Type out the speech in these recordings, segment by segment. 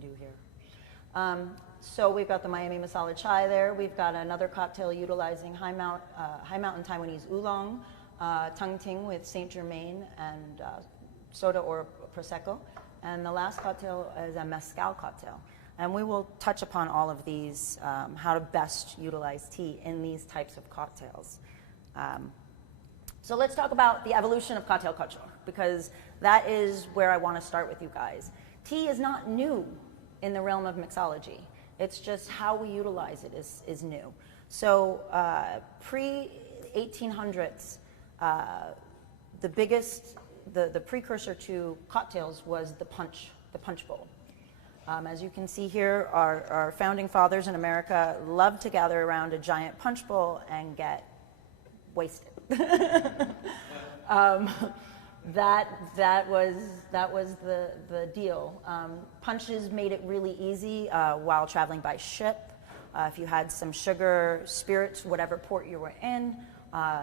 do here. So we've got the Miami Masala Chai there. We've got another cocktail utilizing high mountain Taiwanese oolong, tung ting with Saint Germain and soda or prosecco. And the last cocktail is a mezcal cocktail. And we will touch upon all of these, how to best utilize tea in these types of cocktails. So let's talk about the evolution of cocktail culture, because that is where I want to start with you guys. Tea is not new in the realm of mixology. It's just how we utilize it is new. So pre-1800s, the precursor to cocktails was the punch bowl. As you can see here, our founding fathers in America loved to gather around a giant punch bowl and get wasted. That was the deal. Punches made it really easy while traveling by ship. If you had some sugar, spirits, whatever port you were in,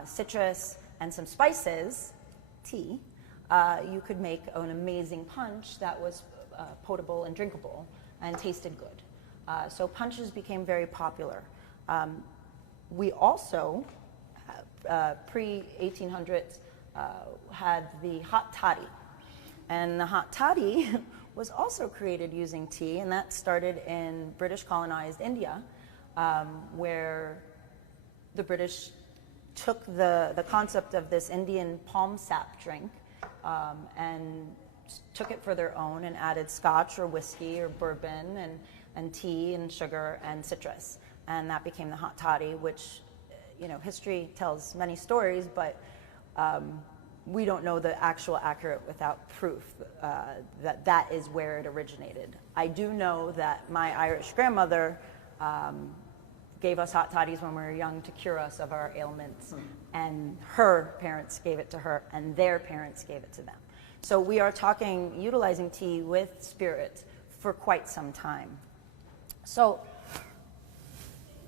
citrus, and some spices, tea, you could make an amazing punch that was potable and drinkable and tasted good. So punches became very popular. We also, pre-1800s, had the hot toddy. And the hot toddy was also created using tea, and that started in British colonized India, where the British took the concept of this Indian palm sap drink and took it for their own and added scotch or whiskey or bourbon and tea and sugar and citrus. And that became the hot toddy, which, you know, history tells many stories, but we don't know the actual accurate without proof that is where it originated. I do know that my Irish grandmother gave us hot toddies when we were young to cure us of our ailments, and her parents gave it to her, and their parents gave it to them. So we are talking utilizing tea with spirits for quite some time. So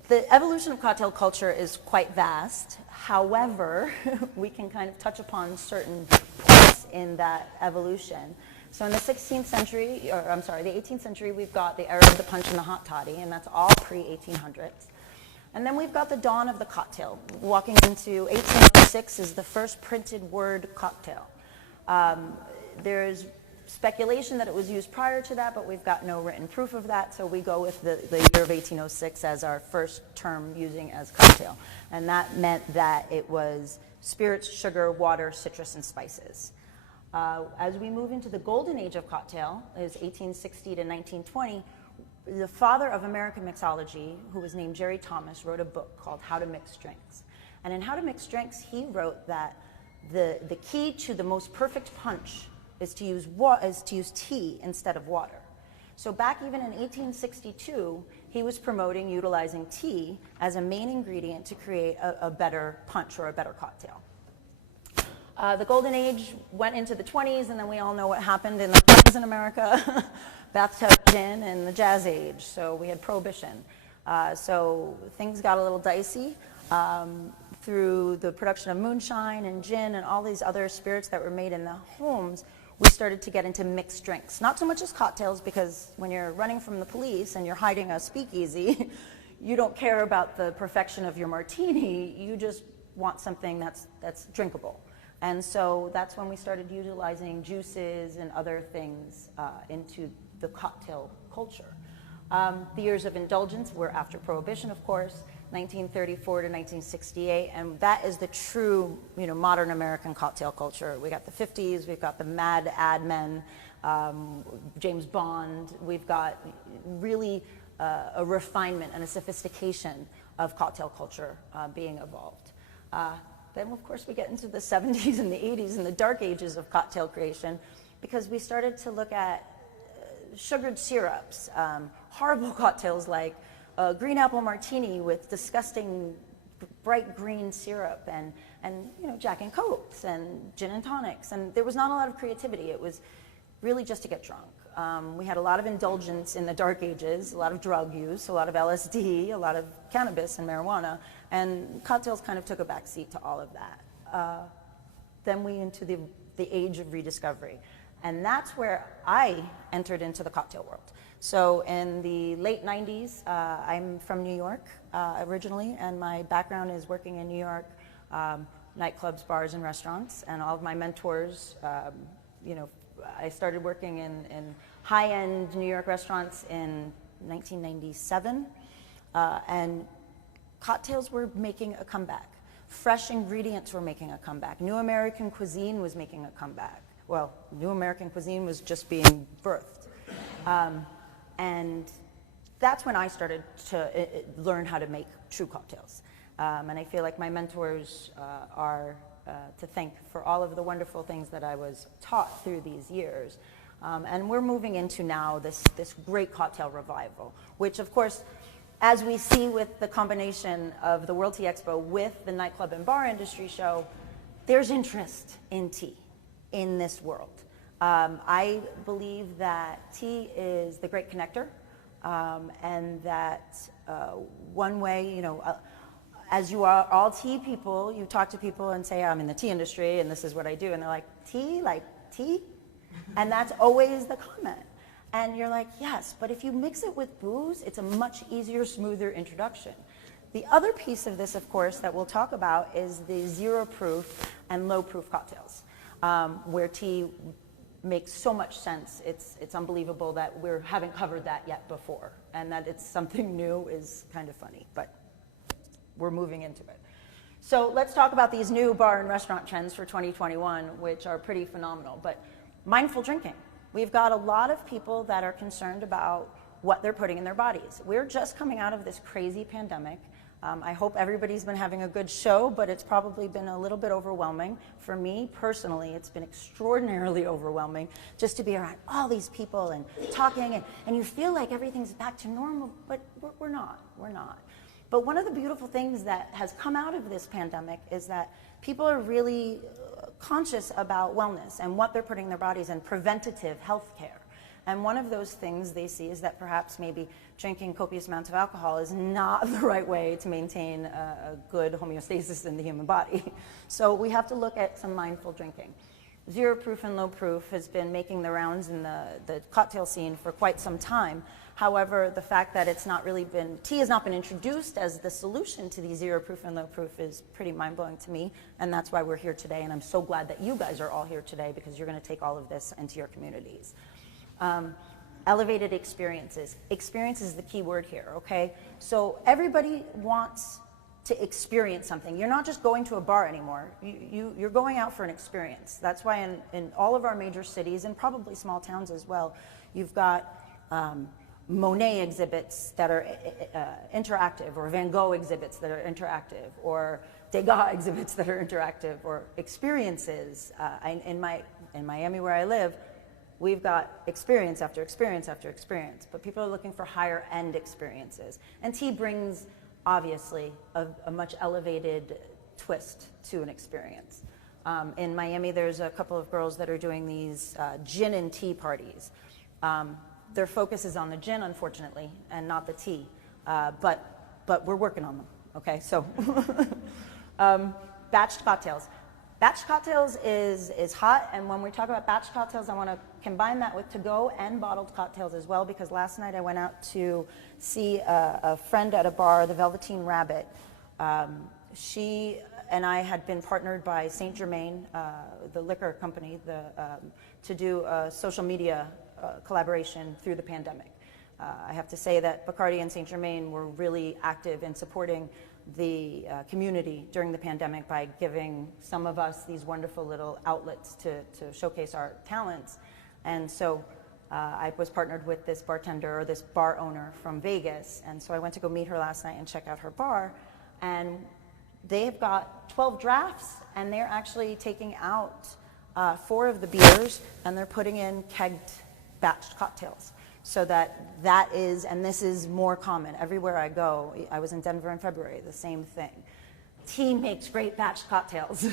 the evolution of cocktail culture is quite vast. However, we can kind of touch upon certain points in that evolution. So in the 16th century, or I'm sorry, the 18th century, we've got the era of the punch and the hot toddy, and that's all pre-1800s. And then we've got the dawn of the cocktail. Walking into 1806 is the first printed word cocktail. There's speculation that it was used prior to that, but we've got no written proof of that, so we go with the year of 1806 as our first term using as cocktail. And that meant that it was spirits, sugar, water, citrus, and spices. As we move into the golden age of cocktail, is 1860 to 1920, the father of American mixology, who was named Jerry Thomas, wrote a book called How to Mix Drinks. And in How to Mix Drinks, he wrote that the key to the most perfect punch is to use tea instead of water. So back even in 1862, he was promoting utilizing tea as a main ingredient to create a better punch or a better cocktail. The golden age went into the 20s, and then we all know what happened in the 20s in America, bathtub gin and the jazz age. So we had prohibition. So things got a little dicey. Through the production of moonshine and gin and all these other spirits that were made in the homes, we started to get into mixed drinks. Not so much as cocktails, because when you're running from the police and you're hiding a speakeasy, you don't care about the perfection of your martini, you just want something that's drinkable. And so that's when we started utilizing juices and other things into the cocktail culture. The years of indulgence were after Prohibition, of course, 1934 to 1968, and that is the true, modern American cocktail culture. We got the 50s, we've got the mad ad men, James Bond. We've got really a refinement and a sophistication of cocktail culture being evolved. Then, of course, we get into the 70s and the 80s and the dark ages of cocktail creation, because we started to look at sugared syrups, horrible cocktails like green apple martini with disgusting bright green syrup, and Jack and Cokes and gin and tonics, and there was not a lot of creativity. It was really just to get drunk. We had a lot of indulgence in the dark ages, a lot of drug use, a lot of LSD, a lot of cannabis and marijuana, and cocktails kind of took a back seat to all of that. Then we into the age of rediscovery. And that's where I entered into the cocktail world. So in the late 90s, I'm from New York originally, and my background is working in New York, nightclubs, bars, and restaurants. And all of my mentors, you know, I started working in high-end New York restaurants in 1997, and cocktails were making a comeback. Fresh ingredients were making a comeback. New American cuisine was making a comeback. Well, New American cuisine was just being birthed. And that's when I started to learn how to make true cocktails. And I feel like my mentors are to thank for all of the wonderful things that I was taught through these years. And we're moving into now this great cocktail revival, which of course, as we see with the combination of the World Tea Expo with the nightclub and bar industry show, there's interest in tea in this world. I believe that tea is the great connector, and that one way, you know, as you are all tea people, you talk to people and say, I'm in the tea industry and this is what I do. And they're like, tea? Like tea? And that's always the comment. And you're like, yes, but if you mix it with booze, it's a much easier, smoother introduction. The other piece of this, of course, that we'll talk about is the zero proof and low proof cocktails, where tea makes so much sense. It's unbelievable that we haven't covered that yet before. And that it's something new is kind of funny, but we're moving into it. So let's talk about these new bar and restaurant trends for 2021, which are pretty phenomenal. But mindful drinking. We've got a lot of people that are concerned about what they're putting in their bodies. We're just coming out of this crazy pandemic. I hope everybody's been having a good show, but it's probably been a little bit overwhelming. For me, personally, it's been extraordinarily overwhelming just to be around all these people and talking, and you feel like everything's back to normal, but we're not. But one of the beautiful things that has come out of this pandemic is that people are really conscious about wellness and what they're putting in their bodies and preventative health care. And one of those things they see is that perhaps maybe drinking copious amounts of alcohol is not the right way to maintain a good homeostasis in the human body. So we have to look at some mindful drinking. Zero proof and low proof has been making the rounds in the cocktail scene for quite some time. However, the fact that tea has not been introduced as the solution to the zero proof and low proof is pretty mind-blowing to me, and that's why we're here today, and I'm so glad that you guys are all here today because you're going to take all of this into your communities. Elevated experiences. Experience is the key word here, okay? So everybody wants to experience something. You're not just going to a bar anymore. You're going out for an experience. That's why in all of our major cities, and probably small towns as well, you've got Monet exhibits that are interactive, or Van Gogh exhibits that are interactive, or Degas exhibits that are interactive, or experiences. In Miami, where I live, we've got experience after experience after experience, but people are looking for higher end experiences. And tea brings, obviously, a much elevated twist to an experience. In Miami, there's a couple of girls that are doing these gin and tea parties. Their focus is on the gin, unfortunately, and not the tea, but we're working on them, okay? So, batched cocktails. Batched cocktails is hot, and when we talk about batched cocktails, I want to combine that with to-go and bottled cocktails as well, because last night I went out to see a friend at a bar, the Velveteen Rabbit. She and I had been partnered by Saint Germain, the liquor company, to do a social media collaboration through the pandemic. I have to say that Bacardi and Saint Germain were really active in supporting the community during the pandemic by giving some of us these wonderful little outlets to showcase our talents. And so I was partnered with this bartender, or this bar owner from Vegas, and so I went to go meet her last night and check out her bar, and they've got 12 drafts, and they're actually taking out 4 of the beers, and they're putting in kegged batched cocktails. So that is, and this is more common everywhere I go. I was in Denver in February, the same thing. Tea makes great batched cocktails.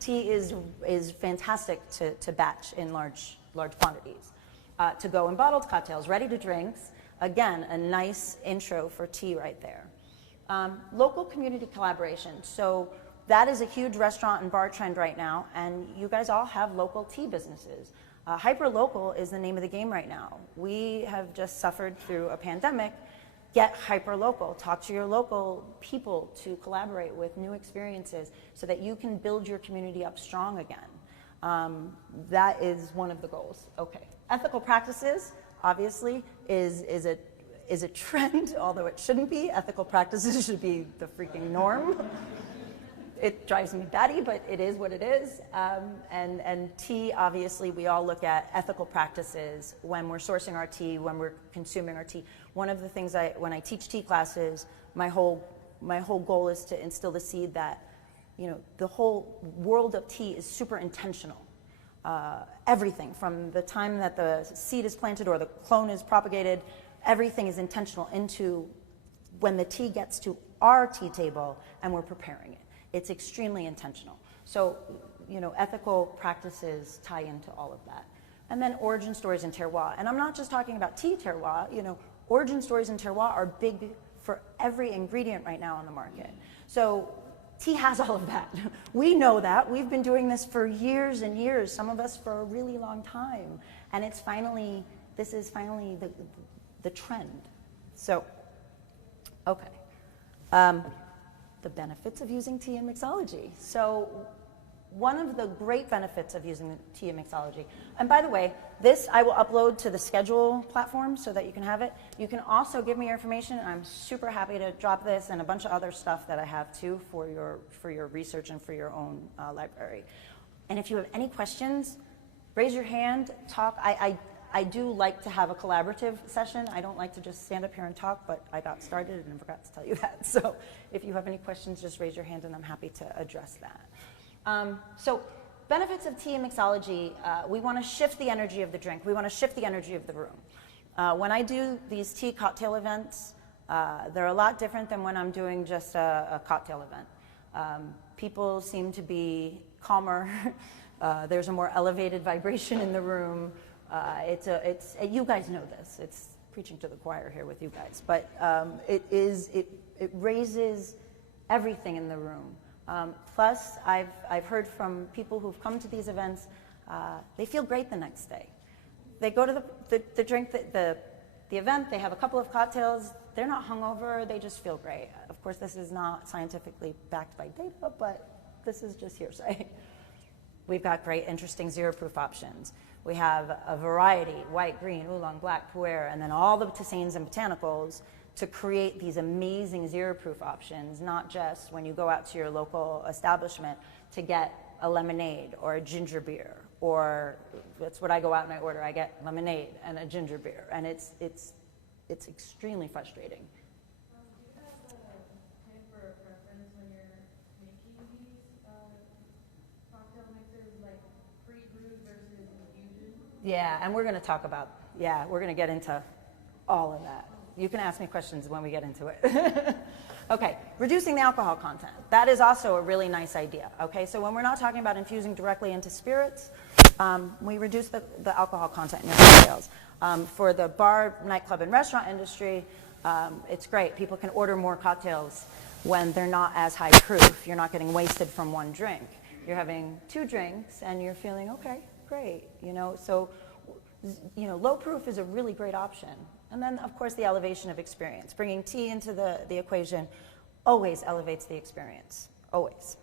Tea is fantastic to batch in large quantities. To go in bottled cocktails, ready to drinks. Again, a nice intro for tea right there. Local community collaboration. So that is a huge restaurant and bar trend right now, and you guys all have local tea businesses. Hyper-local is the name of the game right now. We have just suffered through a pandemic. Get hyper-local. Talk to your local people to collaborate with new experiences so that you can build your community up strong again. That is one of the goals. Okay. Ethical practices, obviously, is a trend, although it shouldn't be. Ethical practices should be the freaking norm. It drives me batty, but it is what it is. And tea, obviously, we all look at ethical practices when we're sourcing our tea, when we're consuming our tea. One of the things when I teach tea classes, my whole goal is to instill the seed that, the whole world of tea is super intentional. Everything from the time that the seed is planted or the clone is propagated, everything is intentional into when the tea gets to our tea table and we're preparing it. It's extremely intentional. So, ethical practices tie into all of that. And then origin stories and terroir. And I'm not just talking about tea terroir, origin stories and terroir are big for every ingredient right now on the market. So tea has all of that. We know that. We've been doing this for years and years, some of us for a really long time. And this is finally the trend. So, okay. The benefits of using tea in mixology. So one of the great benefits of using tea in mixology, and by the way, this I will upload to the schedule platform so that you can have it. You can also give me your information. I'm super happy to drop this and a bunch of other stuff that I have too for your research and for your own library. And if you have any questions, raise your hand, talk. I do like to have a collaborative session. I don't like to just stand up here and talk, but I got started and forgot to tell you that. So if you have any questions, just raise your hand and I'm happy to address that. So benefits of tea and mixology, we want to shift the energy of the drink. We want to shift the energy of the room. When I do these tea cocktail events, they're a lot different than when I'm doing just a cocktail event. People seem to be calmer. There's a more elevated vibration in the room. You guys know this. It's preaching to the choir here with you guys, but it raises everything in the room. Plus, I've heard from people who've come to these events, they feel great the next day. They go to the event, they have a couple of cocktails, they're not hungover, they just feel great. Of course, this is not scientifically backed by data, but this is just hearsay. We've got great, interesting zero-proof options. We have a variety, white, green, oolong, black, pu'er, and then all the tisanes and botanicals to create these amazing zero-proof options, not just when you go out to your local establishment to get a lemonade or a ginger beer, or that's what I go out and I order. I get lemonade and a ginger beer, and it's extremely frustrating. Do you have a type or a preference when you're making these cocktail mixers, like pre-brewed versus infusion? Yeah, and we're going to talk about, we're going to get into all of that. You can ask me questions when we get into it. Okay, reducing the alcohol content. That is also a really nice idea. Okay, so when we're not talking about infusing directly into spirits, we reduce the alcohol content in your cocktails. For the bar, nightclub, and restaurant industry, it's great. People can order more cocktails when they're not as high proof. You're not getting wasted from one drink. You're having 2 drinks and you're feeling, okay, great. So low proof is a really great option. And then, of course, the elevation of experience. Bringing tea into the equation always elevates the experience, always.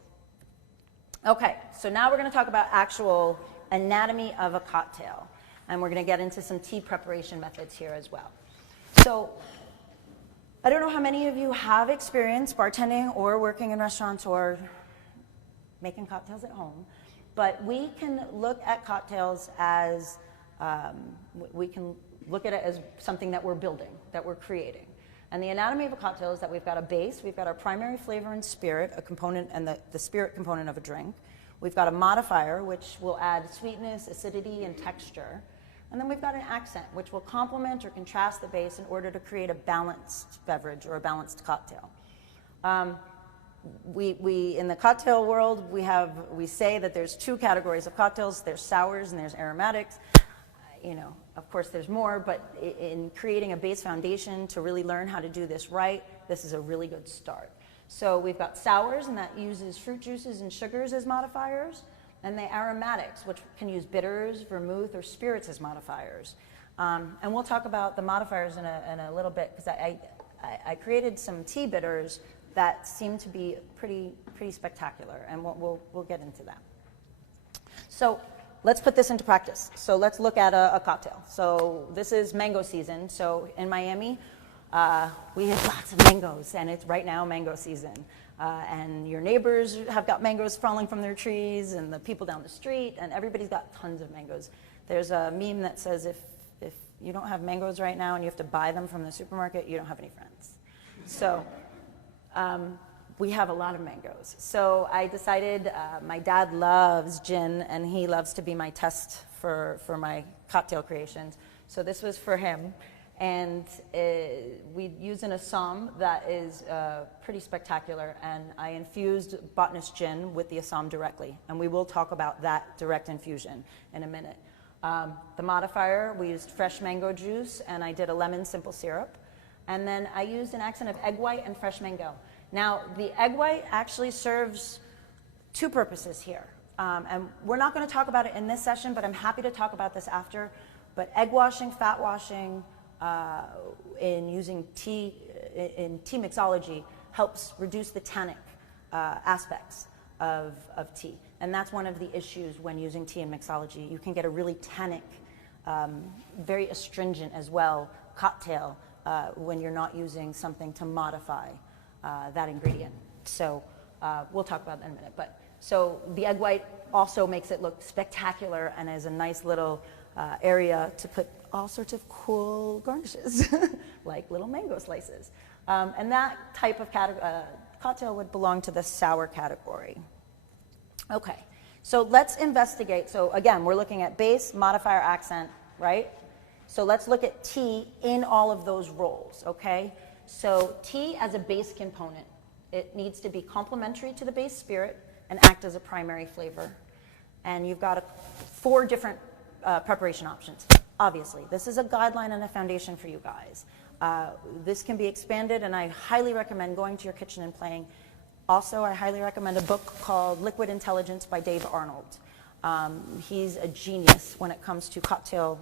Okay, so now we're going to talk about actual anatomy of a cocktail. And we're going to get into some tea preparation methods here as well. So I don't know how many of you have experience bartending or working in restaurants or making cocktails at home, but we can look at cocktails as, look at it as something that we're building, that we're creating. And the anatomy of a cocktail is that we've got a base, we've got our primary flavor and spirit, a component, and the spirit component of a drink. We've got a modifier, which will add sweetness, acidity, and texture. And then we've got an accent, which will complement or contrast the base in order to create a balanced beverage or a balanced cocktail. We in the cocktail world, we say that there's 2 categories of cocktails. There's sours and there's aromatics. Of course, there's more, but in creating a base foundation to really learn how to do this right, this is a really good start. So we've got sours, and that uses fruit juices and sugars as modifiers. and the aromatics, which can use bitters, vermouth, or spirits as modifiers. And we'll talk about the modifiers in a little bit, because I created some tea bitters that seem to be pretty spectacular, and we'll get into that. So let's put this into practice. So let's look at a cocktail. So this is mango season. So in Miami, we have lots of mangoes, and it's right now mango season. And your neighbors have got mangoes falling from their trees, and the people down the street, and everybody's got tons of mangoes. There's a meme that says if you don't have mangoes right now and you have to buy them from the supermarket, you don't have any friends. So we have a lot of mangoes. So I decided, my dad loves gin, and he loves to be my test for my cocktail creations. So this was for him. And we use an Assam that is pretty spectacular, and I infused botanist gin with the Assam directly, and we will talk about that direct infusion in a minute. The modifier, we used fresh mango juice, and I did a lemon simple syrup, and then I used an accent of egg white and fresh mango. Now, the egg white actually serves two purposes here, and we're not going to talk about it in this session, but I'm happy to talk about this after. But egg washing, fat washing, in using tea, in tea mixology, helps reduce the tannic aspects of tea. And that's one of the issues when using tea in mixology. You can get a really tannic, very astringent as well, cocktail when you're not using something to modify that ingredient. So we'll talk about that in a minute. But so the egg white also makes it look spectacular and is a nice little area to put all sorts of cool garnishes, like little mango slices. And that type of cocktail would belong to the sour category. Okay, so let's investigate. So again, we're looking at base, modifier, accent, right? So let's look at tea in all of those roles, okay? So tea as a base component, it needs to be complementary to the base spirit and act as a primary flavor. And you've got 4 different preparation options. Obviously, this is a guideline and a foundation for you guys. This can be expanded, and I highly recommend going to your kitchen and playing. Also, I highly recommend a book called Liquid Intelligence by Dave Arnold. He's a genius when it comes to cocktail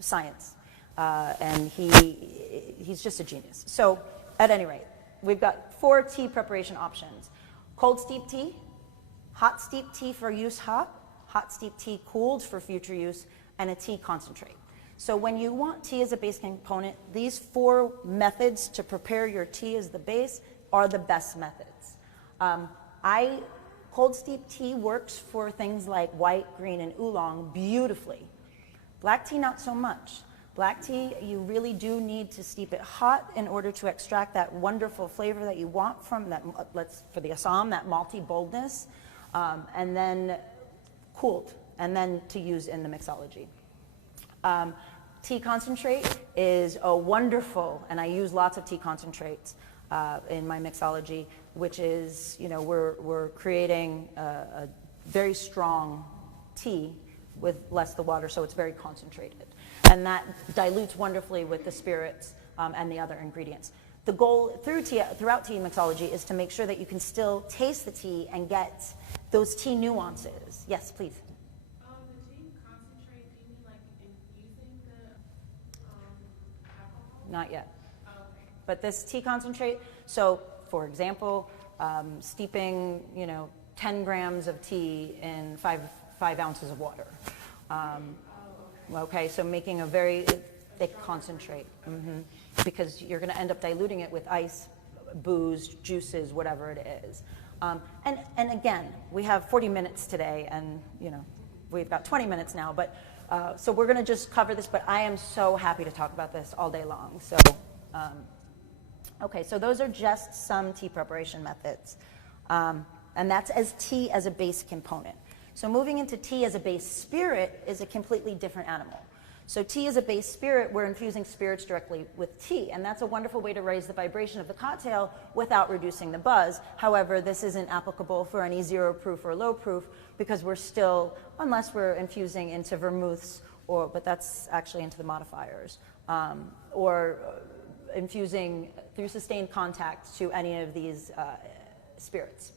science, and he's just a genius. So, at any rate, we've got 4 tea preparation options. Cold steep tea, hot steep tea for use hot steep tea cooled for future use, and a tea concentrate. So when you want tea as a base component, these 4 methods to prepare your tea as the base are the best methods. Cold steep tea works for things like white, green, and oolong beautifully. Black tea, not so much. Black tea, you really do need to steep it hot in order to extract that wonderful flavor that you want from that, for the Assam, that malty boldness, and then cooled, and then to use in the mixology. Tea concentrate is a wonderful, and I use lots of tea concentrates in my mixology, which is, you know, we're creating a very strong tea with less the water, so it's very concentrated. And that dilutes wonderfully with the spirits and the other ingredients. The goal throughout tea mixology is to make sure that you can still taste the tea and get those tea nuances. Yes, please. The tea concentrate, do you mean like infusing the alcohol? Not yet. Oh, okay. But this tea concentrate, so for example, steeping, 10 grams of tea in 5 ounces of water. Okay, so making a very thick concentrate, because you're going to end up diluting it with ice, booze, juices, whatever it is. And again, we have 40 minutes today, and we've got 20 minutes now, but so we're going to just cover this, but I am so happy to talk about this all day long. So, okay, so those are just some tea preparation methods, and that's as tea as a base component. So moving into tea as a base spirit is a completely different animal. So tea as a base spirit, we're infusing spirits directly with tea, and that's a wonderful way to raise the vibration of the cocktail without reducing the buzz. However, this isn't applicable for any 0 proof or low proof, because we're still, unless we're infusing into vermouths, but that's actually into the modifiers, or infusing through sustained contact to any of these spirits.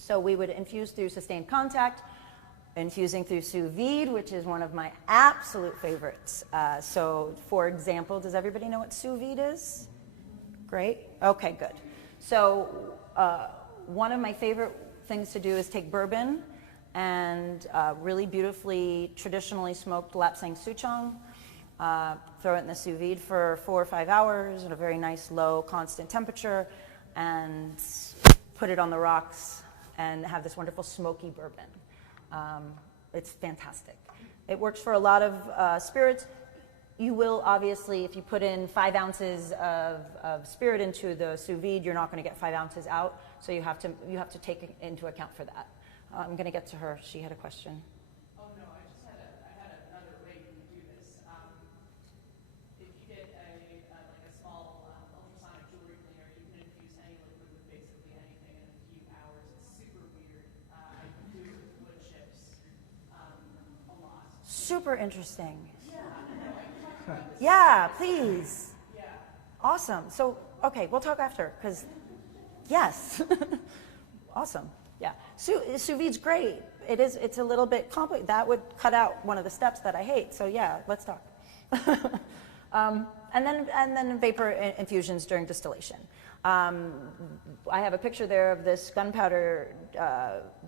So we would infuse through sustained contact, infusing through sous vide, which is one of my absolute favorites. So for example, does everybody know what sous vide is? Great. Okay, good. So one of my favorite things to do is take bourbon and really beautifully, traditionally smoked lapsang souchong, throw it in the sous vide for 4 or 5 hours at a very nice, low, constant temperature, and put it on the rocks and have this wonderful smoky bourbon. It's fantastic. It works for a lot of spirits. You will obviously, if you put in 5 ounces of spirit into the sous vide, you're not going to get 5 ounces out. So you have to take into account for that. I'm going to get to her. She had a question. Oh no, I had another way you can do this. If you get like a small ultrasonic jewelry cleaner, you can infuse any liquid with basically anything in a few hours. It's super weird. I do it with wood chips a lot. Super interesting. Yeah, please. Yeah. Awesome. So, okay, we'll talk after, because, yes. Awesome. Yeah. Sous vide's great. It's a little bit complicated. That would cut out one of the steps that I hate. So, yeah, let's talk. And then vapor infusions during distillation. I have a picture there of this gunpowder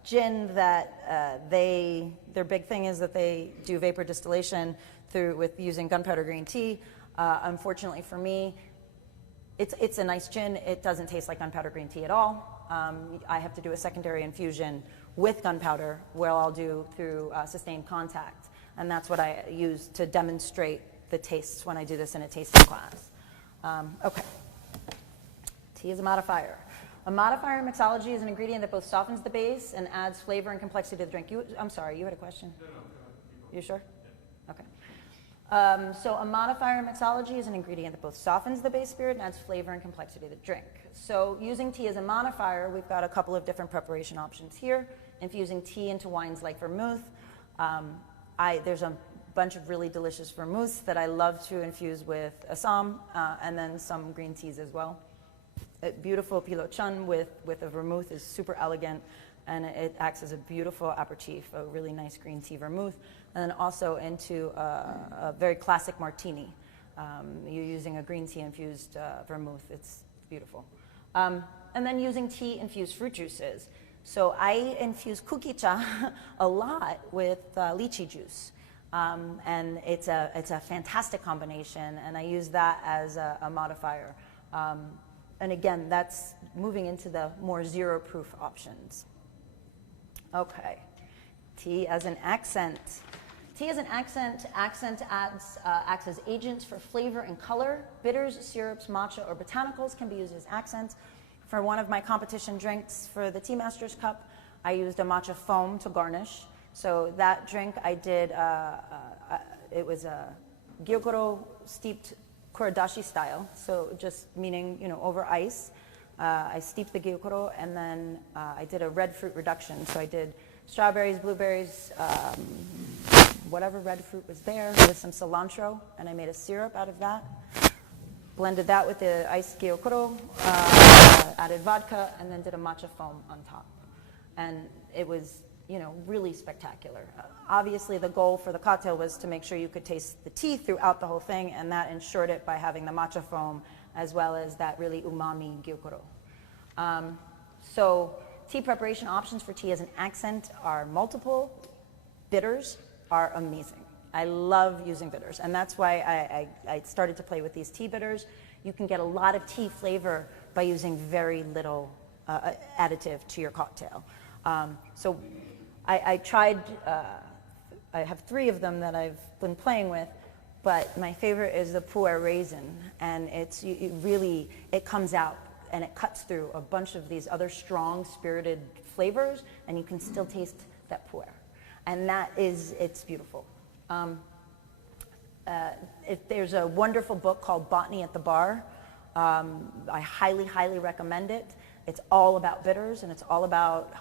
gin that their big thing is that they do vapor distillation with using gunpowder green tea. Unfortunately for me, it's a nice gin. It doesn't taste like gunpowder green tea at all. I have to do a secondary infusion with gunpowder, where I'll do through sustained contact. And that's what I use to demonstrate the tastes when I do this in a tasting class. Okay. Tea is a modifier. A modifier in mixology is an ingredient that both softens the base and adds flavor and complexity to the drink. I'm sorry, you had a question? No. You sure? Yeah. Okay. So a modifier in mixology is an ingredient that both softens the base spirit and adds flavor and complexity to the drink. So using tea as a modifier, we've got a couple of different preparation options here. Infusing tea into wines like vermouth. There's a bunch of really delicious vermouths that I love to infuse with Assam, and then some green teas as well. A beautiful pilot chun with a vermouth is super elegant, and it acts as a beautiful aperitif, a really nice green tea vermouth, and then also into a very classic martini. You're using a green tea infused vermouth. It's beautiful. And then using tea infused fruit juices. So I infuse kukicha a lot with lychee juice. And it's a fantastic combination, and I use that as a modifier. And again, that's moving into the more zero-proof options. Okay, tea as an accent. Tea as an accent acts as agents for flavor and color. Bitters, syrups, matcha, or botanicals can be used as accents. For one of my competition drinks for the Tea Masters Cup, I used a matcha foam to garnish. So that drink I did, it was a gyokuro steeped kuradashi style, so just meaning, over ice. I steeped the gyokuro, and then I did a red fruit reduction. So I did strawberries, blueberries, whatever red fruit was there, with some cilantro, and I made a syrup out of that. Blended that with the iced gyokuro, added vodka, and then did a matcha foam on top. And it was really spectacular. Obviously, the goal for the cocktail was to make sure you could taste the tea throughout the whole thing, and that ensured it by having the matcha foam as well as that really umami gyokuro. So tea preparation options for tea as an accent are multiple. Bitters are amazing. I love using bitters, and that's why I started to play with these tea bitters. You can get a lot of tea flavor by using very little additive to your cocktail. So I tried, I have 3 of them that I've been playing with, but my favorite is the pu'er raisin, and it comes out and it cuts through a bunch of these other strong spirited flavors, and you can still taste that pu'er. And it's beautiful. There's a wonderful book called Botany at the Bar. I highly, highly recommend it. It's all about bitters, and it's all about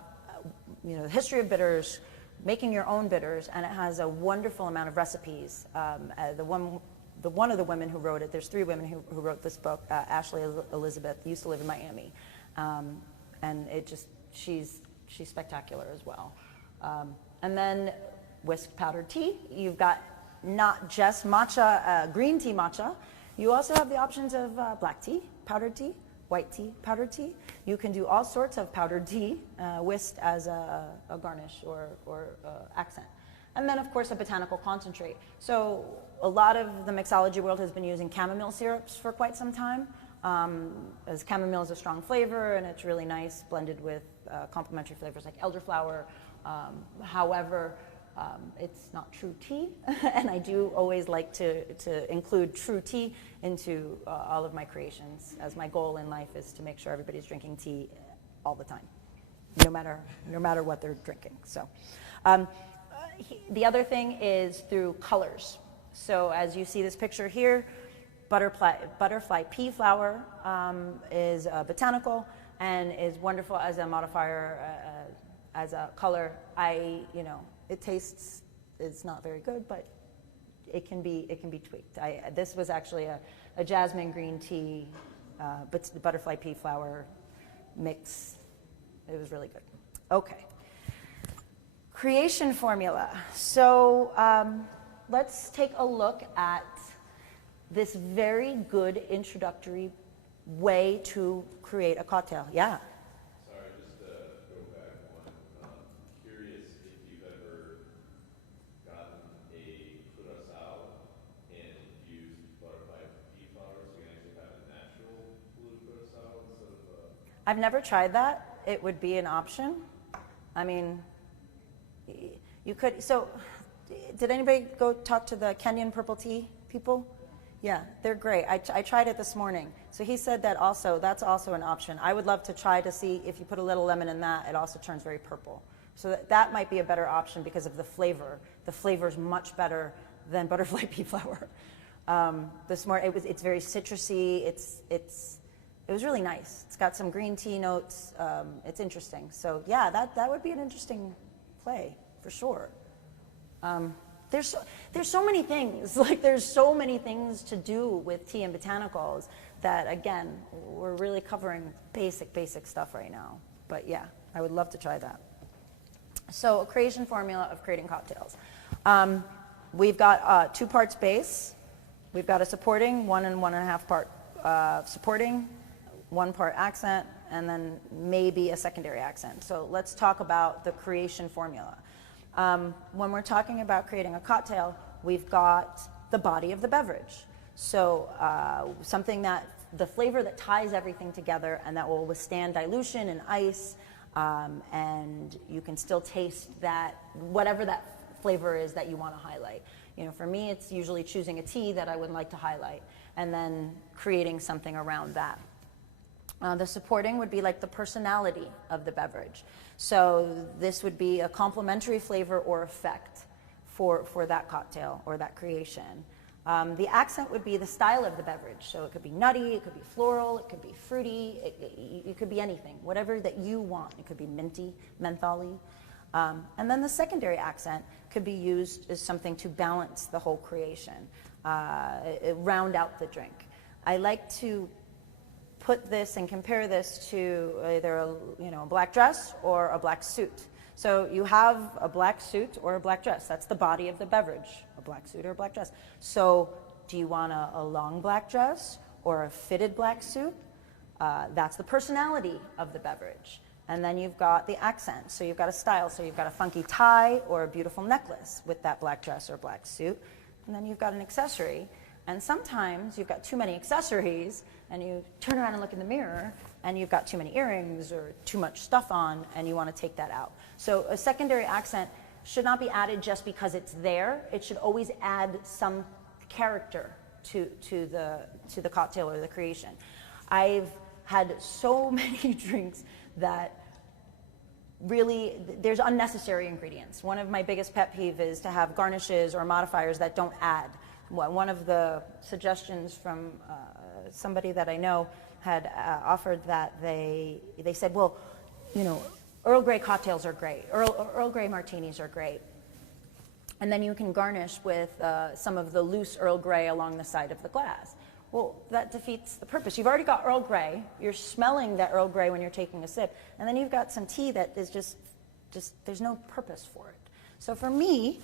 the history of bitters, making your own bitters, and it has a wonderful amount of recipes. One of the women who wrote it, there's 3 women who wrote this book, Ashley Elizabeth, used to live in Miami, and she's she's spectacular as well. And then whisked powdered tea. You've got not just matcha, green tea matcha. You also have the options of black tea, powdered tea, white tea, powdered tea. You can do all sorts of powdered tea whisked as a garnish or accent. And then, of course, a botanical concentrate. So a lot of the mixology world has been using chamomile syrups for quite some time, as chamomile is a strong flavor, and it's really nice blended with complementary flavors like elderflower. However, it's not true tea, and I do always like to include true tea into all of my creations, as my goal in life is to make sure everybody's drinking tea all the time, no matter what they're drinking. So, the other thing is through colors. So as you see this picture here, butterfly pea flower is botanical and is wonderful as a modifier, as a color. It tastes, it's not very good, but it can be tweaked. This was actually a jasmine green tea, but the butterfly pea flower mix. It was really good. Okay. Creation formula. So let's take a look at this very good introductory way to create a cocktail. Yeah. Sorry, just to go back one. Curious if you've ever gotten a curacao and infused butterfly pea flower, so you can actually have a natural blue curacao instead of I've never tried that. It would be an option. I mean, you could. So, did anybody go talk to the Kenyan purple tea people? Yeah, they're great. I tried it this morning. So he said that that's also an option. I would love to try to see if you put a little lemon in that, it also turns very purple. So that might be a better option because of the flavor. The flavor is much better than butterfly pea flower. It's very citrusy. It was really nice. It's got some green tea notes. It's interesting. So yeah, that would be an interesting play for sure. There's so many things. Like there's so many things to do with tea and botanicals that again we're really covering basic stuff right now. But yeah, I would love to try that. So a creation formula of creating cocktails. We've got 2 parts base. We've got a supporting 1 and 1.5 part supporting, 1 part accent, and then maybe a secondary accent. So let's talk about the creation formula. When we're talking about creating a cocktail, we've got the body of the beverage. So something that the flavor that ties everything together and that will withstand dilution and ice, and you can still taste that, whatever that flavor is that you want to highlight. For me, it's usually choosing a tea that I would like to highlight and then creating something around that. The supporting would be like the personality of the beverage. So this would be a complementary flavor or effect for that cocktail or that creation. The accent would be the style of the beverage. So it could be nutty, it could be floral, it could be fruity, it could be anything, whatever that you want. It could be minty, mentholy. And then the secondary accent could be used as something to balance the whole creation, round out the drink. I like to put this and compare this to either a black dress or a black suit. So you have a black suit or a black dress. That's the body of the beverage, a black suit or a black dress. So do you want a long black dress or a fitted black suit? That's the personality of the beverage. And then you've got the accent. So you've got a style. So you've got a funky tie or a beautiful necklace with that black dress or black suit. And then you've got an accessory. And sometimes you've got too many accessories and you turn around and look in the mirror and you've got too many earrings or too much stuff on and you want to take that out. So a secondary accent should not be added just because it's there. It should always add some character to the cocktail or the creation. I've had so many drinks that really, there's unnecessary ingredients. One of my biggest pet peeves is to have garnishes or modifiers that don't add. One of the suggestions from somebody that I know had offered that they said, well, Earl Grey cocktails are great. Earl Grey martinis are great. And then you can garnish with some of the loose Earl Grey along the side of the glass. Well, that defeats the purpose. You've already got Earl Grey. You're smelling that Earl Grey when you're taking a sip. And then you've got some tea that is just there's no purpose for it. So for me,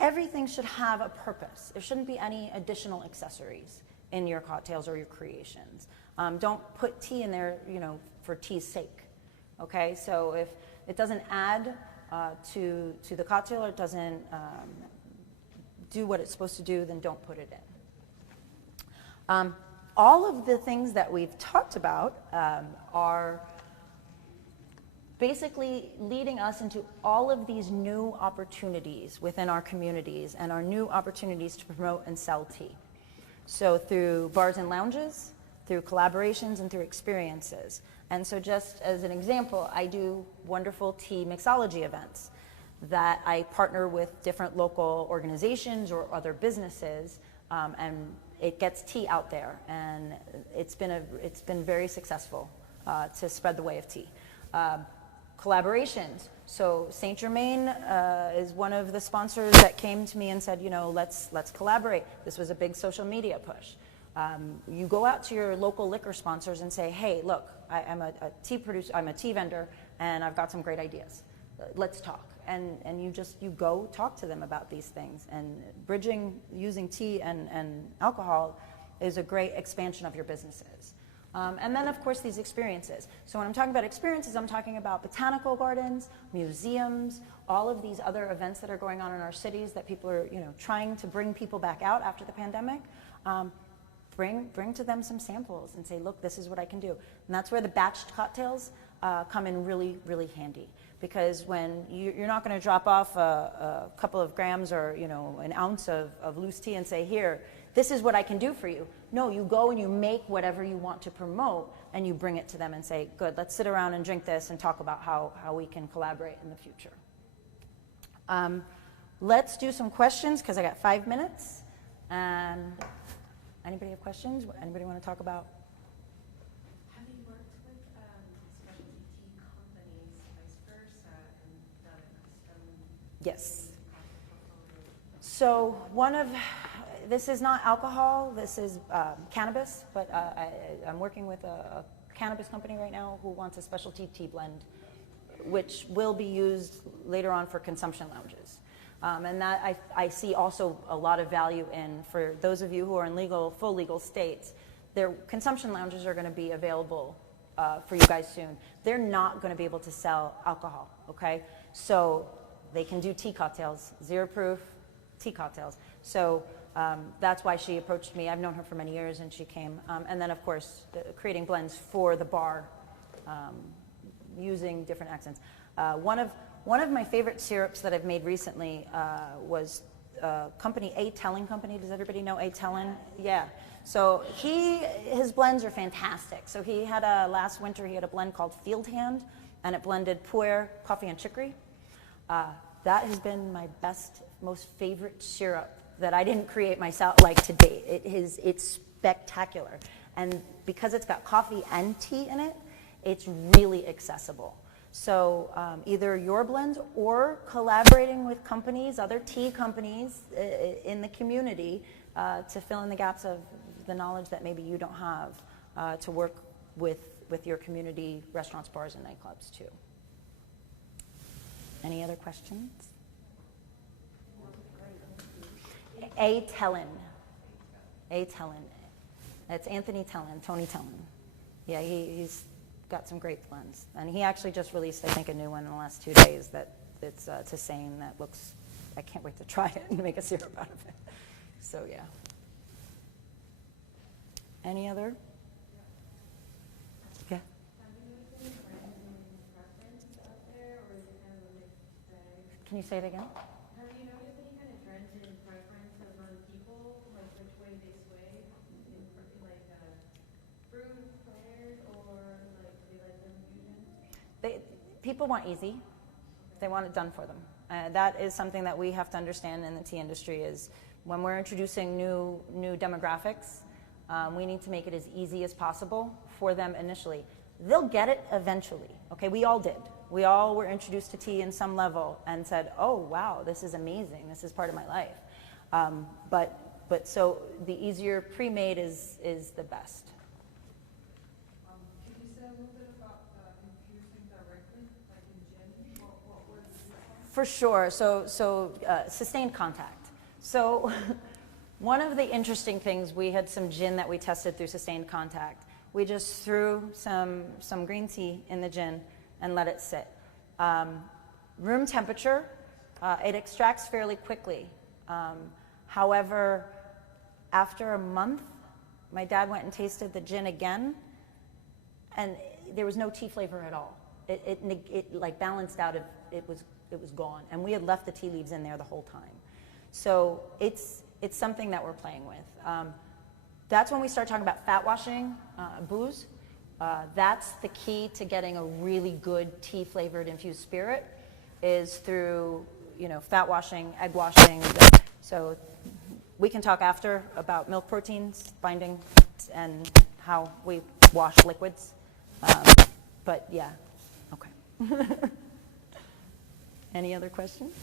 everything should have a purpose. There shouldn't be any additional accessories in your cocktails or your creations. Don't put tea in there, for tea's sake. Okay, so if it doesn't add to the cocktail or it doesn't do what it's supposed to do, then don't put it in. All of the things that we've talked about are basically leading us into all of these new opportunities within our communities and our new opportunities to promote and sell tea. So through bars and lounges, through collaborations, and through experiences. And so just as an example, I do wonderful tea mixology events that I partner with different local organizations or other businesses, and it gets tea out there. And it's been very successful to spread the way of tea. Collaborations. So Saint Germain is one of the sponsors that came to me and said, let's collaborate. This was a big social media push. You go out to your local liquor sponsors and say, hey, look, I'm a tea producer, I'm a tea vendor, and I've got some great ideas. Let's talk. And you go talk to them about these things. And bridging using tea and alcohol is a great expansion of your businesses. And then, of course, these experiences. So when I'm talking about experiences, I'm talking about botanical gardens, museums, all of these other events that are going on in our cities that people are, trying to bring people back out after the pandemic. Bring to them some samples and say, look, this is what I can do. And that's where the batched cocktails come in really, really handy. Because when you're not going to drop off a couple of grams or an ounce of loose tea and say, here, this is what I can do for you. No, you go and you make whatever you want to promote and you bring it to them and say, good, let's sit around and drink this and talk about how we can collaborate in the future. Let's do some questions because I got 5 minutes. Anybody have questions? Anybody want to talk about? Have you worked with specialty tea companies, vice versa, and done a custom? Yes. So this is not alcohol, this is cannabis, but I'm working with a cannabis company right now who wants a specialty tea blend, which will be used later on for consumption lounges. And that I see also a lot of value in, for those of you who are in full legal states, their consumption lounges are going to be available for you guys soon. They're not going to be able to sell alcohol, okay? So they can do tea cocktails, 0 proof tea cocktails. So that's why she approached me. I've known her for many years, and she came. And then, of course, creating blends for the bar using different accents. One of my favorite syrups that I've made recently was company A. Telling Company. Does everybody know A. Telling? Yeah. So his blends are fantastic. So he had last winter he had a blend called Field Hand, and it blended pu'er, coffee, and chicory. That has been my most favorite syrup that I didn't create myself to date. It's spectacular. And because it's got coffee and tea in it, it's really accessible. So either your blends or collaborating with companies, other tea companies in the community to fill in the gaps of the knowledge that maybe you don't have to work with your community restaurants, bars, and nightclubs too. Any other questions? A. Tellin. It's Anthony Tellin, Tony Tellin. Yeah, he's got some great blends. And he actually just released, I think, a new one in the last 2 days that it's a Sane that looks, I can't wait to try it and make a syrup out of it. So, yeah. Any other? Yeah. Have you noticed any trends in preference out there, or is it kind of a mixed bag? Can you say it again? Have you noticed any kind of trends in preference among people, like which way they sway, brew players, or they like them fusion? People want easy. They want it done for them. That is something that we have to understand in the tea industry is when we're introducing new demographics, we need to make it as easy as possible for them initially. They'll get it eventually. Okay, we all did. We all were introduced to tea in some level and said, oh, wow, this is amazing. This is part of my life. But but so the easier pre-made is the best. Could you say a little bit about infusing directly, like in gin? What were the For sure. So sustained contact. So one of the interesting things, we had some gin that we tested through sustained contact. We just threw some green tea in the gin and let it sit. Room temperature, it extracts fairly quickly. However, after a month, my dad went and tasted the gin again, and there was no tea flavor at all. It like balanced out. It was gone, and we had left the tea leaves in there the whole time. So it's something that we're playing with. That's when we start talking about fat washing booze. That's the key to getting a really good tea flavored infused spirit, is through fat washing, egg washing. So we can talk after about milk proteins, binding, and how we wash liquids. But yeah, okay. Any other questions?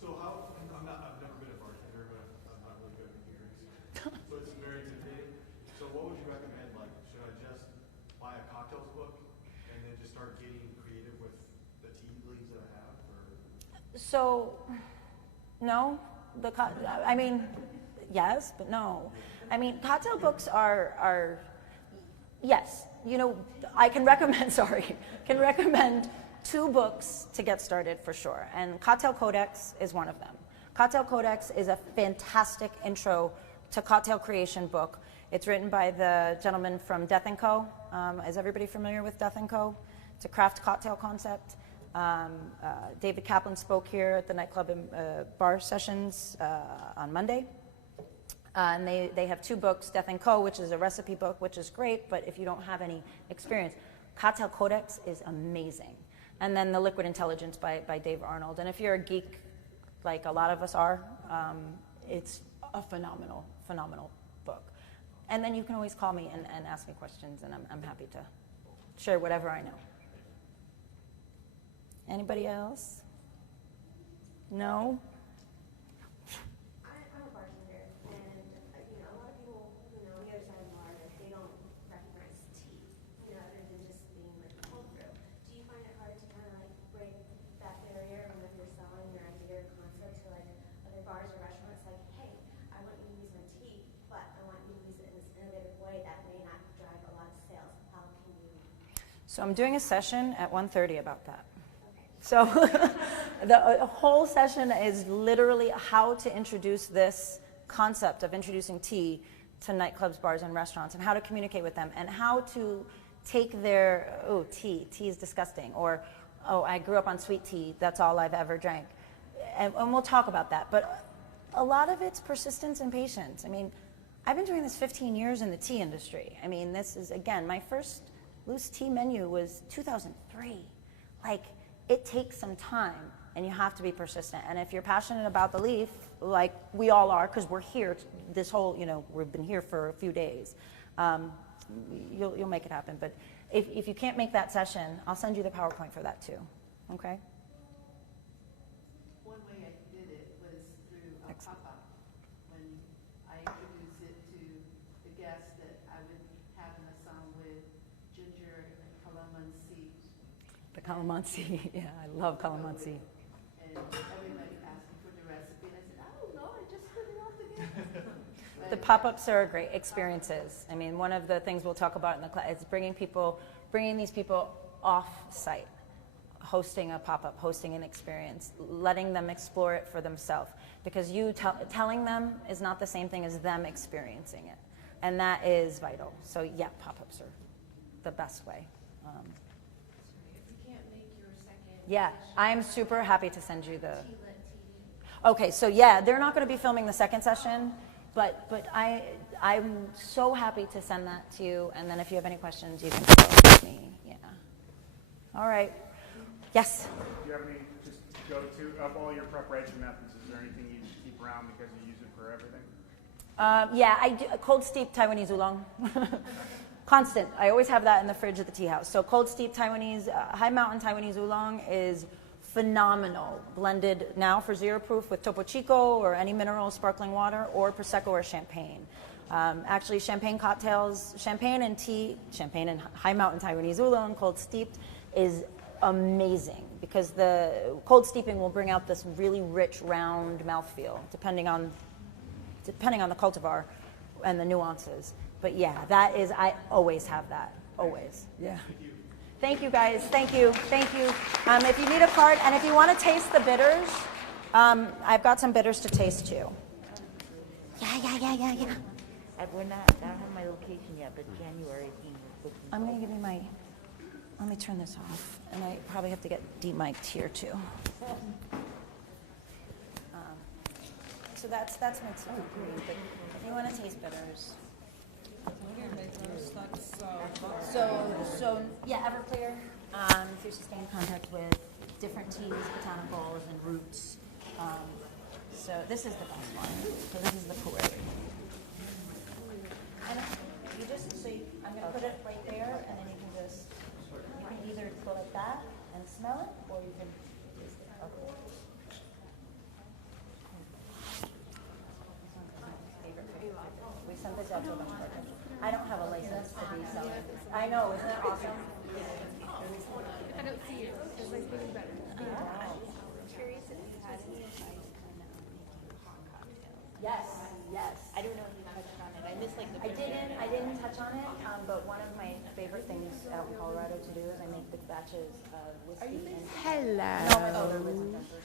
So I've never been a bartender, but I'm not really good at beers. So it's very intimidating. So what would you recommend? Like, should I just buy a cocktails book and then just start getting creative with the tea leaves that I have? Or? So, no. I mean, yes, but no. I mean, cocktail books are yes. I can recommend, can recommend 2 books to get started for sure. And Cocktail Codex is one of them. Cocktail Codex is a fantastic intro to cocktail creation book. It's written by the gentleman from Death & Co. Is everybody familiar with Death & Co.? It's a craft cocktail concept. David Kaplan spoke here at the Nightclub and bar sessions on Monday. And they have 2 books, Death & Co., which is a recipe book, which is great, but if you don't have any experience, Cocktail Codex is amazing. And then The Liquid Intelligence by Dave Arnold. And if you're a geek, like a lot of us are, it's a phenomenal book. And then you can always call me and ask me questions, and I'm happy to share whatever I know. Anybody else? No? I'm a bartender, and a lot of people, on the other side of the bar, they don't recognize tea, other than just being like cold brew. Do you find it hard to kind of like break that barrier whenever you're selling your idea or concept to like other bars or restaurants? Like, hey, I want you to use my tea, but I want you to use it in this innovative way that may not drive a lot of sales. How can you? So I'm doing a session at 1:30 about that. So the whole session is literally how to introduce this concept of introducing tea to nightclubs, bars, and restaurants, and how to communicate with them, and how to take their, tea is disgusting, or, I grew up on sweet tea, that's all I've ever drank. And we'll talk about that. But a lot of it's persistence and patience. I mean, I've been doing this 15 years in the tea industry. I mean, this is, again, my first loose tea menu was 2003. It takes some time, and you have to be persistent. And if you're passionate about the leaf, like we all are, because we're here, we've been here for a few days, you'll make it happen. But if you can't make that session, I'll send you the PowerPoint for that too, okay? One way I did it was through a pop-up. When I introduced it to the guests, that I would have in a song with ginger and calamansi. The calamansi, yeah, I love calamansi. And everybody asked me for the recipe, and I said, oh, no, I just put it all together. The pop-ups are great experiences. I mean, one of the things we'll talk about in the class is bringing these people off-site, hosting a pop-up, hosting an experience, letting them explore it for themselves. Because telling them is not the same thing as them experiencing it. And that is vital. So yeah, pop-ups are the best way. Yeah, I'm super happy to send you the. Okay, so yeah, they're not going to be filming the second session, but I'm so happy to send that to you. And then if you have any questions, you can follow up with me. Yeah. All right. Yes. Do you have any just go to of all your preparation methods? Is there anything you just keep around because you use it for everything? Yeah, I do cold steep Taiwanese oolong. Constant. I always have that in the fridge at the tea house. So cold steep Taiwanese, high mountain Taiwanese oolong is phenomenal, blended now for zero proof with Topo Chico or any mineral sparkling water, or Prosecco or champagne. Actually, champagne cocktails, champagne and tea, champagne and high mountain Taiwanese oolong, cold steeped, is amazing because the cold steeping will bring out this really rich, round mouthfeel, depending on the cultivar and the nuances. But yeah, that is, I always have that, always. Yeah. Thank you guys, thank you. If you need a card, and if you want to taste the bitters, I've got some bitters to taste too. Yeah. I don't have my location yet, but January thing was looking. I'm going to give you my, let me turn this off, and I probably have to get demiked here too. So that's mixed with green, but if you want to taste bitters. So yeah, Everclear, through sustained contact with different teas, botanicals, and roots. So this is the best one. So this is the Pu'er. And you just, I'm going to put it right there, and then you can either go like that and smell it, or you can taste it. Okay. We sent this out to a bunch of partners. I don't have a license to be selling. I know, isn't that awesome? I don't see you. It's like getting better. Wow. Curious if you had any advice on making hot cocktails. Yes. I don't know if you touched on it. I missed like the. I didn't touch on it, but one of my favorite things out in Colorado to do is I make big batches of whiskey. Hello.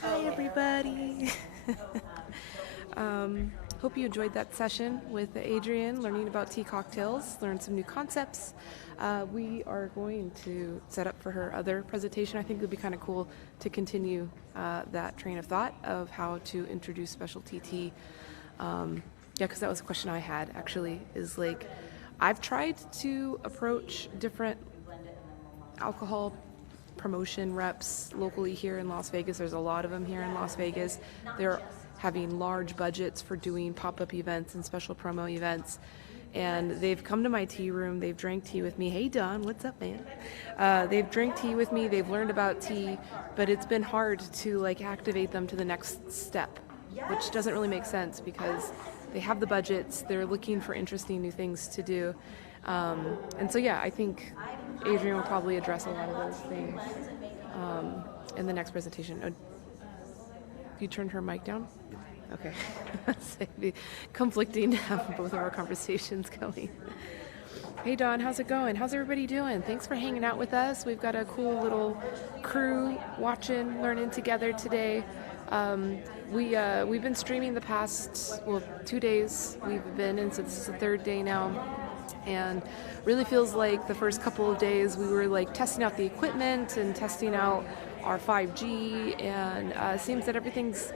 Hi, everybody. Hope you enjoyed that session with Adrienne, learning about tea cocktails, learned some new concepts. We are going to set up for her other presentation. I think it would be kind of cool to continue that train of thought of how to introduce specialty tea. Yeah, because that was a question I had actually, is like, I've tried to approach different alcohol promotion reps locally here in Las Vegas. There's a lot of them here in Las Vegas. They're having large budgets for doing pop-up events and special promo events. And they've come to my tea room, they've drank tea with me. Hey Don, what's up, man? They've drank tea with me, they've learned about tea, but it's been hard to like activate them to the next step, which doesn't really make sense because they have the budgets, they're looking for interesting new things to do. And so yeah, I think Adrienne will probably address a lot of those things in the next presentation. You turned her mic down? Okay. It'd be conflicting to have both of our conversations going. Hey Dawn, how's it going? How's everybody doing? Thanks for hanging out with us. We've got a cool little crew watching, learning together today. We've been streaming the past, 2 days we've been in, so this is the third day now. And really feels like the first couple of days we were like testing out the equipment and testing out our 5G, and it seems that everything's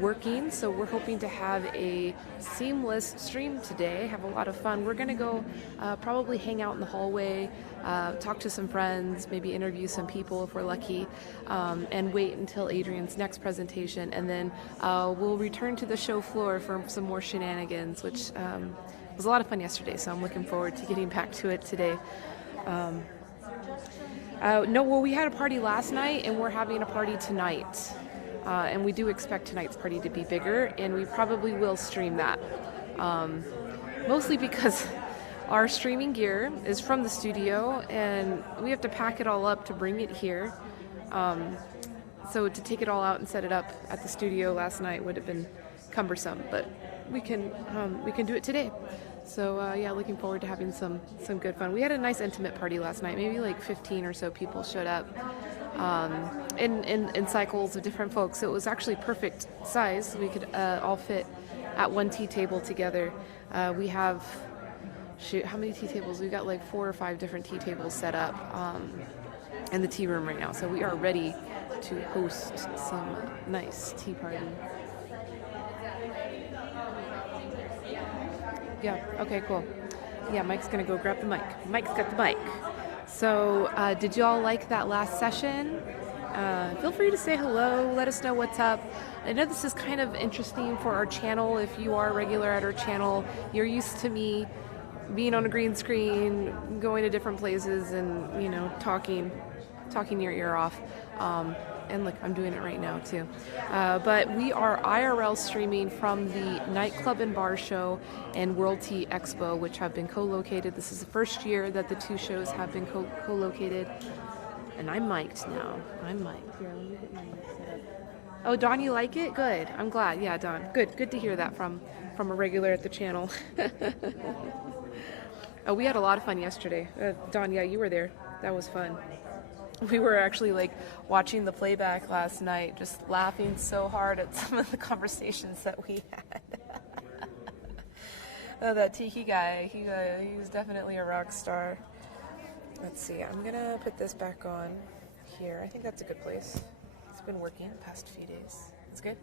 working, so we're hoping to have a seamless stream today, have a lot of fun. We're going to go probably hang out in the hallway, talk to some friends, maybe interview some people if we're lucky, and wait until Adrienne's next presentation, and then we'll return to the show floor for some more shenanigans, which was a lot of fun yesterday, so I'm looking forward to getting back to it today. We had a party last night, and we're having a party tonight. And we do expect tonight's party to be bigger, and we probably will stream that. Mostly because our streaming gear is from the studio, and we have to pack it all up to bring it here. So to take it all out and set it up at the studio last night would have been cumbersome, but we can do it today. So yeah, looking forward to having some good fun. We had a nice intimate party last night. Maybe like 15 or so people showed up. In cycles of different folks. So it was actually perfect size. We could all fit at one tea table together. We have, how many tea tables? We've got like 4 or 5 different tea tables set up in the tea room right now. So we are ready to host some nice tea party. Yeah, okay, cool. Yeah, Mike's gonna go grab the mic. Mike's got the mic. So did you all like that last session? Feel free to say hello, let us know what's up. I know this is kind of interesting for our channel. If you are a regular at our channel, you're used to me being on a green screen, going to different places and, talking talking your ear off. And look, I'm doing it right now too. But we are IRL streaming from the Nightclub and Bar Show and World Tea Expo, which have been co-located. This is the first year that the two shows have been co-located. And I'm mic'd now. I'm mic'd. Here, let me get my mic set up. Oh, Dawn, you like it? Good. I'm glad. Yeah, Dawn. Good to hear that from a regular at the channel. Oh, we had a lot of fun yesterday. Dawn, yeah, you were there. That was fun. We were actually like watching the playback last night, just laughing so hard at some of the conversations that we had. Oh, that Tiki guy, he was definitely a rock star. Let's see, I'm gonna put this back on here. I think that's a good place. It's been working the past few days. It's good.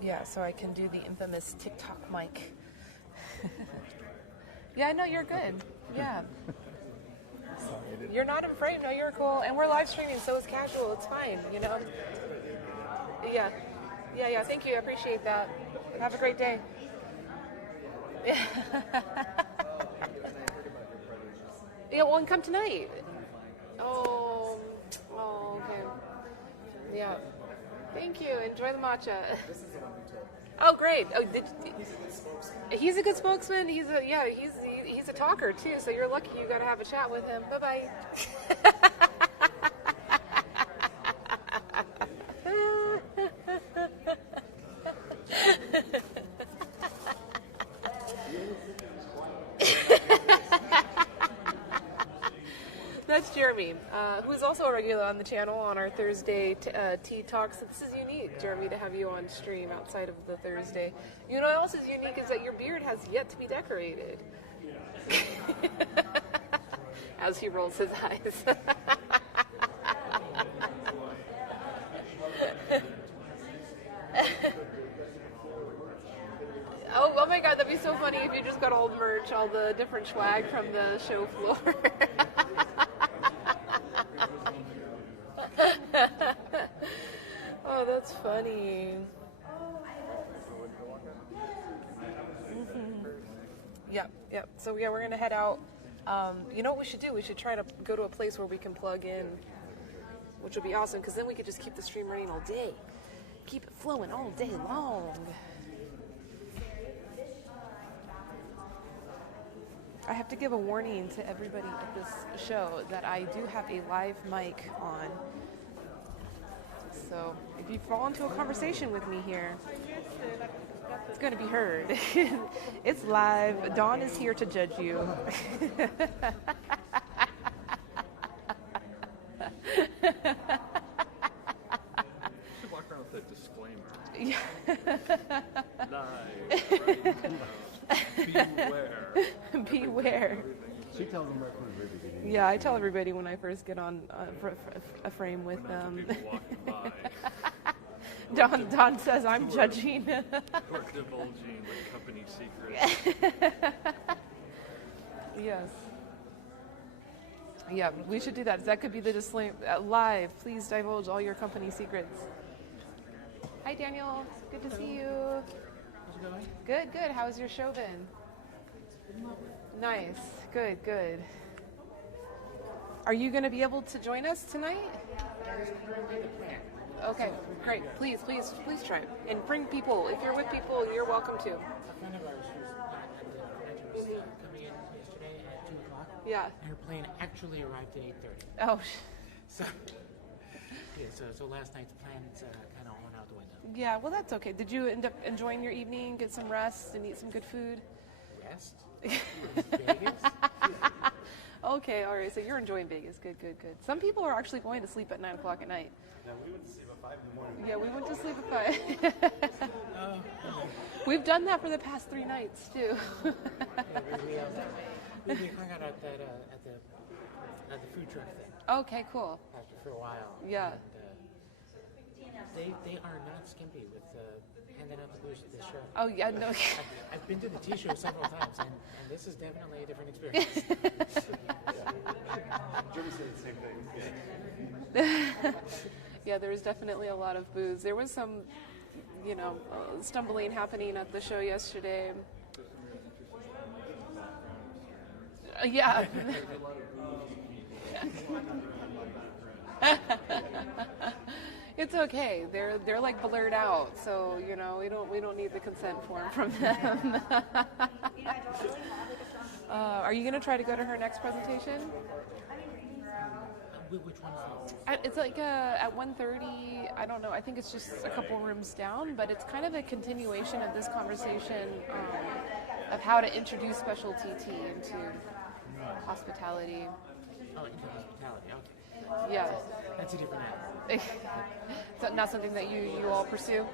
Yeah, so I can do the infamous TikTok mic. Yeah, no, you're good. Yeah. You're not afraid. No, you're cool. And we're live streaming, so it's casual. It's fine, you know? Yeah. Yeah. Thank you. I appreciate that. Have a great day. Yeah. Yeah, well, and come tonight. Oh, okay. Yeah. Thank you. Enjoy the matcha. Oh, great. Oh, he's a good spokesman. He's a talker too. So you're lucky you got to have a chat with him. Bye bye. That's Jeremy, who's also a regular on the channel on our Thursday Tea Talks. This is unique, Jeremy, to have you on stream outside of the Thursday. You know what else is unique is that your beard has yet to be decorated. As he rolls his eyes. Oh my God, that'd be so funny if you just got all the merch, all the different swag from the show floor. Oh, that's funny. Yep. So yeah, we're gonna head out. You know what we should do? We should try to go to a place where we can plug in, which would be awesome, because then we could just keep the stream running all day. Keep it flowing all day long. I have to give a warning to everybody at this show that I do have a live mic on. So if you fall into a conversation with me here, it's going to be heard. It's live. Dawn is here to judge you. Walk around with that disclaimer. Yeah. Beware. She tells them right from the very beginning. Yeah, I tell everybody when I first get on a frame with them. Don says I'm judging. Or divulging like company secrets. Yes. Yeah, we should do that. That could be the disclaimer. Live, please divulge all your company secrets. Hi, Daniel. Good to see you. How's it going? Good. How's your show been? Nice. Good. Are you going to be able to join us tonight? Okay, great. Please try. And bring people. If you're with people, you're welcome to. A friend of ours who's coming in yesterday at 2 o'clock. Yeah. And her plane actually arrived at 8:30. Oh. So, yeah, so last night's plans kind of went out the window. Yeah, well, that's okay. Did you end up enjoying your evening, get some rest, and eat some good food? Rest? Vegas? Okay, all right. So you're enjoying Vegas. Good. Some people are actually going to sleep at 9 o'clock at night. Yeah, we went to sleep at 5 in the morning. Yeah, we went to sleep at 5. We've done that for the past 3 nights too. We hung out at the food truck thing. Okay, cool. For a while. Yeah. And, they are not skimpy with handing out the booze at this show. Oh yeah, no. I've been to the tea show several times, and this is definitely a different experience. Jeremy said the same thing. Yeah, there was definitely a lot of booze. There was some, stumbling happening at the show yesterday. Yeah. It's okay. They're like blurred out, so you know we don't need the consent form from them. Are you gonna try to go to her next presentation? Which one is that? It's like at 1:30. I don't know. I think it's just a couple rooms down, but it's kind of a continuation of this conversation of how to introduce specialty tea into hospitality. Oh, into hospitality. Okay. Yeah. That's a different app. So not something that you all pursue?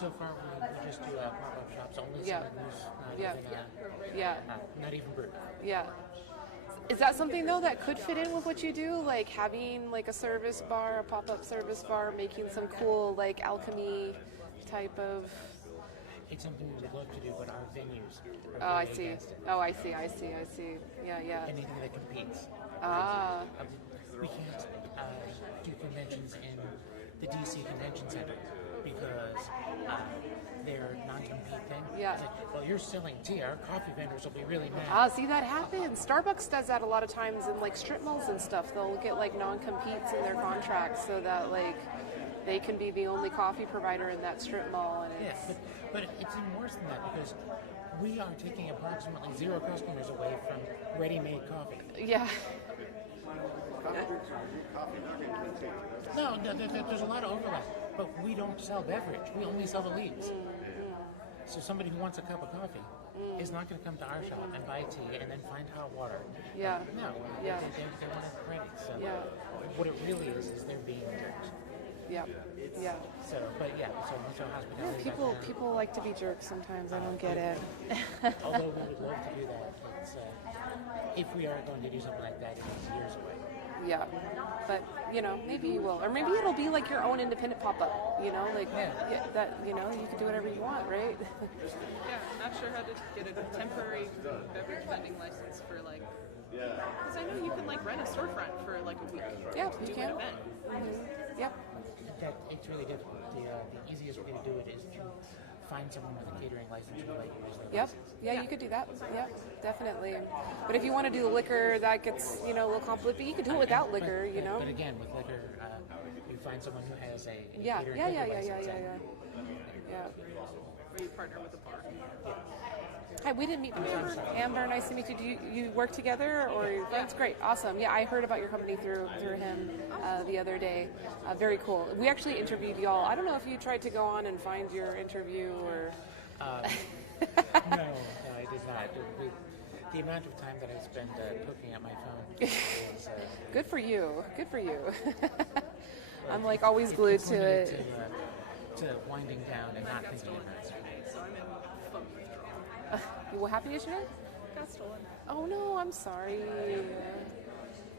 So far, we just do pop-up shops, only Yeah. someone who's not Yeah. even, Yeah. not even brewed. Yeah. Is that something though that could fit in with what you do, like having like a service bar, a pop-up service bar, making some cool like alchemy type of? It's something we would love to do, but our venues are Oh, I really see. against it. Oh, I see. I see. I see. Yeah, yeah. Anything that competes. Ah. We can't do conventions in the DC Convention Center because they're non-compete thing. Yeah. It's like, well, you're selling tea. Our coffee vendors will be really mad. Ah, see, that happens. Starbucks does that a lot of times in like strip malls and stuff. They'll get like non-competes in their contracts so that like they can be the only coffee provider in that strip mall. And Yeah, but it's even worse than that because we are taking approximately 0 customers away from ready-made coffee. Yeah. No, there's a lot of overlap, but we don't sell beverage. We only sell the leaves. So somebody who wants a cup of coffee is not going to come to our shop and buy tea and then find hot water. Yeah. No. Yeah. They want it ready. So Yeah. what it really is they're being jerks. Yeah. Yeah. So, but yeah, so hospitality. People like to be jerks sometimes. I don't get it. Although we would love to do that, it's, if we are going to do something like that, it's years away. Yeah, but you know, maybe you will, or maybe it'll be like your own independent pop-up. You know, like that. You know, you can do whatever you want, right? Yeah, not sure how to get a temporary beverage vending license for like. Because I know you can like rent a storefront for like a week. Yeah, to you do can. an event. Mm-hmm. Yep. It's really difficult. The easiest way to do it is to find someone with a catering license who like use their Yep. license. Yeah, you could do that. Yep, definitely. But if you want to do liquor, that gets a little complicated. But you could do it without liquor, you know. But again, with liquor, you find someone who has a Yeah. catering Yeah. license. Or you partner with a bar. Hi, we didn't meet before. Amber, nice to meet you. Do you work together or your friends? Great, awesome. Yeah, I heard about your company through him the other day. Very cool. We actually interviewed y'all. I don't know if you tried to go on and find your interview or. No, I did not. The amount of time that I spend poking at my phone is... Good for you. Good for you. I'm like always glued to it. To winding down and not thinking about it. So I'm in phone withdrawal. What happened yesterday? Got stolen. Oh no, I'm sorry.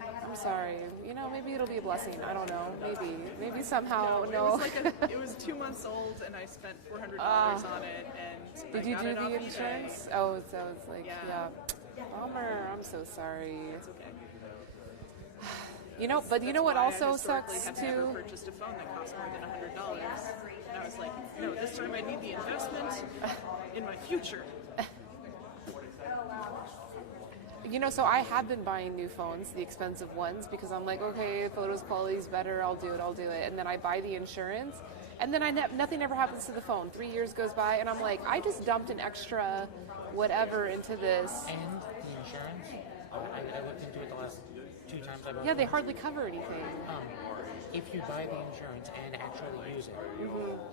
I'm sorry. You know, maybe it'll be a blessing. I don't know. Maybe somehow. No. It was 2 months old, and I spent $400 on it. And did I you got do it off the eBay. insurance? Oh, so it's like Yeah. Bummer. I'm so sorry. It's okay. You know, but you know what That's why I also historically sucks have never too. purchased a phone that cost more than $100. And I was like, no, this time I need the investment in my future. You know, so I have been buying new phones, the expensive ones, because I'm like, okay, photos quality's better, I'll do it. And then I buy the insurance, and then nothing ever happens to the phone. 3 years goes by, and I'm like, I just dumped an extra whatever into this. And the insurance, I looked into it the last 2 times I bought Yeah, they it. hardly cover anything. If you buy the insurance and actually use it,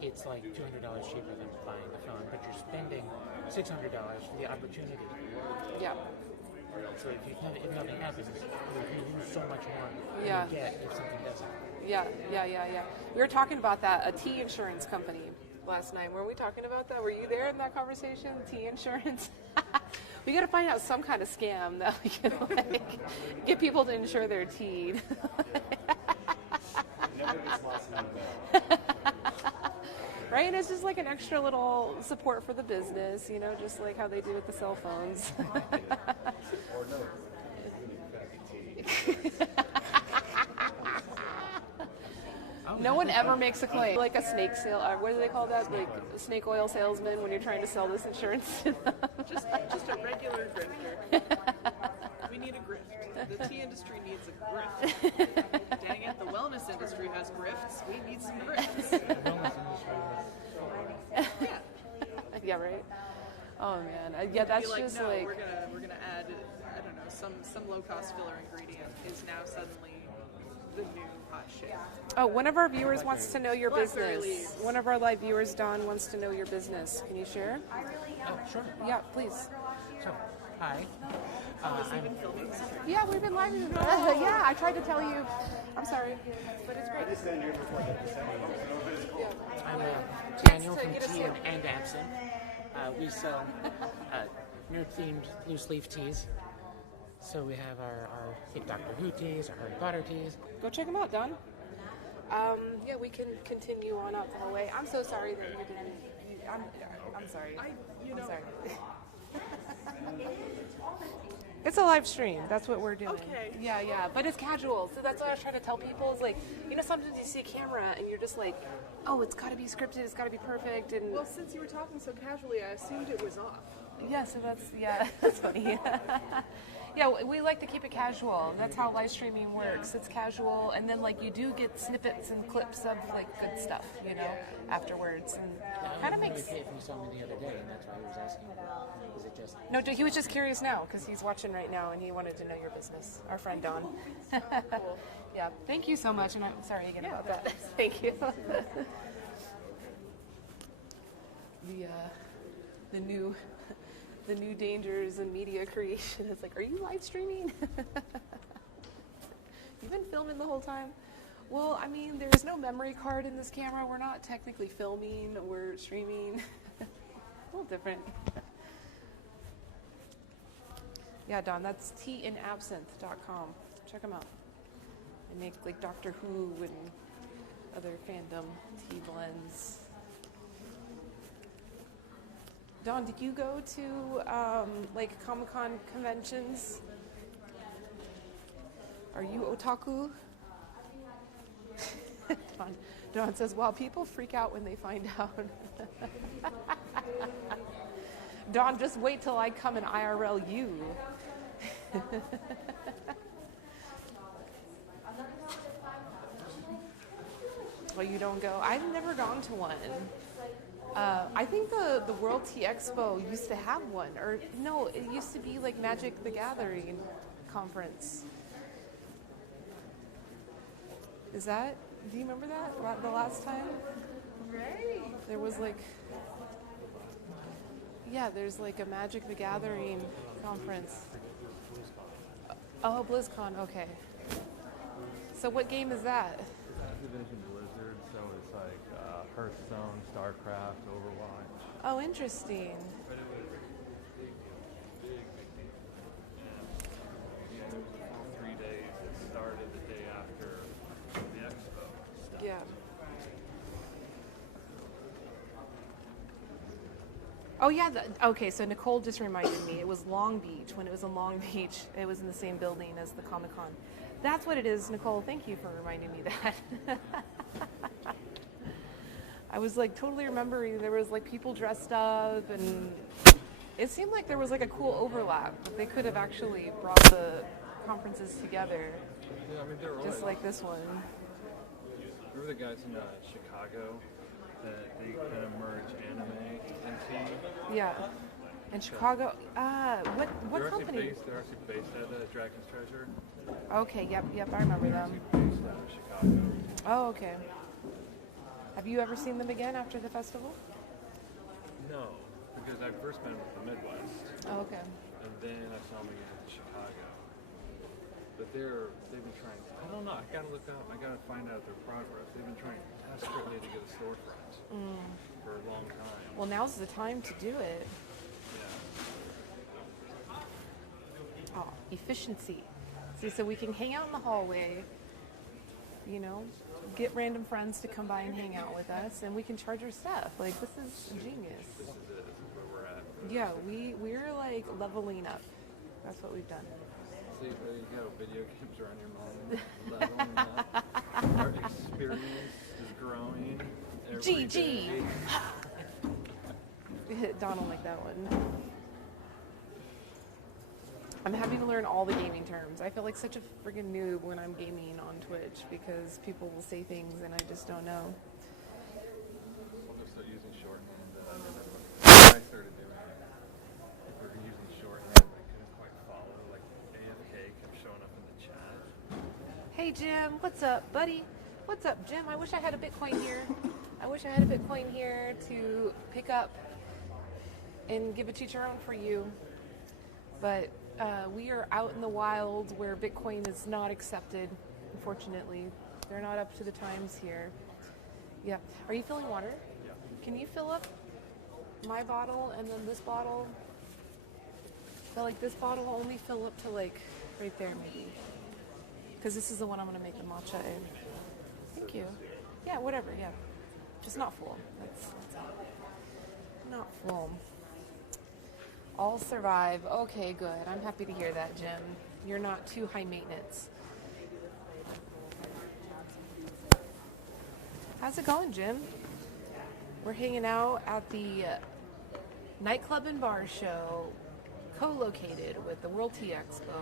it's like $200 cheaper than buying the phone, but you're spending $600 for the opportunity. Yeah. So if nothing happens, you lose so much more than Yeah. you get if something doesn't. Yeah. We were talking about that, a tea insurance company last night. Were we talking about that? Were you there in that conversation? Tea insurance? We got to find out some kind of scam that we can like get people to insure their tea. Right? And it's just like an extra little support for the business, you know, just like how they do with the cell phones. No one ever makes a claim. Like a snake sale, what do they call that? Like snake oil salesman when you're trying to sell this insurance to them. Just a regular drifter. We need a grift. The tea industry needs a grift. Dang it, the wellness industry has grifts. We need some grifts. Yeah, right. Oh man, yeah, that's Be like, just no, like. we're gonna add, I don't know, some low cost filler ingredient is now suddenly the new hot shit. Oh, one of our viewers wants to know your Blackberry business. leaves. One of our live viewers, Don, wants to know your business. Can you share? Oh, sure. Yeah, please. So, hi. I'm Yeah, we've been live. Yeah, I tried to tell you. I'm sorry, but it's great. Daniel Yes, to from get us Tea in. and Absent. We sell nerd-themed loose-leaf teas. So we have our Doctor Who teas, our Harry Potter teas. Go check them out, Don. Yeah, we can continue on out the whole way. I'm so sorry that you didn't. I'm sorry. I'm sorry. It's a live stream. That's what we're doing. Okay. Yeah. But it's casual. So that's what I was trying to tell people is like, sometimes you see a camera and you're just like, oh, it's got to be scripted. It's got to be perfect. And Well, since you were talking so casually, I assumed it was off. yeah, so that's funny. Yeah, we like to keep it casual. That's how live streaming works. It's casual, and then like you do get snippets and clips of like good stuff, afterwards, and kind of makes. He saw me the other day, and that's why he was asking. Is it just? No, he was just curious now because he's watching right now, and he wanted to know your business. Our friend Don. Cool. Yeah, thank you so much, and I'm sorry again about that. Thank you. The new dangers in media creation. It's like, are you live streaming? You've been filming the whole time? Well, I mean, there's no memory card in this camera. We're not technically filming. We're streaming. A little different. Yeah, Don, that's teaandabsinthe.com. Check them out. They make like Doctor Who and other fandom tea blends. Dawn, did you go to like Comic-Con conventions? Are you otaku? Dawn says, "Wow, people freak out when they find out." Dawn, just wait till I come and IRL you. Well, you don't go. I've never gone to one. I think the World Tea Expo used to have one, or no, it used to be like Magic the Gathering conference. Is that? Do you remember that? The last time? Right. There was like, yeah, there's like a Magic the Gathering conference. Oh, BlizzCon. Okay. So what game is that? Activision Blizzard, so it's like Hearthstone, StarCraft, Overwatch. Oh, interesting. But it was big. Yeah, it was a full 3 days. It started the day after the expo stuff. Yeah. Oh yeah. Okay, so Nicole just reminded me. It was Long Beach. When it was in Long Beach, it was in the same building as the Comic-Con. That's what it is, Nicole. Thank you for reminding me that. I was like totally remembering there was like people dressed up, and it seemed like there was like a cool overlap. They could have actually brought the conferences together, Yeah, I mean, they're just like this one. Remember the guys in Chicago that they kind of merge anime and tea? Yeah. In Chicago, what They're company? They're actually based at Dragon's Treasure. Okay, yep, I remember them. Based out of Chicago. Oh, okay. Have you ever seen them again after the festival? No, because I first met them in the Midwest, Oh, okay. and then I saw them again in Chicago. But they've been trying. I don't know. I gotta look up. I gotta find out their progress. They've been trying desperately to get a storefront for a long time. Well, now's the time to do it. Yeah. Oh, efficiency. See, so we can hang out in the hallway, get random friends to come by and hang out with us, and we can charge our stuff. Like, this is genius. This is it. This is where we're at. Yeah, we're like leveling up. That's what we've done. See, there you go. Video games are on your mind. Leveling up. Our experience is growing every GG. day. Don will like that one. I'm having to learn all the gaming terms. I feel like such a friggin' noob when I'm gaming on Twitch because people will say things and I just don't know. We'll just start using shorthand. I started doing it. We were using shorthand. I couldn't quite follow. Like AFK kept showing up in the chat. Hey Jim, what's up, buddy? What's up, Jim? I wish I had a Bitcoin here. I wish I had a Bitcoin here to pick up and give a teacher own for you. But we are out in the wild where Bitcoin is not accepted, unfortunately. They're not up to the times here. Yeah. Are you filling water? Yeah. Can you fill up my bottle and then this bottle? I feel like this bottle will only fill up to like right there maybe. Because this is the one I'm going to make the matcha in. Thank you. Yeah, whatever, yeah. Just not full. That's it. Not full. I'll survive. Okay, good. I'm happy to hear that, Jim. You're not too high maintenance. How's it going, Jim? We're hanging out at the Nightclub and Bar Show, co-located with the World Tea Expo.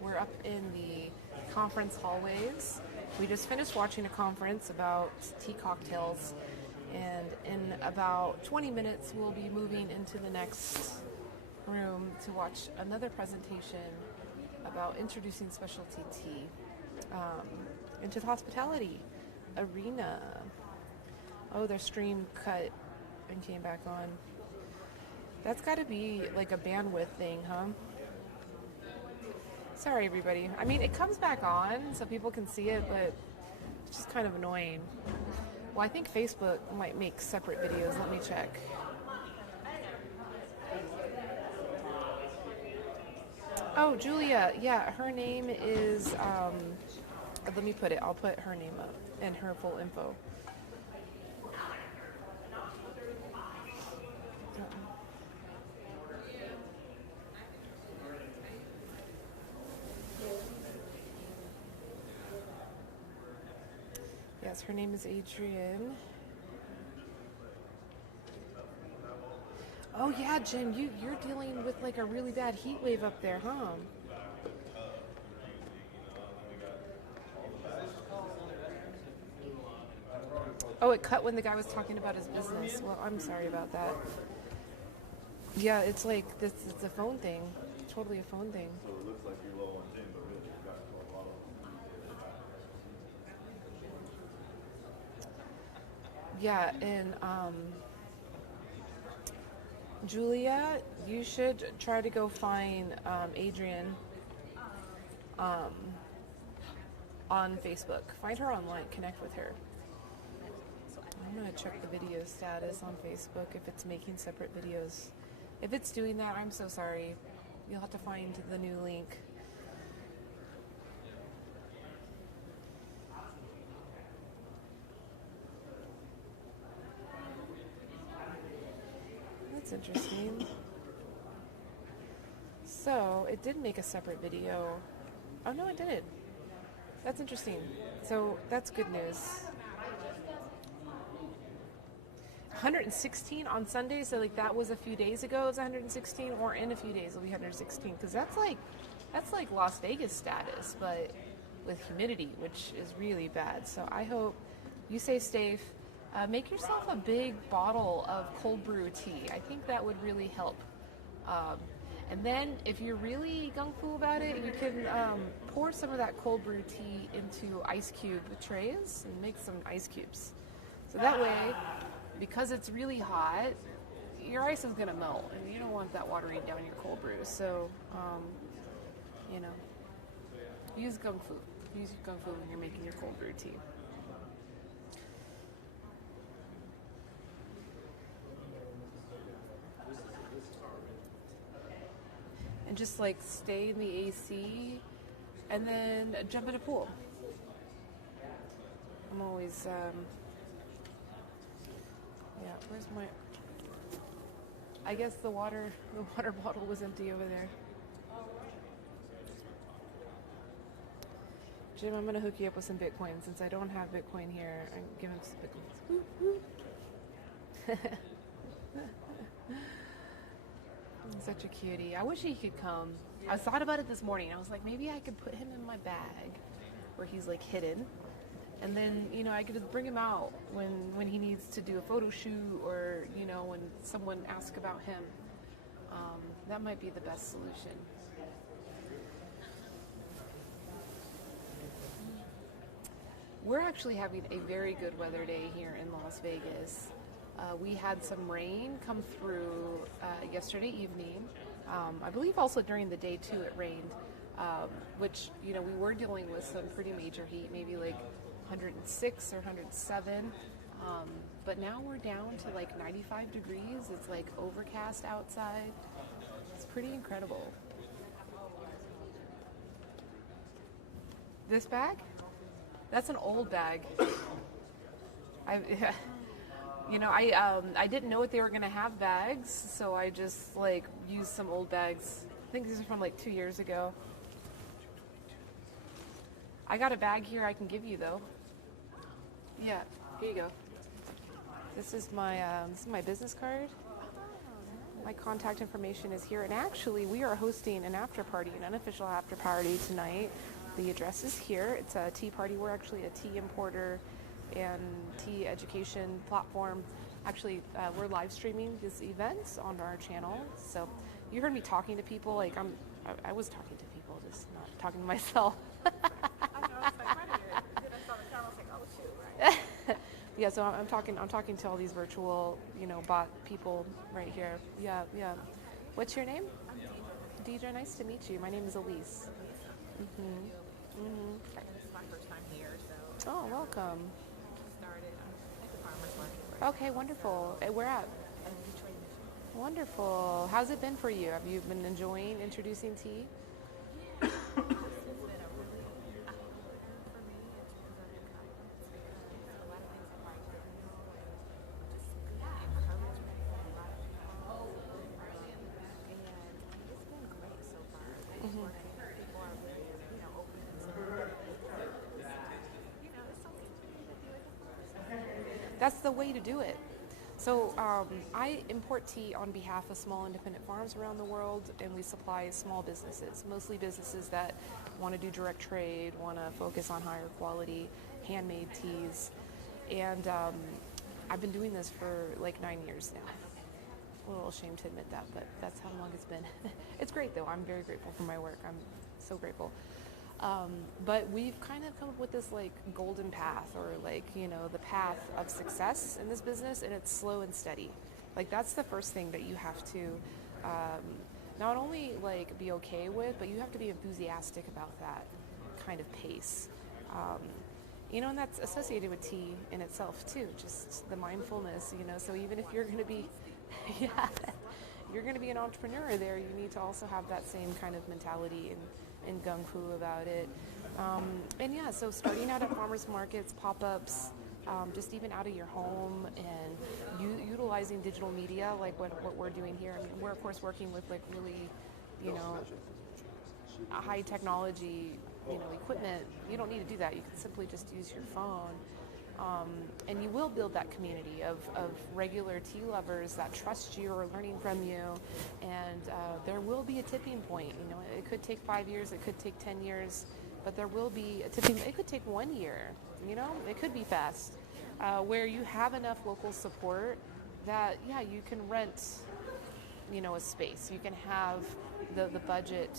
We're up in the conference hallways. We just finished watching a conference about tea cocktails, and in about 20 minutes we'll be moving into the next room to watch another presentation about introducing specialty tea into the hospitality arena. Oh, their stream cut and came back on. That's got to be like a bandwidth thing, huh? Sorry, everybody. I mean, it comes back on so people can see it, but it's just kind of annoying. Well, I think Facebook might make separate videos. Let me check. Oh, Julia. Yeah, her name is, let me put it. I'll put her name up and her full info. Yes, her name is Adrienne. Oh yeah, Jim, you're dealing with like a really bad heat wave up there, huh? Oh, it cut when the guy was talking about his business. Well, I'm sorry about that. Yeah, it's like this. It's a phone thing. Totally a phone thing. So it looks like you're low on gin, but really you've got a lot of. Yeah, and Julia, you should try to go find Adrienne on Facebook. Find her online, connect with her. I'm gonna check the video status on Facebook if it's making separate videos. If it's doing that, I'm so sorry. You'll have to find the new link. That's interesting. So, it did make a separate video. Oh no, it didn't. That's interesting. So, that's good news. 116 on Sunday, so like that was a few days ago, it was 116, or in a few days it'll be 116, because that's like Las Vegas status, but with humidity, which is really bad. So I hope you stay safe. Make yourself a big bottle of cold brew tea. I think that would really help. And then if you're really gung-fu about it, you can pour some of that cold brew tea into ice cube trays and make some ice cubes. So that way, because it's really hot, your ice is gonna melt, and you don't want that watering down your cold brew. So, you know, use gung-fu. Use gung-fu when you're making your cold brew tea. And just like stay in the AC, and then jump in a pool. I'm always, yeah, where's my... I guess the water bottle was empty over there. Jim, I'm going to hook you up with some Bitcoin. Since I don't have Bitcoin here, I'm giving him some Bitcoin. He's such a cutie. I wish he could come. I thought about it this morning. I was like, maybe I could put him in my bag where he's like hidden. And then, you know, I could just bring him out when he needs to do a photo shoot or, you know, when someone asks about him. That might be the best solution. We're actually having a very good weather day here in Las Vegas. We had some rain come through yesterday evening. I believe also during the day too it rained, which, you know, we were dealing with some pretty major heat, maybe like 106 or 107. But now we're down to like 95 degrees. It's like overcast outside. It's pretty incredible. This bag? That's an old bag. You know, I didn't know what they were gonna have bags, so I just like used some old bags. I think these are from like 2 years ago. I got a bag here I can give you though. Yeah, here you go. This is my business card. My contact information is here, and actually we are hosting an after party, an unofficial after party tonight. The address is here. It's a tea party. We're actually a tea importer and tea education platform. Actually, we're live streaming this event on our channel. So you heard me talking to people. Like I was talking to people, just not talking to myself. I know, it's like, wait a minute. Then I saw the camera, I was like, oh shoot, right? Yeah, so I'm talking to all these virtual, you know, bot people right here. Yeah. What's your name? I'm Deidre. Deidre, nice to meet you. My name is Elise. And this is my first time here, so. Oh, welcome. Started at the farmer's market. Okay, wonderful. Where at? In Detroit, Michigan. Wonderful. How's it been for you? Have you been enjoying introducing tea? This has been a really eye-opener for me in terms of kindness, because a lot of things are like just encouragement from a lot of people. And it's been great so far. People are very, you know, open to you know, it's something to do at the farmers. That's the way to do it. So I import tea on behalf of small independent farms around the world, and we supply small businesses, mostly businesses that want to do direct trade, want to focus on higher quality, handmade teas. And I've been doing this for like 9 years now. A little ashamed to admit that, but that's how long it's been. It's great though. I'm very grateful for my work. I'm so grateful. But we've kind of come up with this like golden path, or like, you know, the path of success in this business, and it's slow and steady. Like that's the first thing that you have to not only like be okay with, but you have to be enthusiastic about that kind of pace. You know, and that's associated with tea in itself too, just the mindfulness, you know, so even if you're going to be, yeah, you're going to be an entrepreneur there, you need to also have that same kind of mentality and gung-fu about it. And yeah, so starting out at farmers markets, pop-ups, just even out of your home, and utilizing digital media like what we're doing here. I mean, we're of course working with like really, you know, high technology, you know, equipment. You don't need to do that. You can simply just use your phone. And you will build that community of regular tea lovers that trust you or learning from you. And there will be a tipping point. You know, it could take 5 years, it could take 10 years, but there will be a tipping. It could take 1 year. You know, it could be fast, where you have enough local support that yeah, you can rent, you know, a space. You can have the budget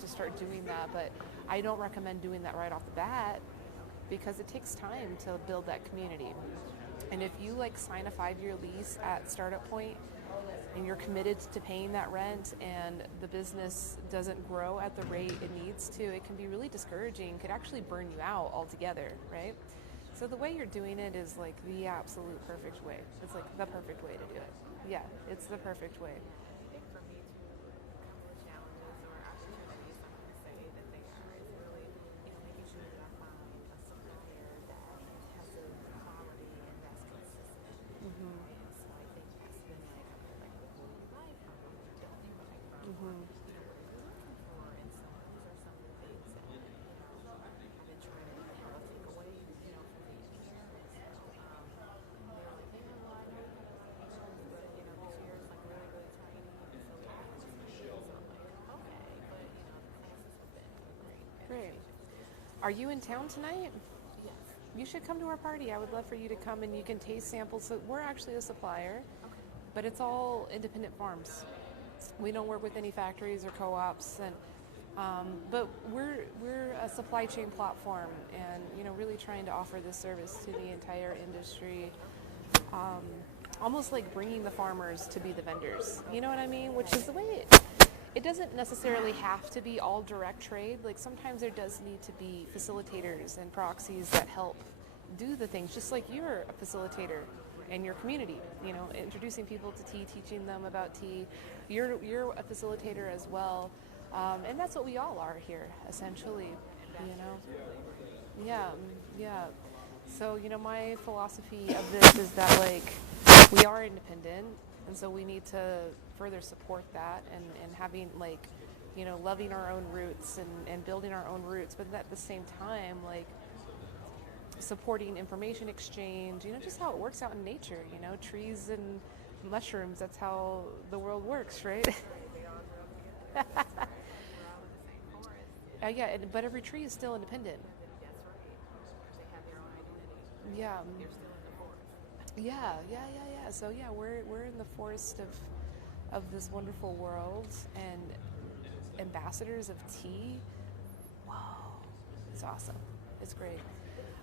to start doing that. But I don't recommend doing that right off the bat, because it takes time to build that community. And if you like sign a 5-year lease at startup point and you're committed to paying that rent and the business doesn't grow at the rate it needs to, it can be really discouraging, could actually burn you out altogether, right? So the way you're doing it is like the absolute perfect way. It's like the perfect way to do it. Yeah, it's the perfect way. I think for me to come with challenges or opportunities, I'm going to say that they are, is really, you know, making sure that I find a supplier that has a quality and that's consistent. And so I think that's been like the whole life from definitely right from, you know, what you're looking for. And so those are some of the things that, you know, I've been trying to kind of take away, you know, from the experience. So they're like, yeah, well, I know you have a lot of issues, but, you know, this year is like really, really trying Are you in town tonight? Yes. You should come to our party. I would love for you to come and you can taste samples. So we're actually a supplier, but it's all independent farms. We don't work with any factories or co-ops, and but we're a supply chain platform, and really trying to offer this service to the entire industry. Almost like bringing the farmers to be the vendors. You know what I mean? Which is the way it doesn't necessarily have to be all direct trade. Like sometimes there does need to be facilitators and proxies that help do the things, just like you're a facilitator in your community, introducing people to tea, teaching them about tea. You're a facilitator as well. And that's what we all are here, essentially, Yeah. So, my philosophy of this is that, like, we are independent, and so we need to further support that and having, like, loving our own roots and building our own roots, but at the same time, like, supporting information exchange, just how it works out in nature, trees and mushrooms, that's how the world works, right? Yeah, but every tree is still independent. Yeah. Yeah. So yeah, we're in the forest of this wonderful world and ambassadors of tea. Whoa, it's awesome. It's great.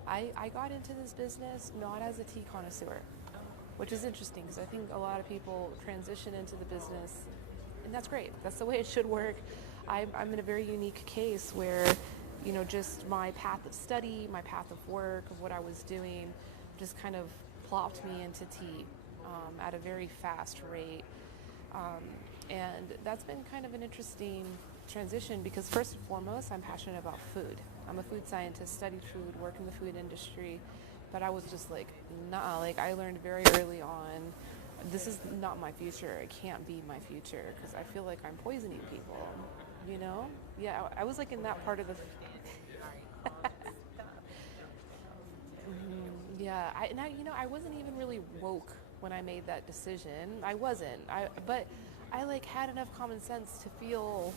I got into this business not as a tea connoisseur, which is interesting because I think a lot of people transition into the business, and that's great. That's the way it should work. I'm in a very unique case where, just my path of study, my path of work, of what I was doing, just kind of plopped me into tea at a very fast rate. And that's been kind of an interesting transition because first and foremost, I'm passionate about food. I'm a food scientist, studied food, work in the food industry, but I was just like, nah, like I learned very early on, this is not my future. It can't be my future because I feel like I'm poisoning people, Yeah, I was like in that part of the... Yeah, I wasn't even really woke when I made that decision. I wasn't. But I like had enough common sense to feel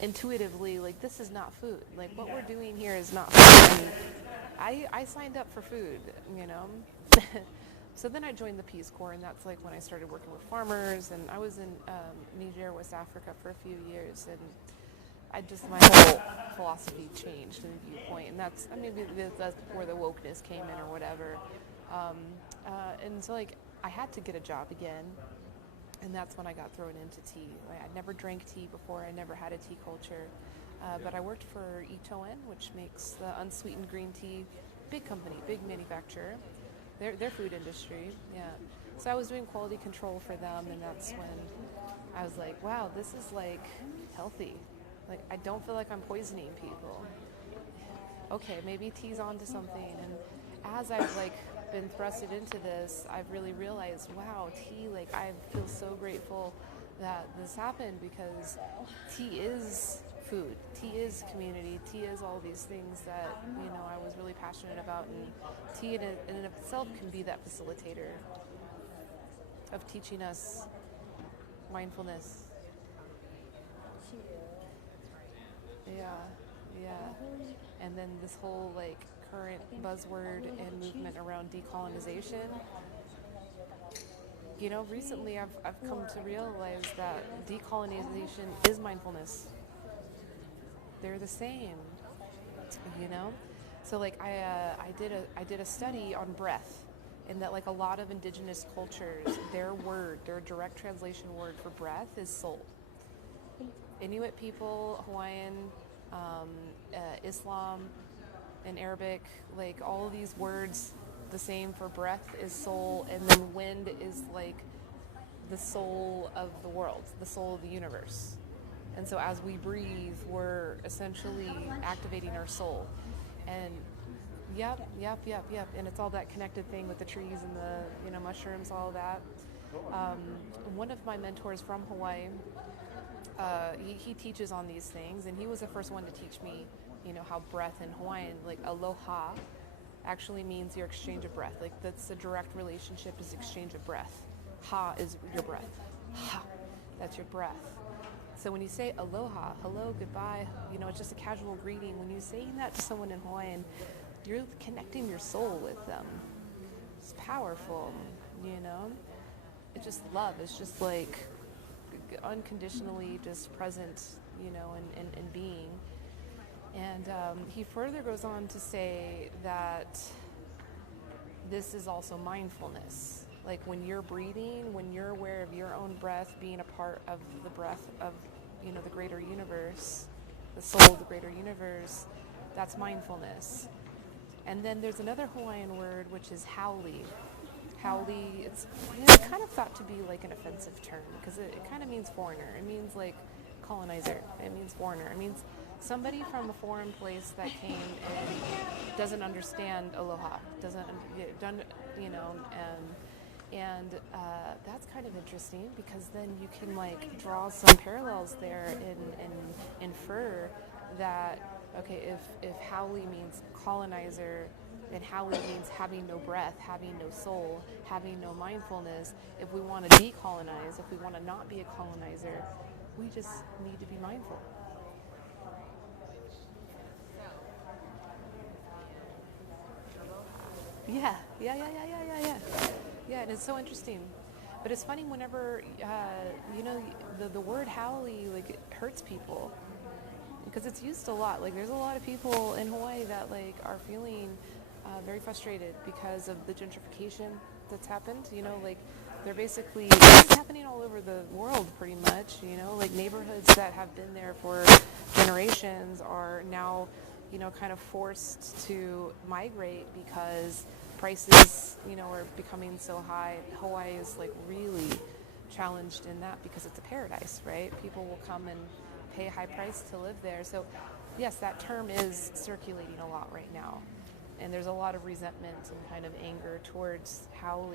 intuitively like this is not food. Like what we're doing here is not food. And I signed up for food, So then I joined the Peace Corps, and that's like when I started working with farmers. And I was in Niger, West Africa for a few years, and my whole philosophy changed and viewpoint, and that's where the wokeness came in or whatever. And so like I had to get a job again, and that's when I got thrown into tea. Like, I never drank tea before. I never had a tea culture, but I worked for Itoen, which makes the unsweetened green tea. Big company, big manufacturer. Their food industry, yeah. So I was doing quality control for them, and that's when I was like, wow, this is like healthy. Like, I don't feel like I'm poisoning people. Okay, maybe tea's onto something. And as I've like been thrusted into this, I've really realized, wow, tea, like I feel so grateful that this happened because tea is food, tea is community, tea is all these things that, I was really passionate about. And tea in and of itself can be that facilitator of teaching us mindfulness. Yeah. And then this whole like current buzzword and movement around decolonization. Recently I've come to realize that decolonization is mindfulness. They're the same, So like I did a study on breath, and that like a lot of indigenous cultures, their direct translation word for breath is soul. Inuit people, Hawaiian, Islam, and Arabic, like all of these words, the same for breath is soul, and then wind is like the soul of the world, the soul of the universe. And so as we breathe, we're essentially activating our soul. And yep. And it's all that connected thing with the trees and the mushrooms, all that. One of my mentors from Hawaii, he teaches on these things, and he was the first one to teach me, how breath in Hawaiian, like aloha, actually means your exchange of breath. Like that's a direct relationship, is exchange of breath. Ha is your breath. Ha, that's your breath. So when you say aloha, hello, goodbye, you know, it's just a casual greeting. When you're saying that to someone in Hawaiian, you're connecting your soul with them. It's powerful, you know? It's just love. It's just like unconditionally just present, you know, and being. And he further goes on to say that this is also mindfulness. Like when you're breathing, when you're aware of your own breath being a part of the breath of, you know, the greater universe, the soul of the greater universe, that's mindfulness. And then there's another Hawaiian word, which is haole. Haole, it's kind of thought to be like an offensive term because it kind of means foreigner. It means like colonizer. It means foreigner. It means somebody from a foreign place that came and doesn't understand aloha, doesn't, you know, and that's kind of interesting because then you can like draw some parallels there and infer that, okay, if haole means colonizer, then haole means having no breath, having no soul, having no mindfulness. If we want to decolonize, if we want to not be a colonizer, we just need to be mindful. Yeah. Yeah, and it's so interesting. But it's funny whenever, you know, the word haole, like, it hurts people. Because it's used a lot. Like, there's a lot of people in Hawaii that, like, are feeling very frustrated because of the gentrification that's happened. You know, like, they're basically, it's happening all over the world pretty much, you know. Like, neighborhoods that have been there for generations are now, you know, kind of forced to migrate because prices, you know, are becoming so high. Hawaii is like really challenged in that because it's a paradise, right? People will come and pay a high price to live there. So yes, that term is circulating a lot right now. And there's a lot of resentment and kind of anger towards haole.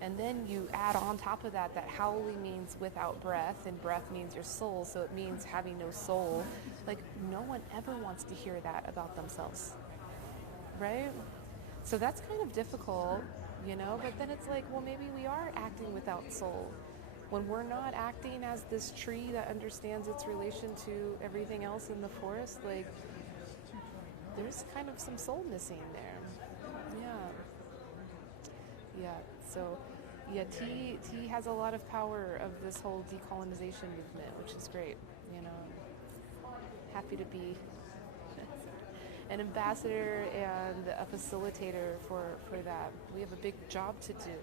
And then you add on top of that haole means without breath, and breath means your soul, so it means having no soul. Like, no one ever wants to hear that about themselves, right? So that's kind of difficult, you know, but then it's like, well, maybe we are acting without soul. When we're not acting as this tree that understands its relation to everything else in the forest, like, there's kind of some soul missing there. Yeah. So, yeah, tea has a lot of power of this whole decolonization movement, which is great, you know. Happy to be an ambassador and a facilitator for that. We have a big job to do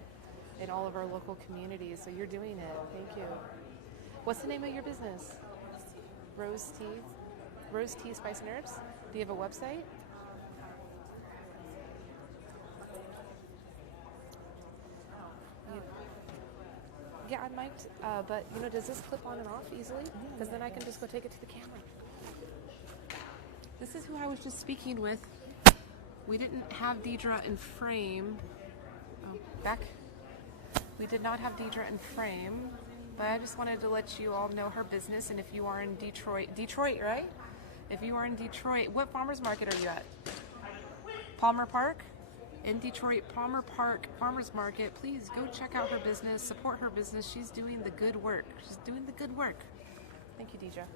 in all of our local communities, so you're doing it. Thank you. What's the name of your business? Rose Tea? Rose Tea Spice and Herbs? Do you have a website? Yeah, I might, but, you know, does this clip on and off easily? Because then I can just go take it to the camera. This is who I was just speaking with. We didn't have Deidre in frame. Oh, back. We did not have Deidre in frame, but I just wanted to let you all know her business. And if you are in Detroit, right? If you are in Detroit, what farmers market are you at? Palmer Park? In Detroit, Palmer Park Farmers Market. Please go check out her business, support her business. She's doing the good work. Thank you, Deidre.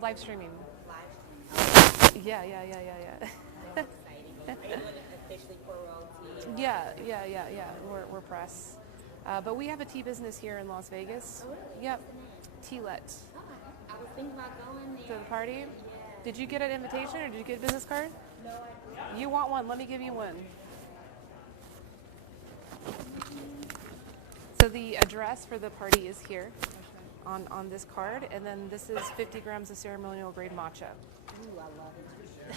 Live streaming. Yeah. Yeah. We're press. But we have a tea business here in Las Vegas. Oh, really? Yep. Tealet. Oh, I was thinking about going there. To the party? Did you get an invitation or did you get a business card? No, I didn't. You want one? Let me give you one. So the address for the party is here on this card, and then this is 50 grams of ceremonial grade matcha. Ooh, I love it.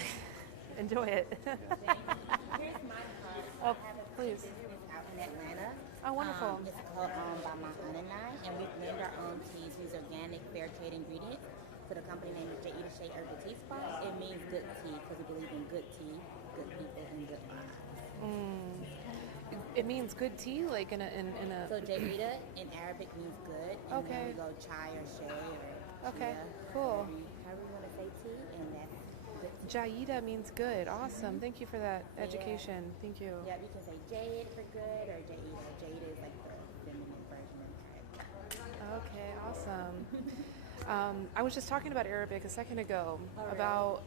Enjoy it. Here's my card. Oh, I have a please. business out in Atlanta. Oh, wonderful. It's co-owned by my aunt and I, and we've named our own teas. We use organic, fair trade ingredients. So the company name is Jaida Shea Herbal Tea Spot. It means good tea because we believe in good tea, good people, and good vibes. It means good tea, like in a. So Jaida in Arabic means good, and then we go chai or shay or Okay, chia, cool. however you want to say tea, and that's good tea. Jaida means good. Awesome. Thank you for that education. Thank you. Yeah, you can say Jade for good or Jaida. Jaida is like the feminine version of it. Okay, I was just talking about Arabic a second ago, about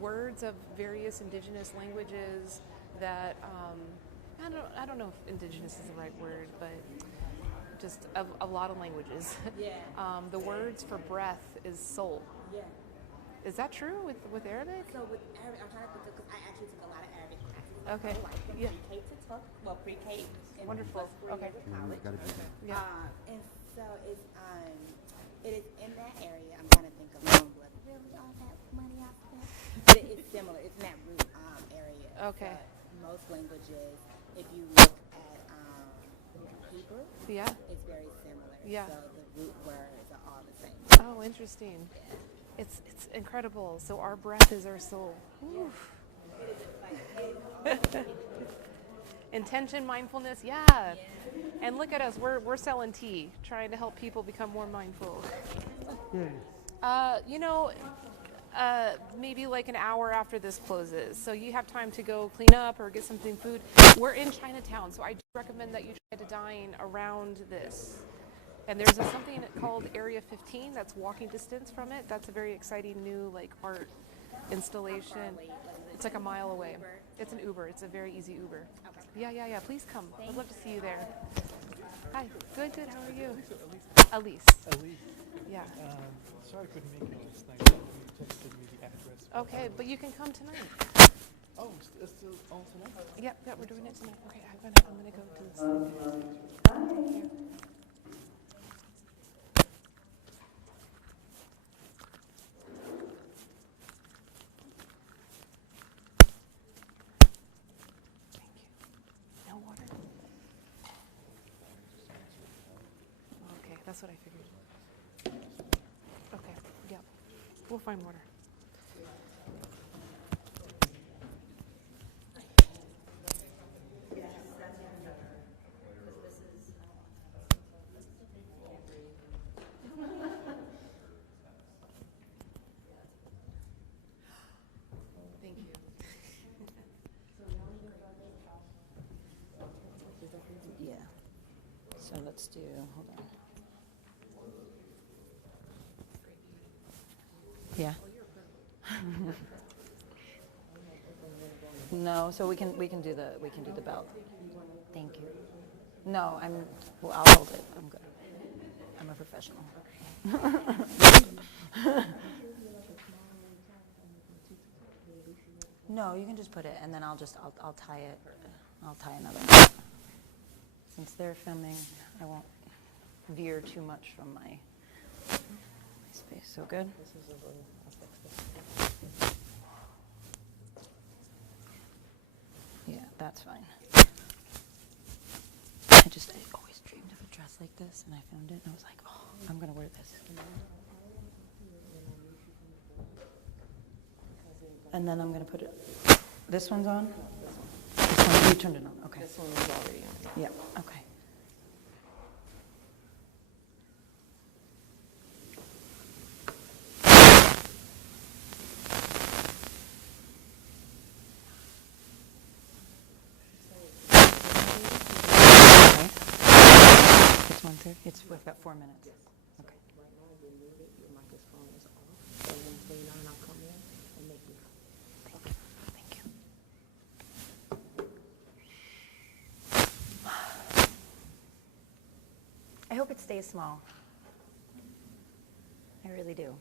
words of various indigenous languages that, I don't know if indigenous is the right word, but just a lot of languages. Yeah. The words for breath is soul. Yeah. Is that true with Arabic? So with Arabic, I'm trying to think because I actually took a lot of Arabic classes. Okay. Like from Yeah. pre-K to pre-K and Wonderful. plus 3 Okay. years of college. Yeah. And so it is in that area. I'm trying to think of really all that money I spent. But it's similar. It's in that root area. Okay. So most languages, if you look at Hebrew, Yeah. it's very similar. Yeah. So the root words are all the same. Oh, interesting. It's incredible. So our breath is our soul. Oof. Intention, mindfulness, yeah. And look at us, we're selling tea, trying to help people become more mindful. Maybe like an hour after this closes. So you have time to go clean up or get something food. We're in Chinatown, so I do recommend that you try to dine around this. And there's something called Area 15 that's walking distance from it. That's a very exciting new art installation. It's like a mile away. It's an Uber. It's a very easy Uber. Yeah. Please come. I'd love to see you there. Hi. Good. How are you? Elise. Yeah. Sorry I couldn't make it last night. You texted me the address. Okay, but you can come tonight. Oh, it's still all tonight? Yep, we're doing it tonight. Okay, I'm gonna go to this. No water? Okay, that's what I figured. Okay, yeah. We'll find water. Thank you. Yeah. So let's do, hold on. Yeah. No, so we can do the belt. Thank you. No, I'll hold it. I'm good. I'm a professional. No, you can just put it, and then I'll tie it. I'll tie another knot. Since they're filming, I won't veer too much from my space. So good? Yeah, that's fine. I always dreamed of a dress like this, and I found it, and I was like, oh, I'm going to wear this. And then I'm going to put it, this one's on? This one, you turned it on, okay. This one was already on. Yeah, okay. It's 1:30. We've got 4 minutes. Okay. Thank you. I hope it stays small. I really do.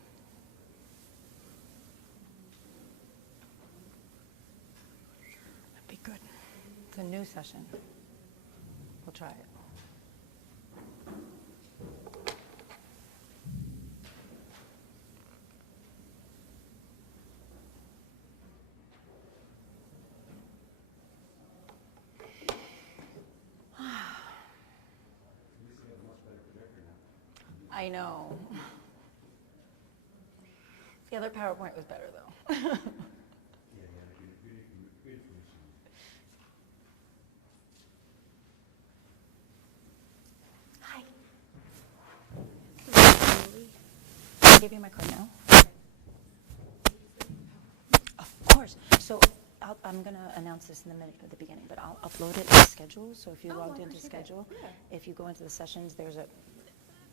That'd be good. It's a new session. We'll try it. I know. The other PowerPoint was better, though. Hi. Can I give you my card now? Of course. So I'm going to announce this in a minute at the beginning, but I'll upload it to schedule. So if you logged into schedule, if you go into the sessions, there's a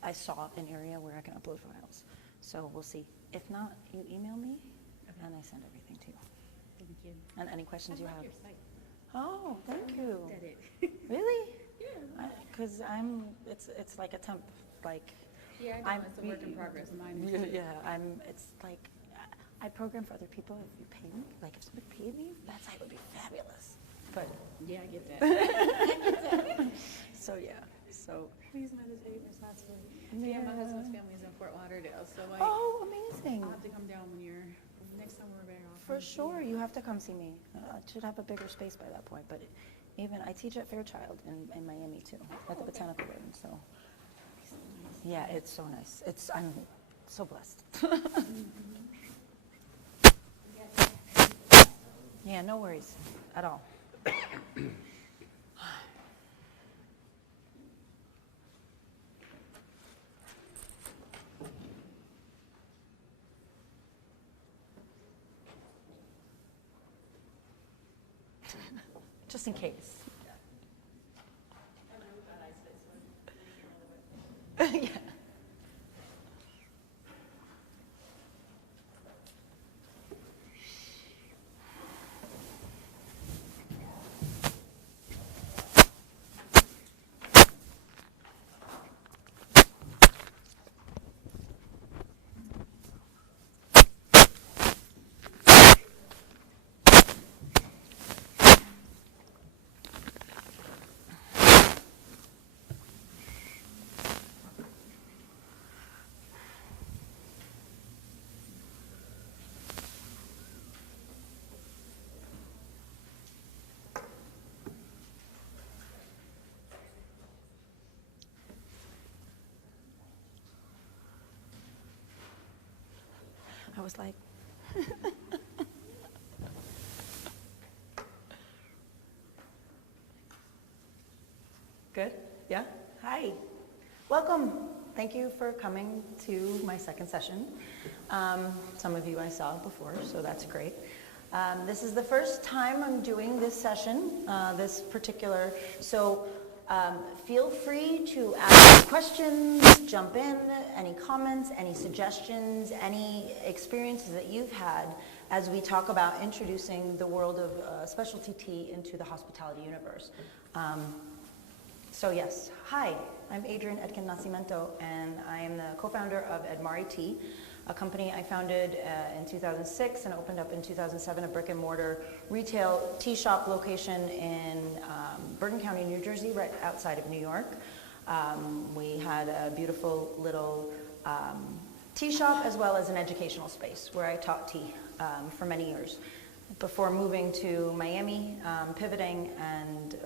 I saw an area where I can upload files. So we'll see. If not, you email me, and I send everything to you. Thank you. And any questions you have. Your site. Oh, thank you. Looked at it. Really? Yeah. Because it's like a temp, like. Yeah, I know, it's a work in progress. Mine is too. Yeah, it's like, I program for other people. If you pay me, like if somebody paid me, that site would be fabulous. But. Yeah, I get that. I get that. So yeah, so. Please meditate responsibly. Yeah, my husband's family is in Fort Lauderdale, so like. Oh, amazing. I'll have to come down next time we're back. For sure, you have to come see me. I should have a bigger space by that point, but even, I teach at Fairchild in Miami too, at the Botanical Garden, so. Yeah, it's so nice. I'm so blessed. Yeah, no worries at all. Just in case. Yeah. I was like, good? Yeah? Hi. Welcome. Thank you for coming to my second session. Some of you I saw before, so that's great. This is the first time I'm doing this session, this particular, so feel free to ask questions, jump in, any comments, any suggestions, any experiences that you've had as we talk about introducing the world of specialty tea into the hospitality universe. So yes, hi, I'm Adrienne Edkin Nascimento, and I am the co-founder of Edmari Tea, a company I founded in 2006 and opened up in 2007, a brick and mortar retail tea shop location in Bergen County, New Jersey, right outside of New York. We had a beautiful little tea shop as well as an educational space where I taught tea for many years before moving to Miami, pivoting and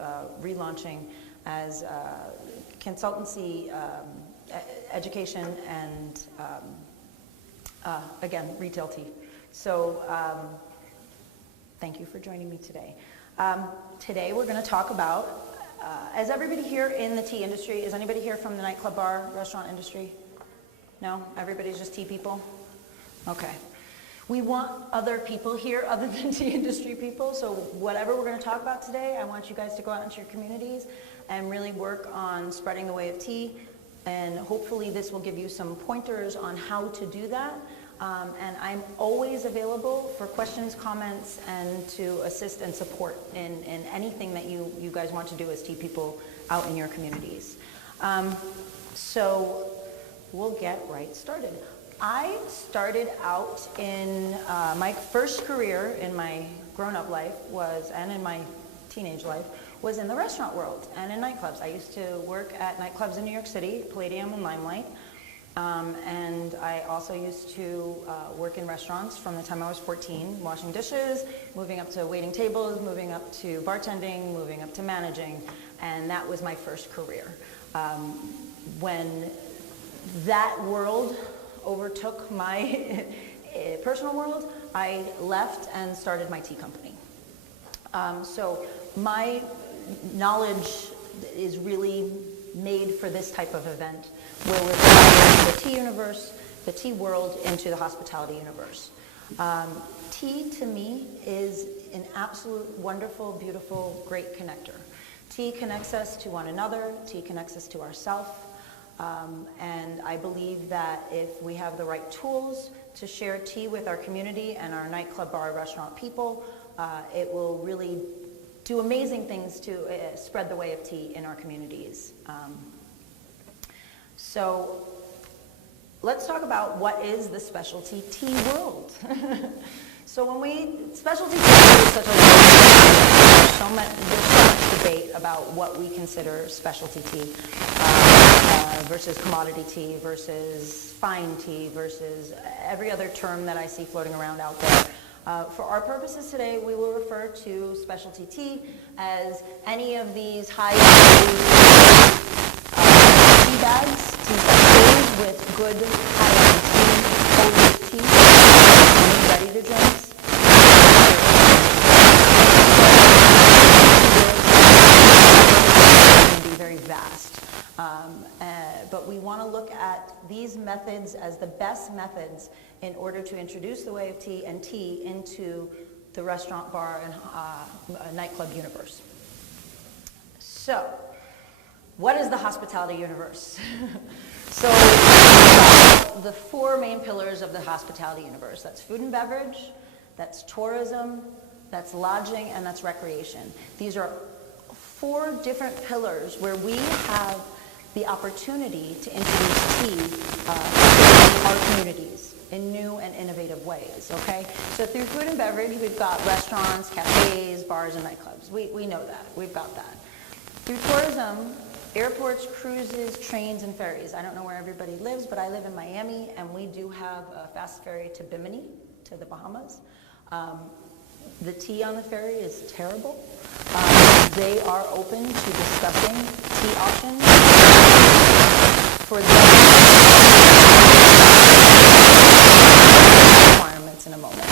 relaunching as consultancy, education, and again, retail tea. So thank you for joining me today. Today we're going to talk about, is everybody here in the tea industry? Is anybody here from the nightclub, bar, restaurant industry? No? Everybody's just tea people? Okay. We want other people here other than tea industry people, so whatever we're going to talk about today, I want you guys to go out into your communities and really work on spreading the way of tea, and hopefully this will give you some pointers on how to do that. And I'm always available for questions, comments, and to assist and support in anything that you guys want to do as tea people out in your communities. So we'll get right started. I started out in my first career in my grown-up life and in my teenage life, was in the restaurant world and in nightclubs. I used to work at nightclubs in New York City, Palladium and Limelight. And I also used to work in restaurants from the time I was 14, washing dishes, moving up to waiting tables, moving up to bartending, moving up to managing, and that was my first career. When that world overtook my personal world, I left and started my tea company. So my knowledge is really made for this type of event, where we're bringing the tea universe, the tea world, into the hospitality universe. Tea, to me, is an absolute wonderful, beautiful, great connector. Tea connects us to one another. Tea connects us to ourselves. And I believe that if we have the right tools to share tea with our community and our nightclub, bar, restaurant people, it will really do amazing things to spread the way of tea in our communities. So let's talk about what is the specialty tea world. So specialty tea is such a there's so much debate about what we consider specialty tea versus commodity tea versus fine tea versus every other term that I see floating around out there. For our purposes today, we will refer to specialty tea as any of these high-value tea bags, tea sachets with good high-end tea, tea, ready-to-drinks. Can be very vast. But we want to look at these methods as the best methods in order to introduce the way of tea and tea into the restaurant, bar, and nightclub universe. So, what is the hospitality universe? So, the four main pillars of the hospitality universe. That's food and beverage, that's tourism, that's lodging, and that's recreation. These are four different pillars where we have the opportunity to introduce tea in our communities in new and innovative ways, okay? So through food and beverage, we've got restaurants, cafes, bars, and nightclubs. We know that. We've got that. Through tourism, airports, cruises, trains, and ferries. I don't know where everybody lives, but I live in Miami, and we do have a fast ferry to Bimini, to the Bahamas. The tea on the ferry is terrible. They are open to discussing tea options for the requirements in a moment.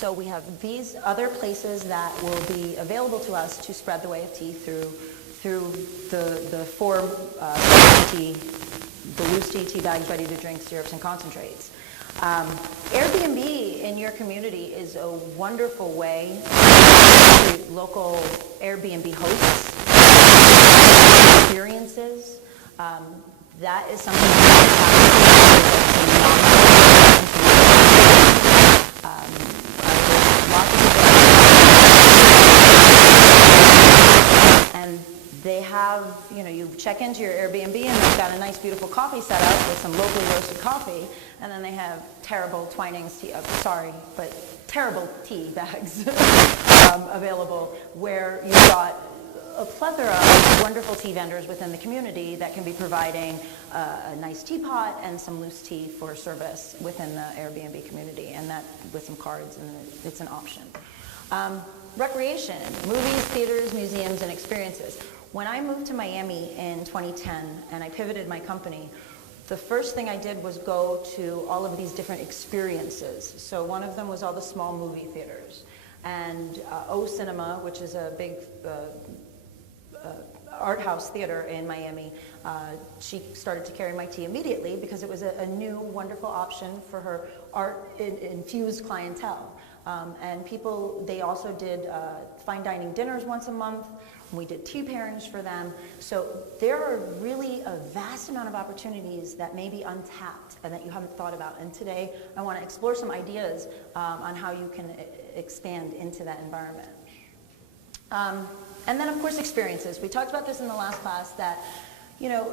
So we have these other places that will be available to us to spread the way of tea through the four tea, the loose tea bags, ready to drink, syrups, and concentrates. Airbnb in your community is a wonderful way to local Airbnb hosts, experiences. That is something and they have, you check into your Airbnb and they've got a nice, beautiful coffee set up with some locally roasted coffee, and then they have terrible Twinings tea, terrible tea bags available where you've got a plethora of wonderful tea vendors within the community that can be providing a nice teapot and some loose tea for service within the Airbnb community, and that with some cards, and it's an option. Recreation, movies, theaters, museums, and experiences. When I moved to Miami in 2010 and I pivoted my company, the first thing I did was go to all of these different experiences. So one of them was all the small movie theaters. And O Cinema, which is a big art house theater in Miami, she started to carry my tea immediately because it was a new, wonderful option for her art-infused clientele. And people, they also did fine dining dinners once a month. We did tea pairings for them. So there are really a vast amount of opportunities that may be untapped and that you haven't thought about. And today, I want to explore some ideas on how you can expand into that environment. And then, of course, experiences. We talked about this in the last class that,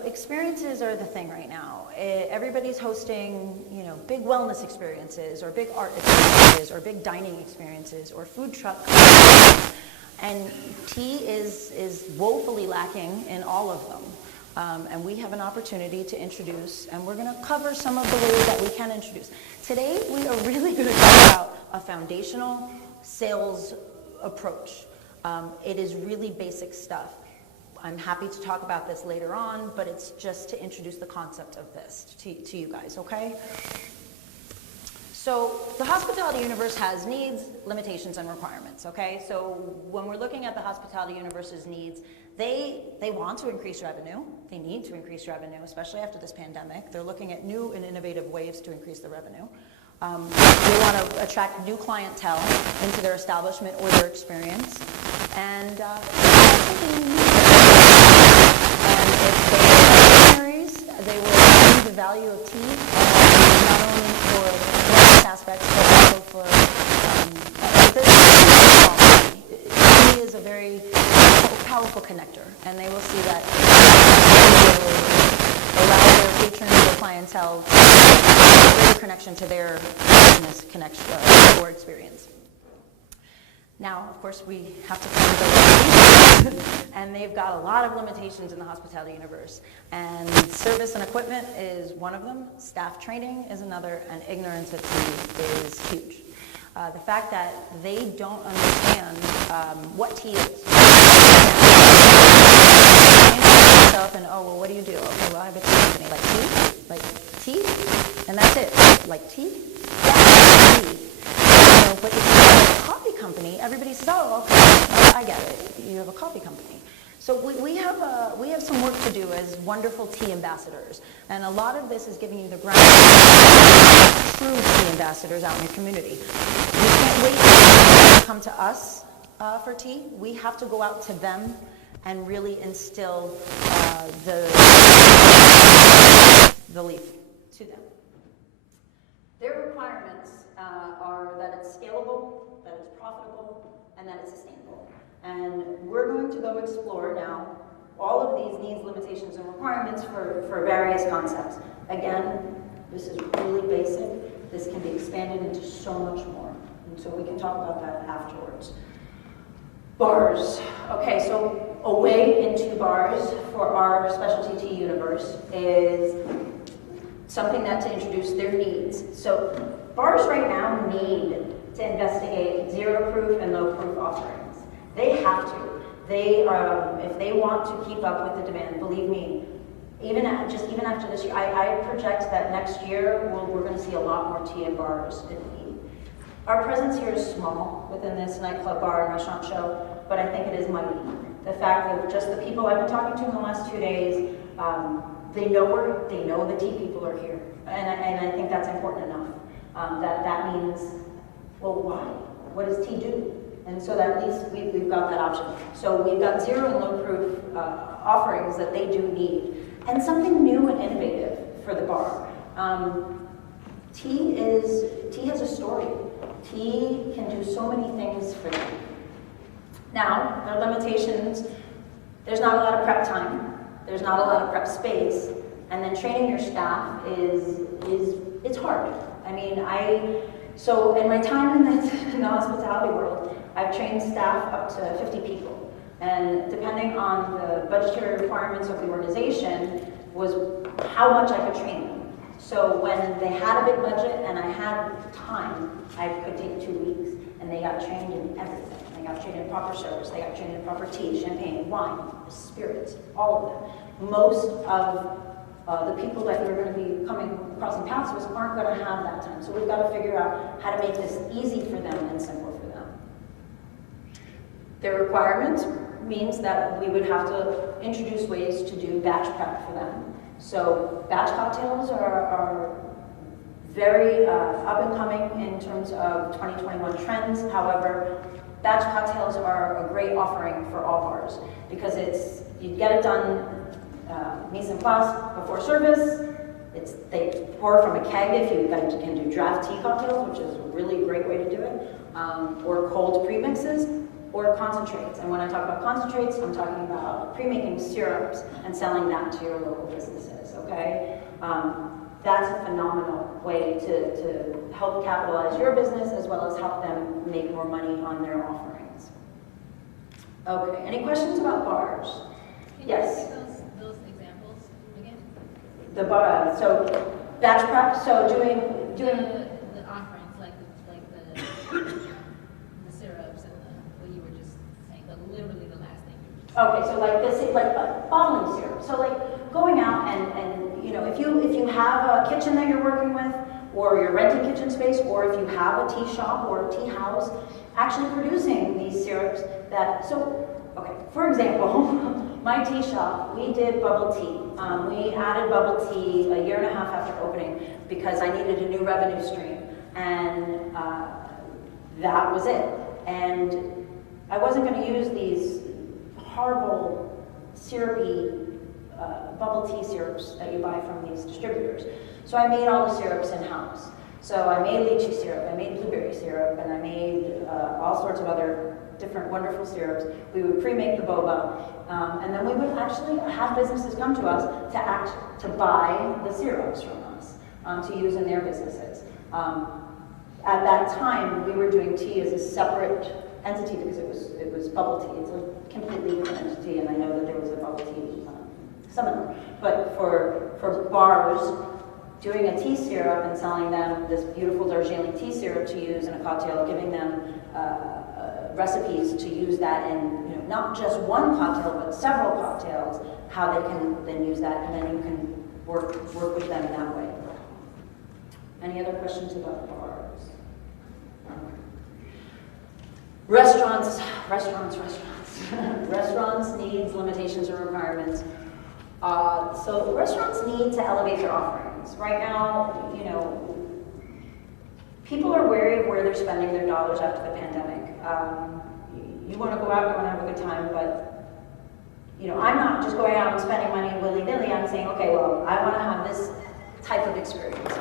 experiences are the thing right now. Everybody's hosting, big wellness experiences or big art experiences or big dining experiences or food truck experiences. And tea is woefully lacking in all of them. And we have an opportunity to introduce, and we're going to cover some of the ways that we can introduce. Today, we are really going to talk about a foundational sales approach. It is really basic stuff. I'm happy to talk about this later on, but it's just to introduce the concept of this to you guys, okay? So the hospitality universe has needs, limitations, and requirements, okay? So when we're looking at the hospitality universe's needs, they want to increase revenue. They need to increase revenue, especially after this pandemic. They're looking at new and innovative ways to increase the revenue. They want to attract new clientele into their establishment or their experience. And that's something unique. And if they are visionaries, they will see the value of tea, not only for wellness aspects, but also for tea is a very powerful connector, and they will see that it will allow their patrons, their clientele, a greater connection to their business connection or experience. Now, of course, we have to find the limitations, and they've got a lot of limitations in the hospitality universe. And service and equipment is one of them. Staff training is another, and ignorance of tea is huge. The fact that they don't understand what tea is. And oh, well, what do you do? Okay, well, I have a tea company. Like tea? Like tea? And that's it. Like tea? Yeah, tea. You know, but if you have a coffee company, everybody says, oh, okay, I get it. You have a coffee company. So we have some work to do as wonderful tea ambassadors. And a lot of this is giving you the ground true tea ambassadors out in your community. We can't wait for them to come to us for tea. We have to go out to them and really instill the leaf to them. Their requirements are that it's scalable, that it's profitable, and that it's sustainable. And we're going to go explore now all of these needs, limitations, and requirements for various concepts. Again, this is really basic. This can be expanded into so much more. And so we can talk about that afterwards. Bars. Okay, so a way into bars for our specialty tea universe is something that to introduce their needs. So bars right now need to investigate zero proof and low proof offerings. They have to. They if they want to keep up with the demand, believe me, even after this year, I project that next year we're going to see a lot more tea in bars in need. Our presence here is small within this nightclub, bar, and restaurant show, but I think it is mighty. The fact that just the people I've been talking to in the last 2 days, they know the tea people are here, and I think that's important enough. That means, well, why? What does tea do? And so that at least we've got that option. So we've got zero and low proof offerings that they do need, and something new and innovative for the bar. Tea has a story. Tea can do so many things for them. Now, there are limitations. There's not a lot of prep time. There's not a lot of prep space. And then training your staff it's hard. I mean, so in my time in the hospitality world, I've trained staff up to 50 people. And depending on the budgetary requirements of the organization was how much I could train them. So when they had a big budget and I had time, I could take 2 weeks, and they got trained in everything. They got trained in proper service, they got trained in proper tea, champagne, wine, spirits, all of them. Most of the people that you're going to be crossing paths with aren't going to have that time. So we've got to figure out how to make this easy for them and simple for them. Their requirements means that we would have to introduce ways to do batch prep for them. So batch cocktails are very up and coming in terms of 2021 trends. However, batch cocktails are a great offering for all bars because you get it done mise en place before service. They pour from a keg if you can do draft tea cocktails, which is a really great way to do it, or cold premixes, or concentrates. And when I talk about concentrates, I'm talking about pre-making syrups and selling that to your local businesses, okay? That's a phenomenal way to help capitalize your business as well as help them make more money on their offerings. Okay, any questions about bars? Yes? Those examples again? The bar, so batch prep, so doing the offerings, like the syrups and what you were just saying, but literally the last thing. Okay, so like this, like bottling syrup. So like going out and you know, if you have a kitchen that you're working with, or you're renting kitchen space, or if you have a tea shop or a tea house, actually producing these syrups that, so, okay, for example, my tea shop, we did bubble tea. We added bubble tea a year and a half after opening because I needed a new revenue stream, and that was it. And I wasn't going to use these horrible syrupy bubble tea syrups that you buy from these distributors. So I made all the syrups in-house. So I made lychee syrup, I made blueberry syrup, and I made all sorts of other different wonderful syrups. We would pre-make the boba, and then we would actually have businesses come to us to buy the syrups from us to use in their businesses. At that time, we were doing tea as a separate entity because it was bubble tea. It's a completely different entity, and I know that there was a bubble tea seminar. But for bars, doing a tea syrup and selling them this beautiful Darjeeling tea syrup to use in a cocktail, giving them recipes to use that in not just one cocktail but several cocktails, how they can then use that, and then you can work with them in that way. Any other questions about bars? Restaurants. Restaurants needs, limitations, or requirements. So restaurants need to elevate their offerings. Right now, people are wary of where they're spending their dollars after the pandemic. You want to go out, you want to have a good time, but I'm not just going out and spending money willy-nilly. I'm saying, okay, well, I want to have this type of experience.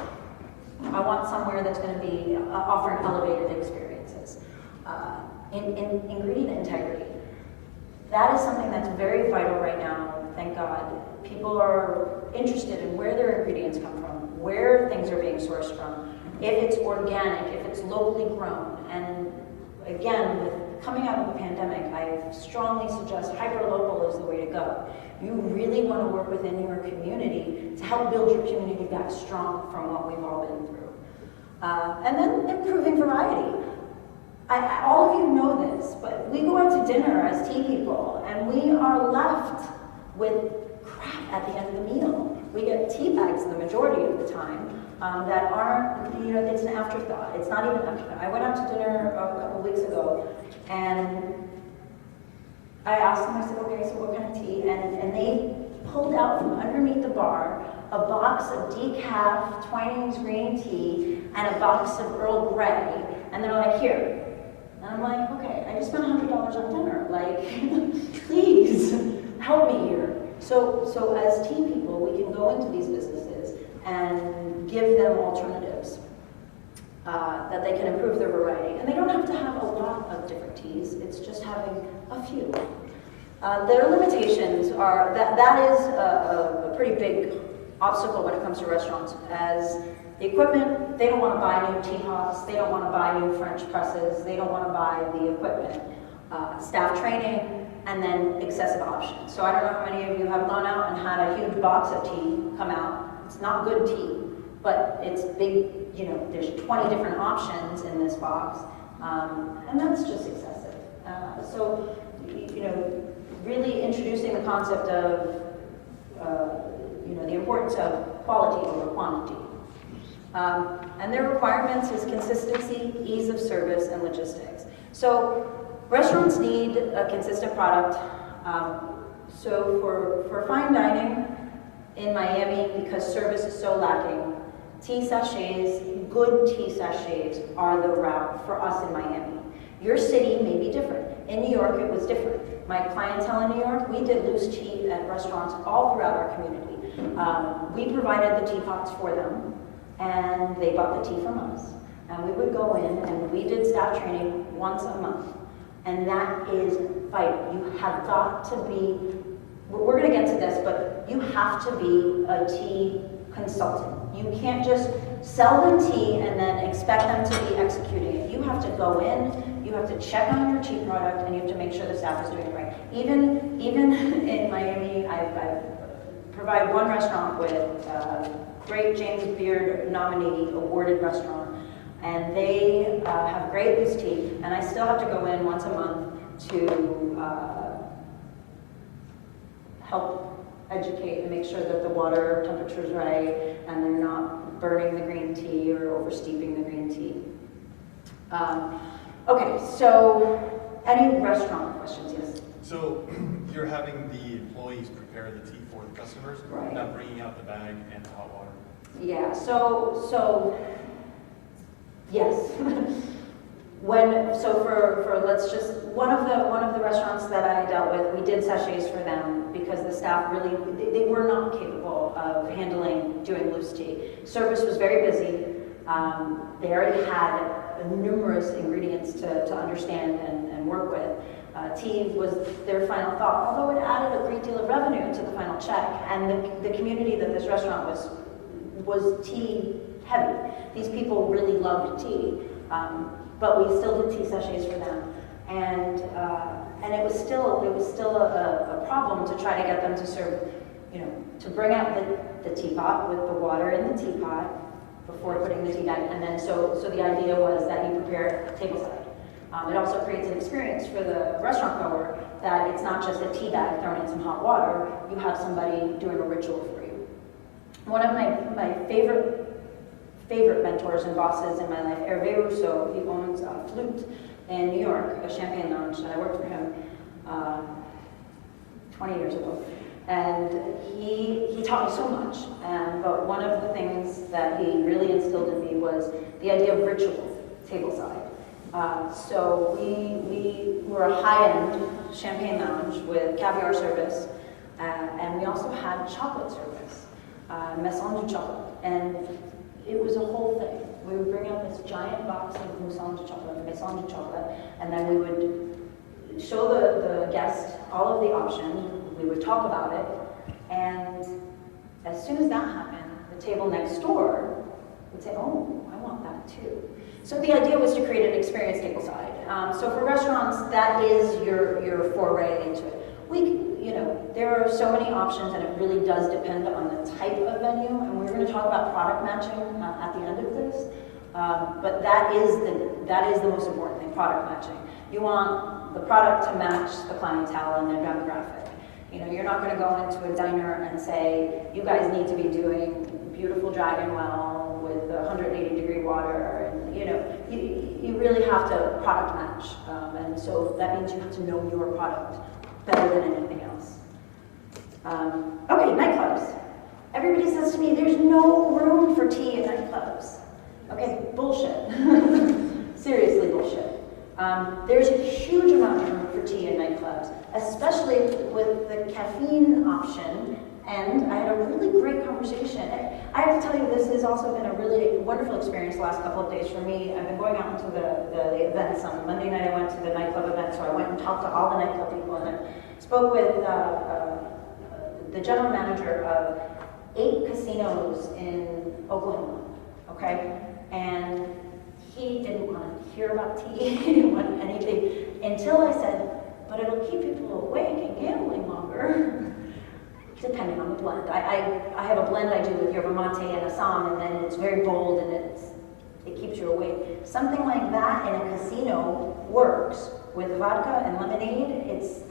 I want somewhere that's going to be offering elevated experiences. Ingredient integrity. That is something that's very vital right now, thank God. People are interested in where their ingredients come from, where things are being sourced from, if it's organic, if it's locally grown. And again, with coming out of the pandemic, I strongly suggest hyper-local is the way to go. You really want to work within your community to help build your community back strong from what we've all been through. And then improving variety. All of you know this, but we go out to dinner as tea people, and we are left with crap at the end of the meal. We get tea bags the majority of the time that aren't, it's an afterthought. It's not even an afterthought. I went out to dinner a couple weeks ago, and I asked them, I said, okay, so what kind of tea? And they pulled out from underneath the bar a box of decaf Twinings green tea and a box of Earl Grey, and they're like, here. And I'm like, okay, I just spent $100 on dinner. Like, please help me here. So as tea people, we can go into these businesses and give them alternatives that they can improve their variety. And they don't have to have a lot of different teas. It's just having a few. Their limitations are, that is a pretty big obstacle when it comes to restaurants. As the equipment, they don't want to buy new teapots, they don't want to buy new French presses, they don't want to buy the equipment. Staff training, and then excessive options. So I don't know how many of you have gone out and had a huge box of tea come out. It's not good tea, but it's big, there's 20 different options in this box, and that's just excessive. So, really introducing the concept of, the importance of quality over quantity. And their requirements is consistency, ease of service, and logistics. So restaurants need a consistent product. So for fine dining in Miami, because service is so lacking, tea sachets, good tea sachets are the route for us in Miami. Your city may be different. In New York, it was different. My clientele in New York, we did loose tea at restaurants all throughout our community. We provided the teapots for them, and they bought the tea from us. And we would go in, and we did staff training once a month. And that is vital. You have got to be, we're going to get to this, but you have to be a tea consultant. You can't just sell them tea and then expect them to be executing it. You have to go in, you have to check on your tea product, and you have to make sure the staff is doing it right. Even in Miami, I provide one restaurant with great James Beard nominee awarded restaurant, and they have great loose tea, and I still have to go in once a month to help educate and make sure that the water temperature is right and they're not burning the green tea or over steeping the green tea. Okay, so any restaurant questions? Yes? So you're having the employees prepare the tea for the customers, right, not bringing out the bag and the hot water? Yeah, so yes. So for let's just, one of the restaurants that I dealt with, we did sachets for them because the staff really, they were not capable of doing loose tea. Service was very busy. They already had numerous ingredients to understand and work with. Tea was their final thought, although it added a great deal of revenue to the final check. And the community that this restaurant was tea heavy. These people really loved tea, but we still did tea sachets for them. And it was still a problem to try to get them to serve, to bring out the teapot with the water in the teapot before putting the tea bag, and then so the idea was that you prepare tableside. It also creates an experience for the restaurant goer that it's not just a tea bag thrown in some hot water, you have somebody doing a ritual for you. One of my favorite mentors and bosses in my life, Hervé Rousseau, he owns Flute in New York, a champagne lounge, and I worked for him 20 years ago. And he taught me so much, but one of the things that he really instilled in me was the idea of ritual, tableside. So we were a high-end champagne lounge with caviar service, and we also had chocolate service, Maison du Chocolat, and it was a whole thing. We would bring out this giant box of Maison du Chocolat, and then we would show the guest all of the options. We would talk about it, and as soon as that happened, the table next door would say, oh, I want that too. So the idea was to create an experience tableside. So for restaurants, that is your foray into it. There are so many options, and it really does depend on the type of venue, and we're going to talk about product matching at the end of this, but that is the most important thing, product matching. You want the product to match the clientele and their demographic. You're not going to go into a diner and say, you guys need to be doing beautiful dragon well with 180-degree water, and you really have to product match, and so that means you have to know your product better than anything else. Okay, nightclubs. Everybody says to me, there's no room for tea in nightclubs. Okay, bullshit. Seriously bullshit. There's a huge amount of room for tea in nightclubs, especially with the caffeine option, and I had a really great conversation. I have to tell you, this has also been a really wonderful experience the last couple of days for me. I've been going out into the events. On Monday night I went to the nightclub event, so I went and talked to all the nightclub people, and I spoke with the general manager of 8 casinos in Oklahoma, okay? And he didn't want to hear about tea, he didn't want anything, until I said, but it'll keep people awake and gambling longer, depending on the blend. I have a blend I do with yerba mate and Assam, and then it's very bold and it keeps you awake. Something like that in a casino works. With vodka and lemonade, it's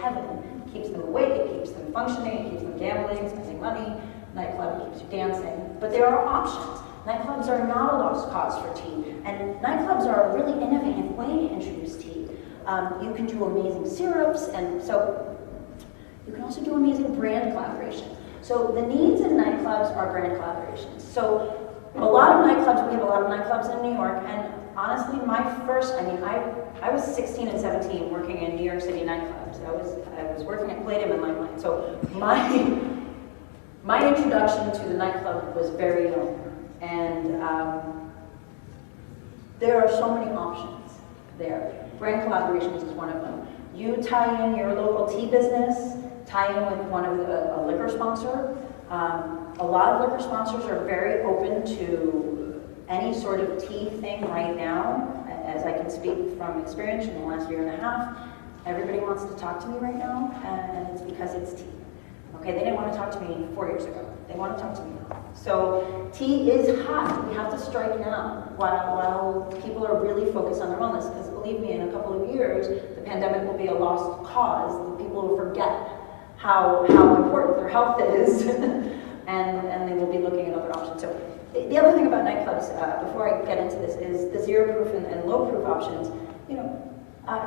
heaven. It keeps them awake, it keeps them functioning, it keeps them gambling, spending money. Nightclub keeps you dancing. But there are options. Nightclubs are not a lost cause for tea, and nightclubs are a really innovative way to introduce tea. You can do amazing syrups, and so you can also do amazing brand collaboration. So the needs in nightclubs are brand collaborations. So a lot of nightclubs, we have a lot of nightclubs in New York, and honestly, I was 16 and 17 working in New York City nightclubs. I was working at Palladium and Limelight. So my introduction to the nightclub was very young, and there are so many options there. Brand collaborations is one of them. You tie in your local tea business, tie in with one of a liquor sponsor. A lot of liquor sponsors are very open to any sort of tea thing right now, as I can speak from experience in the last year and a half. Everybody wants to talk to me right now, and it's because it's tea. Okay, they didn't want to talk to me 4 years ago. They want to talk to me now. So tea is hot. We have to strike now while people are really focused on their wellness, because believe me, in a couple of years, the pandemic will be a lost cause. People will forget how important their health is, and they will be looking at other options. So the other thing about nightclubs, before I get into this, is the zero proof and low proof options.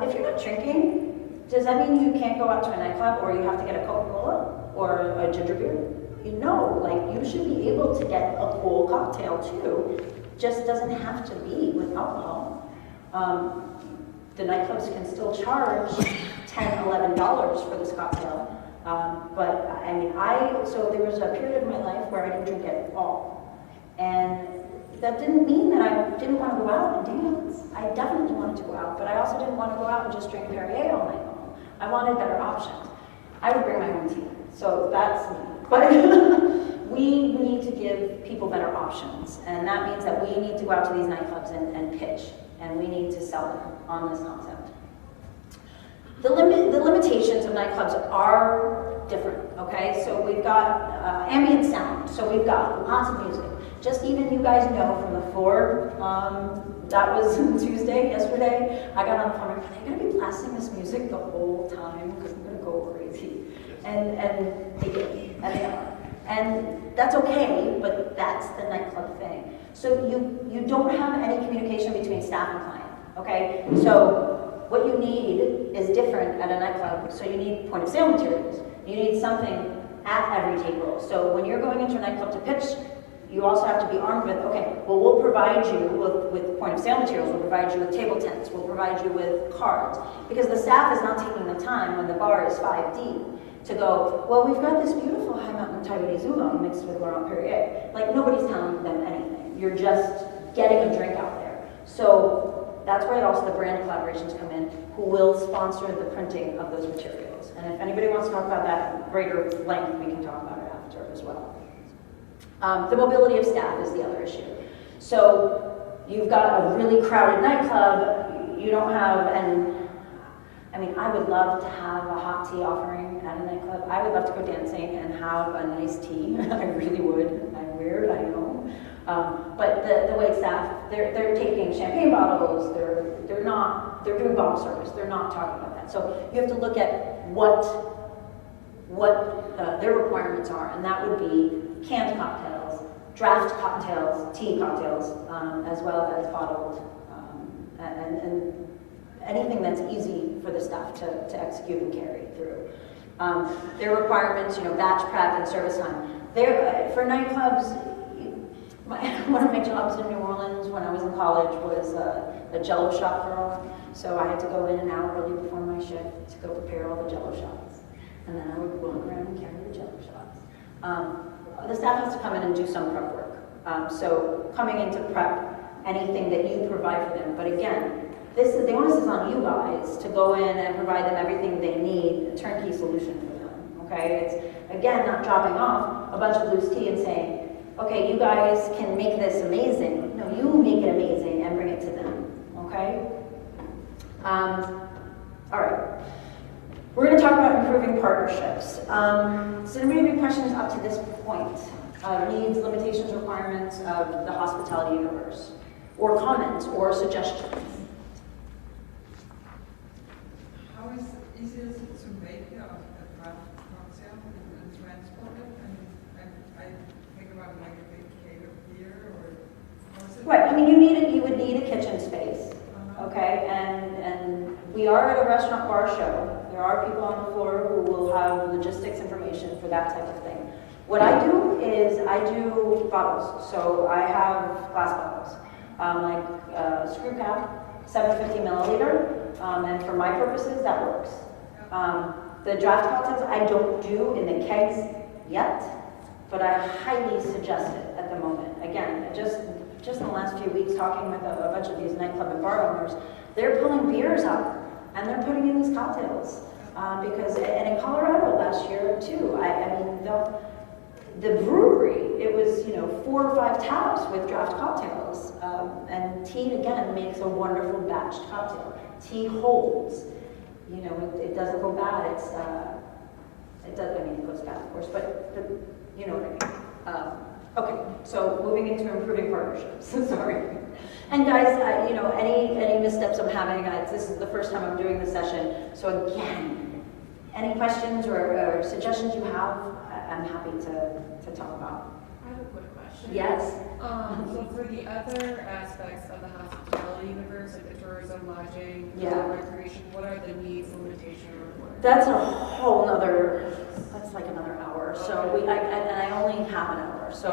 If you're not drinking, does that mean you can't go out to a nightclub, or you have to get a Coca-Cola or a ginger beer? No, you should be able to get a cool cocktail too. Just doesn't have to be with alcohol. The nightclubs can still charge $10, $11 for this cocktail. But I mean, so there was a period of my life where I didn't drink at all. And that didn't mean that I didn't want to go out and dance. I definitely wanted to go out, but I also didn't want to go out and just drink Perrier all night long. I wanted better options. I would bring my own tea, so that's me. But we need to give people better options, and that means that we need to go out to these nightclubs and pitch, and we need to sell them on this concept. The limitations of nightclubs are different, okay? So we've got ambient sound, so we've got lots of music. Just even you guys know from the floor, that was Tuesday, yesterday, I got on the floor, are they gonna be blasting this music the whole time? Because I'm gonna go crazy. And they did, and they are. And that's okay, but that's the nightclub thing. So you don't have any communication between staff and client, okay? So what you need is different at a nightclub. So you need point of sale materials. You need something at every table. So when you're going into a nightclub to pitch, you also have to be armed with, okay, well, we'll provide you with point of sale materials, we'll provide you with table tents, we'll provide you with cards. Because the staff is not taking the time when the bar is 5 deep to go, well, we've got this beautiful high mountain Taiwanese oolong mixed with Laurent Perrier. Like, nobody's telling them anything. You're just getting a drink out there. So that's where also the brand collaborations come in, who will sponsor the printing of those materials. And if anybody wants to talk about that at greater length, we can talk about it after as well. The mobility of staff is the other issue. So you've got a really crowded nightclub, you don't have, and I mean, I would love to have a hot tea offering at a nightclub. I would love to go dancing and have a nice tea. I really would. I'm weird, I know. But the wait staff, they're taking champagne bottles. They're doing bottle service. They're not talking about that. So you have to look at what their requirements are, and that would be canned cocktails, draft cocktails, tea cocktails, as well as bottled, and anything that's easy for the staff to execute and carry through. Their requirements, batch prep and service time. For nightclubs, one of my jobs in New Orleans when I was in college was a Jello shot girl. So I had to go in an hour early before my shift to go prepare all the Jello shots. And then I would walk around and carry the Jello shots. The staff has to come in and do some prep work. So coming in to prep anything that you provide for them. But again, the onus is on you guys to go in and provide them everything they need, a turnkey solution for them, okay? It's, again, not dropping off a bunch of loose tea and saying, okay, you guys can make this amazing. No, you make it amazing and bring it to them, okay? All right. We're going to talk about improving partnerships. So anybody have any questions up to this point? Needs, limitations, requirements of the hospitality universe? Or comments or suggestions? How easy is it to make a draft cocktail and transport it? And I think about it like a big keg of beer, or how is it? Right, I mean, you would need a kitchen space, okay? And we are at a restaurant bar show. There are people on the floor who will have logistics information for that type of thing. What I do is I do bottles. So I have glass bottles, like screw cap, 750 milliliter, and for my purposes, that works. The draft cocktails I don't do in the kegs yet, but I highly suggest it at the moment. Again, just in the last few weeks talking with a bunch of these nightclub and bar owners, they're pulling beers out and they're putting in these cocktails. And in Colorado last year too, I mean, the brewery, it was 4 or 5 taps with draft cocktails. And tea, again, makes a wonderful batched cocktail. Tea holds, it doesn't go bad. It does, I mean, it goes bad, of course, but you know what I mean. Okay, so moving into improving partnerships, sorry. And guys, any missteps I'm having, this is the first time I'm doing this session, so again, any questions or suggestions you have, I'm happy to talk about. I have a quick question. Yes? So for the other aspects of the hospitality universe, like the tourism, lodging, recreation, what are the needs, limitations, or requirements? That's a whole nother, that's like another hour. So I only have an hour. So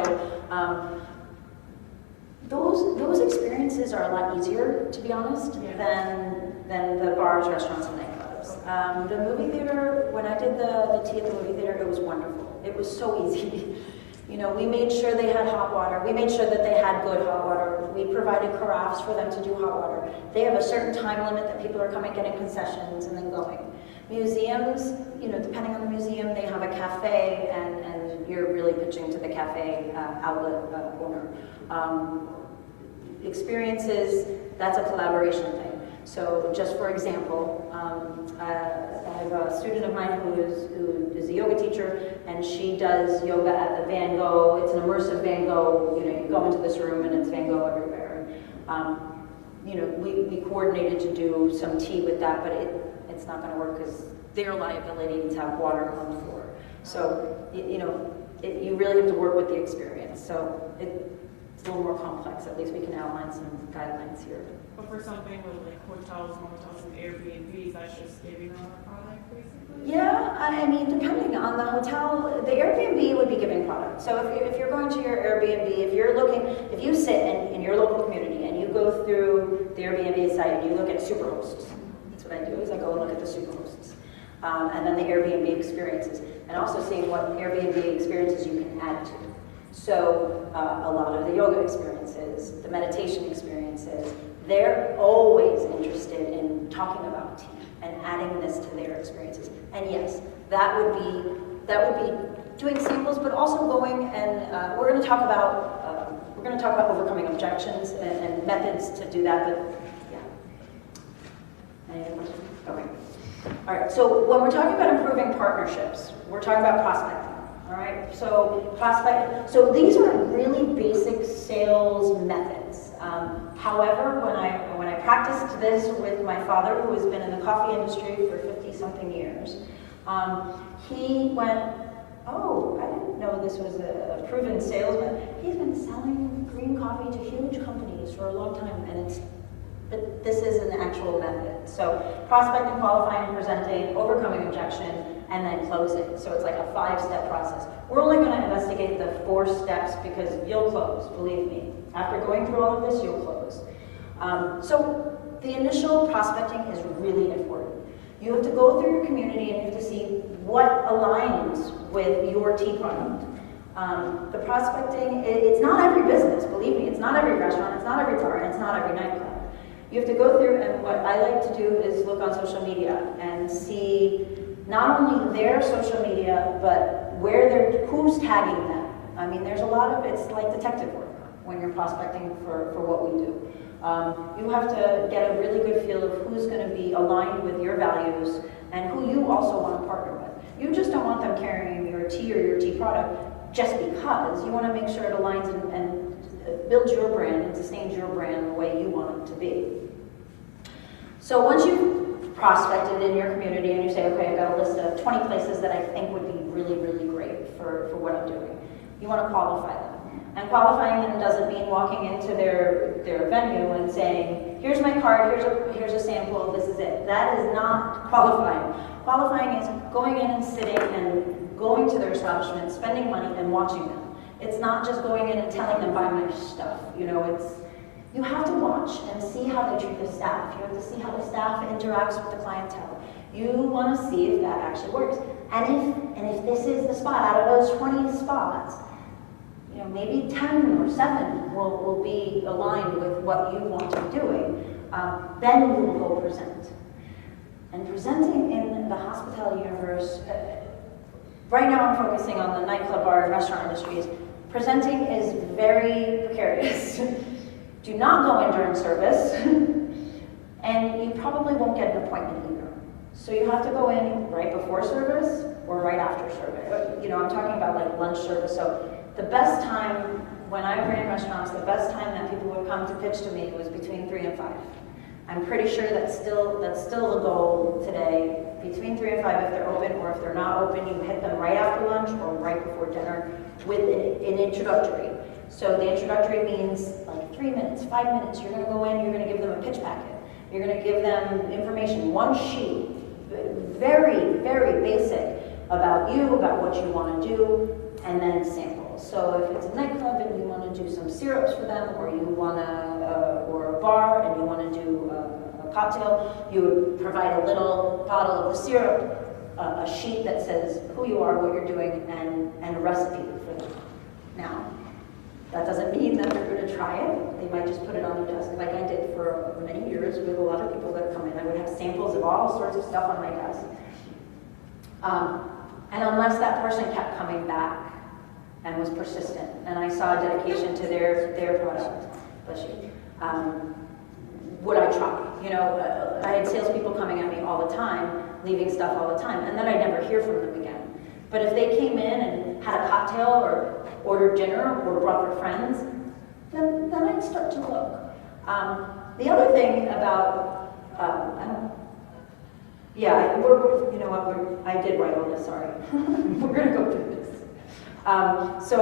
those experiences are a lot easier, to be honest, than the bars, restaurants, and nightclubs. The movie theater, when I did the tea at the movie theater, it was wonderful. It was so easy. You know, we made sure they had hot water. We made sure that they had good hot water. We provided carafes for them to do hot water. They have a certain time limit that people are coming, getting concessions, and then going. Museums, you know, depending on the museum, they have a cafe, and you're really pitching to the cafe outlet owner. Experiences, that's a collaboration thing. So just for example, I have a student of mine who is a yoga teacher, and she does yoga at the Van Gogh. It's an immersive Van Gogh. You know, you go into this room and it's Van Gogh everywhere. You know, we coordinated to do some tea with that, but it's not going to work because their liability to have water on the floor. So you know, you really have to work with the experience. So it's a little more complex. At least we can outline some guidelines here. But for something with like hotels, motels, and Airbnbs, that's just giving them a product, basically? Yeah, I mean, depending on the hotel, the Airbnb would be giving product. So if you're going to your Airbnb, if you sit in your local community and you go through the Airbnb site and you look at superhosts, that's what I do, is I go and look at the superhosts. And then the Airbnb experiences, and also seeing what Airbnb experiences you can add to. So a lot of the yoga experiences, the meditation experiences, they're always interested in talking about tea and adding this to their experiences. And yes, that would be doing samples, but also going and we're going to talk about overcoming objections and methods to do that. But yeah, any other questions? Okay. All right. So when we're talking about improving partnerships, we're talking about prospecting. All right, so these are really basic sales methods. However, when I practiced this with my father, who has been in the coffee industry for 50-something years, he went, oh, I didn't know this was a proven salesman. He's been selling green coffee to huge companies for a long time, but this is an actual method. So prospecting, qualifying, presenting, overcoming objection, and then closing. So it's like a 5-step process. We're only going to investigate the 4 steps because you'll close, believe me. After going through all of this, you'll close. So the initial prospecting is really important. You have to go through your community and you have to see what aligns with your tea product. The prospecting, it's not every business, believe me. It's not every restaurant, it's not every bar, and it's not every nightclub. You have to go through, and what I like to do is look on social media and see not only their social media, but who's tagging them. I mean, there's a lot of, it's like detective work when you're prospecting for what we do. You have to get a really good feel of who's going to be aligned with your values and who you also want to partner with. You just don't want them carrying your tea or your tea product just because. You want to make sure it aligns and builds your brand and sustains your brand the way you want it to be. So once you've prospected in your community and you say, okay, I've got a list of 20 places that I think would be really, really great for what I'm doing, you want to qualify them. And qualifying them doesn't mean walking into their venue and saying, here's my card, here's a sample, this is it. That is not qualifying. Qualifying is going in and sitting and going to their establishment, spending money and watching them. It's not just going in and telling them, buy my stuff. You know, you have to watch and see how they treat the staff. You have to see how the staff interacts with the clientele. You want to see if that actually works. And if this is the spot, out of those 20 spots, you know, maybe 10 or 7 will be aligned with what you want to be doing. Then you will go present. And presenting in the hospitality universe, right now I'm focusing on the nightclub, bar, and restaurant industries. Presenting is very precarious. Do not go in during service, and you probably won't get an appointment either. So you have to go in right before service or right after service. You know, I'm talking about like lunch service. So the best time, when I ran restaurants, the best time that people would come to pitch to me was between 3 and 5. I'm pretty sure that's still the goal today. Between 3 and 5 if they're open, or if they're not open, you hit them right after lunch or right before dinner with an introductory. So the introductory means like 3 minutes, 5 minutes. You're going to go in, you're going to give them a pitch packet. You're going to give them information, one sheet, very, very basic about you, about what you want to do, and then samples. So if it's a nightclub and you want to do some syrups for them, or you want to, or a bar and you want to do a cocktail, you would provide a little bottle of the syrup, a sheet that says who you are, what you're doing, and a recipe for them. Now, that doesn't mean that they're going to try it. They might just put it on their desk, like I did for many years with a lot of people that come in. I would have samples of all sorts of stuff on my desk. And unless that person kept coming back and was persistent, and I saw a dedication to their product, bless you, would I try? You know, I had salespeople coming at me all the time, leaving stuff all the time, and then I'd never hear from them again. But if they came in and had a cocktail or ordered dinner or brought their friends, then I'd start to look. The other thing about, you know what, I did write all this, sorry. We're gonna go through this. So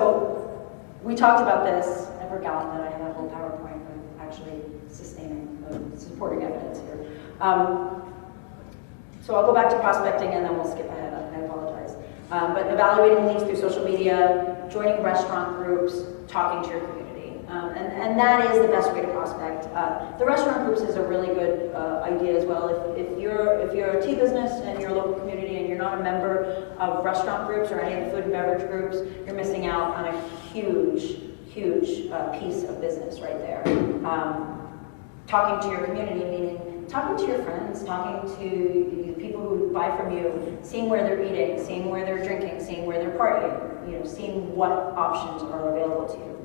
we talked about this. I forgot that I have a whole PowerPoint of actually supporting evidence here. So I'll go back to prospecting and then we'll skip ahead, I apologize. But evaluating leads through social media, joining restaurant groups, talking to your community. And that is the best way to prospect. The restaurant groups is a really good idea as well. If you're a tea business in your local community and you're not a member of restaurant groups or any of the food and beverage groups, you're missing out on a huge piece of business right there. Talking to your community, meaning talking to your friends, talking to people who buy from you, seeing where they're eating, seeing where they're drinking, seeing where they're partying, you know, seeing what options are available to you.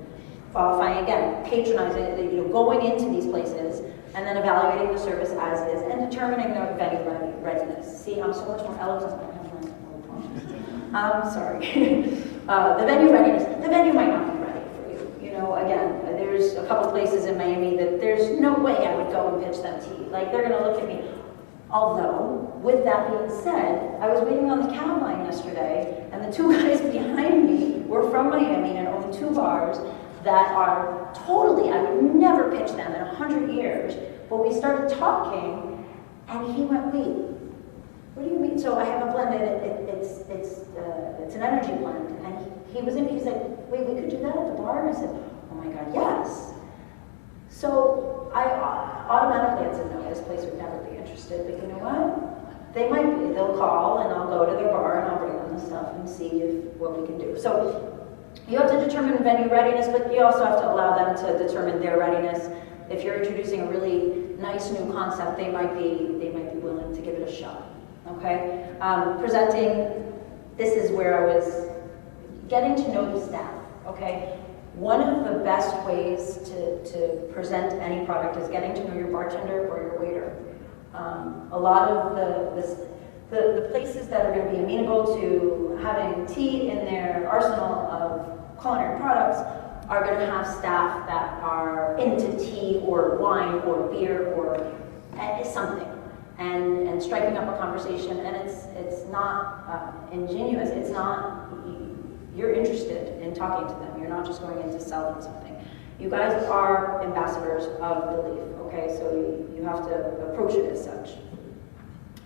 Qualifying again, patronizing, you know, going into these places and then evaluating the service as is and determining the venue readiness. See, I'm so much more eloquent than I have. I'm sorry. The venue readiness. The venue might not be ready for you. You know, again, there's a couple places in Miami that there's no way I would go and pitch them tea. Like, they're going to look at me. Although, with that being said, I was waiting on the cab line yesterday, and the two guys behind me were from Miami and own 2 bars that are totally, I would never pitch them in 100 years, but we started talking, and he went, wait, what do you mean? So I have a blend, it's an energy blend, and he's like, wait, we could do that at the bar? And I said, oh my God, yes. So I automatically said, no, this place would never be interested, but you know what? They might be. They'll call, and I'll go to their bar, and I'll bring them the stuff and see what we can do. So you have to determine venue readiness, but you also have to allow them to determine their readiness. If you're introducing a really nice new concept, they might be willing to give it a shot. Okay? Presenting, this is where I was getting to know the staff. Okay? One of the best ways to present any product is getting to know your bartender or your waiter. A lot of the places that are going to be amenable to having tea in their arsenal of culinary products are going to have staff that are into tea or wine or beer or something, and striking up a conversation. And it's not ingenuous. It's not. You're interested in talking to them. You're not just going in to sell them something. You guys are ambassadors of the leaf. Okay, so you have to approach it as such.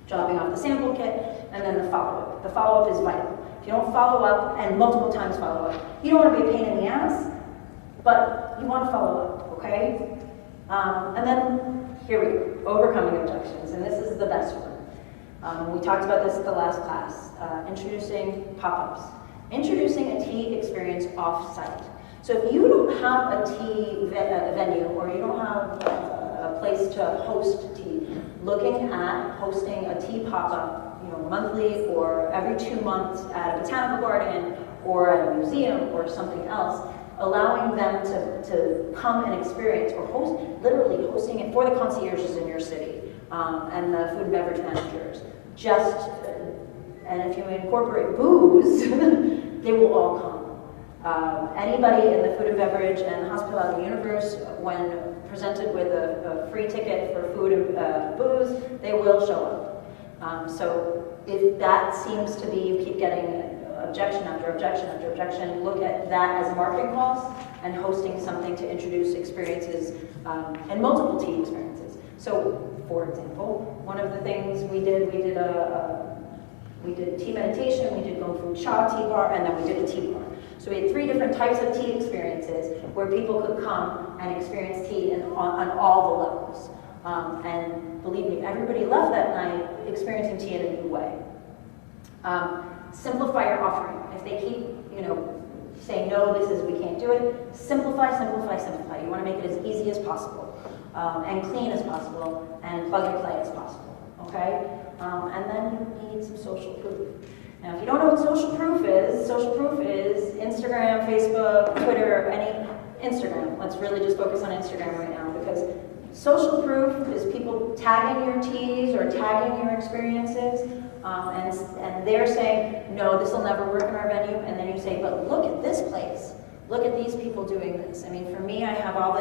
Dropping off the sample kit, and then the follow-up. The follow-up is vital. If you don't follow up, and multiple times follow up, you don't want to be a pain in the ass, but you want to follow up, okay? And then, here we go, overcoming objections, and this is the best one. We talked about this at the last class, introducing pop-ups. Introducing a tea experience off-site. So if you don't have a tea venue, or you don't have a place to host tea, looking at hosting a tea pop-up, you know, monthly or every 2 months at a botanical garden or at a museum or something else, allowing them to come and experience, or literally hosting it for the concierges in your city and the food and beverage managers. And if you incorporate booze, they will all come. Anybody in the food and beverage and hospitality universe, when presented with a free ticket for food and booze, they will show up. So if that seems to be, you keep getting objection after objection after objection, look at that as a marketing cost and hosting something to introduce experiences and multiple tea experiences. So, for example, one of the things we did tea meditation, we did Gong Fu Cha tea bar, and then we did a tea bar. So we had 3 different types of tea experiences where people could come and experience tea on all the levels. And believe me, everybody left that night experiencing tea in a new way. Simplify your offering. If they keep, saying no, we can't do it, simplify, simplify, simplify. You want to make it as easy as possible, and clean as possible, and plug and play as possible, okay? And then you need some social proof. Now, if you don't know what social proof is Instagram, Facebook, Twitter, Instagram. Let's really just focus on Instagram right now, because social proof is people tagging your teas or tagging your experiences, and they're saying, no, this will never work in our venue, and then you say, but look at this place. Look at these people doing this. I mean, for me, I have all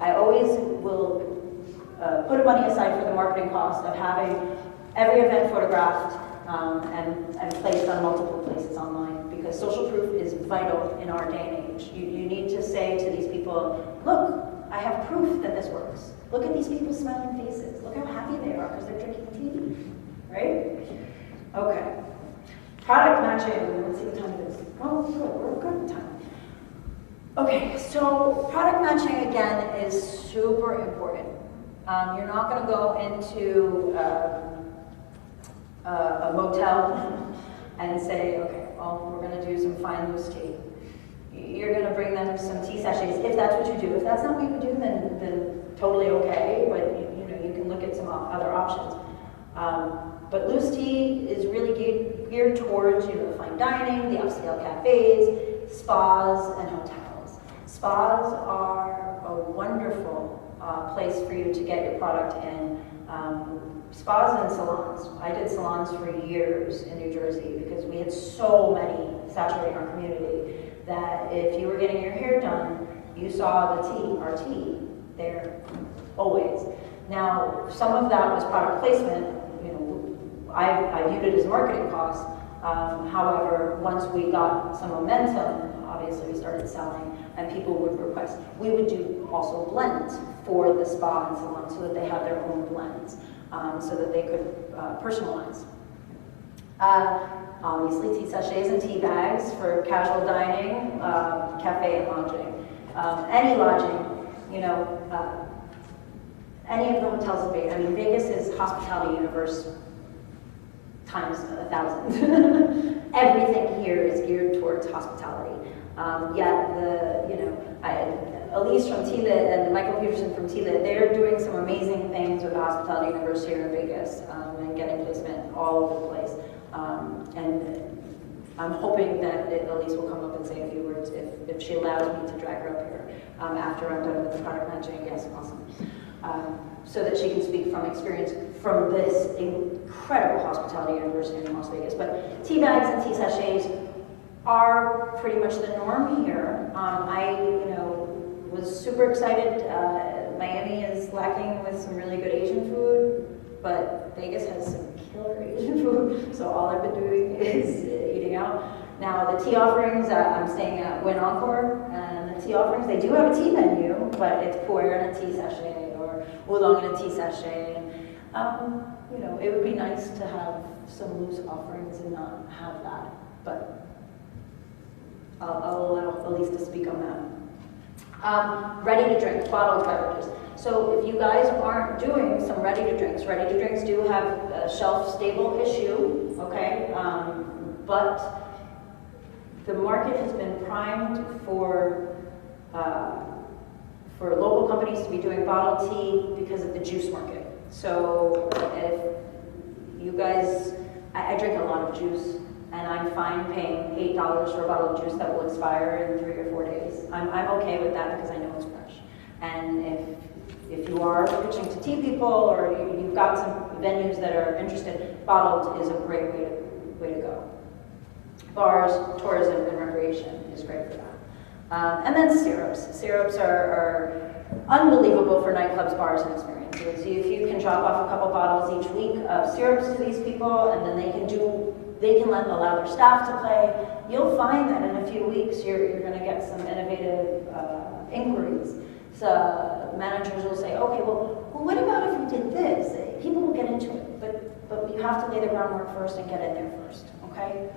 I always will put money aside for the marketing cost of having every event photographed and placed on multiple places online, because social proof is vital in our day and age. You need to say to these people, look, I have proof that this works. Look at these people's smiling faces. Look how happy they are because they're drinking tea, right? Okay. Product matching. Let's see what time it is. Oh, good. We're good on time. Okay, so product matching, again, is super important. You're not going to go into a motel and say, okay, well, we're going to do some fine loose tea. You're going to bring them some tea sachets, if that's what you do. If that's not what you do, then totally okay, but you can look at some other options. But loose tea is really geared towards the fine dining, the upscale cafes, spas, and hotels. Spas are a wonderful place for you to get your product in. Spas and salons. I did salons for years in New Jersey because we had so many saturating our community that if you were getting your hair done, you saw our tea there always. Now, some of that was product placement. I viewed it as marketing costs. However, once we got some momentum, obviously we started selling, and people would request. We would do also blends for the spa and salon so that they have their own blends, so that they could personalize. Obviously, tea sachets and tea bags for casual dining, cafe and lodging. Any lodging, any of the hotels in Vegas. I mean, Vegas is hospitality universe times 1,000. Everything here is geared towards hospitality. Yet Elise from T-Lit and Michael Peterson from T-Lit, they're doing some amazing things with the hospitality universe here in Vegas, and getting placement all over the place. And I'm hoping that Elise will come up and say a few words if she allows me to drag her up here after I'm done with the product matching. Yes, awesome. So that she can speak from experience from this incredible hospitality university in Las Vegas. But tea bags and tea sachets are pretty much the norm here. I was super excited. Miami is lacking with some really good Asian food, but Vegas has some killer Asian food, so all I've been doing is eating out. Now, the tea offerings, I'm staying at Wynn Encore, and the tea offerings, they do have a tea menu, but it's pu'er in a tea sachet, or oolong in a tea sachet. It would be nice to have some loose offerings and not have that, but I'll allow Elise to speak on that. Ready to drink, bottled beverages. So if you guys aren't doing some ready to drinks do have a shelf stable issue, okay? But the market has been primed for local companies to be doing bottled tea because of the juice market. So if you guys, I drink a lot of juice, and I'm fine paying $8 for a bottle of juice that will expire in 3 or 4 days. I'm okay with that because I know it's fresh. And if you are pitching to tea people, or you've got some venues that are interested, bottled is a great way to go. Bars, tourism, and recreation is great for that. And then syrups. Syrups are unbelievable for nightclubs, bars, and experiences. If you can drop off a couple bottles each week of syrups to these people, and then they can allow their staff to play, you'll find that in a few weeks you're going to get some innovative inquiries. So managers will say, okay, well, what about if we did this? People will get into it, but you have to lay the groundwork first and get in there first, okay?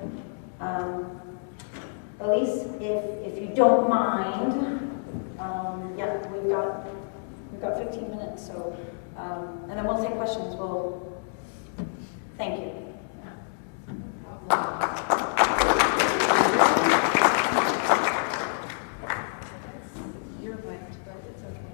Elise, if you don't mind, yeah, we've got 15 minutes, so, and then we'll take questions. Thank you. You're wet, but it's okay.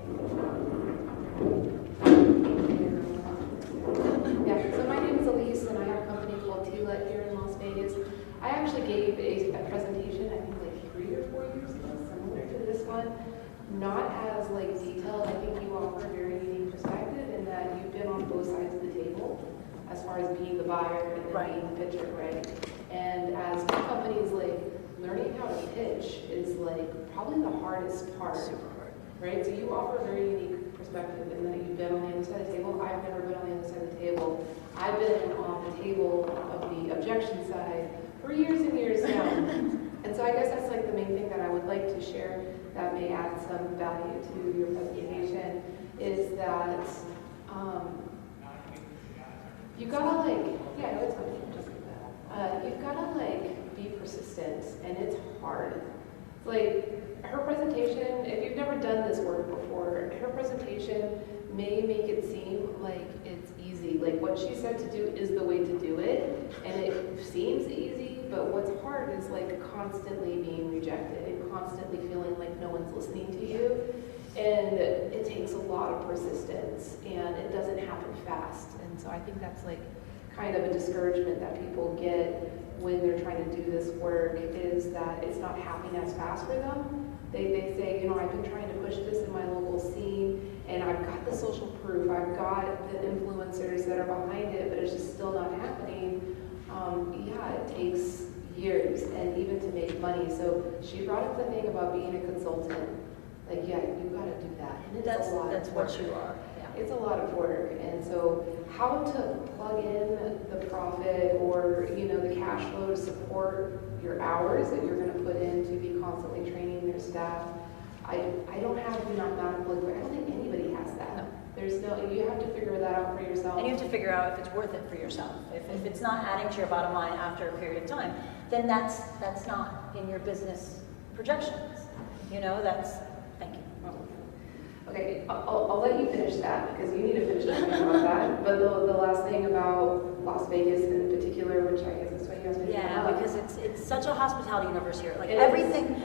Yeah, so my name is Elise, and I have a company called T-Let here in Las Vegas. I actually gave a presentation, I think like 3 or 4 years ago, similar to this one. Not as like detailed. I think you offer a very unique perspective in that you've been on both sides of the table as far as being the buyer and then being the pitcher, right? And as companies, like learning how to pitch is like probably the hardest part. Super hard. Right? So you offer a very unique perspective in that you've been on the other side of the table. I've never been on the other side of the table. I've been on the table of the objection side for years and years now. And so I guess that's like the main thing that I would like to share that may add some value to your presentation is that you gotta like, yeah, no, it's fine, just like that. You've gotta like be persistent, and it's hard. Like her presentation, if you've never done this work before, her presentation may make it seem like it's easy. Like what she said to do is the way to do it, and it seems easy, but what's hard is like constantly being rejected and constantly feeling like no one's listening to you. And it takes a lot of persistence, and it doesn't happen fast. And so I think that's like kind of a discouragement that people get when they're trying to do this work, is that it's not happening as fast for them. They say, you know, I've been trying to push this in my local scene, and I've got the social proof, I've got the influencers that are behind it, but it's just still not happening. Yeah, it takes years, and even to make money. So she brought up the thing about being a consultant. Like, yeah, you gotta do that. And it's a lot That's of work. what you are. Yeah. It's a lot of work. And so how to plug in the profit or, you know, the cash flow to support your hours that you're gonna put in to be constantly training your staff. I don't have the mathematical equation. I don't think anybody has that. No. There's no, you have to figure that out for yourself. And you have to figure out if it's worth it for yourself. If it's not adding to your bottom line after a period of time, then that's not in your business projections. You know, thank you. Okay, I'll let you finish that because you need to finish talking about that. But the last thing about Las Vegas in particular, which I guess is what you asked me to Yeah, because it's such a hospitality universe here. Like it everything,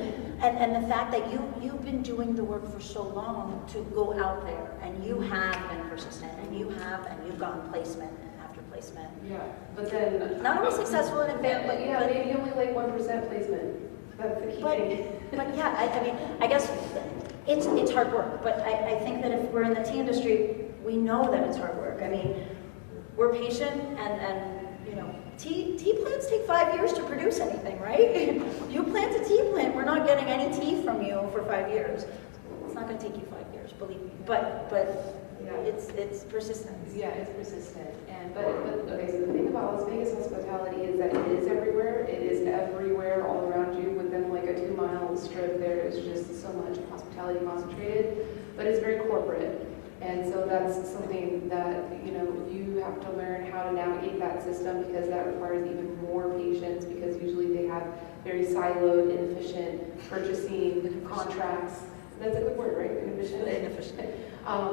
and the fact that you've been doing the work for so long to go out there, and you have been persistent, and you've gotten placement after placement. Yeah, but then not always successful in advance, but maybe only like 1% placement. That's the key thing. But yeah, I mean, I guess it's hard work. But I think that if we're in the tea industry, we know that it's hard work. I mean, we're patient, and you know, tea plants take 5 years to produce anything, right? You plant a tea plant, we're not getting any tea from you for 5 years. It's not going to take you 5 years, believe me. But yeah, it's persistence. Yeah, it's persistent. But okay, so the thing about Las Vegas hospitality is that it is everywhere. It is everywhere all around you. Within like a 2-mile strip, there is just so much hospitality concentrated, but it's very corporate. And so that's something that, you know, you have to learn how to navigate that system, because that requires even more patience, because usually they have very siloed, inefficient purchasing contracts. That's a good word, right? Inefficient.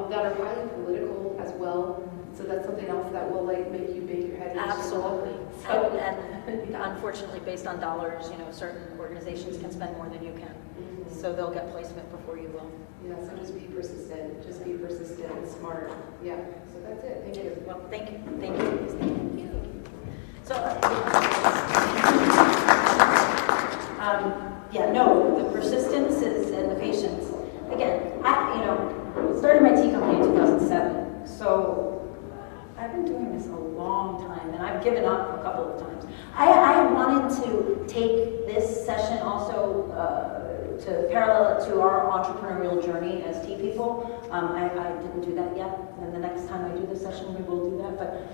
That are highly political as well. So that's something else that will like make you bang your head. Absolutely. So, and unfortunately, based on dollars, you know, certain organizations can spend more than you can. Mm-hmm. So they'll get placement before you will. Yeah, so just be persistent. Just be persistent and smart. Yeah. So that's it. Thank you. Well, thank you. Thank you. Thank you. So, yeah, no, the persistence and the patience. Again, I started my tea company in 2007. So I've been doing this a long time, and I've given up a couple of times. I wanted to take this session also to parallel it to our entrepreneurial journey as tea people. I didn't do that yet, and the next time I do this session, we will do that. But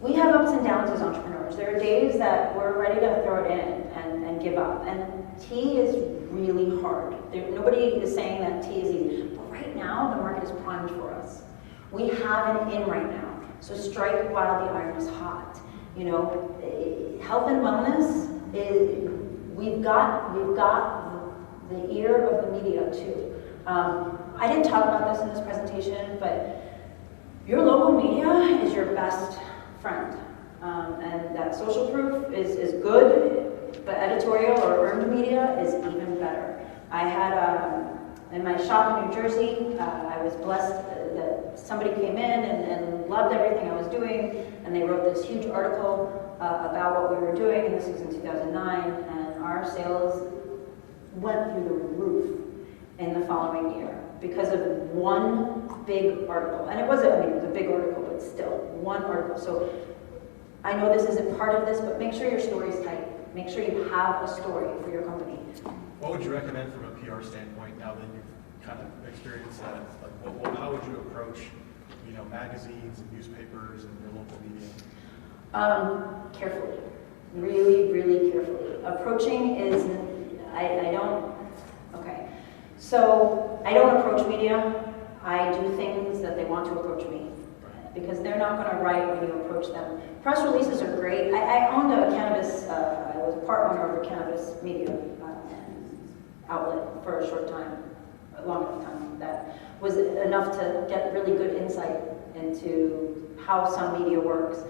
we have ups and downs as entrepreneurs. There are days that we're ready to throw it in and give up. And tea is really hard. Nobody is saying that tea is easy. But right now, the market is primed for us. We have an in right now. So strike while the iron is hot. You know, health and wellness, we've we've got the ear of the media too. I didn't talk about this in this presentation, but your local media is your best friend. And that social proof is good, but editorial or earned media is even better. I had, in my shop in New Jersey, I was blessed that somebody came in and loved everything I was doing, and they wrote this huge article about what we were doing, and this was in 2009, and our sales went through the roof in the following year because of one big article. And it was a big article, but still, one article. So I know this isn't part of this, but make sure your story's tight. Make sure you have a story for your company. What would you recommend from a PR standpoint now that you've kind of experienced that? Like, how would you approach, magazines and newspapers and your local media? Carefully, really, really carefully. Approaching is, I don't, okay. So I don't approach media. I do things that they want to approach me, because they're not going to write when you approach them. Press releases are great. I owned a cannabis, I was a part owner of a cannabis media outlet for a short time, a long enough time. That was enough to get really good insight into how some media works.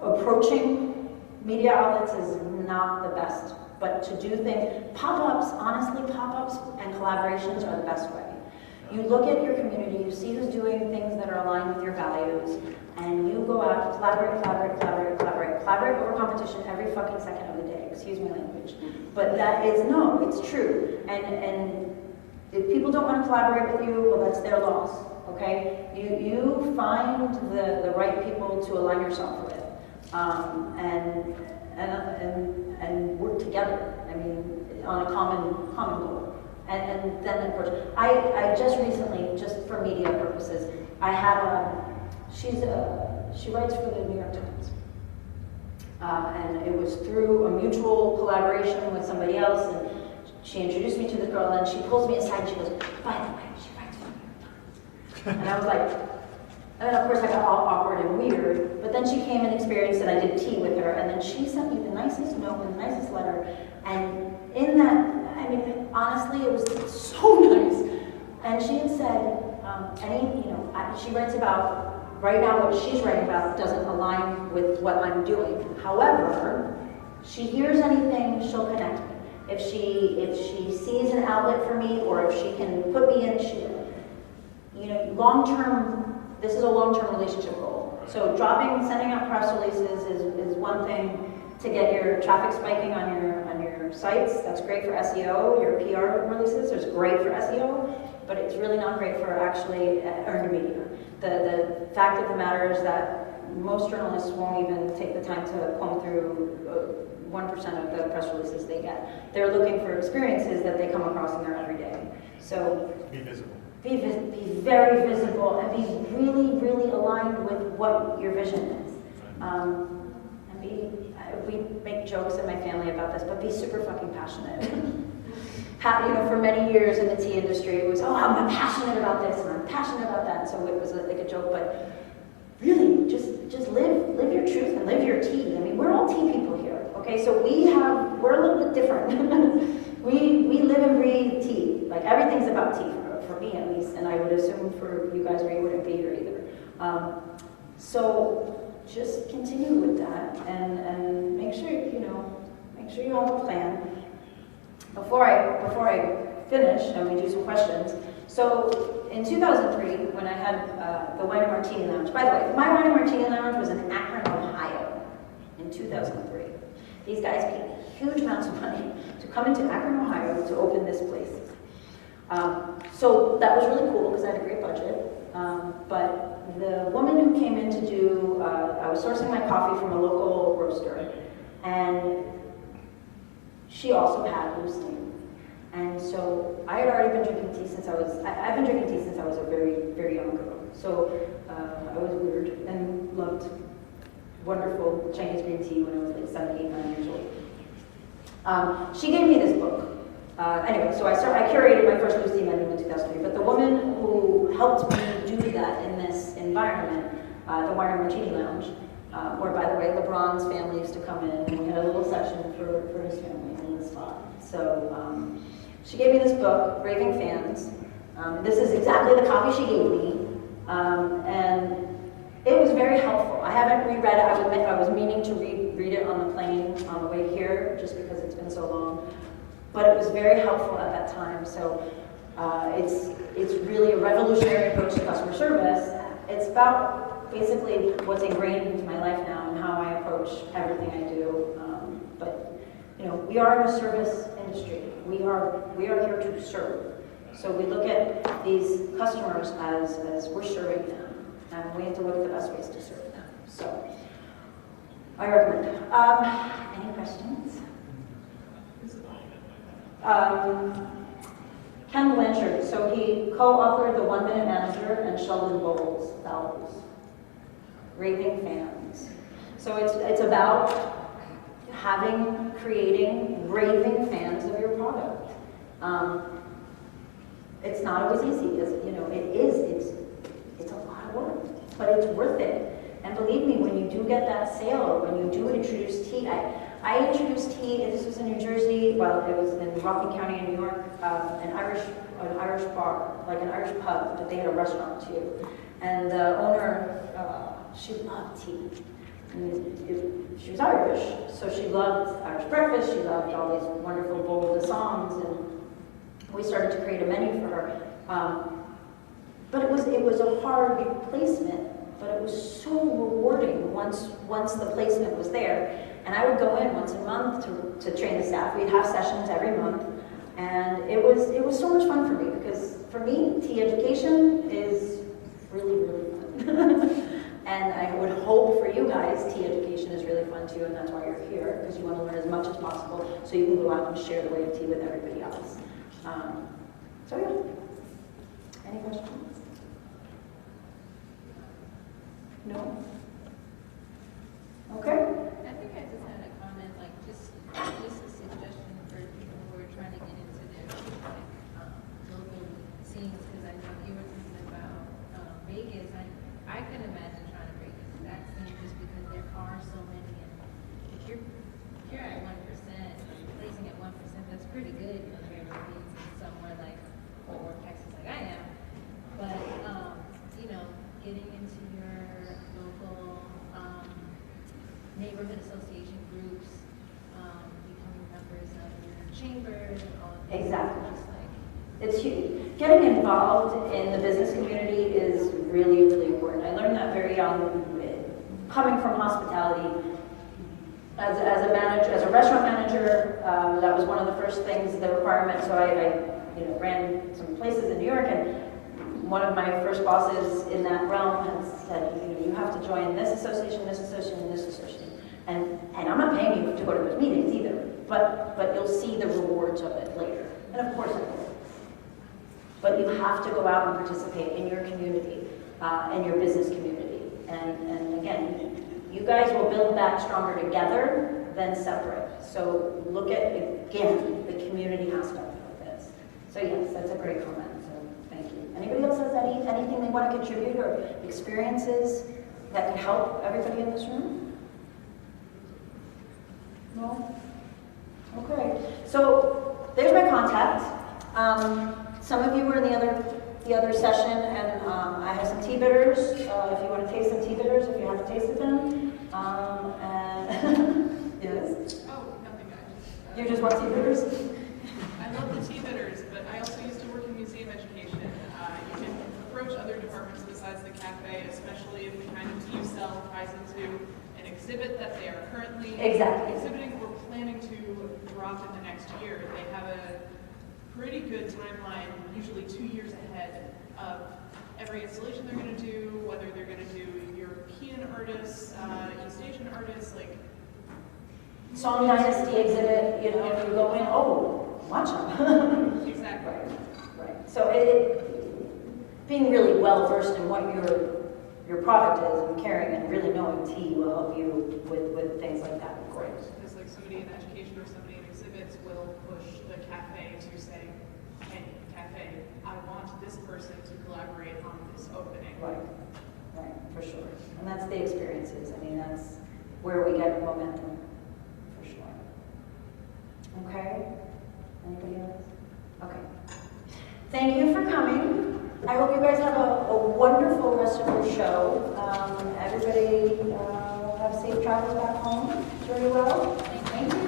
Approaching media outlets is not the best, but to do things, pop-ups, honestly, pop-ups and collaborations are the best way. You look at your community, you see who's doing things that are aligned with your values, and you go out, collaborate, collaborate, collaborate, collaborate, collaborate over competition every fucking second of the day. Excuse my language. But that is, no, it's true. And if people don't want to collaborate with you, well, that's their loss, okay? You find the right people to align yourself with, and work together, I mean, on a common goal. And then approach. I just recently, just for media purposes, I had she writes for the New York Times. And it was through a mutual collaboration with somebody else, and she introduced me to the girl, and she pulls me aside and she goes, by the way, she writes for the New York Times. And I was like, and then of course I got all awkward and weird, but then she came and experienced it, and I did tea with her, and then she sent me the nicest note and the nicest letter, and in that, I mean, honestly, it was so nice. And she had said, she writes about, right now what she's writing about doesn't align with what I'm doing. However, she hears anything, she'll connect me. If she sees an outlet for me, or if she can put me in, long-term, this is a long-term relationship goal. So sending out press releases is one thing to get your traffic spiking on your sites. That's great for SEO. Your PR releases is great for SEO, but it's really not great for actually earned media. The fact of the matter is that most journalists won't even take the time to comb through 1% of the press releases they get. They're looking for experiences that they come across in their everyday. So be visible. Be very visible, and be really, really aligned with what your vision is. We make jokes in my family about this, but be super fucking passionate. For many years in the tea industry, it was, I'm passionate about this and I'm passionate about that. So it was like a joke, but really, just live your truth and live your tea. I mean, we're all tea people here, okay? So we're a little bit different. we live and breathe tea. Like, everything's about tea for me at least, and I would assume for you guys, or you wouldn't be here either. So just continue with that, and make sure you have a plan. Before I finish and we do some questions, so in 2003, when I had the Wine and Martini Lounge, by the way, my Wine and Martini Lounge was in Akron, Ohio, in 2003. These guys paid huge amounts of money to come into Akron, Ohio to open this place. So that was really cool because I had a great budget. But the woman who came in to do, I was sourcing my coffee from a local roaster, and she also had loose leaf. And so I had already been drinking tea since I've been drinking tea since I was a very, very young girl. So I was weird and loved wonderful Chinese green tea when I was like 7, 8, 9 years old. She gave me this book. Anyway, so I curated my first loose tea menu in 2003, but the woman who helped me do that in this environment, the Wine and Martini Lounge, where, by the way, LeBron's family used to come in, and we had a little section for for his family in this spot. So she gave me this book, Raving Fans. This is exactly the copy she gave me. And it was very helpful. I haven't reread it. I would admit I was meaning to read it on the plane on the way here, just because it's been so long. But it was very helpful at that time. So it's really a revolutionary approach to customer service. It's about basically what's ingrained into my life now and how I approach everything I do. But you know, we are in a service industry. We are here to serve. So we look at these customers as we're serving them, and we have to look at the best ways to serve them. So I recommend. Any questions? Ken Blanchard, so he co-authored The 1 Minute Manager and Sheldon Bowles' novels, Raving Fans. So it's about creating raving fans of your product. It's not always easy, you know, it's a lot of work, but it's worth it. And believe me, when you do get that sale, when you do introduce tea, I introduced tea, this was in New Jersey, well, it was in Rockland County in New York, an Irish bar, like an Irish pub, but they had a restaurant too. And the owner, she loved tea. She was Irish, so she loved Irish breakfast, she loved all these wonderful bowls of songs, and we started to create a menu for her. But it was a hard placement, but it was so rewarding once the placement was there. And I would go in once a month to train the staff. We'd have sessions every month, and it was so much fun for me, because for me, tea education is really, really fun. And I would hope for you guys, tea education is really fun too, and that's why you're here, because you want to learn as much as possible so you can go out and share the way of tea with everybody else. So yeah, any questions? No? Okay. I think I just had a comment, like just a suggestion for people who are trying to get into their local scenes, because I know you were talking about Vegas. I can imagine trying to break this exact scene just because there are so many. And if you're at 1%, placing at 1%, that's pretty good compared to being somewhere like Fort Worth, Texas, like I am. But you know, getting into your local neighborhood association groups, becoming members of your chambers, and all of that. Exactly. Just like, It's huge. Getting involved in the business community is really, really important. I learned that very young, coming from hospitality. As a restaurant manager, that was one of the first things, the requirements. So I ran some places in New York, and one of my first bosses in that realm had said, you have to join this association, and this association. And I'm not paying you to go to those meetings either, but you'll see the rewards of it later. And of course I will. But you have to go out and participate in your community, in your business community. And again, you guys will build back stronger together than separate. So look at, again, the community aspect of this. So yes, that's a great comment, so thank you. Anybody else has anything they want to contribute or experiences that could help everybody in this room? No? Okay, so there's my contact. Some of you were in the other session, and I have some tea bitters. If you want to taste some tea bitters, if you haven't tasted them. And yes. Oh, nothing, guys. You just want tea bitters? I love the tea bitters, but I also used to work in museum education. You can approach other departments besides the cafe, especially if the kind of tea you sell ties into an exhibit that they are currently exhibiting or planning to drop in the next year. They have a pretty good timeline, usually 2 years ahead of every installation they're going to do, whether they're going to do European artists, East Asian artists, like Song Dynasty exhibit, you go in, oh, watch them. Exactly. Right. So being really well versed in what your product is and caring and really knowing tea will help you with things like that, of course. Because like somebody in education or somebody in exhibits will push the cafe to say, hey, cafe, I want this person to collaborate on this opening. Right, for sure. And that's the experiences. I mean, that's where we get momentum, for sure. coming. I hope you guys have a wonderful rest of your show. Everybody have safe travels back home. Very well. Thank you.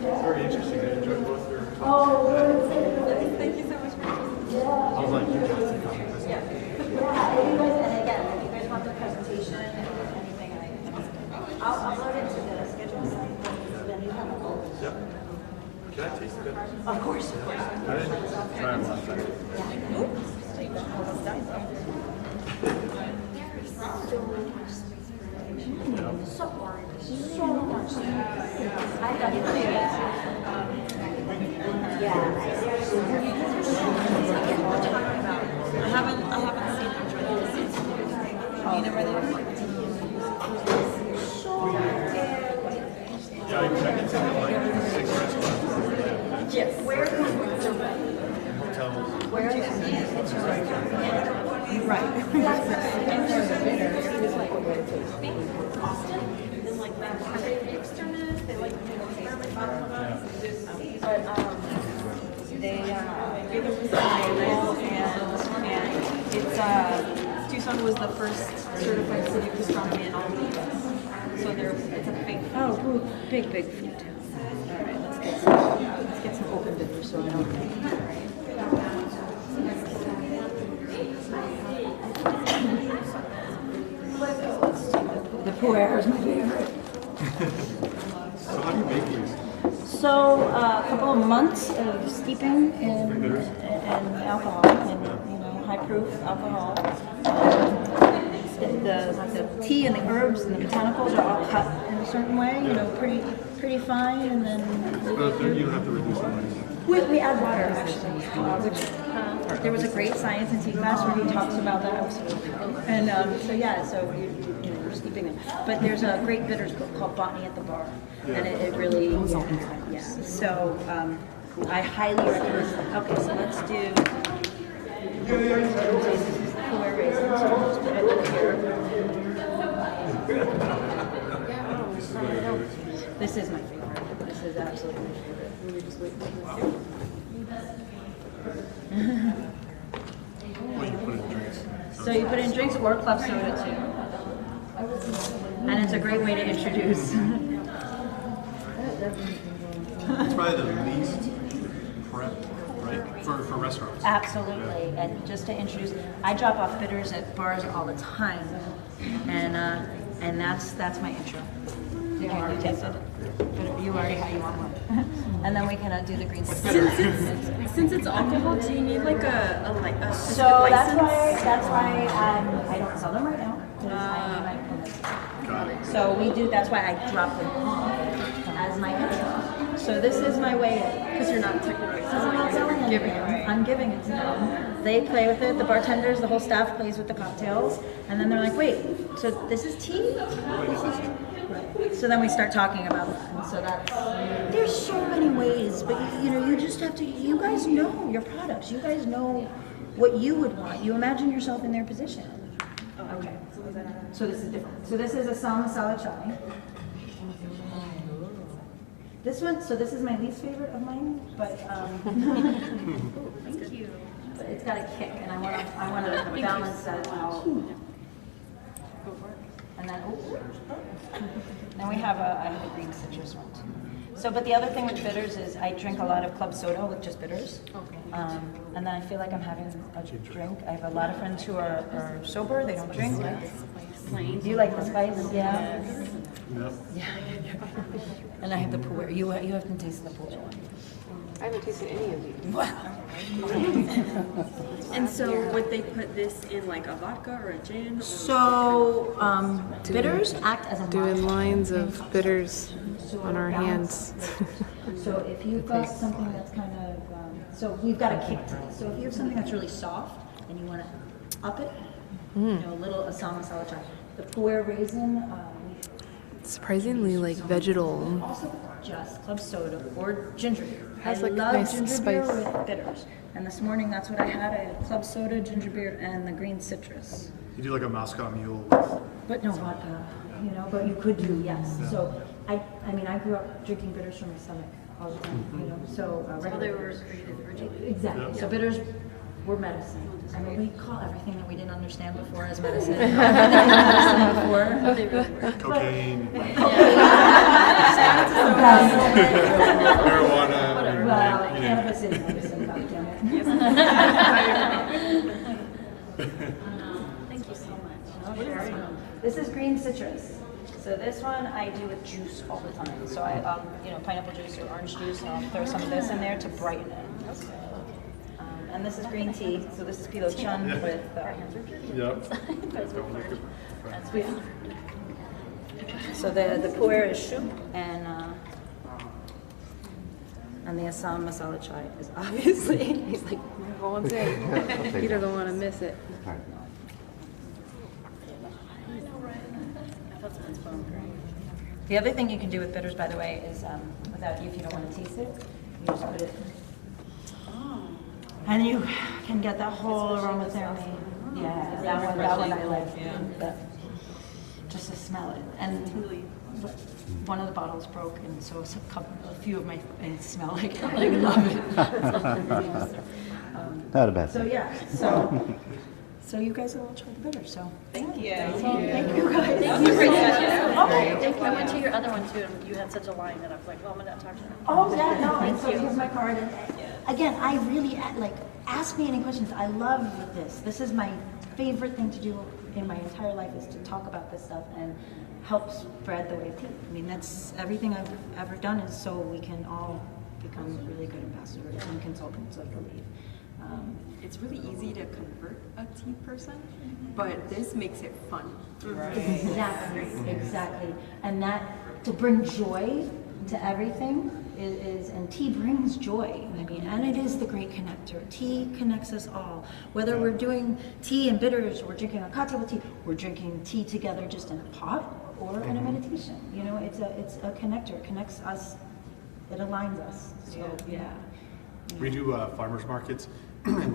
Very interesting. I enjoyed both your talks. Oh, Thank you so much for yeah. I was like, you guys think I'm this. Yeah, if you guys, and again, if you guys want the presentation, anything, I'll upload it to the schedule site, then you have a whole. Yep. Can I taste it? Of course, of course. I didn't try them last time. So much. I thought you would do that. Yeah. I haven't seen them try this. Either were there. Yeah, I can tell you like 6 restaurants. Yes. Where? Hotels. Where? It's right. Austin and like are they externist? They like experiment But they give a recital and it's Tucson was the first certified city of gastronomy in all of the US. So it's a big big food town. All right, let's get some open dinners so I don't. The puer is my favorite. So how do you make these? So a couple of months of steeping in alcohol, and high proof alcohol. The tea and the herbs and the botanicals are all cut in a certain way, pretty fine, and then You don't have to reduce them. we add water actually, which there was a great science and tea class where he talks about that, and so you're steeping them. But there's a great bitters book called Botany at the Bar, and it really yeah. So I highly recommend it. Okay, so let's do. Puer raisins. So we'll just put it in here. This is my favorite. This is absolutely my favorite. We were just waiting for this. What do you put in drinks? So you put in drinks or club soda too. And it's a great way to introduce. It's probably the least prep, right? For restaurants. Absolutely. And just to introduce, I drop off bitters at bars all the time. And that's my intro. You can already taste it. But you already had you want one. And then we can do the green Since it's alcohol, do you need like a specific So license? that's why I don't sell them right now. Because I need my permit. So we do. That's why I drop them off as my intro. So this is my way in. Because you're not technically selling it, You're giving it, right? I'm giving it to them. They play with it. The bartenders, the whole staff plays with the cocktails, and then they're like, "Wait, so this is tea?" So then we start talking about that. And so that's there's so many ways, but you just have to. You guys know your products. You guys know what you would want. You imagine yourself in their position. Okay. So this is different. So this is Assam masala chai. This one, so this is my least favorite of mine, but thank you. But it's got a kick, and I want to balance that out. And then, then I have a green citrus one too. So, but the other thing with bitters is I drink a lot of club soda with just bitters. Okay. And then I feel like I'm having a drink. I have a lot of friends who are sober; they don't drink. Do you like the spice? Yeah. Yep. Yeah. And I have the puer. You haven't tasted the puer one. I haven't tasted any of these. Wow. And so would they put this in like a vodka or a gin? Or So bitters act as a Doing lines of bitters on our hands. So if you've got something that's kind of, so we've got a kick to this. So if you have something that's really soft and you want to up it, a little Assam masala chai. The puer raisin. Surprisingly like vegetal. Also just club soda or ginger beer. Has I like love nice ginger spice. beer with bitters. And this morning that's what I had. I had club soda, ginger beer, and the green citrus. You do like a Moscow Mule. But no vodka, but you could do, yes. So I mean, I grew up drinking bitters from my stomach all the time, you know, so. They were created originally. Exactly, Yeah. so bitters were medicine. I mean, we call everything that we didn't understand before as medicine. Cocaine. Marijuana. Marijuana. Well, cannabis is medicine, goddammit. Thank you so much. This is green citrus. So this one I do with juice all the time. So I, you know, pineapple juice or orange juice, and I'll throw some of this in there to brighten it. And this is green tea. So this is pilo chun with. Yep. That's weird. So the puer is shu, and the Assam masala chai is obviously. He's like, Go on, say. You don't want to miss it. The other thing you can do with bitters, by the way, is without if you don't want to taste it, you just put it. And you can get that whole aromatherapy. Yeah, that one I like. Yeah. Just to smell it. And one of the bottles broke, and so a few of my things smell like it. I love it. Not a bad So thing. yeah, so you guys will all try the bitter. So Thank you. Thank you guys. Thank you for Okay. I went to your other one too, and you had such a line that I was like, well, I'm gonna talk to her. Oh yeah, no. And so Thank you. here's my card. And again, I really like ask me any questions. I love this. This is my favorite thing to do in my entire life is to talk about this stuff and help spread the way of tea. I mean, that's everything I've ever done is so we can all become really good ambassadors and consultants, I believe. It's really easy to convert a tea person, but this makes it fun. Exactly. And that to bring joy to everything is and tea brings joy. I mean, and it is the great connector. Tea connects us all. Whether we're doing tea and bitters, or we're drinking a cocktail with tea, we're drinking tea together just in a pot or in a meditation. You know, it's a connector. It connects us. It aligns us. So yeah. We do farmers markets,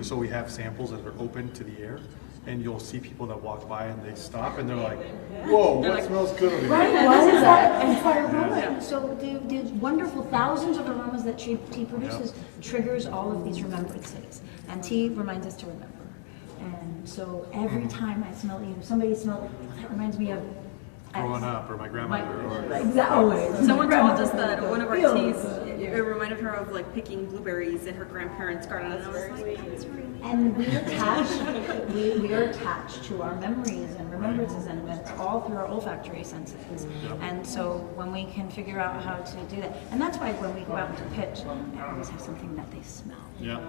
so we have samples that are open to the air, and you'll see people that walk by and they stop and they're like, "Whoa, what smells good over here?" Right? What is that? And for aroma. So the wonderful thousands of aromas that tea produces triggers all of these remembrances, and tea reminds us to remember. And so every time I smell, somebody smells, that reminds me of. Growing up, or my grandmother, or Exactly. Someone told us that one of our teas, it reminded her of like picking blueberries in her grandparents' garden. And I was like, that's really. And we are attached to our memories and remembrances and events all through our olfactory senses. And so when we can figure out how to do that, and that's why when we go out to pitch, I always have something that they smell. Yeah.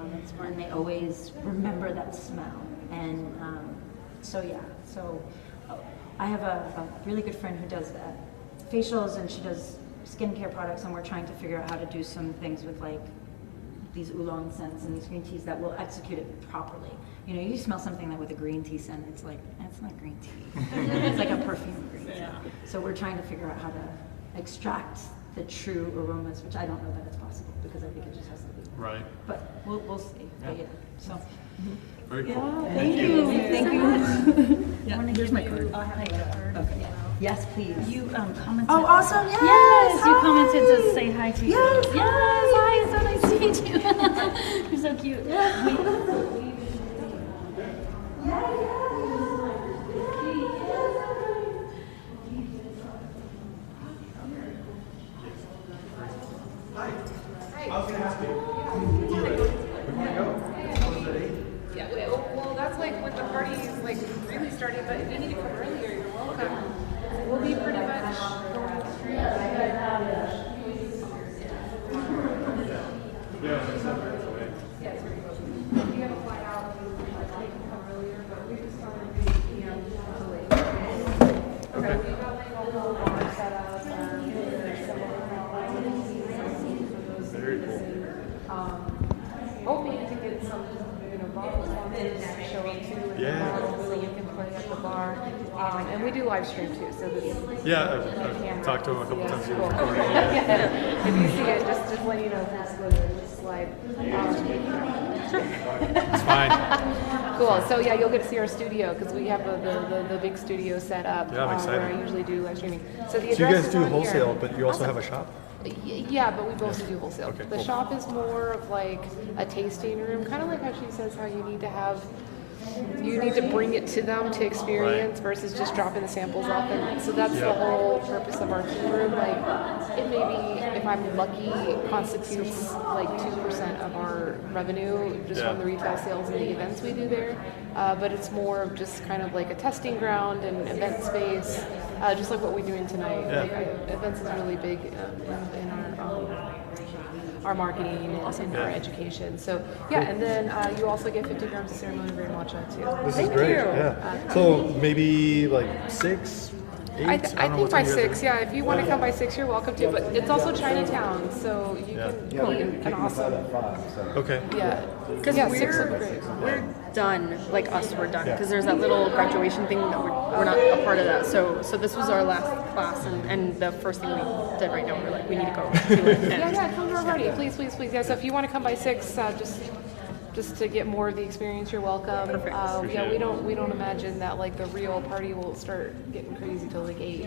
And they always remember that smell. And so I have a really good friend who does facials, and she does skincare products, and we're trying to figure out how to do some things with like these oolong scents and these green teas that will execute it properly. You know, you smell something that with a green tea scent, it's like, that's not green tea. It's like a perfume green tea. So we're trying to figure out how to extract the true aromas, which I don't know that it's possible because I think it just has to be. Right. But we'll see. But yeah. So. Very cool. Yeah, thank you. Thank you. Yeah, here's my card. Okay. Yes, please. You commented. Oh, awesome! Yes. Yes, you Hi. commented to say hi to you. Yes. Hi. It's so nice to meet you. You're so cute. Yeah, well, that's like when the party is like really starting, but if you need to come earlier, you're welcome. We'll be pretty much going straight. Yeah, it's pretty close. If you have a flight out, you can come earlier, but we just started 8 p.m. late. Okay. We got like a whole bar set up. Very cool. Hoping to get some, bottle sponsors to show up too. Yeah. So you can play at the bar. And we we do live stream too, so this. Yeah, I've talked to him a couple times. Cool. Recording. Yeah. If you see it, just let you know whether it's live. It's fine. Cool. So yeah, you'll get to see our studio because we have the big studio set up Yeah, I'm excited. where I usually do live streaming. So the So you address guys is do on wholesale, here. but you also have a shop? Yeah, but we both do wholesale. Okay, The cool. shop is more of like a tasting room, kind of like how she says how you need to bring it to them to experience versus just dropping the samples off. And so that's the whole purpose of our tea room. Like it maybe, if I'm lucky, constitutes like 2% of our revenue just from the retail sales and the events we do there. But it's more of just kind of like a testing ground and event space, just like what we're doing tonight. Yeah. Like events is really big in our marketing and our education. So yeah, and then you also get 50 grams of ceremony grade matcha too. This is great. Yeah. So maybe like 6, 8? I don't know think what by time you guys 6, yeah. If you want to come by 6, you're welcome to. But it's also Chinatown, so you can be an awesome. Okay. Yeah. Because yeah, 6 would be great. we're done, like us, we're done. Yeah. Because there's that little graduation thing that we're not a part of that. So this was our last class, and the first thing we did right now, we're like, we need to go to it. Yeah, come to our party, please. Yeah, so if you want to come by 6, just to get more of the experience, you're welcome. Perfect. Yeah, we don't imagine that like the real party will start getting crazy till like 8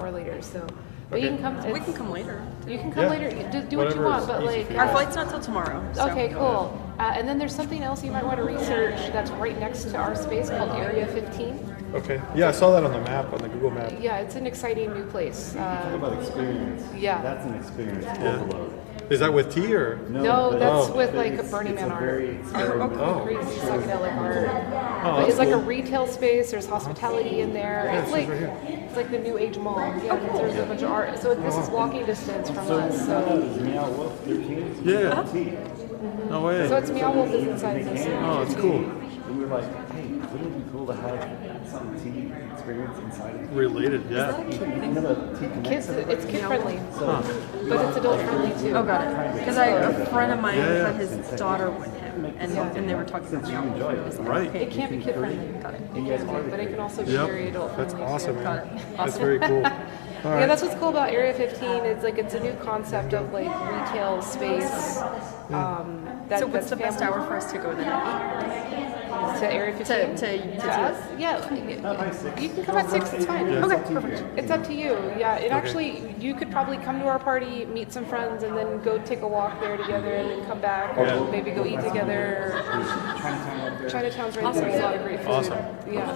or later. So, but you can come. We can come later. You can come later. Do what you want, but like our flight's not till tomorrow. So. Okay, cool. And then there's something else you might want to research that's right next to our space called Area 15. Okay. Yeah, I saw that on the map, on the Google map. Yeah, it's an exciting new place. Talk about experience. Yeah. That's an experience Yeah. overload. Is that with tea or? No, that's with but like a it's- Burning it's Man a art. very Crazy psychedelic art. Oh, But it's that's like a cool. retail space. There's hospitality in there. Yeah, It's it like says right here. it's like the New Age Mall. Yeah, there's a bunch of art. So this is walking distance from us. Is So Meow Wolf their tea? Yeah. Tea. No way. So it's Meow Wolf is inside this. Oh, it's cool. And we were like, hey, wouldn't it be cool to have some tea experience inside of it? Related, yeah. You know the tea Kids, connects it's kid friendly, Huh. but it's adult friendly too. Oh, got it. Because a friend of mine Yeah. had his daughter with him, and they were talking about you enjoy it. Right. It can't be kid friendly. Got it. It can be, but it can also be very adult friendly. That's awesome, too. man. That's very cool. All Yeah, right. that's what's cool about Area 15. It's like it's a new concept of like retail space. So what's the best hour for us to go then? To Area 15? To us? Yeah, you can come at 6, it's fine. Yeah. Okay, perfect. It's up to you. Yeah, it actually, you could probably come to our party, meet some friends, and then go take a walk there together, and then come back, or Yeah. maybe go eat together. Chinatown's right there. There's a lot of great food. Awesome. Yeah,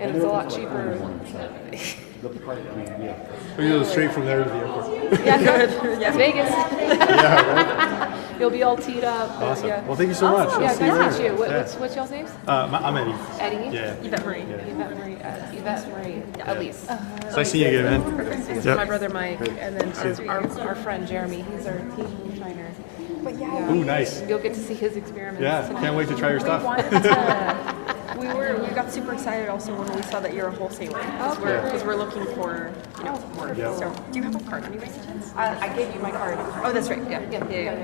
and it's a lot cheaper. We go straight from there to the airport. Yeah, good. Yeah, Vegas. Yeah, right? You'll be all teed up. Awesome. Yeah. Well, thank you so much. Yeah, I'll see you nice to meet later. you. Yeah. What's y'all's names? I'm Eddie. Eddie? Yeah. Yvette Marie. Yvette Marie. Yvette Marie. Elise. Nice to see you again, man. Perfect. This is Yep. my brother Mike, and then our friend Jeremy. He's our team moonshiner. But yeah, Ooh, nice. You'll get to see his experiments. Yeah, tonight. can't wait to try your stuff. We got super excited also when we saw that you're a wholesaler because we're looking for more. Yeah. So do you have a card on you by any chance? I gave you my card. Oh, that's right. Yeah.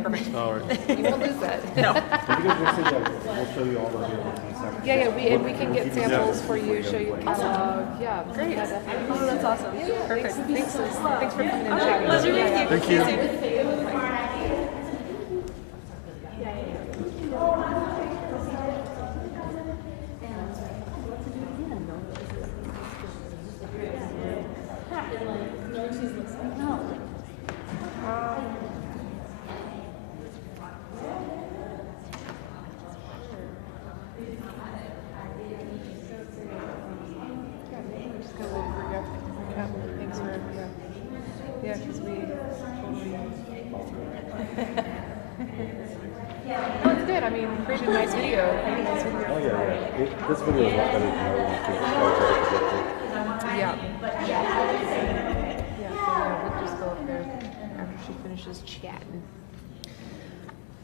Perfect. All right. You won't lose that. No. We'll show you all the available tea. Yeah, and we can get samples for you, show you the catalog. Yeah, Great. Yeah, definitely. Oh, that's awesome. Yeah, Perfect. Thanks for coming in and chatting. Pleasure meeting you. Thank See you you. soon. Thanks for, yeah, because we No, it's good. I mean, created a nice video. Oh, yeah. This video is a lot better than the other one because it's got better projector. Yeah. Yeah, so yeah, we'll just go up there after she finishes chatting.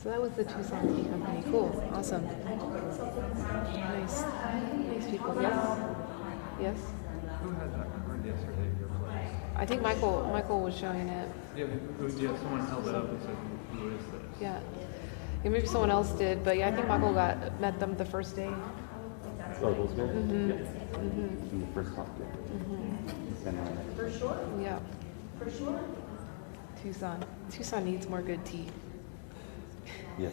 So that was the Tucson Tea Company. Cool. Awesome. Nice. Nice people. Yes? Yes? Who had that card yesterday at your place? I think Michael was showing it. Yeah, someone held it up and said, who is this? Yeah. Yeah, maybe someone else did, but yeah, I think Michael met them the first day. Oh, those guys? Mhm. Yeah. Mhm. In the first top, yeah. Standing right next to For sure. Yeah. For sure. Tucson. Tucson needs more good tea. Yes.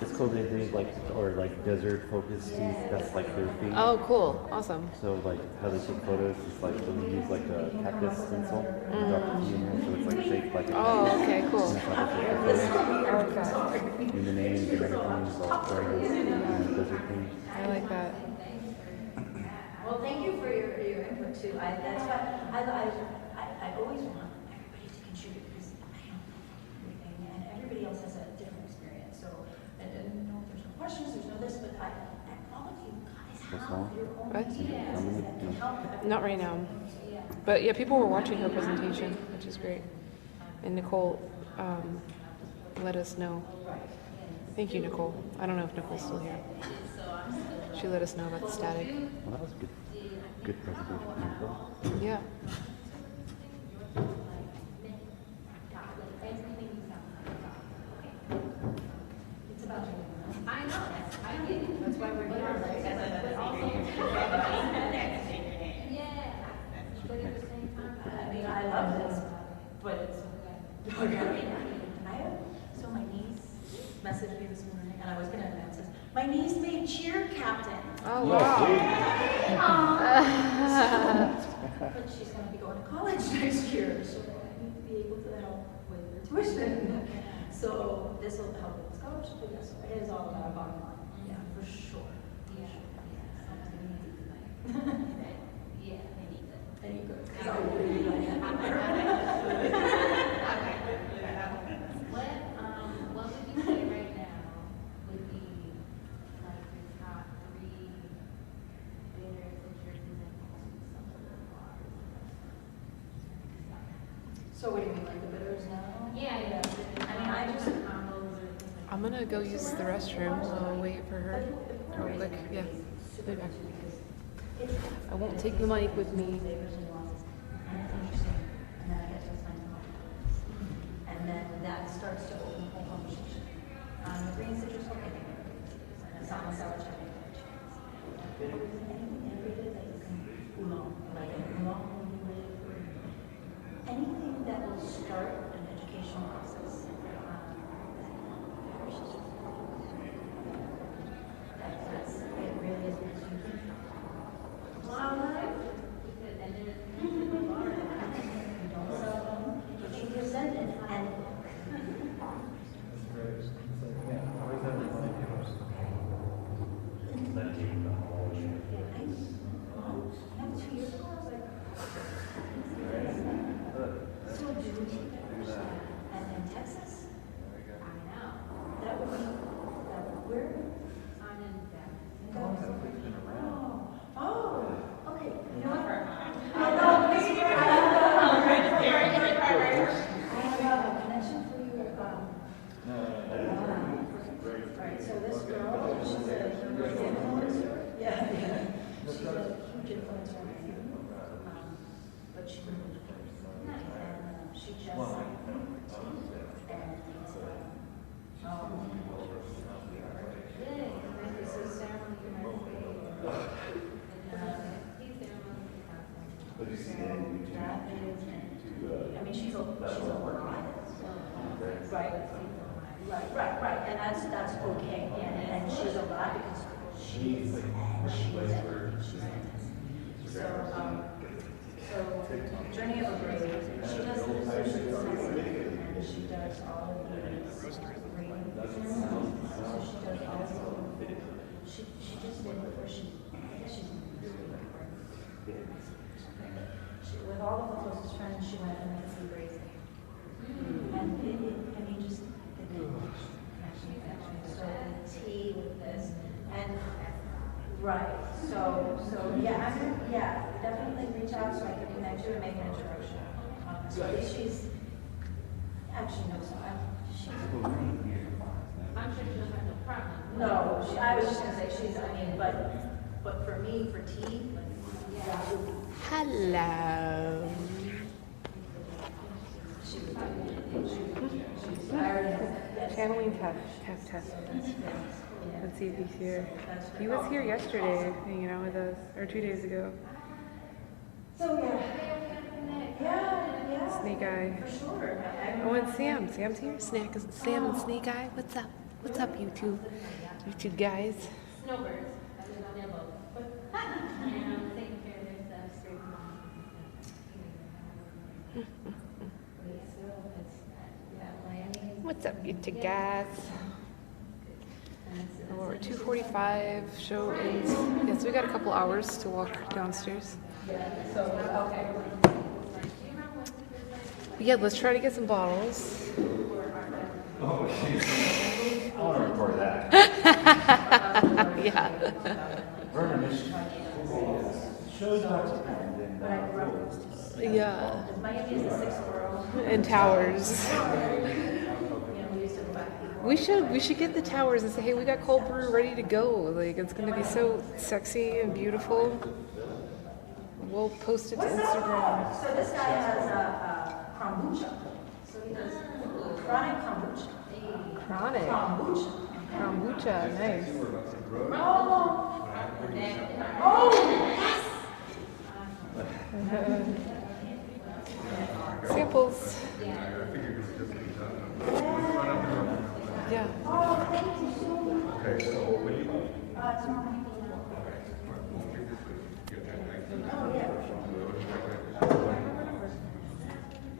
It's cool they like, or like desert focused teas, that's like their thing. Oh, cool. Awesome. So like how they take photos is like they'll use like a cactus stencil and drop the tea in there so it's like shaped like a cactus. Oh, okay, cool. And that's how they take the photos. And the names and everything is all wearing the desert thing. I like that. Well, thank you for your input too. That's why I always want everybody to contribute because I don't know everything and everybody else has a different experience. So I don't know if there's no questions, there's no this, but all of you guys have your own What? experiences that can help everybody. Not right now. But yeah, people were watching her presentation, which is great. And Nicole let us know. Thank you, Nicole. I don't know if Nicole's still here. She let us know about the static. Well, that was good. Good presentation. Yeah. It's about you. I know. I get it. That's why we're here. But also, yeah. But at the same time, I mean, I love this, but it's. So my niece messaged me this morning, and I was gonna announce this. My niece made cheer captain. Oh wow. But she's gonna be going to college next year, so I need to be able to help with her tuition. So this will help with scholarship, I guess. It is all about a bottom line. Yeah, for sure. Yeah. Yeah, they need it. And you good. Because I really like that. What would you say right now would be like your top 3 bidders that you're presenting to some of the bars? So what do you mean, like the bidders now? Yeah. I mean, I just I'm gonna go use the restroom while I wait for her. Real quick. Yeah. Be back. I won't take the mic with me. And then that starts to open the whole conversation. The green citrus, okay. And it's not sour cherry. Anything that will start an educational process. It really is. You don't sell them, but you present it and in Texas? I know. That would where? I'm in Dallas. Oh, okay. You know what? I have a connection for you. Right, so this girl, she's a huge influencer. Yeah. She's a huge influencer. But she moved first. And she just I mean, she's a lot. Right, and that's okay, and she's a lot because she's fantastic. So Journey of a Brave, she does the decisions, and she does all of the reading ceremonies. So she does all of the, she just did before she's with all of the closest friends, she went and went to see Grace. And just the connection. So the tea with this, and right. So yeah, definitely reach out so I can connect you and make an introduction. So at least she's actually no, so she's. I'm sure she'll have no problem. No, I was just gonna say but for me, for tea, that would be. Hello. Channeling test. Let's see if he's here. He was here yesterday, hanging out with us, or 2 days ago. So yeah. Snake Eye. For sure. Oh, and Sam. Sam's here. Sam and Snake Eye. What's up? What's up, you two? You two guys. Snowbirds. What's up, you two guys? Oh, we're at 2:45. Show ends. Yes, we got a couple hours to walk downstairs. But yeah, let's try to get some bottles. Oh, jeez. I want to record that. Yeah. Yeah. And towers. We should get the towers and say, hey, we got cold brew ready to go. Like, it's gonna be so sexy and beautiful. We'll post it to Instagram. So this guy has a kombucha. So he does chronic kombucha. Chronic. Kombucha, nice. Samples. Yeah.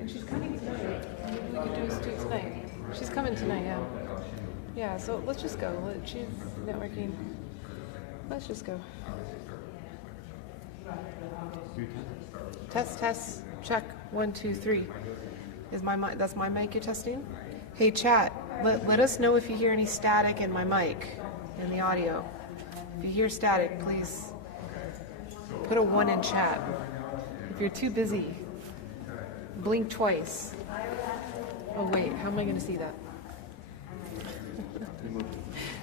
And she's coming tonight. Maybe we could do a stew tonight. She's coming tonight, yeah. Yeah, so let's just go. She's networking. Let's just go. Test, check. 1, 2, 3. Is my mic? That's my mic you're testing? Hey, chat. Let us know if you hear any static in my mic, in the audio. If you hear static, please put a 1 in chat. If you're too busy, blink twice. Oh wait, how am I going to see that?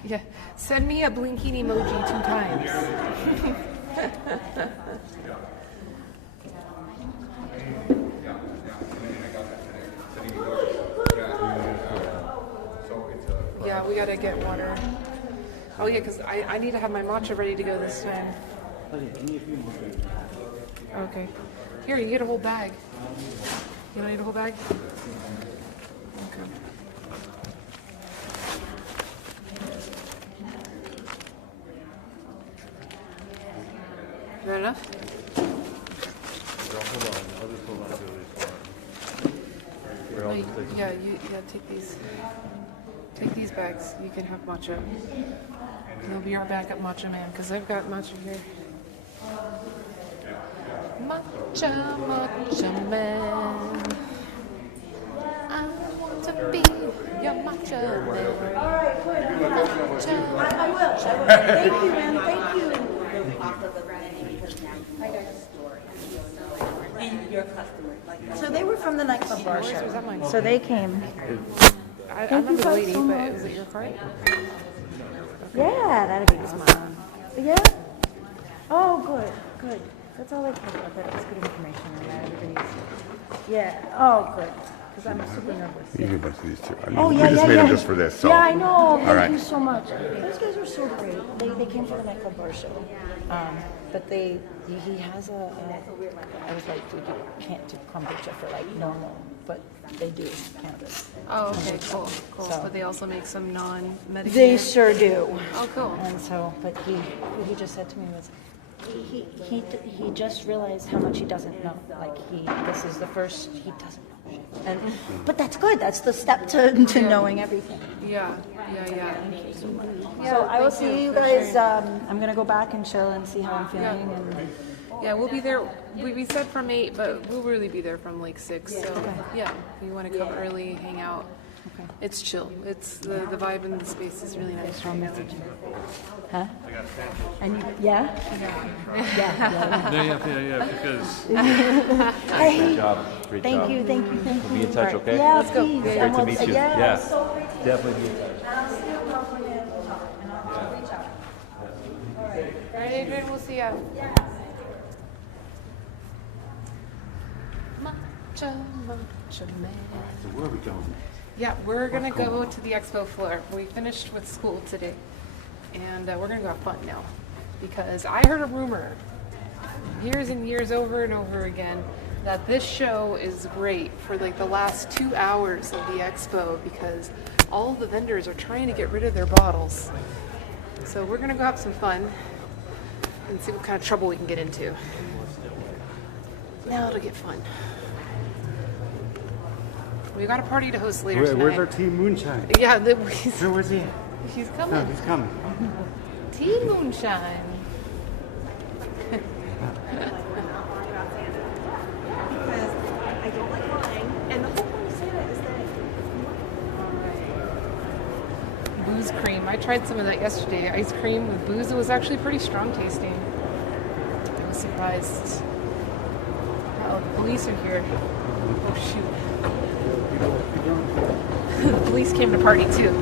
Yeah, send me a blinking emoji 2 times. Yeah, we gotta get water. Oh yeah, because I need to have my matcha ready to go this time. Okay. Here, you get a whole bag. You don't need a whole bag? Okay. Is that enough? Hold on. I'll just hold on to these. No, yeah, you gotta take these. Take these bags. You can have matcha. And you'll be our backup matcha man, because I've got matcha here. Matcha man. I want to be your matcha man. All right, good. I will. Thank you, man. Thank you. I got a story. And your customer. So they were from the Nightclub bar Was show. that mine? So they came. I remember the lady, but was it your card? Yeah, that'd be awesome. Yeah? Oh, good. That's all I care about. That's good information. Everybody's. Yeah. Oh, good. Because I'm super nervous. You can bunch of these too. I mean, Oh, yeah, we just yeah, made yeah. them just for this. So. Yeah, I know. Thank you right. so much. Those guys were so great. They came for the Nightclub bar show. But he has a, I was like, dude, you can't do kombucha for like normal, but they do cannabis. Oh, okay, cool. So- But they also make some non-medicated. They sure do. Oh, cool. And so, but he just said to me was, he just realized how much he doesn't know. Like this is the first, he doesn't know shit. And, but that's good. That's the step to knowing everything. Yeah. Thank you so much. Yeah, So I will thank see you for guys. sharing. I'm gonna go back and chill and see how I'm feeling. And Yeah, we'll be there. We said from 8, but we'll really be there from like 6. So yeah, if you want to come early, hang out. Okay. It's chill. It's the vibe in the space is really nice right now. Huh? And yeah? Yeah, because. Hey, Great job. Great thank job. you. We'll be in touch, okay? Yeah, Let's go. please. It's And great to we'll- meet you. Yeah, Yeah. it's so great to meet you. Definitely be in touch. And I'll see you about when we'll talk, and I'll reach out. All right. All right, Adrian, we'll see ya. Matcha man. So where are we going? Yeah, we're gonna go to the expo floor. We finished with school today. and we're gonna go have fun now. Because I heard a rumor, years and years over and over again, that this show is great for like the last 2 hours of the expo because all of the vendors are trying to get rid of their bottles. So we're gonna go have some fun and see what kind of trouble we can get into. Now it'll get fun. We got a party to host later tonight. Where's our Team Moonshine? Yeah, Where's he? He's coming. No, he's coming. Team Moonshine. Because I don't like lying, and the whole point of Santa is that Booze cream. I tried some of that yesterday. Ice cream with booze. It was actually pretty strong tasting. I was surprised. Oh, the police are here. Oh shoot. The police came to party too.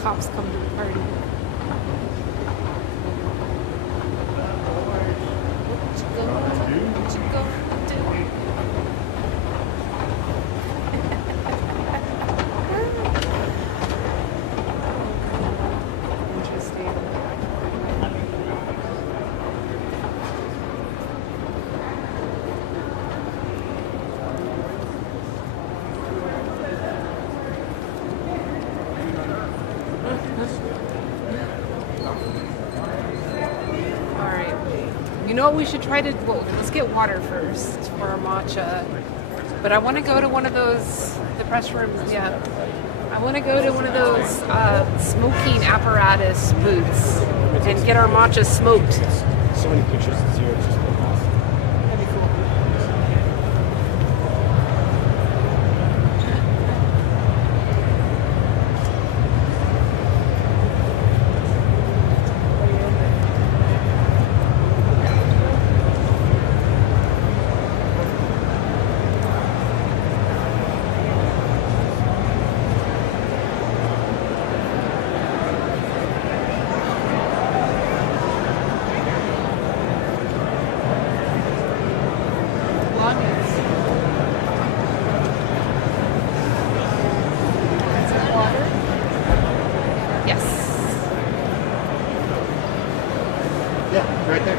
Cops come to the party. What you gonna do? Interesting. Alright. You know what we should try to... Well, let's get water first for our matcha. But I want to go to one of those... The press rooms, yeah. I want to go to one of those smoking apparatus booths and get our matcha smoked. So many pictures of zero just That'd be cool. Yes. Yeah, right there.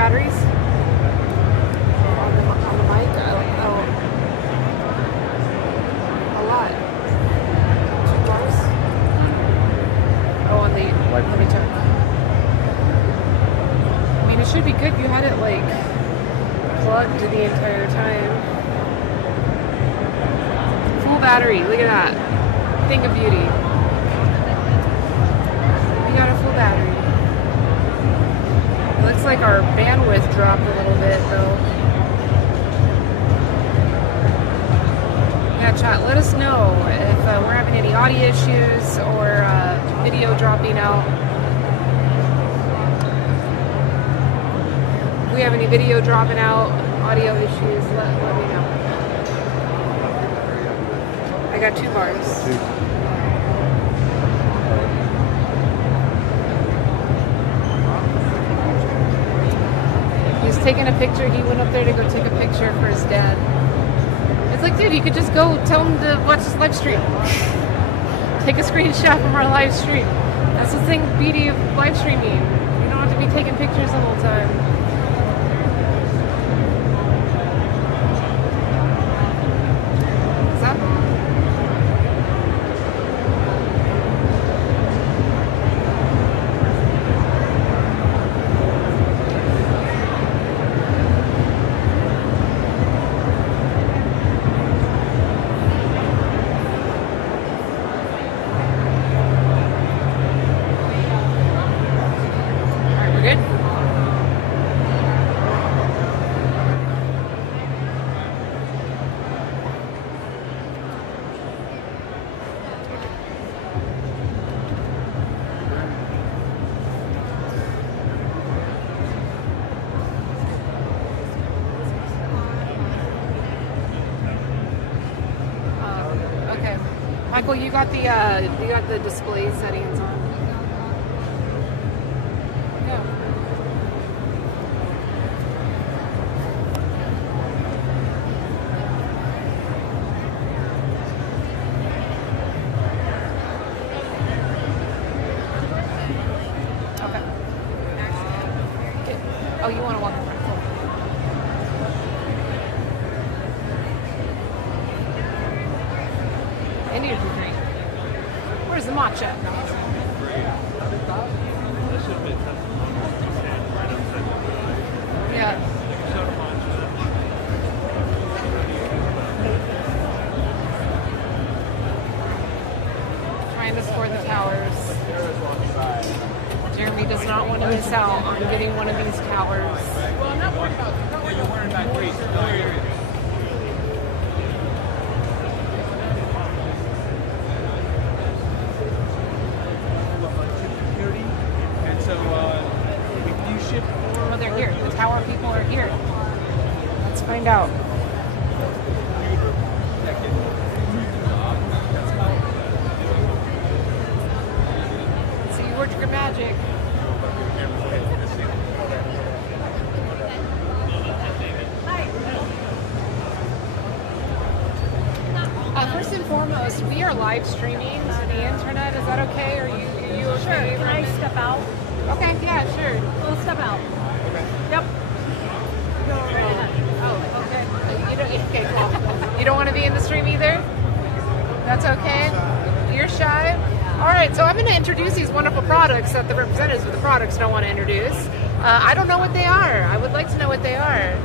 batteries? On the mic? Oh. A lot. 2 bars? Oh, on the... Let me check. I mean, it should be good. You had it, like, plugged the entire time. Full battery. Look at that. Thing of beauty. We got a full battery. like our bandwidth dropped a little bit though. Yeah, chat, let us know if we're having any audio issues or video dropping out. If we have any video dropping out, audio issues, let me know. I got 2 bars. He was taking a picture. He went up there to go take a picture for his dad. It's like, dude, you could just go tell him to watch this live stream. Take a screenshot from our live stream. That's the thing, beauty of live streaming. You don't have to be taking pictures the whole time. What's up? Michael, you got the display settings on. Yeah. Okay. Oh, you want to walk in front? Cool. Any of you drink. Where's the matcha? Yeah. Trying to score the towers. Jeremy does not want to miss out on getting one of these towers. Well, I'm not worried about Greece. Well, they're here. The tower people are here. Let's find out. Let's see, you worked your magic. First and foremost, we are live streaming to the internet. Is that okay? Are you okay? Sure. Can I step out? Okay, yeah, sure. We'll step out. Okay. Yep. Go right ahead. Oh, okay. Okay, cool. You don't want to be in the stream either? That's okay? You're shy? All right, so I'm going to introduce these wonderful products that the representatives of the products don't want to introduce. I don't know what they are. I would like to know what they are.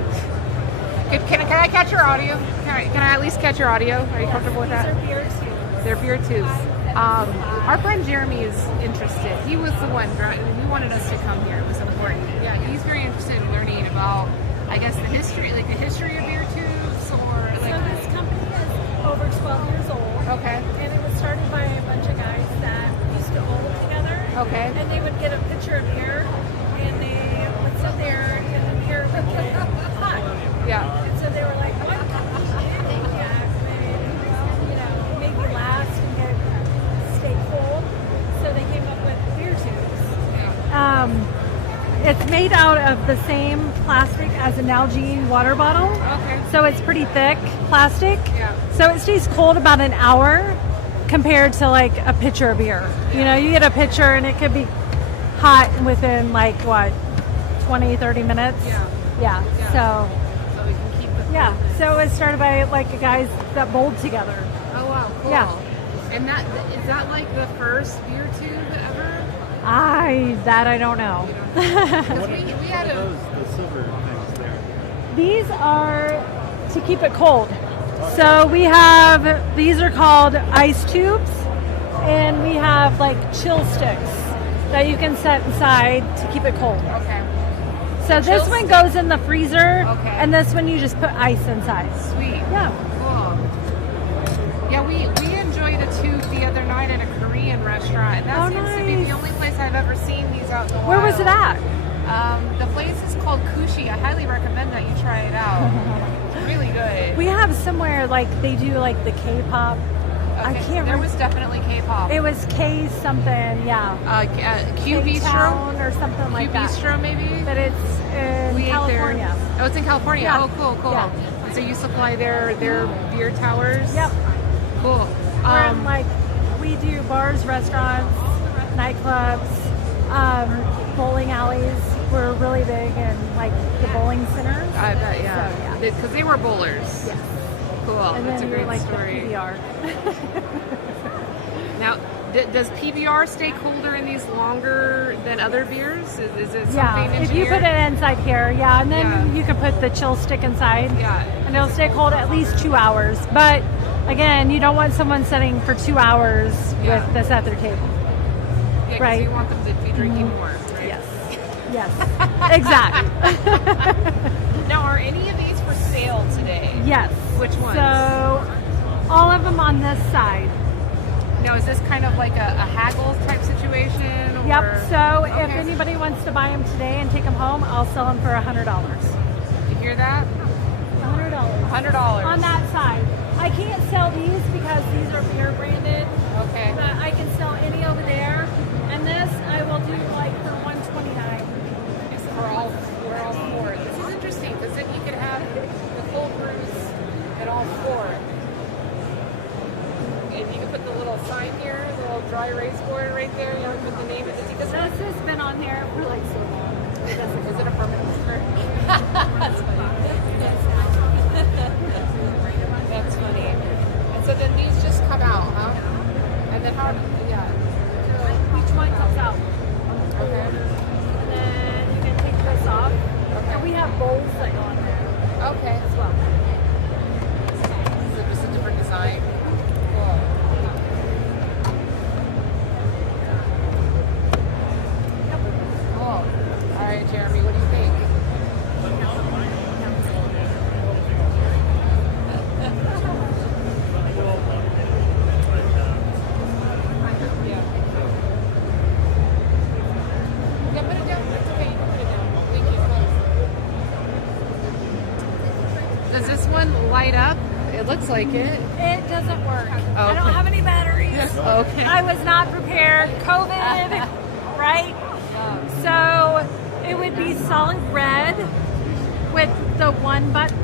Can I catch your audio? Can I at least catch your audio? Are you comfortable with that? These are beer tubes. They're beer tubes. Our friend Jeremy is interested. He was the one, he wanted us to come here. It was important. Yeah, he's very interested in learning about, I guess, the history of beer tubes, or like. So this company is over 12 years old. Okay. And it was started by a bunch of guys that used to all live together. Okay. And they would get a pitcher of beer, and they would sit there, and the beer would get hot. Yeah. And so they were like, what can we do that would, make me last and stay cold? So they came up with beer tubes. It's made out of the same plastic as an Nalgene water bottle. Okay. So it's pretty thick plastic. Yeah. So it stays cold about an hour compared to like a pitcher of beer. Yeah. You get a pitcher and it could be hot within 20, 30 minutes. Yeah. So we can keep it. Yeah. So it was started by guys that bowled together. Oh wow, cool. Yeah. And is that like the first beer tube ever? I don't know. Because we had the silver things there. These are to keep it cold. So these are called ice tubes, and we have chill sticks that you can set inside to keep it cold. Okay. So The this chill one stick? goes in the freezer, Okay. and this one you just put ice inside. Sweet. Yeah. Cool. Yeah, we enjoyed a tube the other night at a Korean restaurant. And that seems to be the only place I've ever seen these out in the Where was wild. it at? The place is called Kushi. I highly recommend that you try it out. It's really good. We have somewhere like they do like the K-pop. I Okay, can't there remember. was definitely K-pop. It was K something, yeah. Q Bistro K-Town or something like that. Q Bistro maybe. But it's in We ate California. there. Oh, it's in California. Yeah. Oh, cool. Yeah. So you supply their beer towers. Yep. Cool. We're in, like we do bars, restaurants, nightclubs, bowling alleys. We're really big in like the bowling centers. I bet, yeah. So, yeah. Because they were bowlers. Yes. Cool. And That's a then you're great like story. the PBR. Now, does PBR stay colder in these longer than other beers? Is it something Yeah, if you put engineered? it inside here, yeah, and then Yeah. you can put the chill stick inside, Yeah. and it'll stay cold at least 2 hours. But again, you don't want someone sitting for 2 hours Yeah. with this at their table. Yeah, 'cause right. you want them to be drinking more, right? Yes. Yes. Exactly. Now, are any of these for sale today? Yes. Which ones? So all of them on this side. Now, is this kind of like a haggle type situation? Or? Yep. So if Okay. anybody wants to buy them today and take them home, I'll sell them for $100. You hear that? $100. $100. On that side. I can't sell these because these are beer branded. Okay. But I can sell any over there. And this I will do like for $129. We're all for it. This is interesting because then you could have the cold brews at all four. And you can put the little sign here, the little dry erase board right there. You know, put the name of the tea. This has been on here for like so long. Is it a permanent sticker? That's funny. That's funny. And so then these just come out, huh? And then how? Yeah. So each one comes out. Okay. And then you can take this off. Okay. And we have bowls that go on there. Okay. As well. So just a different design. Cool. Cool. All right, Jeremy, what do you think? Yeah, put it down. It's okay. You can put it down. Thank you. Does this one light up? It looks like it. It doesn't work. Oh, I don't okay. have any batteries. Okay. I was not prepared. COVID, right? So it would be solid red with the one button.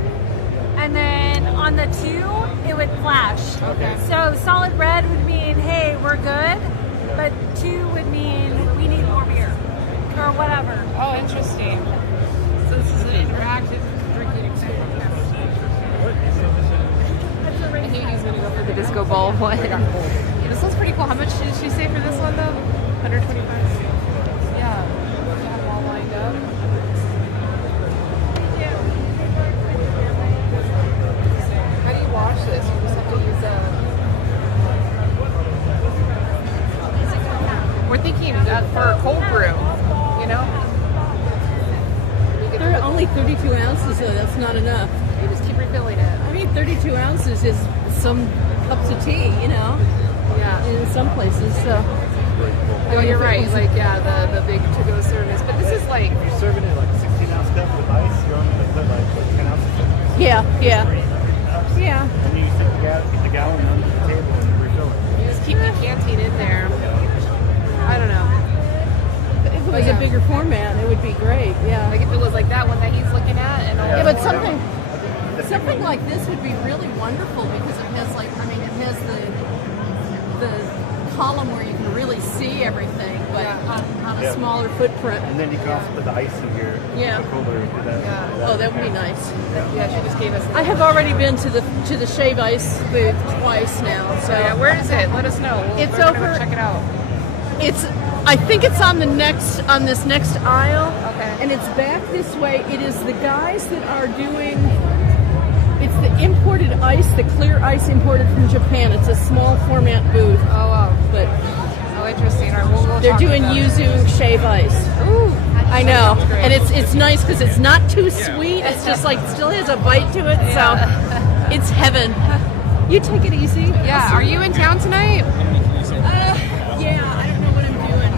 And then on the two, it would flash. Okay. So solid red would mean, hey, we're good. But two would mean we need more beer or whatever. Oh, interesting. So this is an interactive drinking experience. I knew he was going to go for the disco ball one. This one's pretty cool. How much did she say for this one, though? 125. Yeah. You have them all lined up. How do you wash this? You just have to use We're thinking for a cold brew, you know? There are only 32 ounces, so that's not enough. You just keep refilling it. I mean, 32 ounces is some cups of tea, you know? Yeah. In some places, so. Oh, you're right. Like, yeah, the big to-go service. But this is like... If you're serving it like a 16-ounce cup with ice, you're only going to put like 10 ounces in. Yeah, yeah. Yeah. And you take the gallon under the table and refill it. You just keep decanting in there. I don't know. If it was a bigger format, it would be great, yeah. Like if it was like that one that he's looking at. And Yeah, but something like this would be really wonderful because it has like, I mean, it has the column where you can really see everything, but on a smaller footprint. And then you can also put the ice in here. Yeah. The cooler. Oh, that would be nice. Yeah, she just gave us. I have already been to the Shave Ice booth twice now. So yeah, where is it? Let us know. It's We're gonna over. go check it out. I think it's on this next aisle. Okay. And it's back this way. It is the guys that are doing. It's the imported ice, the clear ice imported from Japan. It's a small format booth. Oh wow. But interesting. All right, we'll they're talk doing about it. yuzu shave ice. Ooh. I know, and it's nice because it's not too sweet. It's just like still has a bite to it, so it's heaven. You take it easy. Yeah. Are you in town tonight? Yeah, I don't know what I'm doing.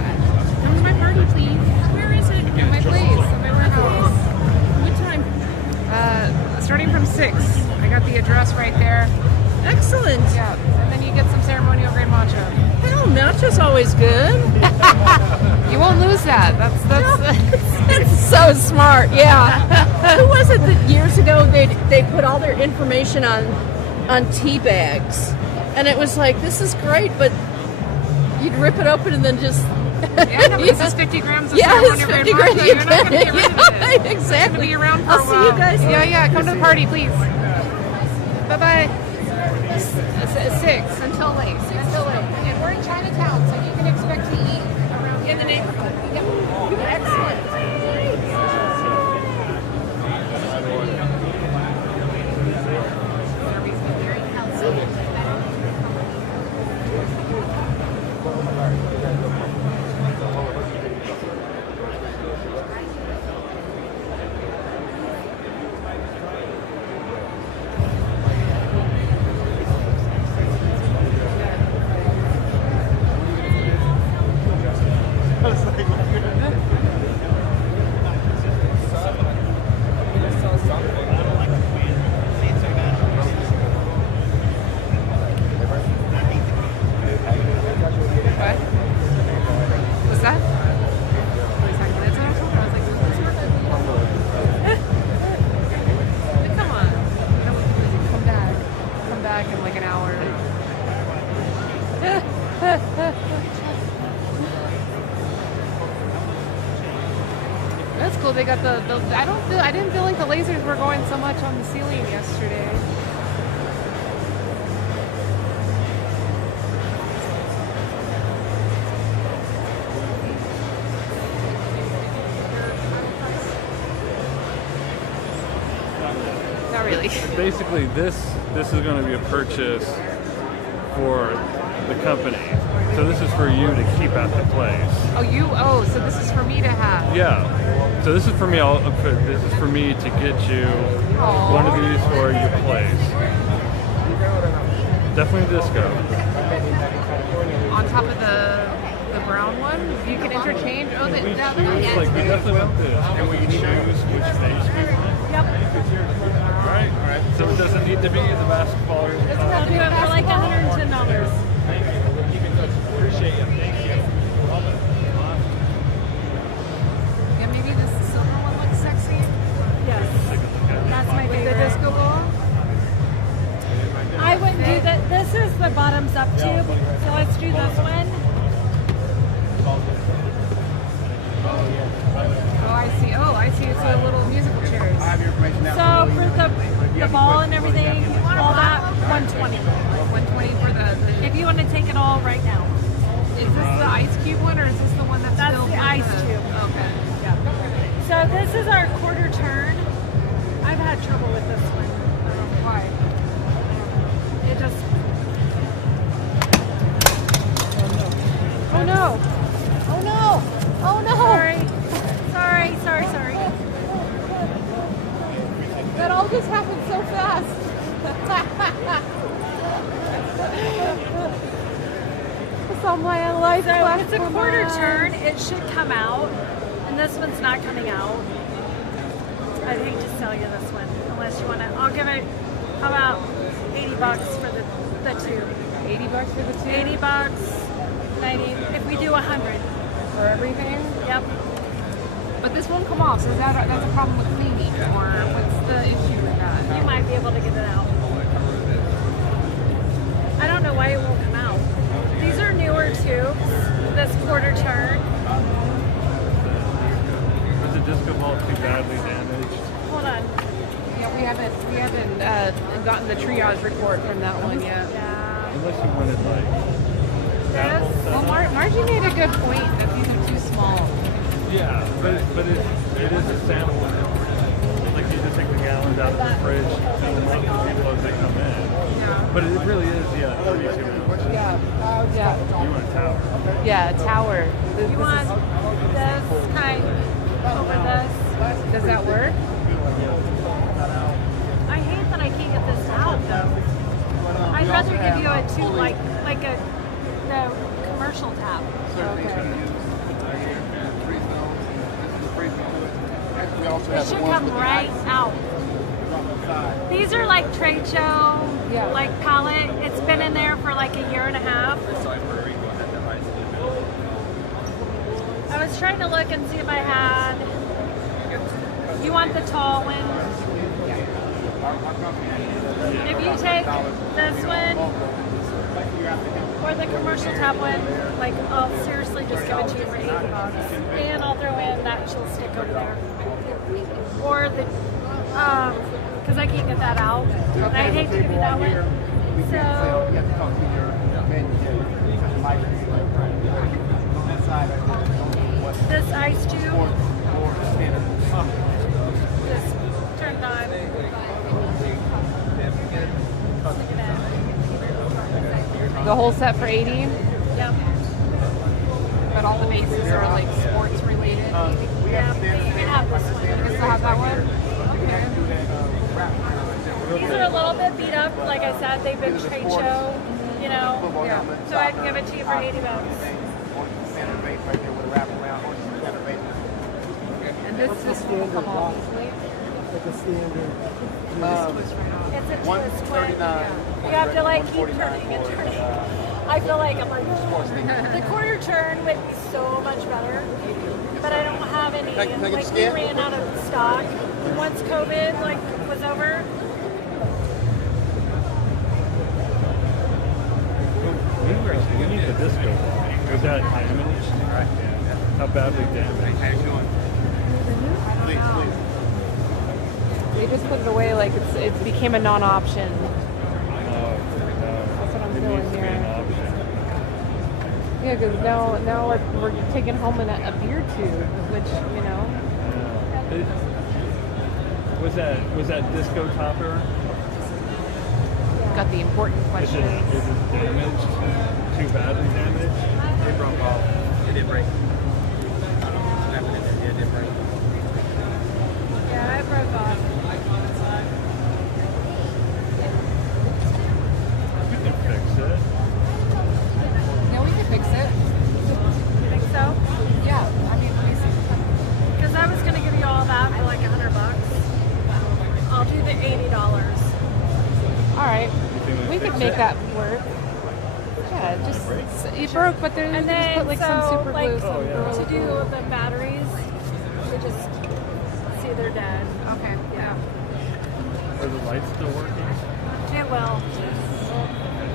Come to my party, please. Where is it? At my place, at my warehouse. What time? Starting from 6. I got the address right there. Excellent. Yeah. And then you get some ceremonial grade matcha. Hell, matcha's always good. You won't lose that. That's so smart. Yeah. Who was it that years ago they put all their information on tea bags, and it was like, this is great, but you'd rip it open and then just. Yeah, no, this is 50 grams of it's ceremonial 50 grade grams. matcha. You're not going to get rid of it. Exactly. It's going to be around for I'll a while. see you guys later. Yeah. Come to the party, please. Bye-bye. 6 until late. And we're in Chinatown, so you can expect to eat around in the neighborhood. Yep. Excellent. That's cool. They got I didn't feel like the lasers were going so much on the ceiling yesterday. Not really. Basically, this is going to be a purchase for the company. So this is for you to keep at the place. So this is for me to have. Yeah. So this is for me. This is for me to get you one of these for your place. Definitely disco. On top of the brown one, you can interchange. Oh, we definitely want this, and we can choose which base we want. Yep. All right. So it doesn't need to be the basketball. I'll do it for like $110. Appreciate you. Thank you. Yeah, maybe this silver one looks sexy. Yes. That's my favorite. The disco ball. I wouldn't do that. This is the bottoms up tube. So let's do this one. Oh, I see. It's a little musical chairs. So for the ball and everything, all that, 120. 120 for the. If you want to take it all right now. Is this the ice cube one, or is this the one that's filled the with ice tube? Okay. Yeah. So this is our quarter turn. I've had trouble with this one. I don't know why. It just. Oh no! Oh no! Oh no! Sorry. That all just happened so fast. It's on my life. So it's a quarter turn. It should come out, and this one's not coming out. I'd hate to sell you this one unless you want to. I'll give it. How about $80 for the tube? $80 for the tube. $80, 90. If we do 100 for everything. Yep. But this won't come off, so that's a problem with cleaning, or what's the issue with that? You might be able to get it out. I don't know why it won't come out. These are newer tubes. This quarter turn. Was the disco ball too badly damaged? Hold on. Yeah, we haven't gotten the triage report from that one yet. Yeah. Unless you wanted like. Well, Margie made a good point that these are too small. Yeah, but it is a sample. Like you just take the gallons out of the fridge, fill them up for people as they come in. Yeah. But it really is, 32 ounces. Yeah. You want a tower. Yeah, a tower. You want this kind? over this. Does that work? I hate that I can't get this out though. I'd rather give you a two like a the commercial tab. Okay. It should come right out. These are like trade show, like palette. It's been in there for like a year and a half. I was trying to look and see if I had. You want the tall one? If you take this one or the commercial tab one, like I'll seriously just give it to you for $80, and I'll throw in that chill stick over there, or the because I can't get that out. And I hate to give you that one. So this ice tube, just turned on. The whole set for 80. Yep. But all the bases are like sports related. Yeah, you can have this one. You can still have that one? These are a little bit beat up, like I said, they've been trade show, you know. So I'd give it to you for $80. And this will come off easily. Like a standard. It's a twist twin. You have to like keep turning and turning. I feel like I'm like, the quarter turn would be so much better, but I don't have any. Like we ran out of stock once COVID was over. We need the disco ball. Was that damaged? How badly damaged? I don't know. They just put it away like it became a non-option. That's what I'm feeling here. Yeah, because now we're taking home a beer tube, which Was that disco topper? Got the important question. Is it damaged? Too badly damaged? It broke off. It did break. Snapping in there. Yeah, it did break. Yeah, it broke off. We can fix it. Yeah, we can fix it. You think so? Yeah, I mean, because I was gonna give you all that for like $100. I'll do the $80. All right, we could make that work. Yeah, just it broke, but there And just then put like some super glue. to do the batteries, we just see they're dead. Okay. Yeah. Are the lights still working? It will.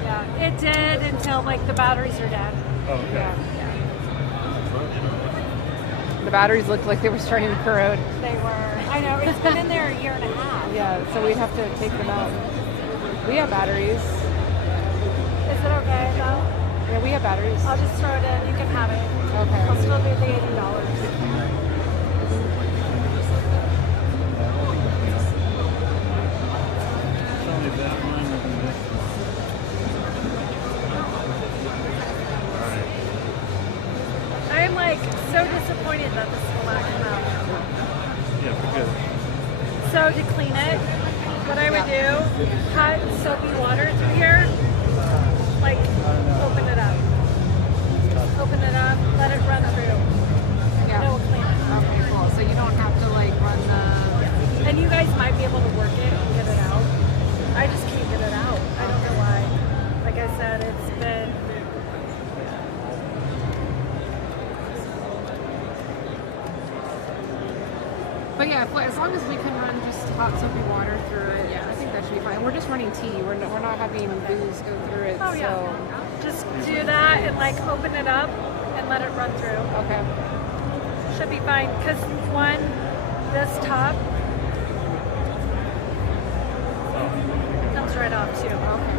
Yeah. It did until the batteries are dead. Oh, okay. Yeah. The batteries looked like they were starting to corrode. They were. I know. It's been in there a year and a half. Yeah, so we'd have to take them out. We have batteries. Is it okay though? Yeah, we have batteries. I'll just throw it in. You can have it. Okay. I'll still do the $80. Only that one. I'm so disappointed that this will not come out. Yeah, because. So to clean it, what I would do, cut soapy water through here, open it up. Open it up, let it run through. Yeah. It will clean it. Okay, cool. So you don't have to run the. And you guys might be able to work it and get it out. I just can't get it out. I don't know why. Like I said, it's been. But yeah, as long as we can run just hot soapy water through it, I think that should be fine. We're just running tea. We're not having booze go through it. Oh yeah. So. Just do that and open it up and let it run through. Okay. Should be fine because this top comes right off too. Okay.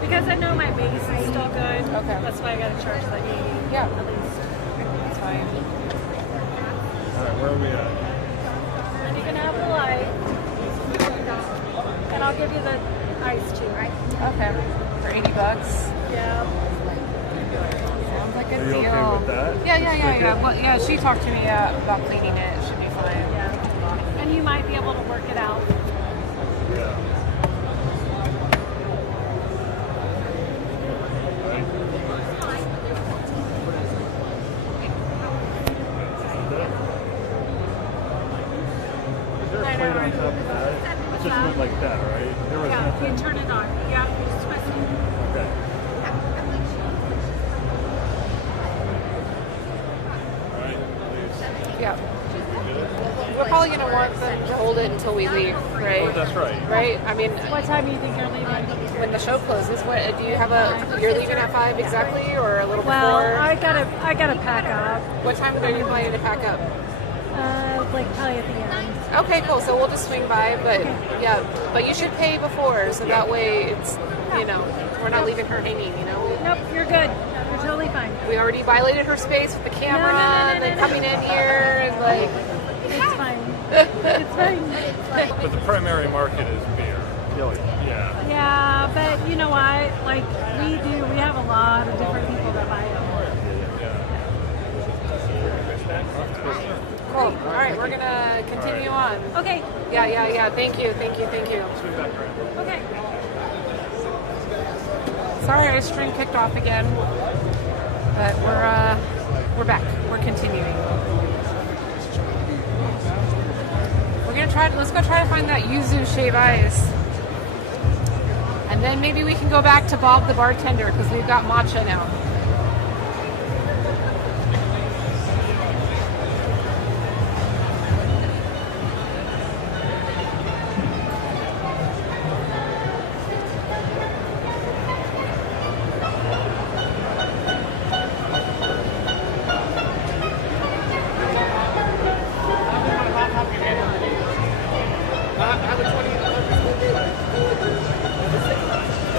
Because I know my base is still good. Okay. That's why I gotta charge like 80. Yeah. At least. That's fine. Alright, where are we at? And you can have the light. And I'll give you the ice too. Okay. for $80. Yeah. Sounds like a Are you deal. okay with that? Yeah. Well, yeah, she talked to me about cleaning it. It should be fine. Yeah. And you might be able to work it out. Yeah. Is there a plate on top of that? It just went like that, right? There was Yeah, nothing. you turn it on. Yeah, you just twist it. Okay. Yeah. We're probably going to want them to hold it until we leave, right? Oh, that's right. Right? I mean, What time do you think you're leaving? when the show closes, what do you have you're leaving at 5 exactly or a little Well, before? I gotta pack up. What time are you planning to pack up? Like probably at the end. Okay, cool. So we'll just swing by, but yeah, but you should pay before, so that way it's, we're not leaving her hanging, Nope, you're good. You're totally fine. We already violated her space with the camera and then coming in here and like. It's fine. It's fine. But the primary market is beer. Yeah. Yeah, but you know what? Like we have a lot of different people that buy them. Cool. All right, we're gonna continue on. Okay. Yeah. Thank you. Okay. Sorry, our string kicked off again, but we're back. We're continuing. Let's go try to find that yuzu shave ice, and then maybe we can go back to Bob the bartender because we've got matcha now.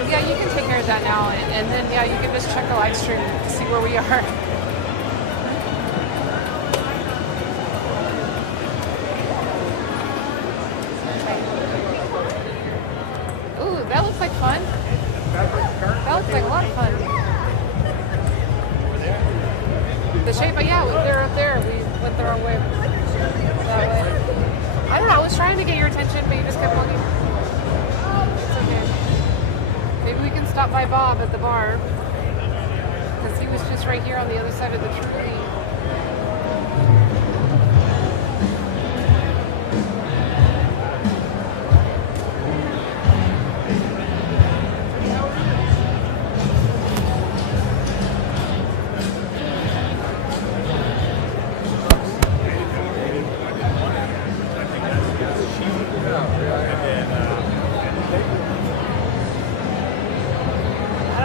Yeah, you can take care of that now, and then you can just check the live stream to see where we are. Ooh, that looks like fun. That looks like a lot of fun. The shape, yeah, they're up there. We went the wrong way. That way. I don't know. I was trying to get your attention, but you just kept looking. It's okay. Maybe we can stop by Bob at the bar because he was just right here on the other side of the tree.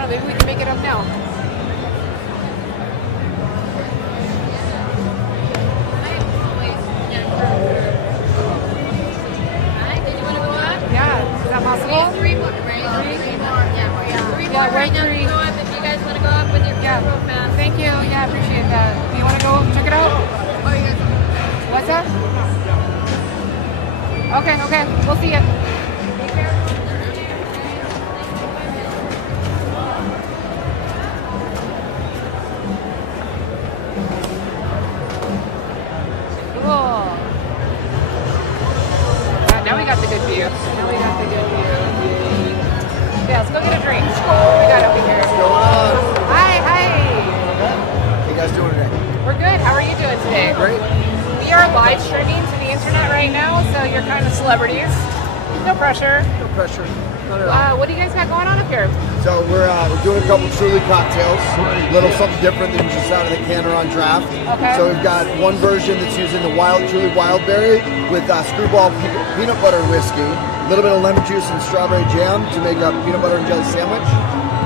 Maybe we can make it up now. Yeah, is that possible? Three more, right? Three more, yeah. Three more right now. three. Go up if you guys want to go up with your Yeah. real fast. Thank you. Yeah, I appreciate that. Do you want to go check it out? What's that? Okay. We'll see you. Cool. Now we got the good view. Yeah, let's go get a drink. What we got over here? What's going on? Hi. How you guys doing today? We're good. How are you doing today? Great. We are live streaming to the internet right now, so you're kind of celebrities. No pressure. No pressure. Not at all. What do you guys got going on up here? So we're doing a couple Truly cocktails, a little something different than just out of the can or on draft. Okay. So we've got one version that's using the Truly Wildberry with Screwball peanut butter whiskey, a little bit of lemon juice and strawberry jam to make a peanut butter and jelly sandwich.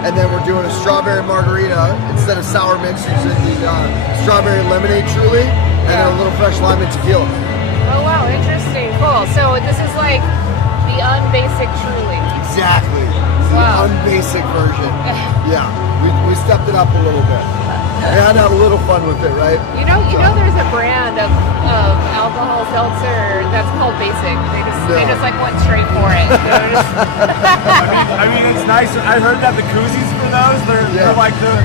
And then we're doing a strawberry margarita instead of sour mix using the strawberry lemonade Truly, and then a little fresh lime and tequila. Oh wow, interesting. Cool. So this is like the unbasic Truly. Exactly. Wow. The unbasic version. Yeah. We stepped it up a little bit. had to have a little fun with it, right? You know, there's a brand of alcohol seltzer that's called Basic. They just like went straight for it. I mean, it's nice. I heard that the koozies for those, they're like the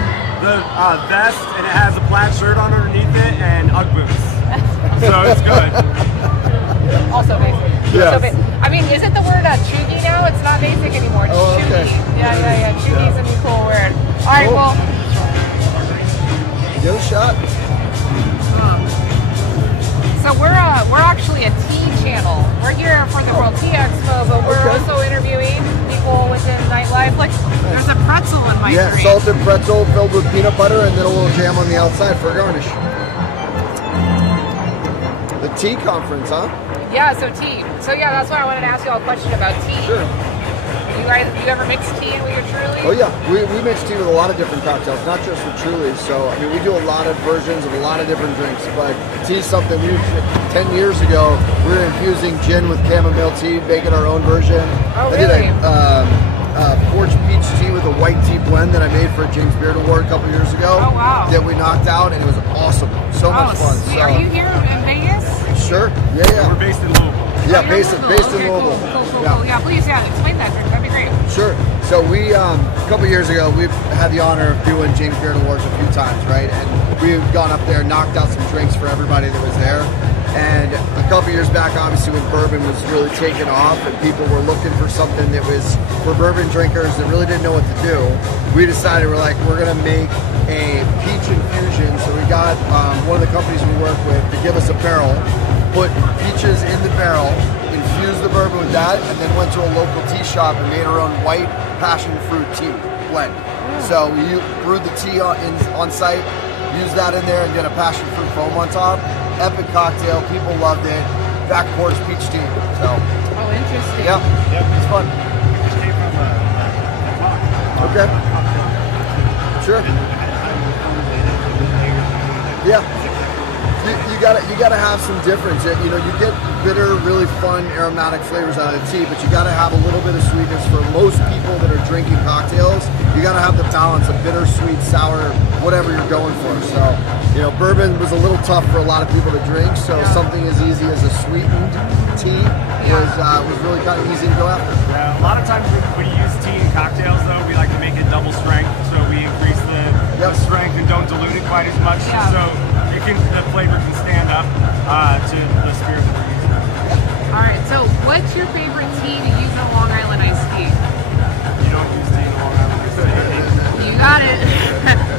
vest, and it has a plaid shirt on underneath it, and Ugg boots. So it's good. Also basic. Yes. So I mean, is it the word chuggy now? It's not basic anymore. It's okay. chuggy. Yeah. Chuggy's a new cool word. All right, well. Give it a shot. So we're actually a tea channel. We're here for the World Tea Expo, but we're also interviewing people within nightlife. Like, there's a pretzel in my drink. Salted pretzel filled with peanut butter and then a little jam on the outside for a garnish. The tea conference, huh? Yeah, so tea. So yeah, that's why I wanted to ask you all a question about tea. Sure. You ever mix tea with your Truly? Oh yeah, we mix tea with a lot of different cocktails, not just with Truly. So I mean, we do a lot of versions of a lot of different drinks. But tea's something 10 years ago we were infusing gin with chamomile tea, making our own version. Oh I really? did a porch peach tea with a white tea blend that I made for a James Beard Award a couple years ago. Oh wow! That we knocked out, and it was awesome. So much fun. Sweet. So, Are you here in Vegas? Sure. Yeah. We're based in Louisville. Yeah, Oh, based in Louisville. Cool. Yeah, please, explain that drink. That'd be great. Sure. So we, a couple years ago, we've had the honor of doing James Beard Awards a few times, right? And we've gone up there, knocked out some drinks for everybody that was there. And a couple years back, obviously, when bourbon was really taking off and people were looking for something that was for bourbon drinkers that really didn't know what to do, we decided we're going to make a peach infusion. So we got one of the companies we work with to give us a barrel, put peaches in the barrel, infused the bourbon with that, and then went to a local tea shop and made our own white passion fruit tea blend. So we brewed the tea on site, used that in there, and did a passion fruit foam on top. Epic cocktail, people loved it. Back porch peach tea. So. Oh, interesting. Yep, it's fun. Okay. Sure. Yeah. You gotta have some difference. You know, you get bitter, really fun, aromatic flavors out of the tea, but you gotta have a little bit of sweetness. For most people that are drinking cocktails, you gotta have the balance of bitter, sweet, sour, whatever you're going for. So, you know, bourbon was a little tough for a lot of people to drink, so something as easy as a sweetened tea was really kind of easy to go after. Yeah, a lot of times when you use tea in cocktails, though, we like to make it double strength, so we increase the strength and don't dilute it quite as much, so the flavor can stand up to the spirit that we're using. All right, so what's your favorite tea to use in Long Island iced tea? You don't use tea in Long Island iced tea. You got it.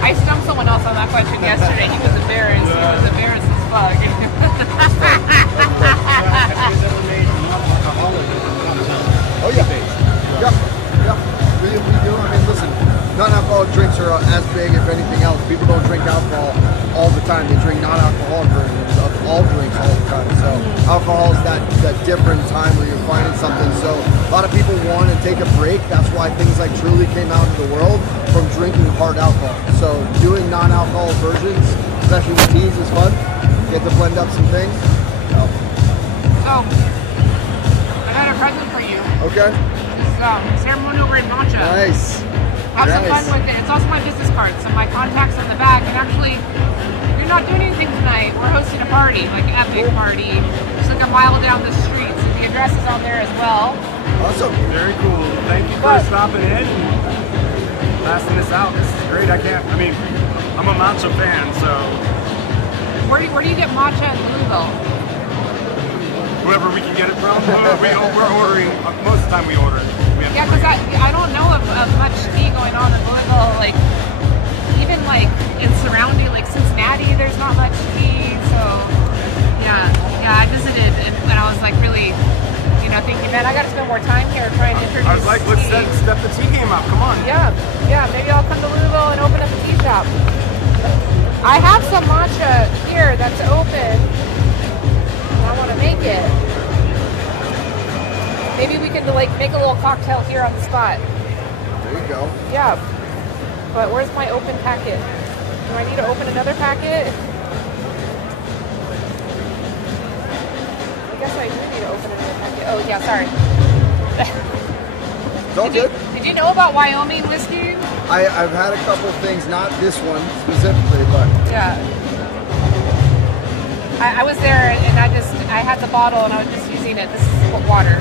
I stumped someone else on that question yesterday. He was embarrassed. He was embarrassed as fuck. Oh yeah. Yep. We do. I mean, listen, non-alcoholic drinks are as big, if anything else. People don't drink alcohol all the time. They drink non-alcoholic versions of all drinks all the time. So alcohol is that different time where you're finding something. So a lot of people want to take a break. That's why things like Truly came out into the world, from drinking hard alcohol. So doing non-alcoholic versions, especially with teas, is fun. Get to blend up some things. So, I got a present for you. Okay. Ceremonial grade matcha. Nice. Have some fun with it. It's also my business card, so my contact's in the back. And actually, we're not doing anything tonight. We're hosting a party, like an epic party. It's like a mile down the street. So the address is on there as well. Awesome. Very cool. Thank you for stopping in and passing this out. This is great. I'm a matcha fan, so. Where do you get matcha in Louisville? Whoever we can get it from, we're ordering. Most of the time we order it. Yeah, because I don't know of much tea going on in Louisville. Like, even like in surrounding, like Cincinnati, there's not much tea. So, yeah, I visited and I was like really, thinking, man, I got to spend more time here trying to introduce. I was like, let's step the tea game up. Come on. Yeah, maybe I'll come to Louisville and open up a tea shop. I have some matcha here that's open. I want to make it. Maybe we can make a little cocktail here on the spot. There you go. Yeah. But where's my open packet? Do I need to open another packet? I guess I do need to open another packet. Oh yeah, sorry. It's all good. Did you know about Wyoming whiskey? I've had a couple things, not this one specifically, but Yeah. I was there and I had the bottle and I was just using it. This is water.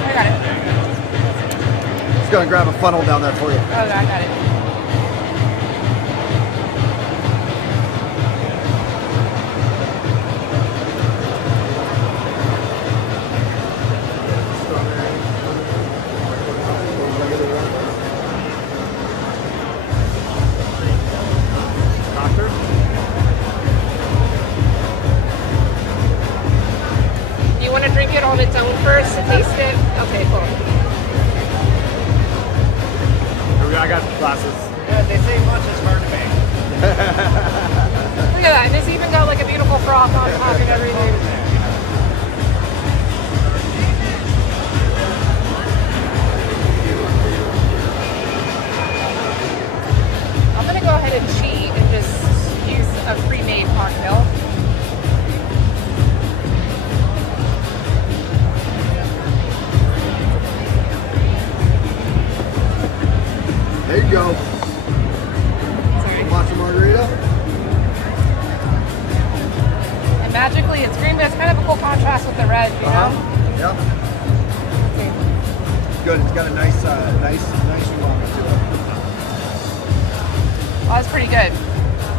I got it. just gonna grab a funnel down there for you. Oh, I got it. You want to drink it on its own first to taste it? Okay, cool. I got the glasses. Yeah, they say much is hard to make. Look at that. And it's even got like a beautiful froth on top and everything. I'm going to go ahead and cheat and just use a pre-made cocktail. There you go. Matcha margarita. And magically it's green, but it's kind of a cool contrast with the red, you know? Yeah. Good. It's got a nice umami to it. Oh, that's pretty good.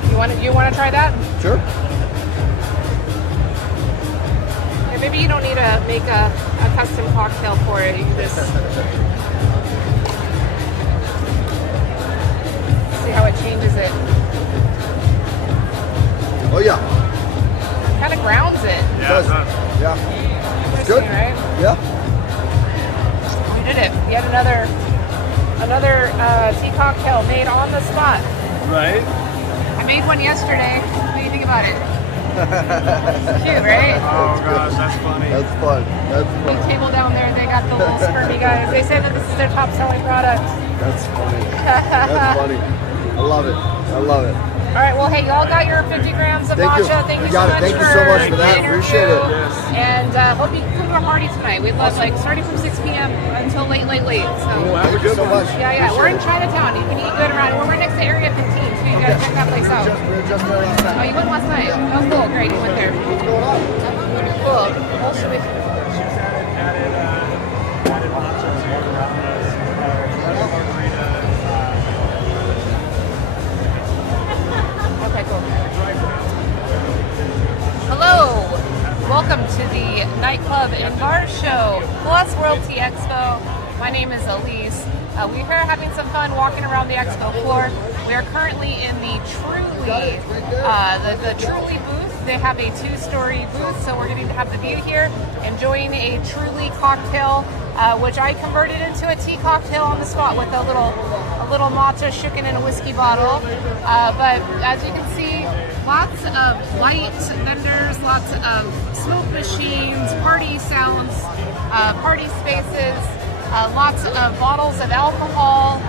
You want to try that? Sure. Yeah, maybe you don't need to make a custom cocktail for it. You can just see how it changes it. Oh yeah. Kind of grounds it. Yeah. It's good. Right? Yeah. We did it. Yet another tea cocktail made on the spot. Right? I made one yesterday. What do you think about it? It's cute, right? Oh gosh, that's funny. That's fun. That's fun. Big table down there. They got the little spermy guys. They say that this is their top selling product. That's funny. That's funny. I love it. I love it. All right, well, hey, y'all got your 50 grams of Thank you. matcha. Thank you You got so it. much Thank you so much for the that. interview. Appreciate it. And hope you come to our party tonight. We'd love, like, starting from 6 p.m. until late. So, Thank you so much. yeah. We're in Chinatown. You can eat good around. We're right next to Area 15, so you gotta check that place out. We were just there last Oh, night. you went last night? Oh, cool. Great. You went there. What's going on? Cool. Well, should we... Added matcha to margarita. Okay, cool. Hello. Welcome to the Nightclub and Bar Show plus World Tea Expo. My name is Elise. We're here having some fun walking around the expo floor. We are currently in the Truly, the Truly booth. They have a 2-story booth, so we're getting to have the view here, enjoying a Truly cocktail, which I converted into a tea cocktail on the spot with a little matcha shaken in a whiskey bottle. But as you can see, lots of light vendors, lots of smoke machines, party sounds, party spaces. Lots of bottles of alcohol,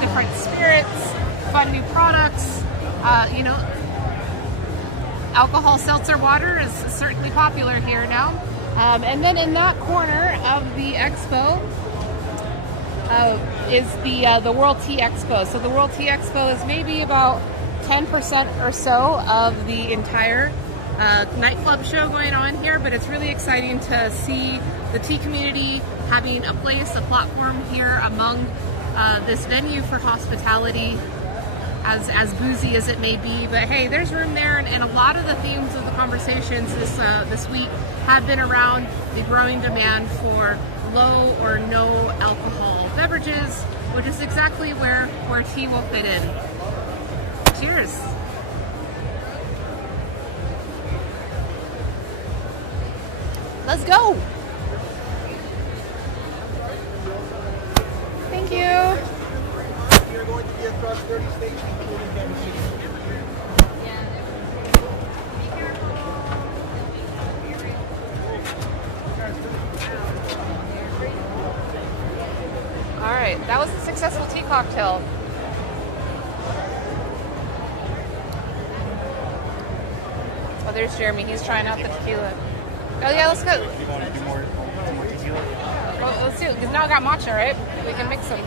different spirits, fun new products. Alcohol seltzer water is certainly popular here now. And then in that corner of the expo is the World Tea Expo. So the World Tea Expo is maybe about 10% or so of the entire nightclub show going on here, but it's really exciting to see the tea community having a place, a platform here among this venue for hospitality, as boozy as it may be. But hey, there's room there, and a lot of the themes of the conversations this week have been around the growing demand for low or no alcohol beverages, which is exactly where tea will fit in. Cheers. Let's go. Thank you. You're going to be across 30 stations, including them. All right, that was a successful tea cocktail. Oh, there's Jeremy. He's trying out the tequila. Oh yeah, let's go. You want to do more tequila? Well, let's do it. Because now I got matcha, right? We can mix them.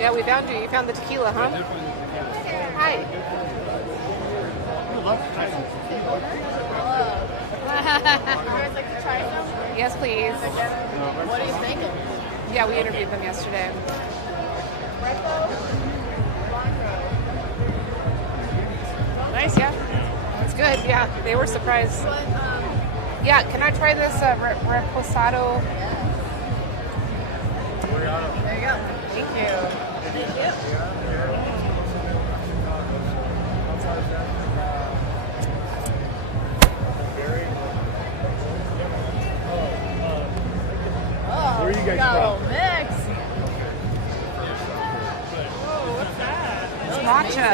Yeah, we found you. You found the tequila, huh? Hi. I would love to try some tequila. You guys like to try some? Yes, please. What are you thinking? Yeah, we interviewed them yesterday. Nice, yeah. It's good, yeah. They were surprised. Yeah, can I try this reposado? There you go. Thank you. Thank you. Where are you guys got from? a mix. Whoa, what's that? It's matcha.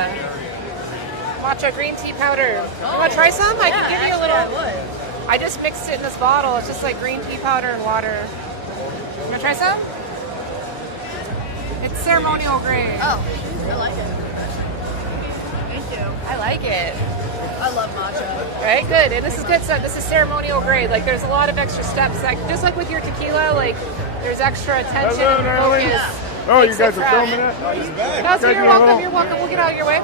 Matcha green tea powder. You want to try some? I can give you a little. I would. I just mixed it in this bottle. It's just like green tea powder and water. You want to try some? It's ceremonial grade. Oh, I like it. Thank you. I like it. I love matcha. Right, good. And this is good stuff. This is ceremonial grade. Like, there's a lot of extra steps. Like, just like with your tequila, like, there's extra attention Hello, and darling. focus. Oh, you Makes guys it are fresh. filming it? No, so you're welcome. You're welcome. We'll get out of your way.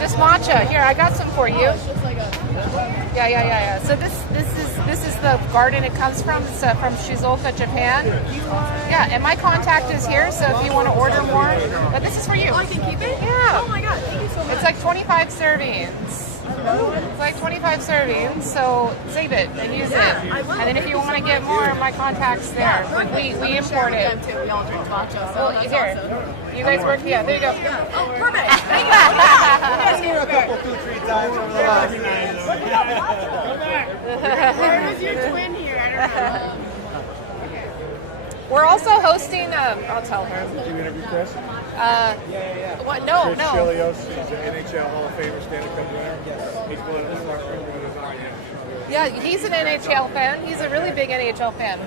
Just matcha. Here, I got some for you. Yeah. So this is the garden it comes from. It's from Shizuoka, Japan. Yeah, and my contact is here. So if you want to order more, but this is for you. Oh, I can keep it? Yeah. Oh my god, thank you so much. It's like 25 servings. It's like 25 servings, so save it and use it. I will. And then if you want to get more, my contact's there. Like we import it. We all drink matcha, so Well, that's here. awesome. You guys work, yeah, there you go. Yeah. Oh, perfect. Thank you. A couple, 2-3 times over the last Where was your twin here? I don't know. We're also hosting, I'll tell her. Did you interview Chris? What? No, Chris no. Chilios, he's an NHL Hall of Famer, Stanley Cup winner. He's one of the stars. Yeah, he's an NHL fan. He's a really big NHL fan.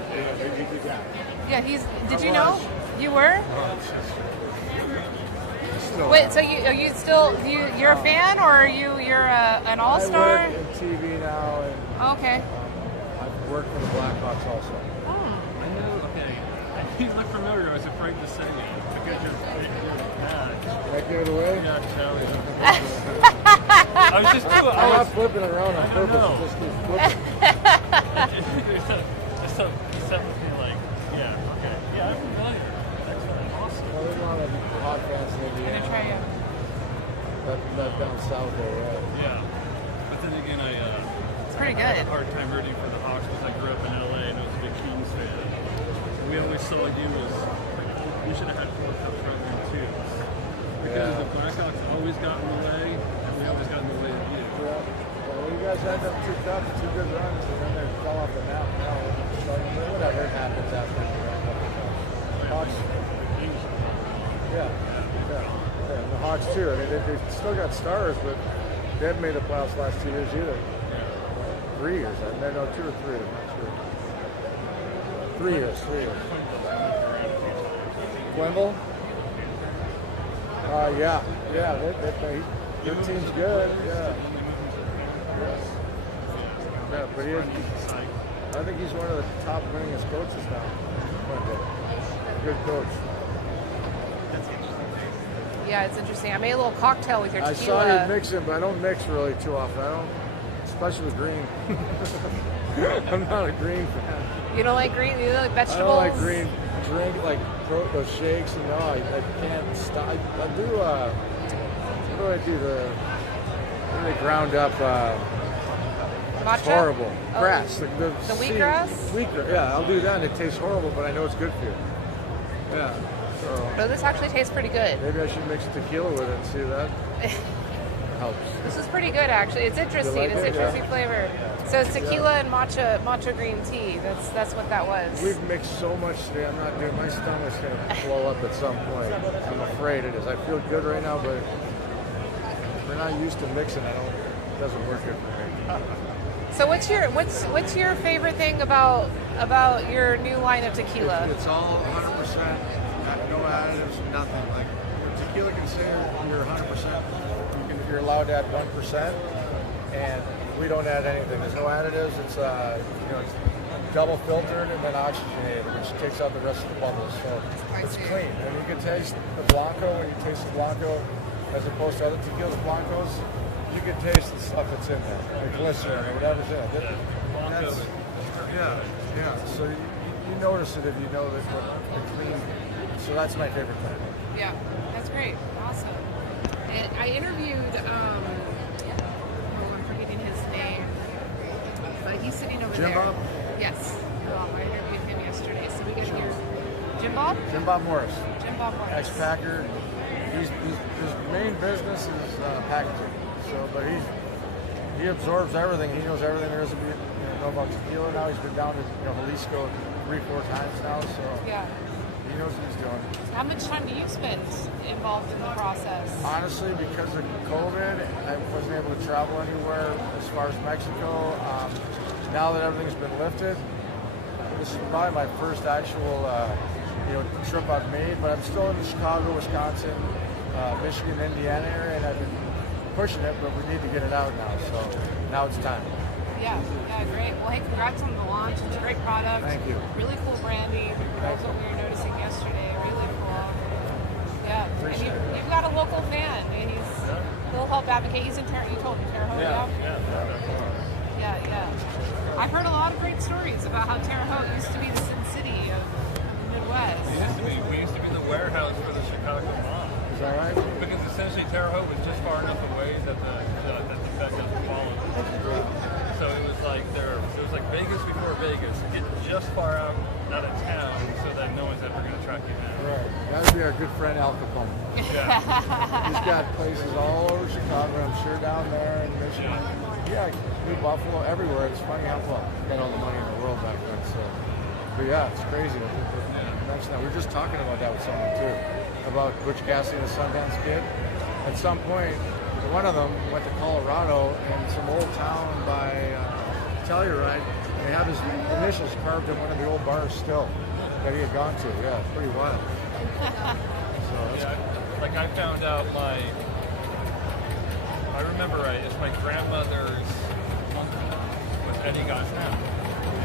Yeah, did you know? You were? Wait, so are you still, you're a fan or you're an all-star? I work in TV now, and Okay. I've worked for the Blackhawks also. I know, okay. You look familiar. I was afraid to say it because you're mad. Can I give it away? Yeah, I was just I'm not flipping it around on purpose. It just keeps flipping. So he said with me like, yeah, okay, yeah, I'm familiar. Excellent, awesome. Well, there's a lot of hot fans in Indiana. Gonna try it. That down south there, right? Yeah, but then again, It's pretty I had good. a hard time rooting for the Hawks because I grew up in LA and I was a big Kings fan. We always saw you as you should have had 4 cups rather than 2 because the Blackhawks always got in the way and we always got in the way of you. Yeah. Well, you guys had them 2 cups, 2 good runs, and then they fell off the map. Now, whatever happens after you round up the cups. Hawks. Yeah. The Hawks too. I mean, they still got stars, but they haven't made the playoffs the last 2 years either. 3 years. No, 2 or 3. I'm not sure. 3 years. Quimble? Yeah. Their team's good. Yeah. Yeah, but I think he's one of the top winningest coaches now. Good coach. Yeah, it's interesting. I made a little cocktail with your I tequila. saw you mixing, but I don't mix really too often. I don't, especially with green. I'm not a green fan. You don't like green? You don't like vegetables? I don't like green drink, like those shakes, and no, I can't stop. I do, what do I do? The ground up, Matcha? it's horrible. Oh, Grass. the wheatgrass? Wheatgrass, yeah, I'll do that, and it tastes horrible, but I know it's good for you. Yeah. So But this actually tastes pretty good. Maybe I should mix tequila with it and see if that helps. This is pretty good, actually. It's interesting. like It's it? citrusy Yeah. flavor. So it's tequila and matcha green tea. That's what that was. We've mixed so much today. I'm not doing. My stomach's gonna blow up at some point. I'm afraid it is. I feel good right now, but if we're not used to mixing, it doesn't work good for me. So what's your favorite thing about your new line of tequila? It's all 100%, no additives, nothing. Like tequila can say you're 100%. You're allowed to add 1%, and we don't add anything. There's no additives. It's it's double filtered and then oxygenated, which takes out the rest of the bubbles. So it's clean, and you can taste the blanco when you taste the blanco, as opposed to other tequilas blancos. You can taste the stuff that's in there, the glycerin or whatever's in it. Yeah. So you notice it if you know that they're clean. So that's my favorite thing. Yeah, that's great. Awesome. And I interviewed, I'm forgetting his name, but he's sitting over Jim there. Bob? Yes. I interviewed him yesterday, so we got to hear Jim Bob? Jim Bob Morris. Jim Bob Morris. Ex-packer. His main business is packaging. So, but he absorbs everything. He knows everything there is to know about tequila now. He's been down to Jalisco 3-4 times now. So yeah. He knows what he's doing. How much time do you spend involved in the process? Honestly, because of COVID, I wasn't able to travel anywhere as far as Mexico. Now that everything's been lifted, this is probably my first actual trip I've made. But I'm still in the Chicago, Wisconsin, Michigan, Indiana area, and I've been pushing it, but we need to get it out now. So now it's time. Yeah, great. Well, hey, congrats on the launch. It's a great product. Thank you. Really cool brandy. That's what we were noticing yesterday. Really cool. Yeah. Appreciate and you've got a local fan, and he'll help advocate. He's in Terre Haute. You told me Terre Haute, yeah. I've heard a lot of great stories about how Terre Haute used to be the Sin City of the Midwest. We used to be the warehouse for the Chicago mob. Is that right? Because essentially Terre Haute was just far enough away that the effect doesn't follow. So it was like Vegas before Vegas. Get just far out of town so that no one's ever going to track you down. Right. That would be our good friend Al Capone. Yeah. He's got places all over Chicago, I'm sure down there in Michigan. Yeah, New Buffalo, everywhere. It's funny how he got all the money in the world back then. So, but yeah, it's crazy. We were just talking about that with someone too, about Butch Cassidy and the Sundance Kid. At some point, one of them went to Colorado and some old town by Telluride, and they have his initials carved in one of the old bars still that he had gone to. Yeah, it's pretty wild. Like I found out I remember it's my grandmother's uncle was Eddie Gosnell.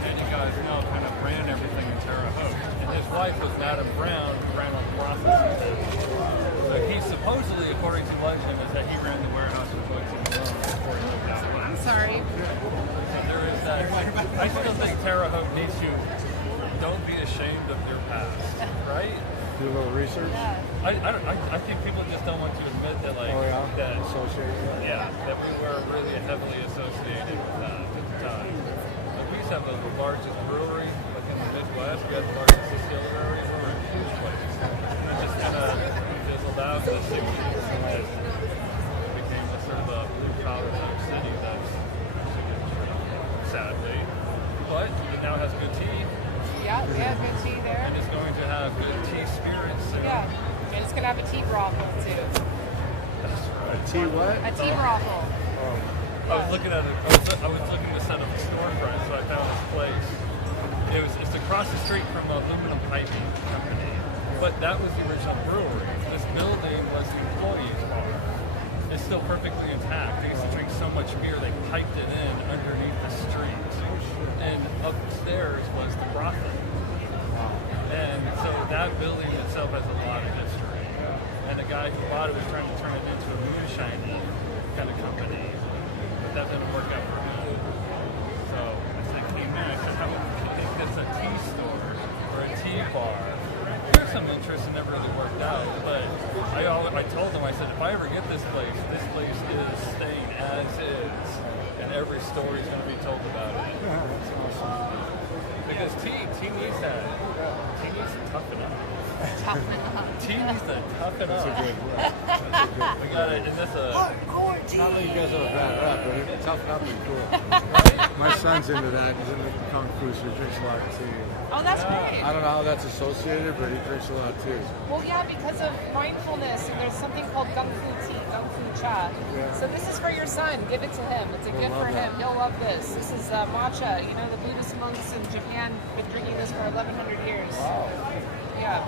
Eddie Gosnell kind of ran everything in Terre Haute. And his wife was Madame Brown, who ran all the processing. So he supposedly, according to legend, is that he ran the warehouse with books in the room before he moved out. I'm sorry. So there is that. I still think Terre Haute needs to don't be ashamed of your past, right? Do a little research. I think people just don't want to admit that, that associated. Yeah, that we were really heavily associated with that at the time. Like we used to have the largest brewery, like in the Midwest. We had the largest distillery. We were a huge place. It just kind of fizzled out in the 60s, and then became a sort of a blue-collar type city. That's sadly, but it now has good tea. Yeah, good tea there. And it's going to have good tea spirits. Yeah, and it's going to have a tea brothel too. That's right. A tea what? A tea brothel. I was looking at it. I was looking to set up a storefront, so I found this place. It's across the street from an aluminum piping company, but that was the original brewery. This building was the employees' bar. It's still perfectly intact. They used to drink so much beer they piped it in underneath the street. And upstairs was the brothel. And so that building itself has a lot of history. And the guy who bought it was trying to turn it into a moonshine kind of company. But that didn't work out for him. So I said, hey man, I said, how would you think that's a tea store or a tea bar? There's some interest and never really worked out. But I told him, I said, if I ever get this place is staying as is. And every story is going to be told about it. Yeah, that's awesome. Because tea needs that. Tea needs to toughen up. Tea needs to toughen up. That's a good word. That's a good We got it. Is this a... Not that you guys have a bad rap, but toughen up is cool. My son's into that. He's into kung fu, so he drinks a lot of tea. Oh, that's great. I don't know how that's associated, but he drinks a lot too. Well, yeah, because of mindfulness, and there's something called Kung Fu tea, Kung Fu cha. Yeah. So this is for your son. Give it to him. It's a He'll gift for love him. that. He'll love this. This is matcha. You know, the Buddhist monks in Japan have been drinking this for 1,100 years. Wow. Yeah.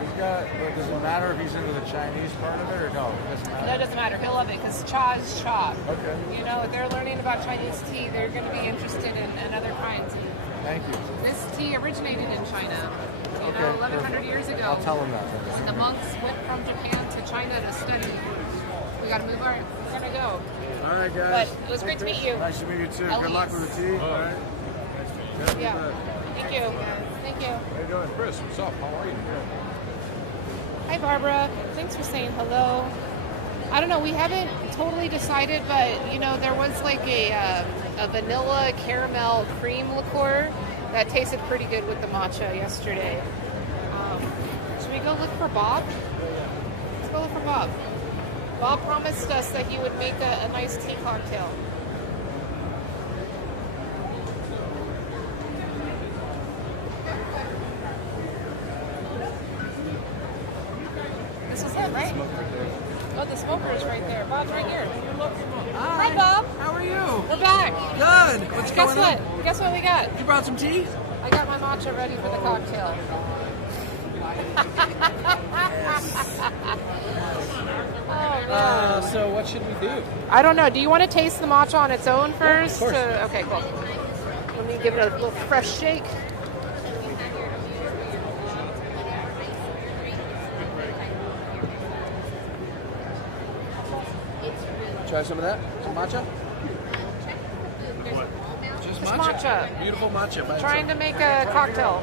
He's got. But does it matter if he's into the Chinese part of it or no? It doesn't matter. No, it doesn't matter. He'll love it because cha is cha. Okay. You know, if they're learning about Chinese tea, they're going to be interested in other kinds. Thank you. This tea originated in China, you know, Okay, 1,100 years ago. I'll tell him that. When the monks went from Japan to China to study. We got to move on. We're going to go. All right, guys. But it was great to meet you. Nice to meet you too. At Good luck least. with the tea. All right. Yeah. Thank you. Thank you. How you doing, Chris? What's up? How are you? Hi, Barbara. Thanks for saying hello. I don't know. We haven't totally decided, but, you know, there was like a vanilla caramel cream liqueur that tasted pretty good with the matcha yesterday. Should we go look for Bob? Let's go look for Bob. Bob promised us that he would make a nice tea cocktail. This is it, right? Oh, the smoker is right there. Bob's right here. Hi, Bob. How are you? We're back. Good. What's Guess going what? on? Guess what we got? You brought some tea? I got my matcha ready for the cocktail. Oh, man. So what should we do? I don't know. Do you want to taste the matcha on its own first? course. Okay, cool. Let me give it a little fresh shake. Try some of that? Some matcha? Just Just matcha. matcha. Beautiful matcha. by Trying to make a cocktail.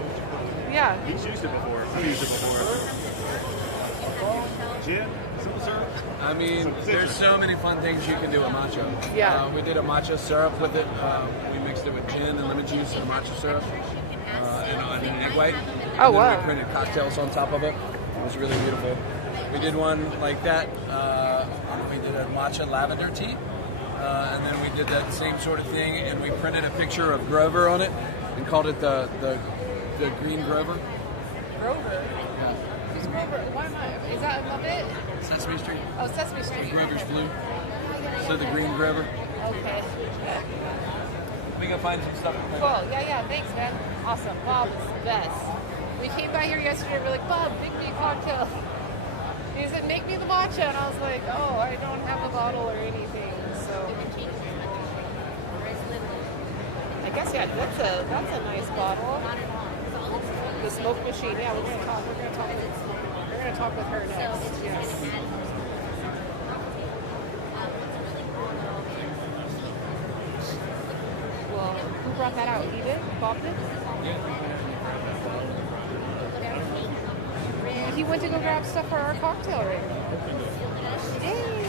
Yeah. He's used it before. I've used it before. Gin? Simple syrup? I mean, there's so many fun things you can do with matcha. Yeah. We did a matcha syrup with it. We mixed it with gin and lemon juice and matcha syrup and an egg white. Oh, and then wow. we printed cocktails on top of it. It was really beautiful. We did one like that. We did a matcha lavender tea. And then we did that same sort of thing, and we printed a picture of Grover on it and called it the Green Grover. Grover? Who's Grover? Why am I? Is that above it? Sesame Street. Oh, Sesame Street. Grover's blue. So the Green Grover. Okay. We can find some stuff. Cool. Yeah. Thanks, man. Awesome. Bob is the best. We came by here yesterday. We're like, Bob, make me a cocktail. He said, make me the matcha. And I was like, oh, I don't have a bottle or anything. So I guess, yeah, that's a nice bottle. The smoke machine. Yeah, we're gonna talk with her next. Yes. Well, who brought that out? He did? Bob did? He went to go grab stuff for our cocktail right now. Yay!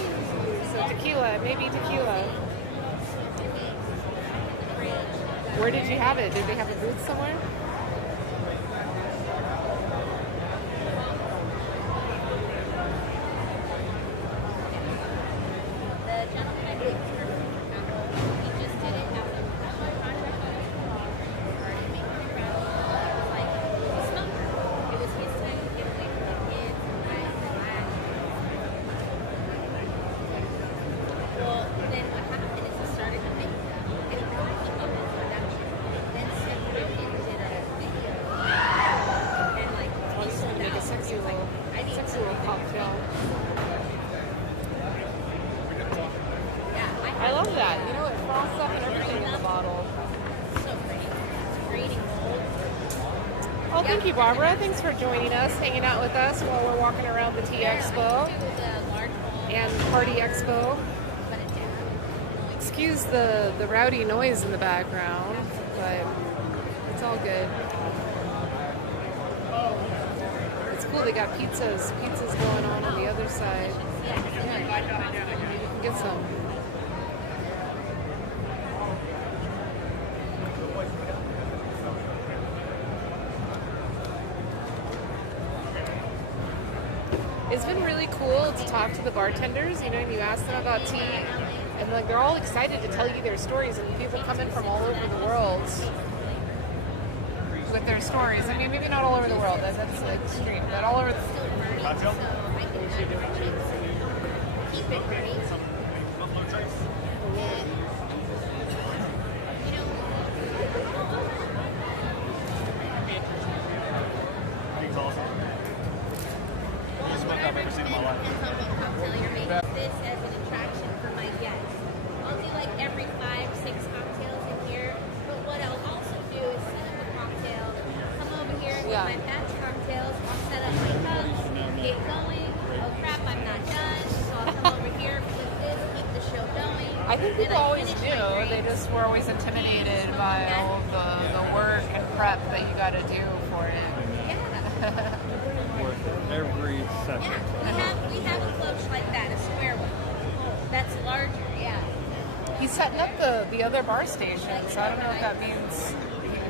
So tequila, maybe tequila. Where did you have it? Did they have a booth somewhere? Sexy little cocktail. I love that. You know, it froths up and everything in the bottle. Oh, thank you, Barbara. Thanks for joining us, hanging out with us while we're walking around the Tea Expo and Party Expo. Excuse the rowdy noise in the background, but it's all good. It's cool. They got pizzas going on the other side. You can get some. It's been really cool to talk to the bartenders, you know, and you ask them about tea, and like they're all excited to tell you their stories, and people come in from all over the world with their stories. I mean, maybe not all over the world, that's like extreme, but all over the Cocktail? It's awesome. Best smoke I've ever seen in my life. This as an attraction for my guests. I'll do like every 5-6 cocktails in here, but what I'll also do is set up a cocktail, come over here and get my batch cocktails, I'll set up my cups, get going, oh crap, I'm not done, so I'll come over here, flip this, keep the show going. I think people then I always finish knew. my drink. They just were always intimidated by all the work and prep that you got to do for it. Worth every second. We have a cloche like that, a square one. That's larger, yeah. He's setting up the other bar station, so I don't know if that means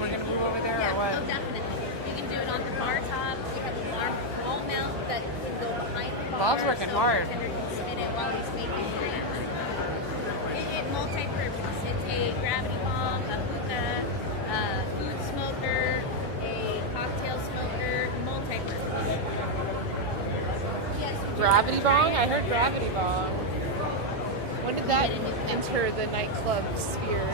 we're going to move over there or what. Oh, definitely. You can do it on the bar top. You have a bar wall mount that can go behind the bar. Bob's working hard. The bartender can spin it while he's making drinks. It multi-purpose. It's a gravity bomb, a hookah, a food smoker, a cocktail smoker, multi-purpose. Yes, Gravity Bong? I heard Gravity Bong. When did that enter the nightclub sphere?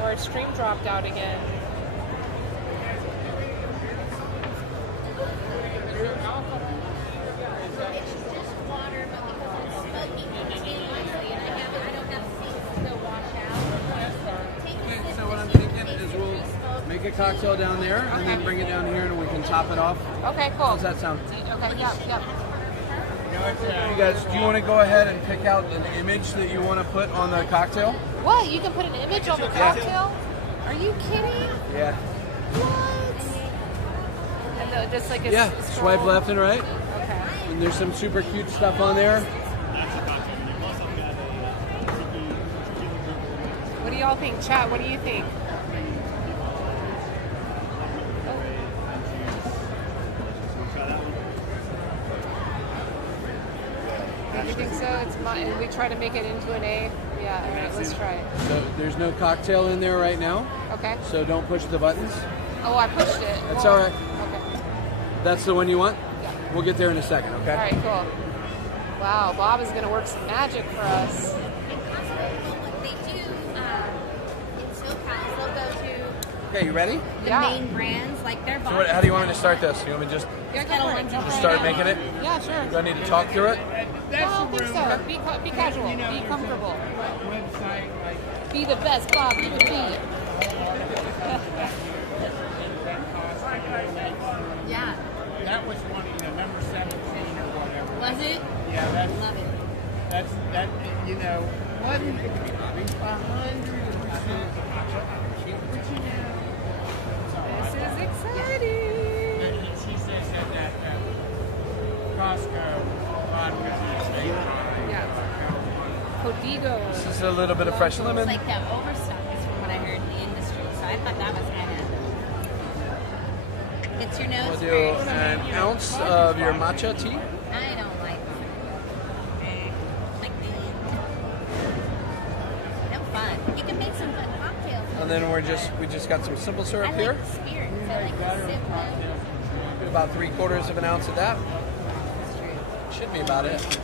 Or our stream dropped out again. It's just water, but because it's smoky continuously, and I don't have things to go wash out. So what I'm thinking is we'll make a cocktail down there and then bring it down here and we can top it off. Okay, cool. How's that sound? Okay, yep. You guys, do you want to go ahead and pick out an image that you want to put on the cocktail? What? You can put an image on the cocktail? Are you kidding? Yeah. What? And just like a Swipe scroll. left and right. Okay. And there's some super cute stuff on there. What do y'all think? Chat, what do you think? You think so? It's and we try to make it into an A. Yeah. All right. Let's try it. So there's no cocktail in there right now. Okay. So don't push the buttons. Oh, I pushed it. That's Well, all right. Okay. That's the one you want? Yeah. We'll get there in a second, okay? All right. Cool. Wow. Bob is going to work some magic for us. What they do in SoCal, they'll go to Okay, you ready? the main brands, like their So how do you want me to start this? You want me to just start making it? Yeah, sure. Do I need to talk through it? No, I don't think so. Be casual. Be comfortable. Be the best Bob you can be. Yeah. That was one of number 17 or whatever. Was it? Yeah, that's Love it. that's that. You know, wasn't 100%. This is exciting. She says that Costco vodka is Yeah. Codigo. This is a little bit of fresh lemon. It's like that overstock is from what I heard in the industry, so I thought that was kind of. It's your nose We'll do first. an ounce of your matcha tea. I don't like like the no fun. You can make some fun cocktails. And then we just got some simple syrup I here. like the spirits. I like the simple. Do about 3/4 of an ounce of that. Should be about it. It does.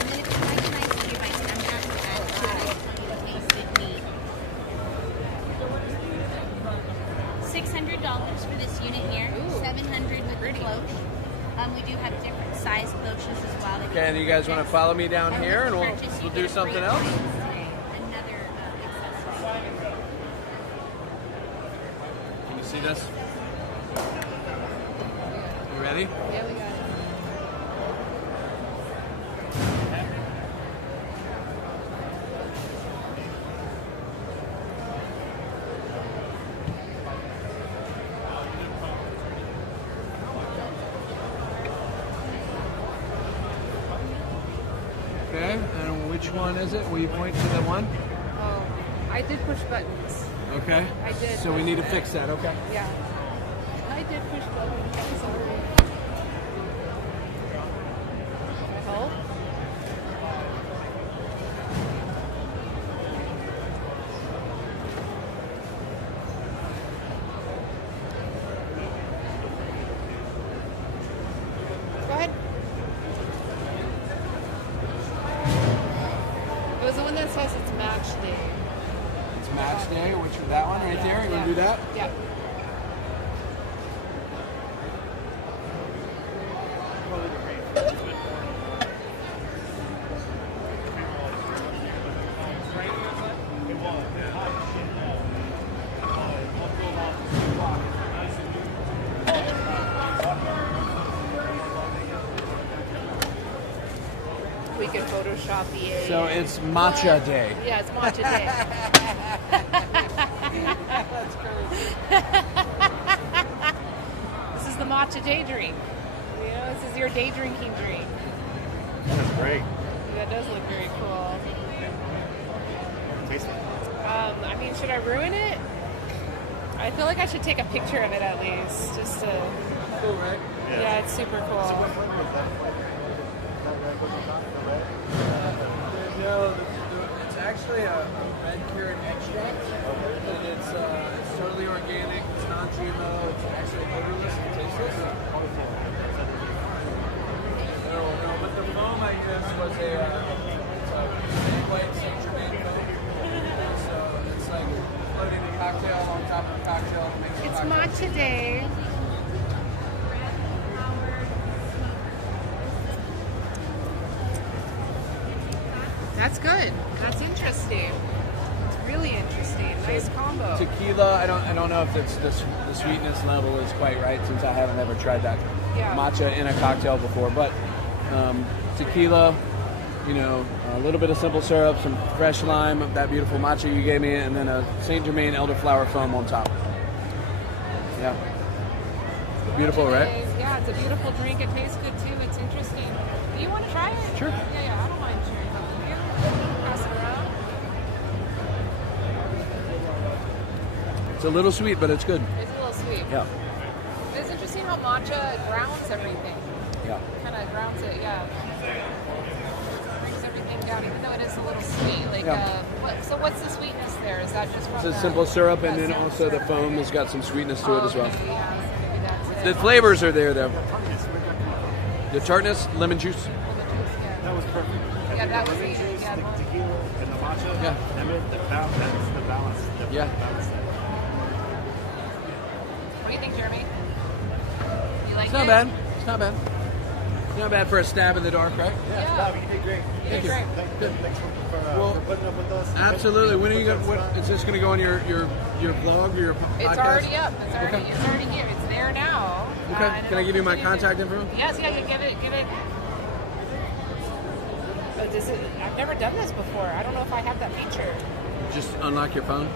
And then if you like a nice cube, I'm happy to add that. You taste it neat. $600 for this unit here. $700 with the cloche. We do have different size cloches as well. Okay, and you guys want to follow me down here and we'll do something else? Another accessory. Can you see this? You ready? Yeah, we got it. Okay, and which one is it? Will you point to the one? Oh, I I did push buttons. Okay. I did. So we need to fix that. Okay. Yeah. I did push buttons. I'm sorry. Help? Go ahead. It was the one that says it's match day. It's match day, which that one right there. You want to do that? Yeah. We can Photoshop the. So it's matcha day. Yeah, it's matcha day. This is the matcha day drink. You know, this is your day drinking drink. That's great. That does look very cool. Tastes I mean, should I ruin it? I feel like I should take a picture of it at least, just to. Cool, right? Yeah, it's super cool. No, it's actually a red carrot extract, and it's totally organic. It's non-GMO. It's actually odorless and tasteless. No, but the foam I used was a white Saint Germain foam. So it's like floating a cocktail on top of a cocktail. It's matcha day. That's good. That's interesting. It's really interesting. Nice combo. Tequila, I don't know if it's the sweetness level is quite right since I haven't ever tried that matcha in a cocktail before. But tequila, you know, a little bit of simple syrup, some fresh lime, that beautiful matcha you gave me, and then a Saint Germain elderflower foam on top. Yeah. Beautiful, right? Yeah, it's a beautiful drink. It tastes good too. It's interesting. Do you want to try it? Sure. Yeah, I don't mind sharing that with you. Pass it around. It's a little sweet, but it's good. It's a little sweet. Yeah. It's interesting how matcha grounds everything. Yeah. Kind of grounds it, yeah. Brings everything down, even though it is a little sweet. Like, Yeah. So what's the sweetness there? Is that just from It's a the- simple syrup, and that then simple also the syrup? foam has got some sweetness to it as well. Yeah, so maybe that's it. The flavors are there, though. The tartness, lemon juice. That was perfect. Yeah, that was lemon easy. juice, Yeah, the tequila, and the matcha. Yeah. That's the balance. Yeah. What do you think, Jeremy? You like It's it? not bad. It's not bad. Not bad for a stab in the dark, right? Yeah, you did great. Thank you. Good. Thanks for putting up with us. Absolutely. When are you going? Is this going to go on your vlog or your podcast? It's already up. It's already Okay. here. It's there now. Okay. Can I give you my contact info? Yes, yeah, you give it. I've never done this before. I don't know if I have that feature. Just unlock your phone.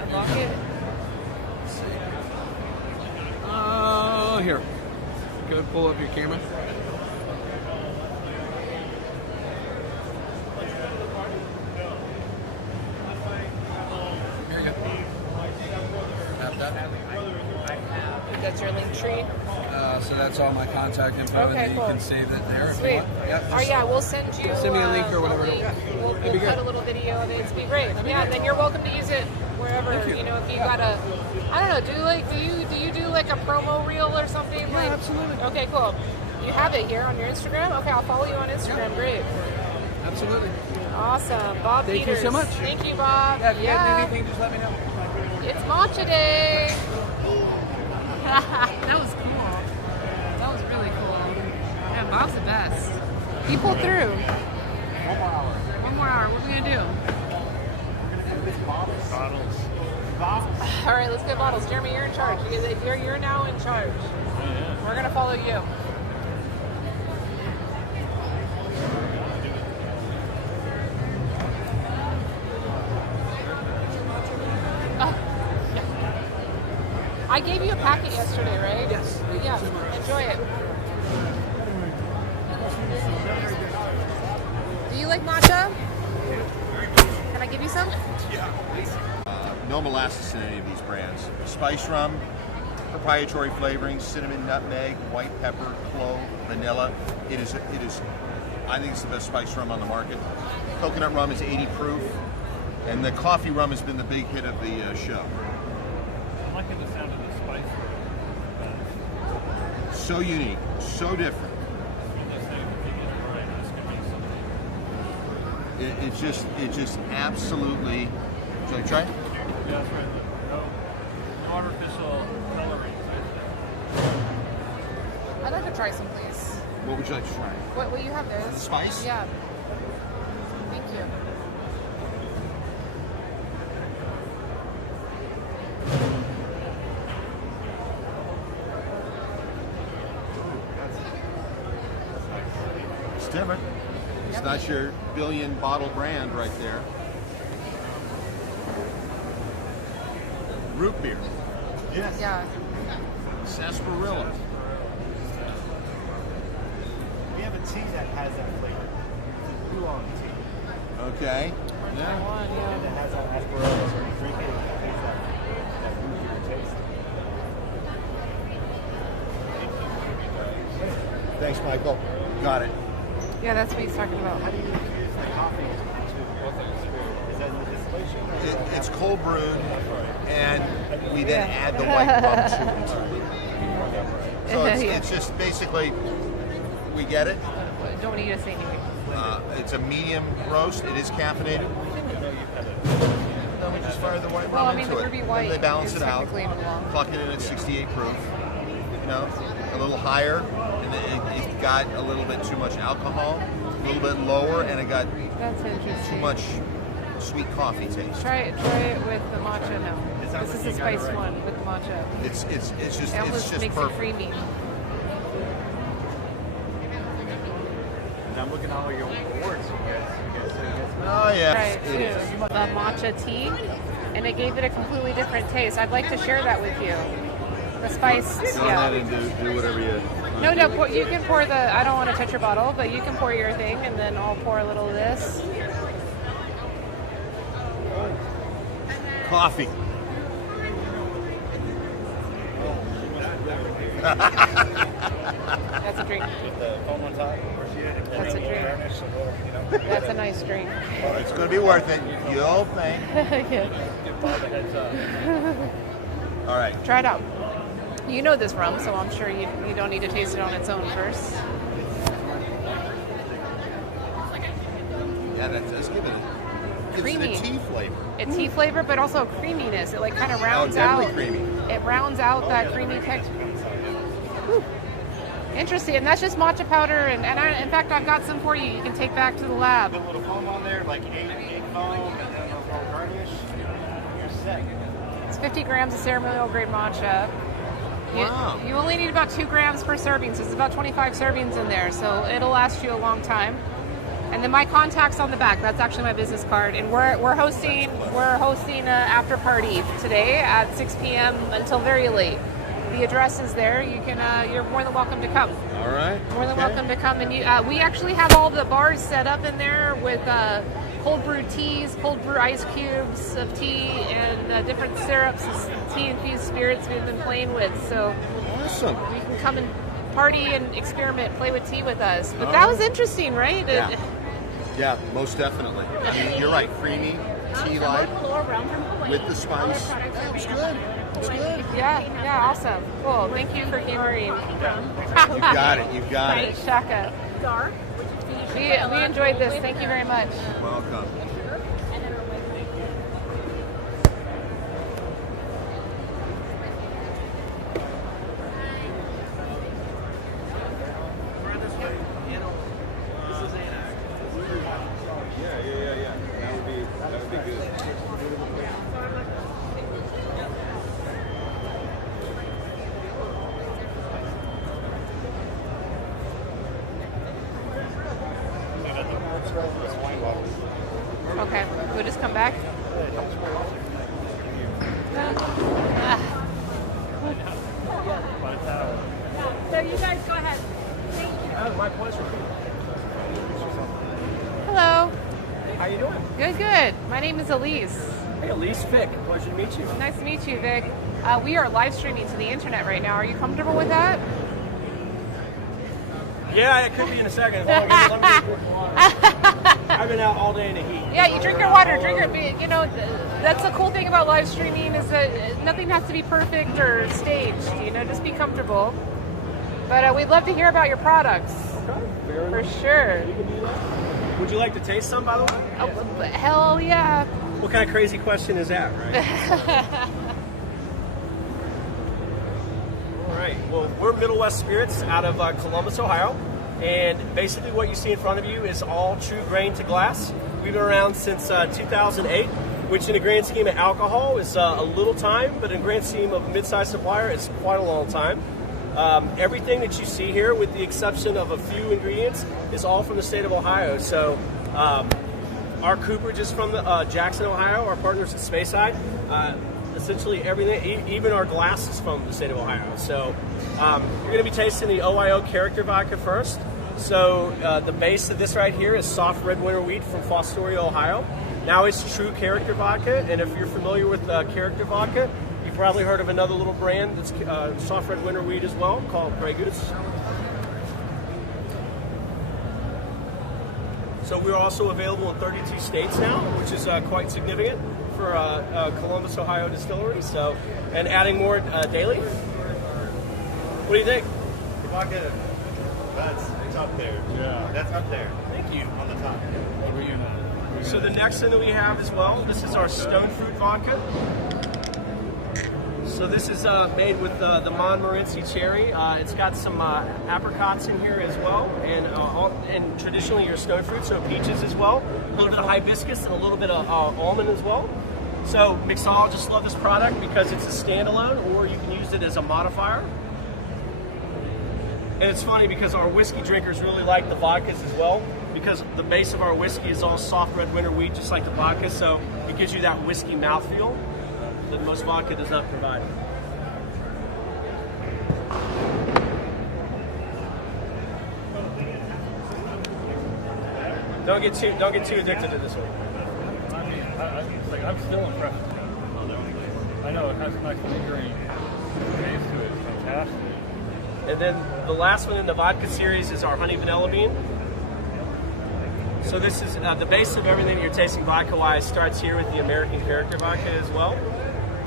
Unlock it. Here. Go pull up your camera. Here you go. Tap that. That's your link tree. So that's all my contact info, Okay, and then you cool. can save it there. If you Sweet. want. Yep, Oh yeah, we'll send you. Send me a link or whatever. a link. We'll That'd be cut good. a little video of it. It'd be great. Yeah, and then you're welcome to use it wherever. Thank you. You know, if you got a, I don't know. Do you do like a promo reel or something? Yeah, like, absolutely. Okay, cool. You have it here on your Instagram. Okay, I'll follow you on Instagram. Great. Absolutely. Awesome, Bob. Thank you Peters. so much. Thank you, Bob. Yeah, if you have anything, just let me know. It's matcha day. That was cool. That was really cool. Yeah, Bob's the best. He pulled through. 1 more hour. What are we gonna do? Bottles. All right, let's get bottles. Jeremy, you're in charge. You're now in charge. We're gonna follow you. I gave you a packet yesterday, right? Yes. Yeah. Enjoy it. Do you like matcha? Can I give you me some? Yeah. No molasses in any of these brands. Spice rum, proprietary flavorings, cinnamon, nutmeg, white pepper, clove, vanilla. It is. I think it's the best spice rum on the market. Coconut rum is 80 proof, and the coffee rum has been the big hit of the show. I'm liking the sound of the spice. So unique, so different. It's just absolutely. Should I try? Yeah, that's right. No artificial coloring. I'd like to try some, please. What would you like to try? What you have there? The spice? Yeah. Thank you. It's different. It's not your billion bottle brand right there. Root beer. Yes. Yeah. Sarsaparilla. We have a tea that has that flavor. Oolong tea. Okay. And that has that sarsaparilla, so you drink it, it has that root beer taste. Thanks, Michael. Got it. Yeah, that's what he's talking about. How do you use the coffee to? Is that in the distillation? It's cold brewed, and we then add the white rum to it. So it's just basically, we get it. Don't need to say anything. It's a medium roast. It is caffeinated. Then we just fire the white rum into the it. ruby white Then they balance is it out. technically in the law. Clock it in at 68 proof. You know, a little higher, and it got a little bit too much alcohol. A little bit lower, and it got too much sweet coffee taste. Try it with the matcha now. This is the spice one with the matcha. It's just It almost makes perfect. it creamy. And I'm looking at all your awards. Oh yes, Right, it is. the matcha tea, and it gave it a completely different taste. I'd like to share that with you. The spice, Go ahead and do whatever you. No, you can pour the. I don't want to touch your bottle, but you can pour your thing, and then I'll pour a little of this. Coffee. That's a drink. With the foam on top. That's a drink. That's a nice drink. It's going to be worth it. You'll think. All right. Try it out. You know this rum, so I'm sure you don't need to taste it on its own first. Yeah, that does give it Creamy. a tea flavor. A tea flavor, but also a creaminess. It like kind of rounds out. Definitely creamy. It rounds out that creamy texture. Interesting, and that's just matcha powder, and in fact, I've got some for you. You can take back to the lab. Put a little foam on there, like egg foam, and then a little garnish. You're set. It's 50 grams of ceremonial grade matcha. Wow. You only need about 2 grams per serving, so it's about 25 servings in there, so it'll last you a long time. And then my contact's on the back. That's actually my business card, and we're hosting an after party today at 6 p.m. until very late. The address is there. You can you're more than welcome to come. All right. More than welcome to come, and we actually have all the bars set up in there with cold brew teas, cold brew ice cubes of tea, and different syrups, tea infused spirits we've been playing with. So awesome. You can come and party and experiment, play with tea with us. But All that right. was interesting, right? Yeah. Yeah, most definitely. You're right. Creamy, tea-like, with the spice. Yeah, it was good. It's good. Yeah, awesome. Cool. Thank you for humoring. You got it. You got it. Shaka. We enjoyed this. Thank you very much. Welcome. That would be good. Okay, we'll just come back. So you guys go ahead. Thank you. My pleasure. Hello. Hi, How you doing? Good, good. My name is Elise. Hey, Elise, Vic. Pleasure to meet you. Nice to meet you, Vic. We are live streaming to the internet right now. Are you comfortable with that? Yeah, it could be in a second. As long as let me drink water. I've been out all day in the heat. Yeah, you drink your water. Drink your. You know, that's the cool thing about live streaming is that nothing has to be perfect or staged. You know, just be comfortable. But we'd love to hear about your products. Okay, for sure. Would you like to taste some, by the way? Oh, hell yeah. What kind of crazy question is that, right? All right. Well, we're Middle West Spirits out of Columbus, Ohio. And basically what you see in front of you is all true grain to glass. We've been around since 2008, which in the grand scheme of alcohol is a little time, but in the grand scheme of a mid-sized supplier, it's quite a long time. Everything that you see here, with the exception of a few ingredients, is all from the state of Ohio. So our cooperage is from Jackson, Ohio. Our partners at Speyside. Essentially everything, even our glass is from the state of Ohio. So you're going to be tasting the OIO character vodka first. So the base of this right here is soft red winter wheat from Fostoria, Ohio. Now it's true character vodka, and if you're familiar with character vodka, you've probably heard of another little brand that's soft red winter wheat as well, called Grey Goose. So we're also available in 32 states now, which is quite significant for Columbus, Ohio distillery. So, and adding more daily. What do you think? The vodka, it's up there. Yeah. That's up there. Thank you. On the top. So the next thing that we have as well, this is our stone fruit vodka. So this is made with the Montmorency cherry. It's got some apricots in here as well, and traditionally your stone fruit, so peaches as well. A little bit of hibiscus and a little bit of almond as well. So mixologists love this product because it's a standalone, or you can use it as a modifier. And it's funny because our whiskey drinkers really like the vodkas as well, because the base of our whiskey is all soft red winter wheat, just like the vodka, so it gives you that whiskey mouthfeel that most vodka does not provide. Don't get too addicted to this one. I mean, I'm still impressed. I know it has a nice lingering taste to it. It's fantastic. And then the last one in the vodka series is our honey vanilla bean. So this is the base of everything you're tasting vodka-wise starts here with the American character vodka as well.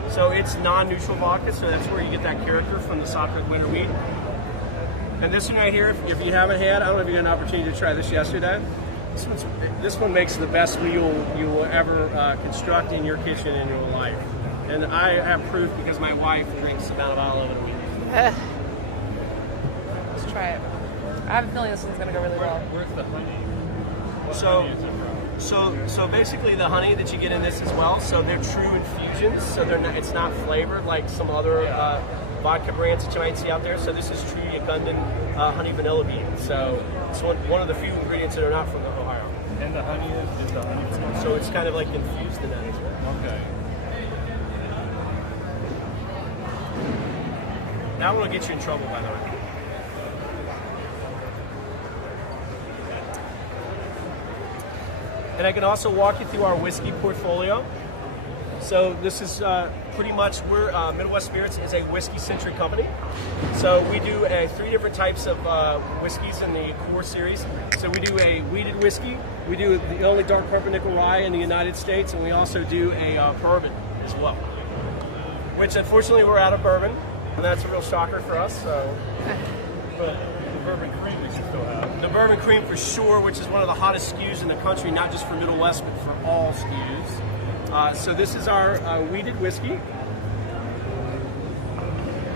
So it's non-neutral vodka, so that's where you get that character from the soft red winter wheat. And this one right here, if you haven't had, I don't know if you got an opportunity to try this yesterday. This one makes the best meal you will ever construct in your kitchen in your life. And I have proof because my wife drinks about a bottle of it a week. Let's try it. I have a feeling this one's going to go really well. Where's the honey? So basically the honey that you get in this as well, so they're true infusions, so it's not flavored like some other vodka brands that you might see out there. So this is true Ugandan honey vanilla bean. So it's one of the few ingredients that are not from Ohio. And the honey is the honey. So it's kind of like infused in that as well. Okay. Now I want to get you in trouble, by the way. And I can also walk you through our whiskey portfolio. So this is pretty much, Midwest Spirits is a whiskey-centric company. So we do 3 different types of whiskeys in the core series. So we do a wheated whiskey, we do the only dark pumpernickel rye in the United States, and we also do a bourbon as well. Which unfortunately we're out of bourbon, and that's a real shocker for us. So, but the bourbon cream we should still have. The bourbon cream for sure, which is one of the hottest SKUs in the country, not just for Middle West, but for all SKUs. So this is our wheated whiskey.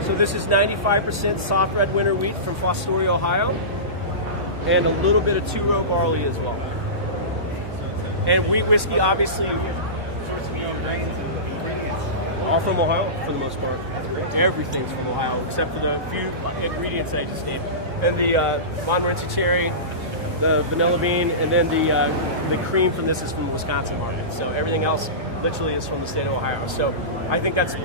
So this is 95% soft red winter wheat from Fostoria, Ohio, and a little bit of 2-row barley as well. And wheat whiskey, obviously, all from Ohio for the most part. Everything's from Ohio except for the few ingredients I just named. And the Montmorency cherry, the vanilla bean, and then the cream from this is from the Wisconsin market. So everything else literally is from the state of Ohio. So I think that's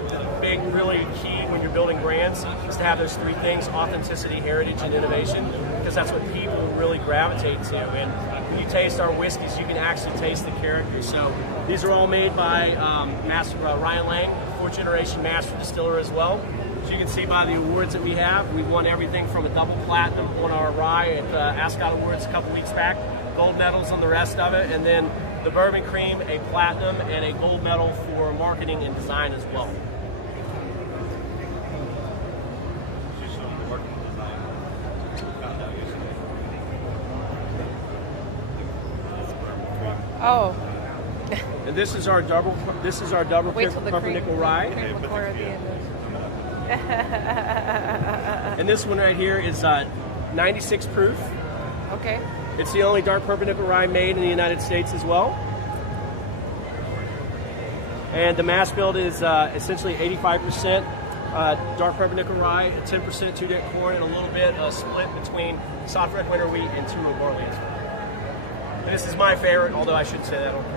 big, really key when you're building brands, is to have those three things: authenticity, heritage, and innovation, because that's what people really gravitate to. And when you taste our whiskeys, you can actually taste the character. So these are all made by Ryan Lang, fourth generation master distiller as well. As you can see by the awards that we have, we've won everything from a double platinum on our rye at Ascot Awards a couple weeks back, gold medals on the rest of it, and then the bourbon cream, a platinum, and a gold medal for marketing and design as well. Oh. And this is our double. This is our double pumpernickel rye. And this one right here is 96 proof. Okay. It's the only dark pumpernickel rye made in the United States as well. And the mash build is essentially 85% dark pumpernickel rye, 10% two-deck corn, and a little bit split between soft red winter wheat and two of Orleans. And this is my favorite, although I should say that on purpose.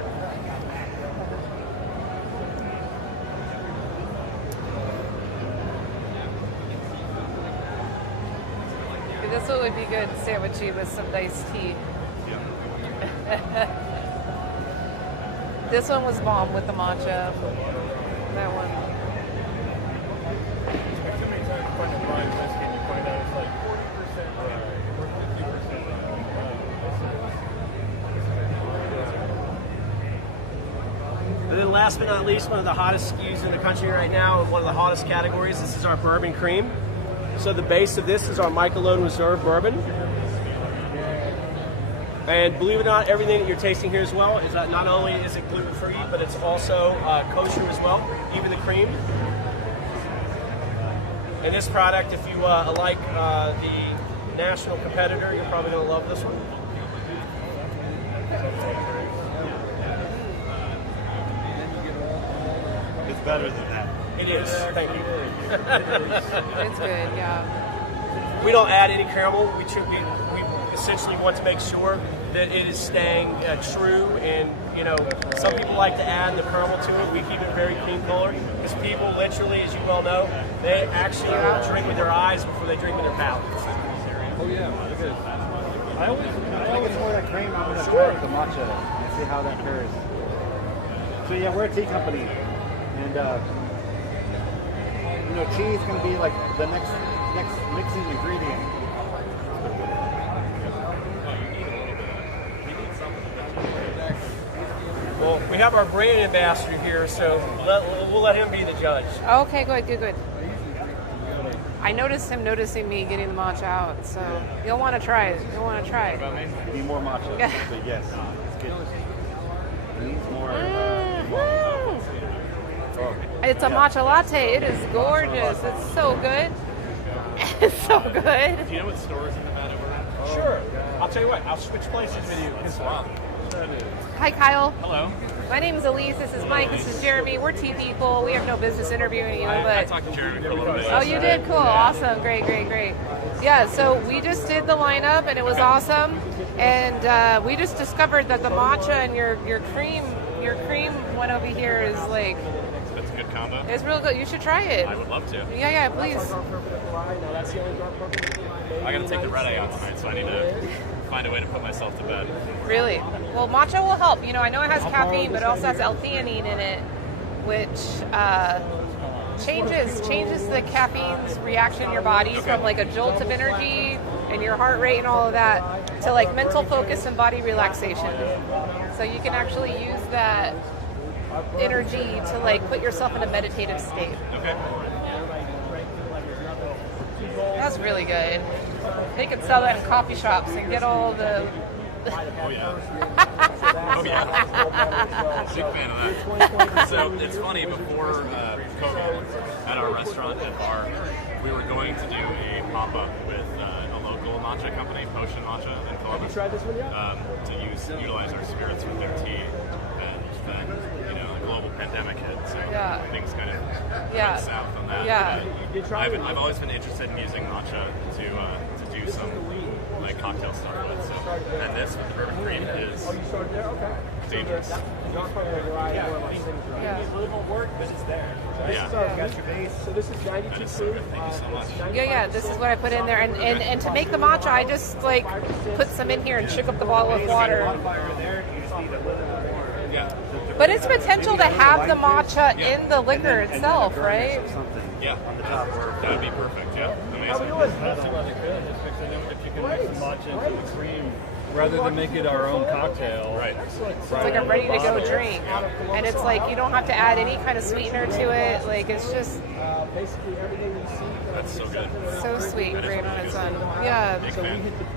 This one would be good sandwichy with some nice tea. This one was bomb with the matcha. That one. And then last but not least, one of the hottest SKUs in the country right now, one of the hottest categories, this is our bourbon cream. So the base of this is our Michelob Reserve bourbon. And believe it or not, everything that you're tasting here as well is that not only is it gluten-free, but it's also kosher as well, even the cream. And this product, if you like the national competitor, you're probably going to love this one. It's better than that. It is. Thank you. It's good, yeah. We don't add any caramel. We essentially want to make sure that it is staying true. And you know, some people like to add the caramel to it. We keep it very cream color because people, literally, as you well know, they actually drink with their eyes before they drink with their palate. Oh yeah, it is. I think it's more that cream. I'm going to try the matcha and see how that pairs. So yeah, we're a tea company, and you know, tea is going to be like the next mixing ingredient. Well, we have our brand ambassador here, so we'll let him be the judge. Okay, good. I noticed him noticing me getting the matcha out, so you'll want to try it. Need more matcha. Yeah. So yes, it's good. It needs more. It's a matcha latte. It is gorgeous. It's so good. It's so good. Do you know what stores in Nevada we're at? Sure. I'll tell you what. I'll switch places with you. Hi, Kyle. Hello. My name is Elise. This is Mike. This is Jeremy. We're tea people. We have no business interviewing you, but I talked to Jeremy for a little bit. Oh, you did? Cool. Awesome. Great. Yeah, so we just did the lineup, and it was awesome. And we just discovered that the matcha and your cream one over here is like... That's a good combo. It's real good. You should try it. I would love to. Yeah, please. I got to take the red eye out tonight, so I need to find a way to put myself to bed. Really? Well, matcha will help. You know, I know it has caffeine, but it also has L-theanine in it, which changes the caffeine's reaction in your body from like a jolt of energy and your heart rate and all of that to like mental focus and body relaxation. So you can actually use that energy to like put yourself in a meditative state. Okay. That's really good. They could sell that in coffee shops and get all the... Oh yeah. Big fan of that. So it's funny, before COVID, at our restaurant and bar, we were going to do a pop-up with a local matcha company, Potion Matcha in Columbus. Have you tried this one yet? To utilize our spirits with their tea. And then, you know, the global pandemic hit, so things kind of went south on that. Yeah. I've always been interested in using matcha to do do some like cocktail stuff with. So, and this with the bourbon cream is dangerous. Yeah. Yeah. A little more work, but it's there. So Yeah. you got your base. So this is 92 proof. Thank you so much. Yeah, this is what I put in there. And to make the matcha, I just like put some in here and shook up the bottle with water. Yeah. But it's potential to have the matcha in the liquor itself, right? Yeah. That would be perfect. Yeah. Amazing. That's what they could. Just mix it in. If you can mix the matcha into the cream, rather than make it our own cocktail. Right. It's like a ready to go drink. And it's like you don't have to add any kind of sweetener to it. Like it's just basically everything you see. That's so good. so sweet, great on its own. Yeah.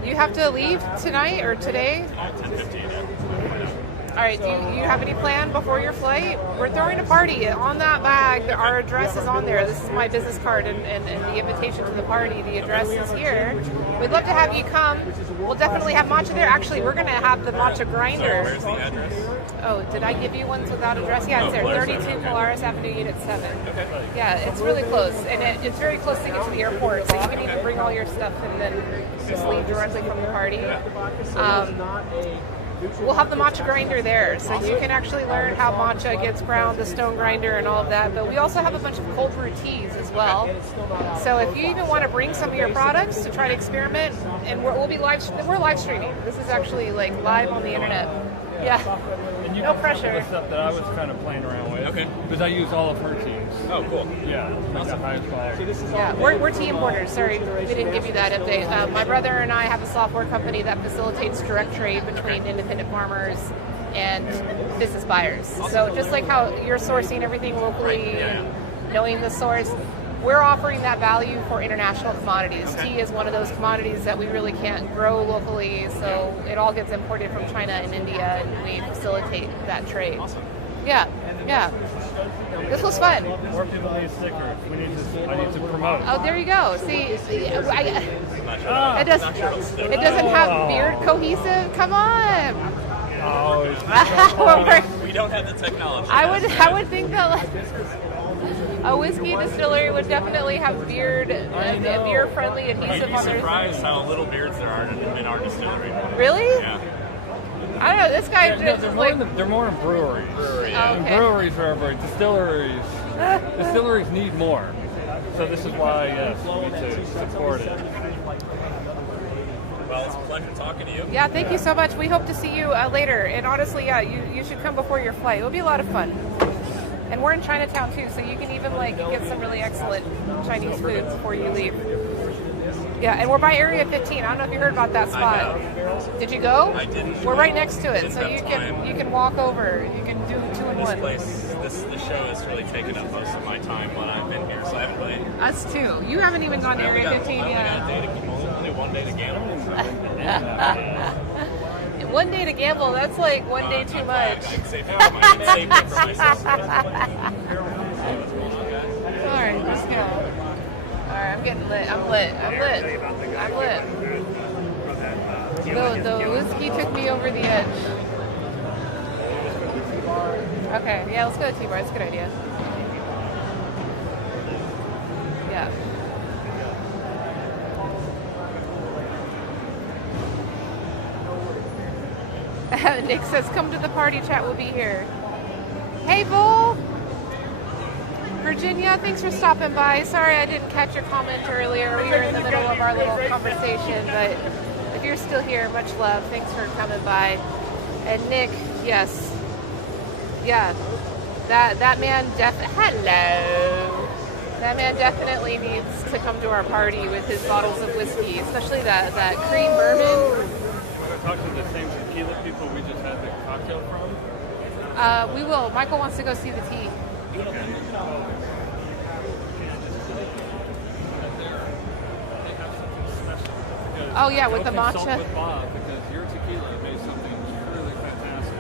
You have to leave tonight or today? 10:15. All right, do you have any plan before your flight? We're throwing a party. On that bag, our address is on there. This is my business card and the invitation to the party. The address is here. We'd love to have you come. We'll definitely have matcha there. Actually, we're going to have the matcha grinder. Where's the address? Oh, did I give you ones without address? Yeah, it's there. 32 Polaris Avenue, Unit 7. Okay. Yeah, it's really close. And it's very close to get to the airport, so you can even bring all your stuff and then just leave directly from the party. We'll have the matcha grinder there, so you can actually learn how matcha gets ground, the stone grinder, and all of that. But we also have a bunch of cold brew teas as well. So if you even want to bring some of your products to try to experiment, and we're live streaming. This is actually like live on the internet. Yeah. And you No can pressure. The stuff that I was kind of playing around with. Okay. Because I use all of her teams. Oh, cool. Yeah. That's the highest quality. Yeah, we're tea importers. Sorry, we didn't give you that update. My brother and I have a software company that facilitates direct trade between independent farmers and business buyers. So just like how you're sourcing everything locally and knowing the source, we're offering that value for international commodities. Tea is one of those commodities that we really can't grow locally, so it all gets imported from China and India, and we facilitate that trade. Yeah, yeah. This was fun. More people need stickers. I need to promote. Oh, there you go. See, it doesn't have beard cohesive. Come on. We don't have the technology. I would think that like, a whiskey distillery would definitely have beard friendly adhesive You'd be on their. surprised how little beards there are in our distillery. Really? Yeah. I don't know. This guy just They're more in breweries. And Okay. breweries are over distilleries need more. So this is why, yes, we need to support it. Well, it's a pleasure talking to you. Yeah, thank you so much. We hope to see you later. And honestly, yeah, you should come before your flight. It'll be a lot of fun. And we're in Chinatown too, so you can even like get some really excellent Chinese food before you leave. Yeah, and we're by Area 15. I don't know if you heard about that spot. Did you go? I didn't. We're right next to it, Didn't so have you time. can walk over. You can do 2 in 1. This show has really taken up most of my time when I've been here, so I haven't really. Us too. You haven't even gone to Area 15 I yet. only one day to gamble. 1 day to gamble, that's like 1 day too much. I can save that for myself. Alright, let's go. Alright, I'm getting lit. I'm lit. The whiskey took me over the edge. Okay, yeah, let's go to T-Bar. That's a good idea. Yeah. Nick says, come to the party, chat will be here. Hey, Bull! Virginia, thanks for stopping by. Sorry I didn't catch your comment earlier. We were in the middle of our little conversation, but if you're still here, much love. Thanks for coming by. And Nick, yes. Yeah, that man hello. That man definitely needs to come to our party with his bottles of whiskey, especially that cream bourbon. We're talking to the same tequila people we just had the cocktail from. We will. Michael wants to go see the tea. Oh yeah, with the matcha. Consult with Bob because your tequila made something really fantastic.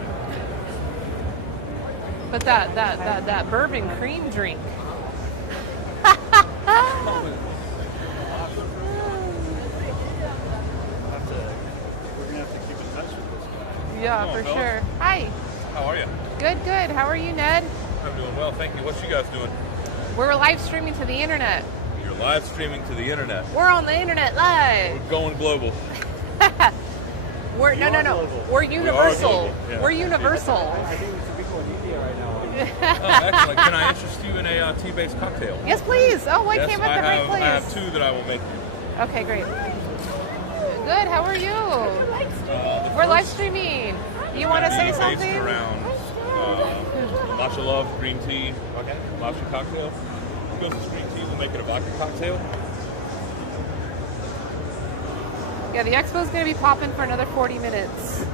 But that bourbon cream drink. We're gonna have to keep in touch with this guy. Yeah, for sure. Hi. How are you? Good. How are you, Ned? I'm doing well, thank you. What you guys doing? We're live streaming to the internet. You're live streaming to the internet. We're on the internet live. We're going global. We're no. We're universal. global, yeah. We're universal. I think we should be going India right now. Oh, excellent. Can I interest you in a tea-based cocktail? Yes, please. Oh, I Yes, came at the right place. I have two that I will make you. Okay, great. Good. How are you? We're live streaming. You want to say Based something? around matcha love, green tea, matcha cocktail. We'll go with green tea. We'll make it a vodka cocktail. Yeah, the expo's going to be popping for another 40 minutes.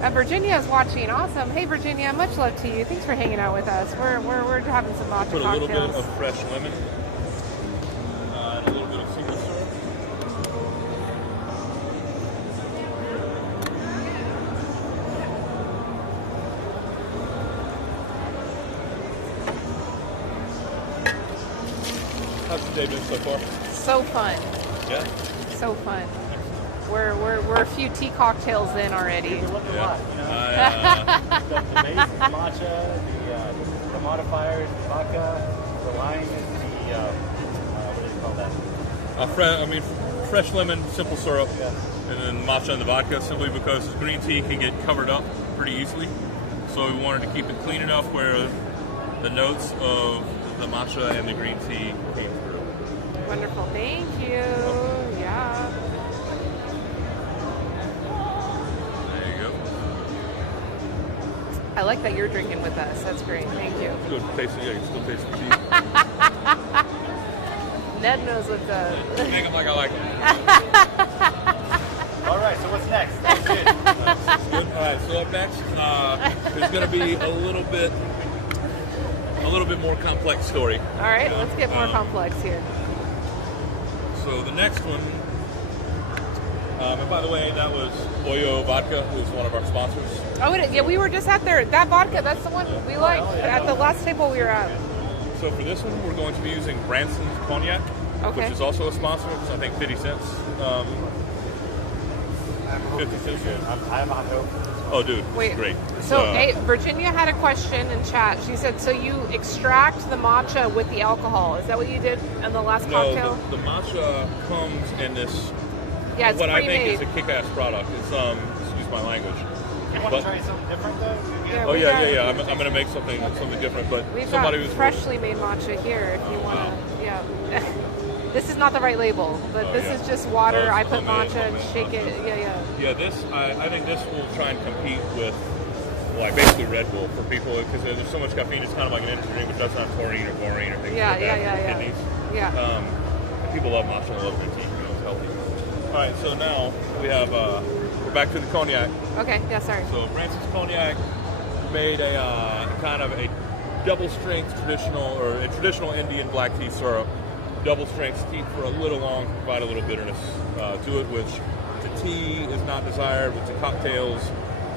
And Virginia's watching. Awesome. Hey, Virginia, much love to you. Thanks for hanging out with us. We're having some matcha Put a cocktails. little bit of fresh lemon and a little bit of single syrup. How's the day been so far? So fun. Yeah. So fun. We're a few tea cocktails in already. You've been looking a lot, you know. The base, the matcha, the modifiers, the vodka, the lime, and the what do you call that? Fresh lemon, simple syrup, and then matcha and the vodka, simply because green tea can get covered up pretty easily. So we wanted to keep it clean enough where the notes of the matcha and the green tea came through. Wonderful. Thank you. Yeah. There you go. I like that you're drinking with us. That's great. Thank you. Still tasting, yeah, you still taste the tea. Ned knows what's up. Make them like I like them. All right, so what's next? That's good. Good. All right, so up next, there's going to be a little bit more complex story. All right, let's get more complex here. So the next one, and by the way, that was Oyo Vodka, who's one of our sponsors. Oh, yeah, we were just at there. That vodka, that's the one we liked at the last table we were at. So for this one, we're going to be using Branson's Cognac, which is also a sponsor. It's, I think, 50 cents. 50 cents. I'm on hope. Oh, dude, Wait. great. So, hey, Virginia had a question in chat. She said, so you extract the matcha with the alcohol. Is that what you did in the last cocktail? No, the matcha comes in this, Yeah, it's what I think pre-made. is a kick-ass product. It's, excuse my language. You want to try something different, though? Yeah, I'm going to make something different, but We've somebody got who's freshly made matcha here if you want to. Yeah. This is not the right label, but this is just water. I put matcha and shake it. Yeah, this, I think this will try and compete with, like, basically Red Bull for people, because there's so much caffeine, it's kind of like an energy drink, which doesn't have taurine or chlorine or things like that for kidneys. Yeah. People love matcha and love green tea, it's healthy. All right, so now we have, we're back to the cognac. Okay, yeah, sorry. So Branson's Cognac made a kind of a double strength traditional Indian black tea syrup. Double strength steep for a little long to provide a little bitterness to it, which to tea is not desired, but to cocktails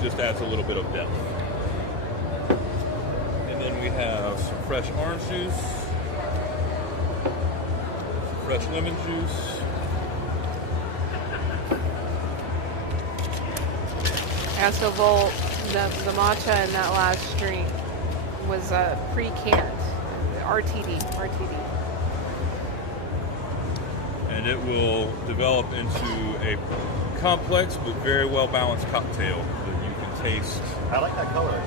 just adds a little bit of depth. And then we have some fresh orange juice, some fresh lemon juice. Yeah, so Vol, the matcha in that last drink was pre-canned, RTD. And it will develop into a complex but very well balanced cocktail that you can taste. I like that color.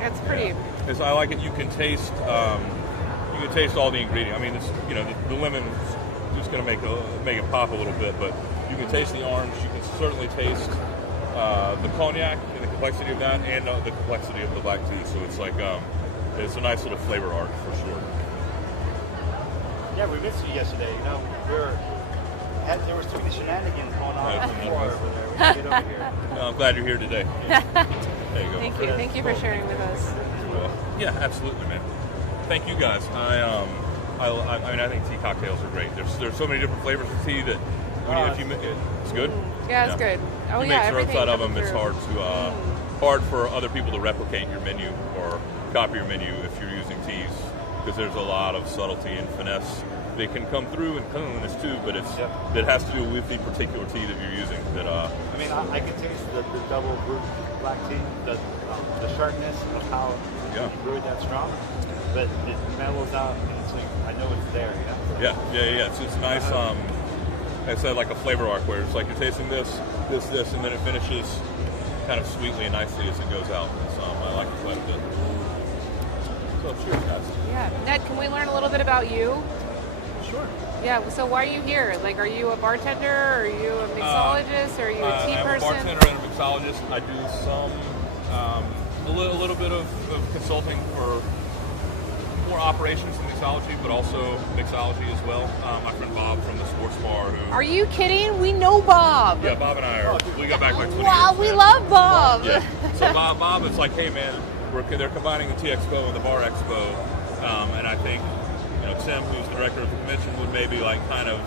It's pretty. Because I like it. You can taste all the ingredients. I mean, it's, the lemon's just going to make it pop a little bit, but you can taste the orange. You can certainly taste the cognac and the complexity of that, and the complexity of the black tea. So it's like it's a nice little flavor art for sure. Yeah, we missed you yesterday. There was too many shenanigans going on before over there. We had to get over here. I'm glad you're here today. There you go. Thank you for sharing with us. Well, yeah, absolutely, man. Thank you guys. I mean, I think tea cocktails are great. There's so many different flavors of tea that it's good. Yeah, it's good. Oh you yeah, make syrup everything out of coming them. It's through. hard for other people to replicate your menu or copy your menu if you're using teas, because there's a lot of subtlety and finesse. They can come through and cleanliness too, but it has to do with the particular tea that you're using. I mean, I can taste the double brewed black tea, the sharpness of how you brewed that strong. but it mellows out, and it's like, I know it's there. Yeah. It's nice. I said like a flavor arc where it's like you're tasting this, and then it finishes kind of sweetly and nicely as it goes out. So I like it quite a bit. So cheers, guys. Yeah. Ned, can we learn a little bit about you? Sure. Yeah, so why are you here? Like, are you a bartender? Are you a mixologist? Are you a tea I'm person? a bartender and a mixologist. I do some, a little bit of consulting for more operations in mixology, but also mixology as well. My friend Bob from the sports bar. Who, Are you kidding? We know Bob. Yeah, Bob and I we go back like 20 Wow, years. we love Bob. Yeah. So Bob is like, hey man, they're combining the Tea Expo and the Bar Expo, and I think Tim, who's the director of the convention, would maybe like kind of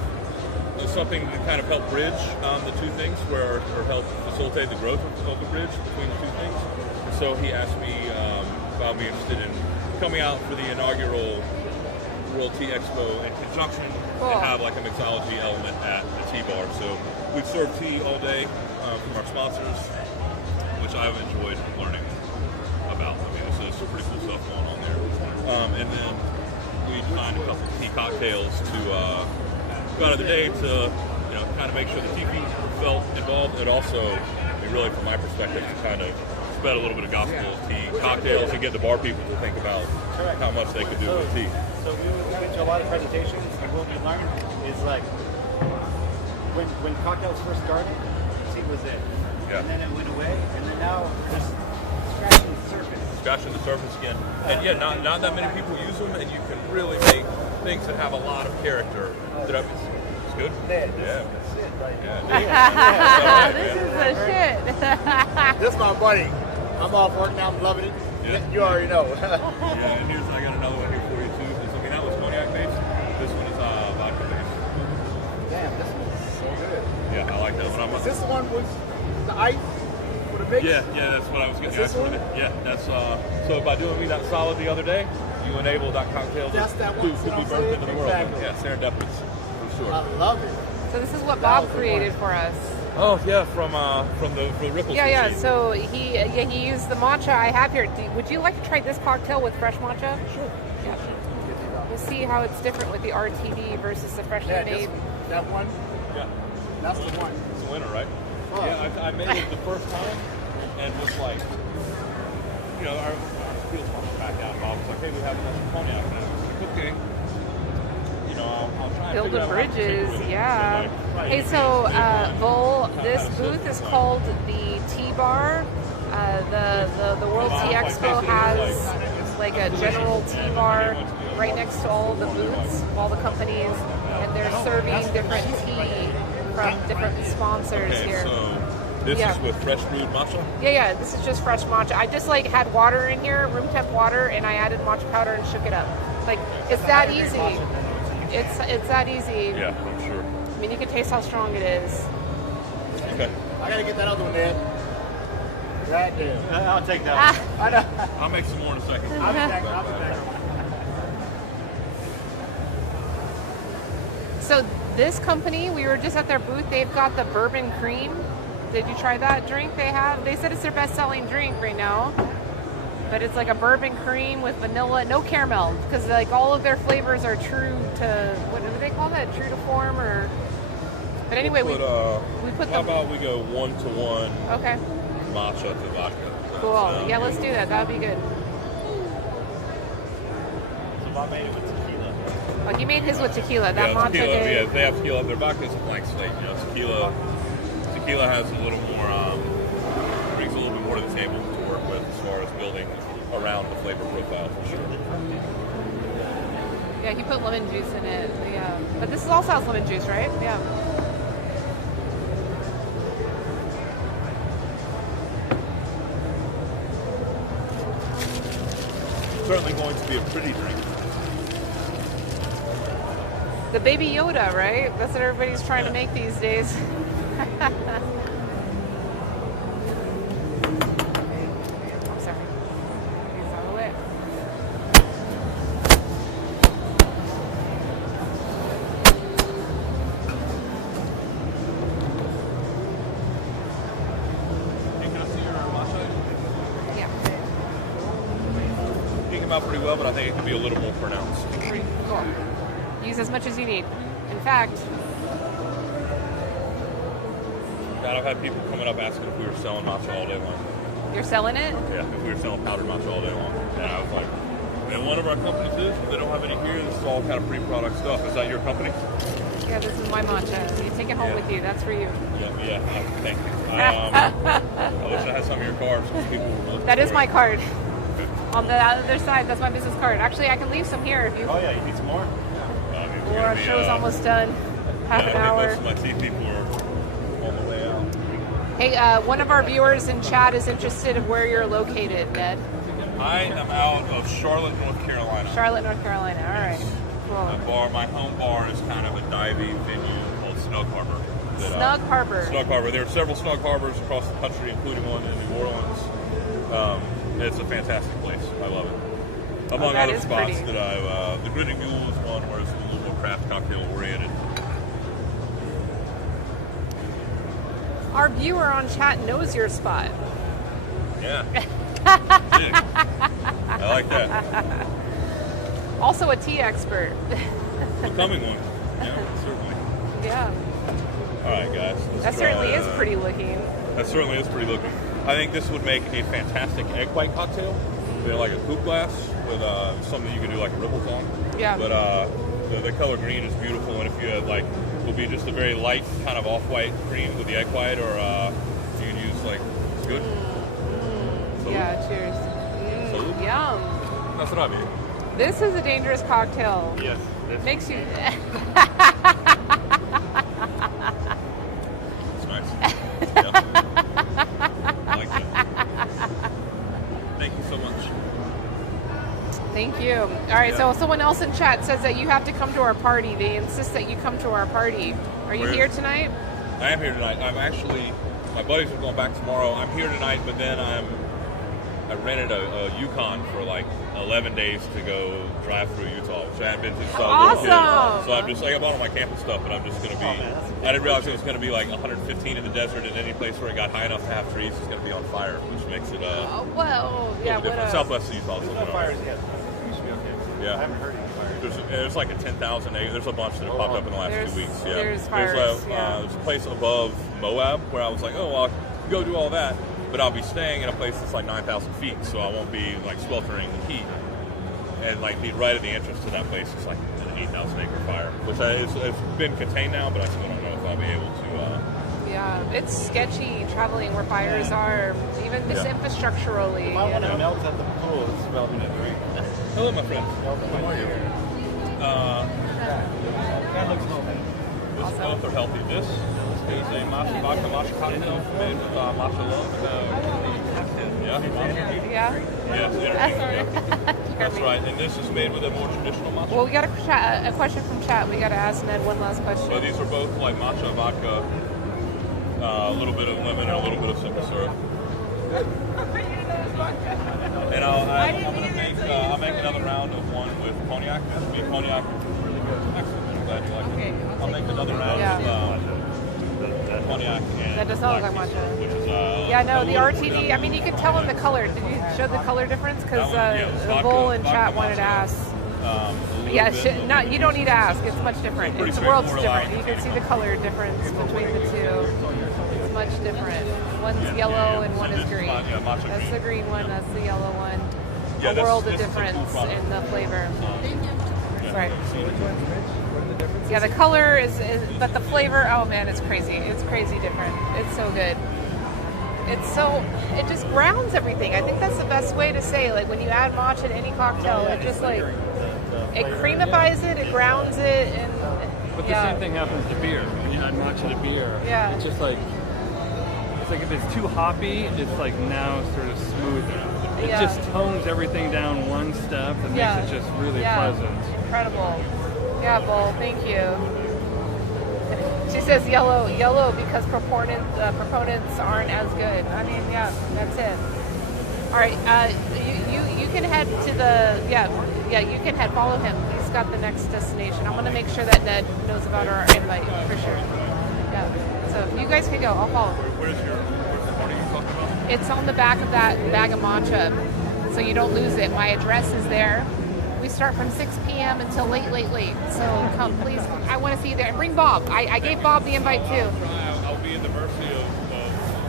do something to kind of help bridge the two things, or help facilitate the growth of the bridge between the two things. And so he asked me if I'd be interested in coming out for the inaugural World Tea Expo in conjunction and have like a mixology element at the tea bar. So we've served tea all day from our sponsors, which I've enjoyed learning about. I mean, there's some pretty cool stuff going on there. And then we designed a couple of tea cocktails to go out of the day to kind of make sure the tea people felt involved, and also, really from my perspective, to kind of spread a little bit of gospel of tea cocktails and get the bar people to think about how much they could do with tea. So we went to a lot of presentations, and what we learned is like when cocktails first started, tea was it, and then it went away, and then now we're just scratching the surface. Scratching the surface again, and yeah, not that many people use them, and you can really make things that have a lot of character. It's good. Yeah. This is the shit. This is my buddy. I'm off work now. I'm loving it. Yeah. You already know. Yeah, and I got another one here for you too. That was cognac based. This one is vodka based. Damn, this one's so good. Yeah, I like that one. Is this the one with the ice for the mix? Yeah, that's what I was getting Is this one? Yeah, that's so by doing me that solid the other day, you enable that cocktail to be birthed into the world. Yeah, serendipitous for sure. I love it. So this is what Bob created for us. Oh yeah, from the Ripples. Yeah. So he used the matcha I have here. Would you like to try this cocktail with fresh matcha? Sure. Yeah. We'll see how it's different with the RTD versus the freshly made. That one. Yeah. That's the one. It's a winner, right? Oh. Yeah, I made it the first time, and just like our field sponsor back out. Bob was like, hey, we have an extra cognac, and I was like, okay. I'll try and Building bridges, yeah. Hey, so Vol, this booth is called the Tea Bar. The World Tea Expo has like a general tea bar right next to all the booths, all the companies, and they're serving different tea from different sponsors here. So this is with fresh brewed matcha? Yeah, this is just fresh matcha. I just like had water in here, room temp water, and I added matcha powder and shook it up. Like, it's that easy. It's that easy. Yeah, I'm sure. I mean, you can taste how strong it is. Okay. I gotta get that other one, Ned. Right there. I'll take that one. I know. I'll make some more in a second. I'll be back. So this company, we were just at their booth. They've got the bourbon cream. Did you try that drink they have? They said it's their best-selling drink right now. But it's like a bourbon cream with vanilla, no caramel, because like all of their flavors are true to, what do they call that? True to form, or? But anyway, we put How about we go 1-to-1? Okay. Matcha to vodka. Cool. Yeah, let's do that. That would be good. So Bob made it with tequila. Oh, he made his with tequila. That matcha tequila. did. Yeah, they have tequila. Their vodka is a blank slate. Tequila has a little more, brings a little bit more to the table to work with as far as building around the flavor profile for sure. Yeah, he put lemon juice in it. Yeah, but this also has lemon juice, right? Yeah. Certainly going to be a pretty drink. The Baby Yoda, right? That's what everybody's trying to make these days. I'm sorry. He's out of the way. Hey, can I see your matcha? Yeah. You can come out pretty well, but I think it could be a little more pronounced. Cool. Use as much as you need. In fact, God, I've had people coming up asking if we were selling matcha all day long. you're selling it? Yeah, if we were selling powdered matcha all day long. And I was like, and one of our companies is, but they don't have any here. This is all kind of pre-product stuff. Is that your company? Yeah, this is my matcha. You take it home with you. That's for you. Yeah, thank you. I wish I had some of your cards because people were looking That is for my it. card. On the other side, that's my business card. Actually, I can leave some here if you. Oh yeah, you need some more? Or our show's almost done. Half an hour. Most of my tea people are on the way out. Hey, one of our viewers in chat is interested in where you're located, Ned. I am out of Charlotte, North Carolina. Charlotte, North Carolina. All right. Cool. My home bar is kind of a diving venue called Snug Harbor. Snug Harbor. Snug Harbor. There are several Snug Harbors across the country, including one in New Orleans. It's a fantastic place. I love it. Among that other is spots pretty. that I've, the Gritty Mule is one where it's a little more craft cocktail oriented. Our viewer on chat knows your spot. Yeah. I like that. Also a tea expert. Becoming one. Yeah, certainly. Yeah. All right, guys. That certainly is pretty looking. That certainly is pretty looking. I think this would make a fantastic egg white cocktail. They're like a coupe glass with something you can do like ripples on. Yeah. But the color green is beautiful, and if you had like, will be just a very light kind of off-white cream with the egg white, or you can use like, it's good. Salud. Yeah, cheers. Salud. Yum. That's what I mean. This is a dangerous cocktail. Yes. Makes you. It's nice. Yep. I like that. Thank you so much. Thank you. All right, so someone else in chat says that you have to come to our party. They insist that you come to our party. Are you Where? here tonight? I am here tonight. I'm actually, my buddies are going back tomorrow. I'm here tonight, but then I rented a Yukon for like 11 days to go drive through Utah, which I hadn't been to. So Awesome. So I'm just like, I bought all my camping stuff, but I'm just going to be, I didn't realize it was going to be like 115 in the desert, and any place where it got high enough to have trees is going to be on fire, which makes it well, yeah, what different. Southwest of Utah. There's no fires yet. You should be okay. Yeah. I haven't heard any fires. There's like a 10,000 acre. There's a bunch that have popped up in the last 2 weeks. Yeah. There's fires, There's a place above Moab where I was like, oh, well, I'll go do all that, but I'll be staying in a place that's like 9,000 feet, so I won't be like sweltering in heat. And like be right at the entrance to that place is like an 8,000 acre fire, which it's been contained now, but I still don't know if I'll be able to. Yeah, it's sketchy traveling where fires are, even just infrastructurally. You might want to melt at the pool. It's about minute 3. Hello, my friend. How are you? That looks healthy. Both are healthy. This is a matcha vodka matcha cocktail made with matcha love. Yeah. Yeah. That's right. And this is made with a more traditional matcha. Well, we got a question from chat. We got to ask Ned one last question. So these are both like matcha vodka, a little bit of lemon and a little bit of simple syrup. And I'll make another round of one with cognac. This will be cognac. Really good. Excellent. I'm glad you like it. I'll make another round of cognac. And that does not look like matcha. Which is, yeah, no, the RTD. I mean, you could tell in the color. Did you show the color difference? Because Vol in chat wanted to ask. You don't need to ask. It's much different. The world's different. You can see the color difference between the two. It's much different. One's yellow and one is green. That's the green one. That's the yellow one. A world of difference in the flavor. Right. Yeah, the color is, but the flavor. Oh man, it's crazy. It's crazy different. It's so good. It just grounds everything. I think that's the best way to say. Like when you add matcha to any cocktail, it just like it creamifies it, it grounds it, and. But the same thing happens to beer. When you add matcha to beer, it's just like if it's too hoppy, it's like now sort of smoother. It just tones everything down one step and makes it just really pleasant. Incredible. Yeah, Bull, thank you. She says yellow because proponents aren't as good. I mean, yeah, that's it. All right, you can head to the you can head. Follow him. He's got the next destination. I'm gonna make sure that Ned knows about our invite for sure. Yeah. So you guys can go. I'll follow. Where's the party you talking about? It's on the back of that bag of matcha. so you don't lose it. My address is there. We start from 6 p.m. until late. So come, please. I want to see you there. And bring Bob. I gave Bob the invite too. I'll be in the mercy of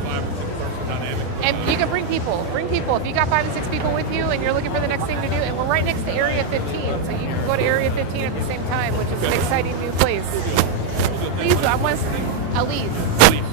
5 or 6 person dynamic. And you can bring people. Bring people. If you got 5 to 6 people with you and you're looking for the next thing to do, and we're right next to Area 15, so you can go to Area 15 at the same time, which is an exciting new place. Please, I want Elise.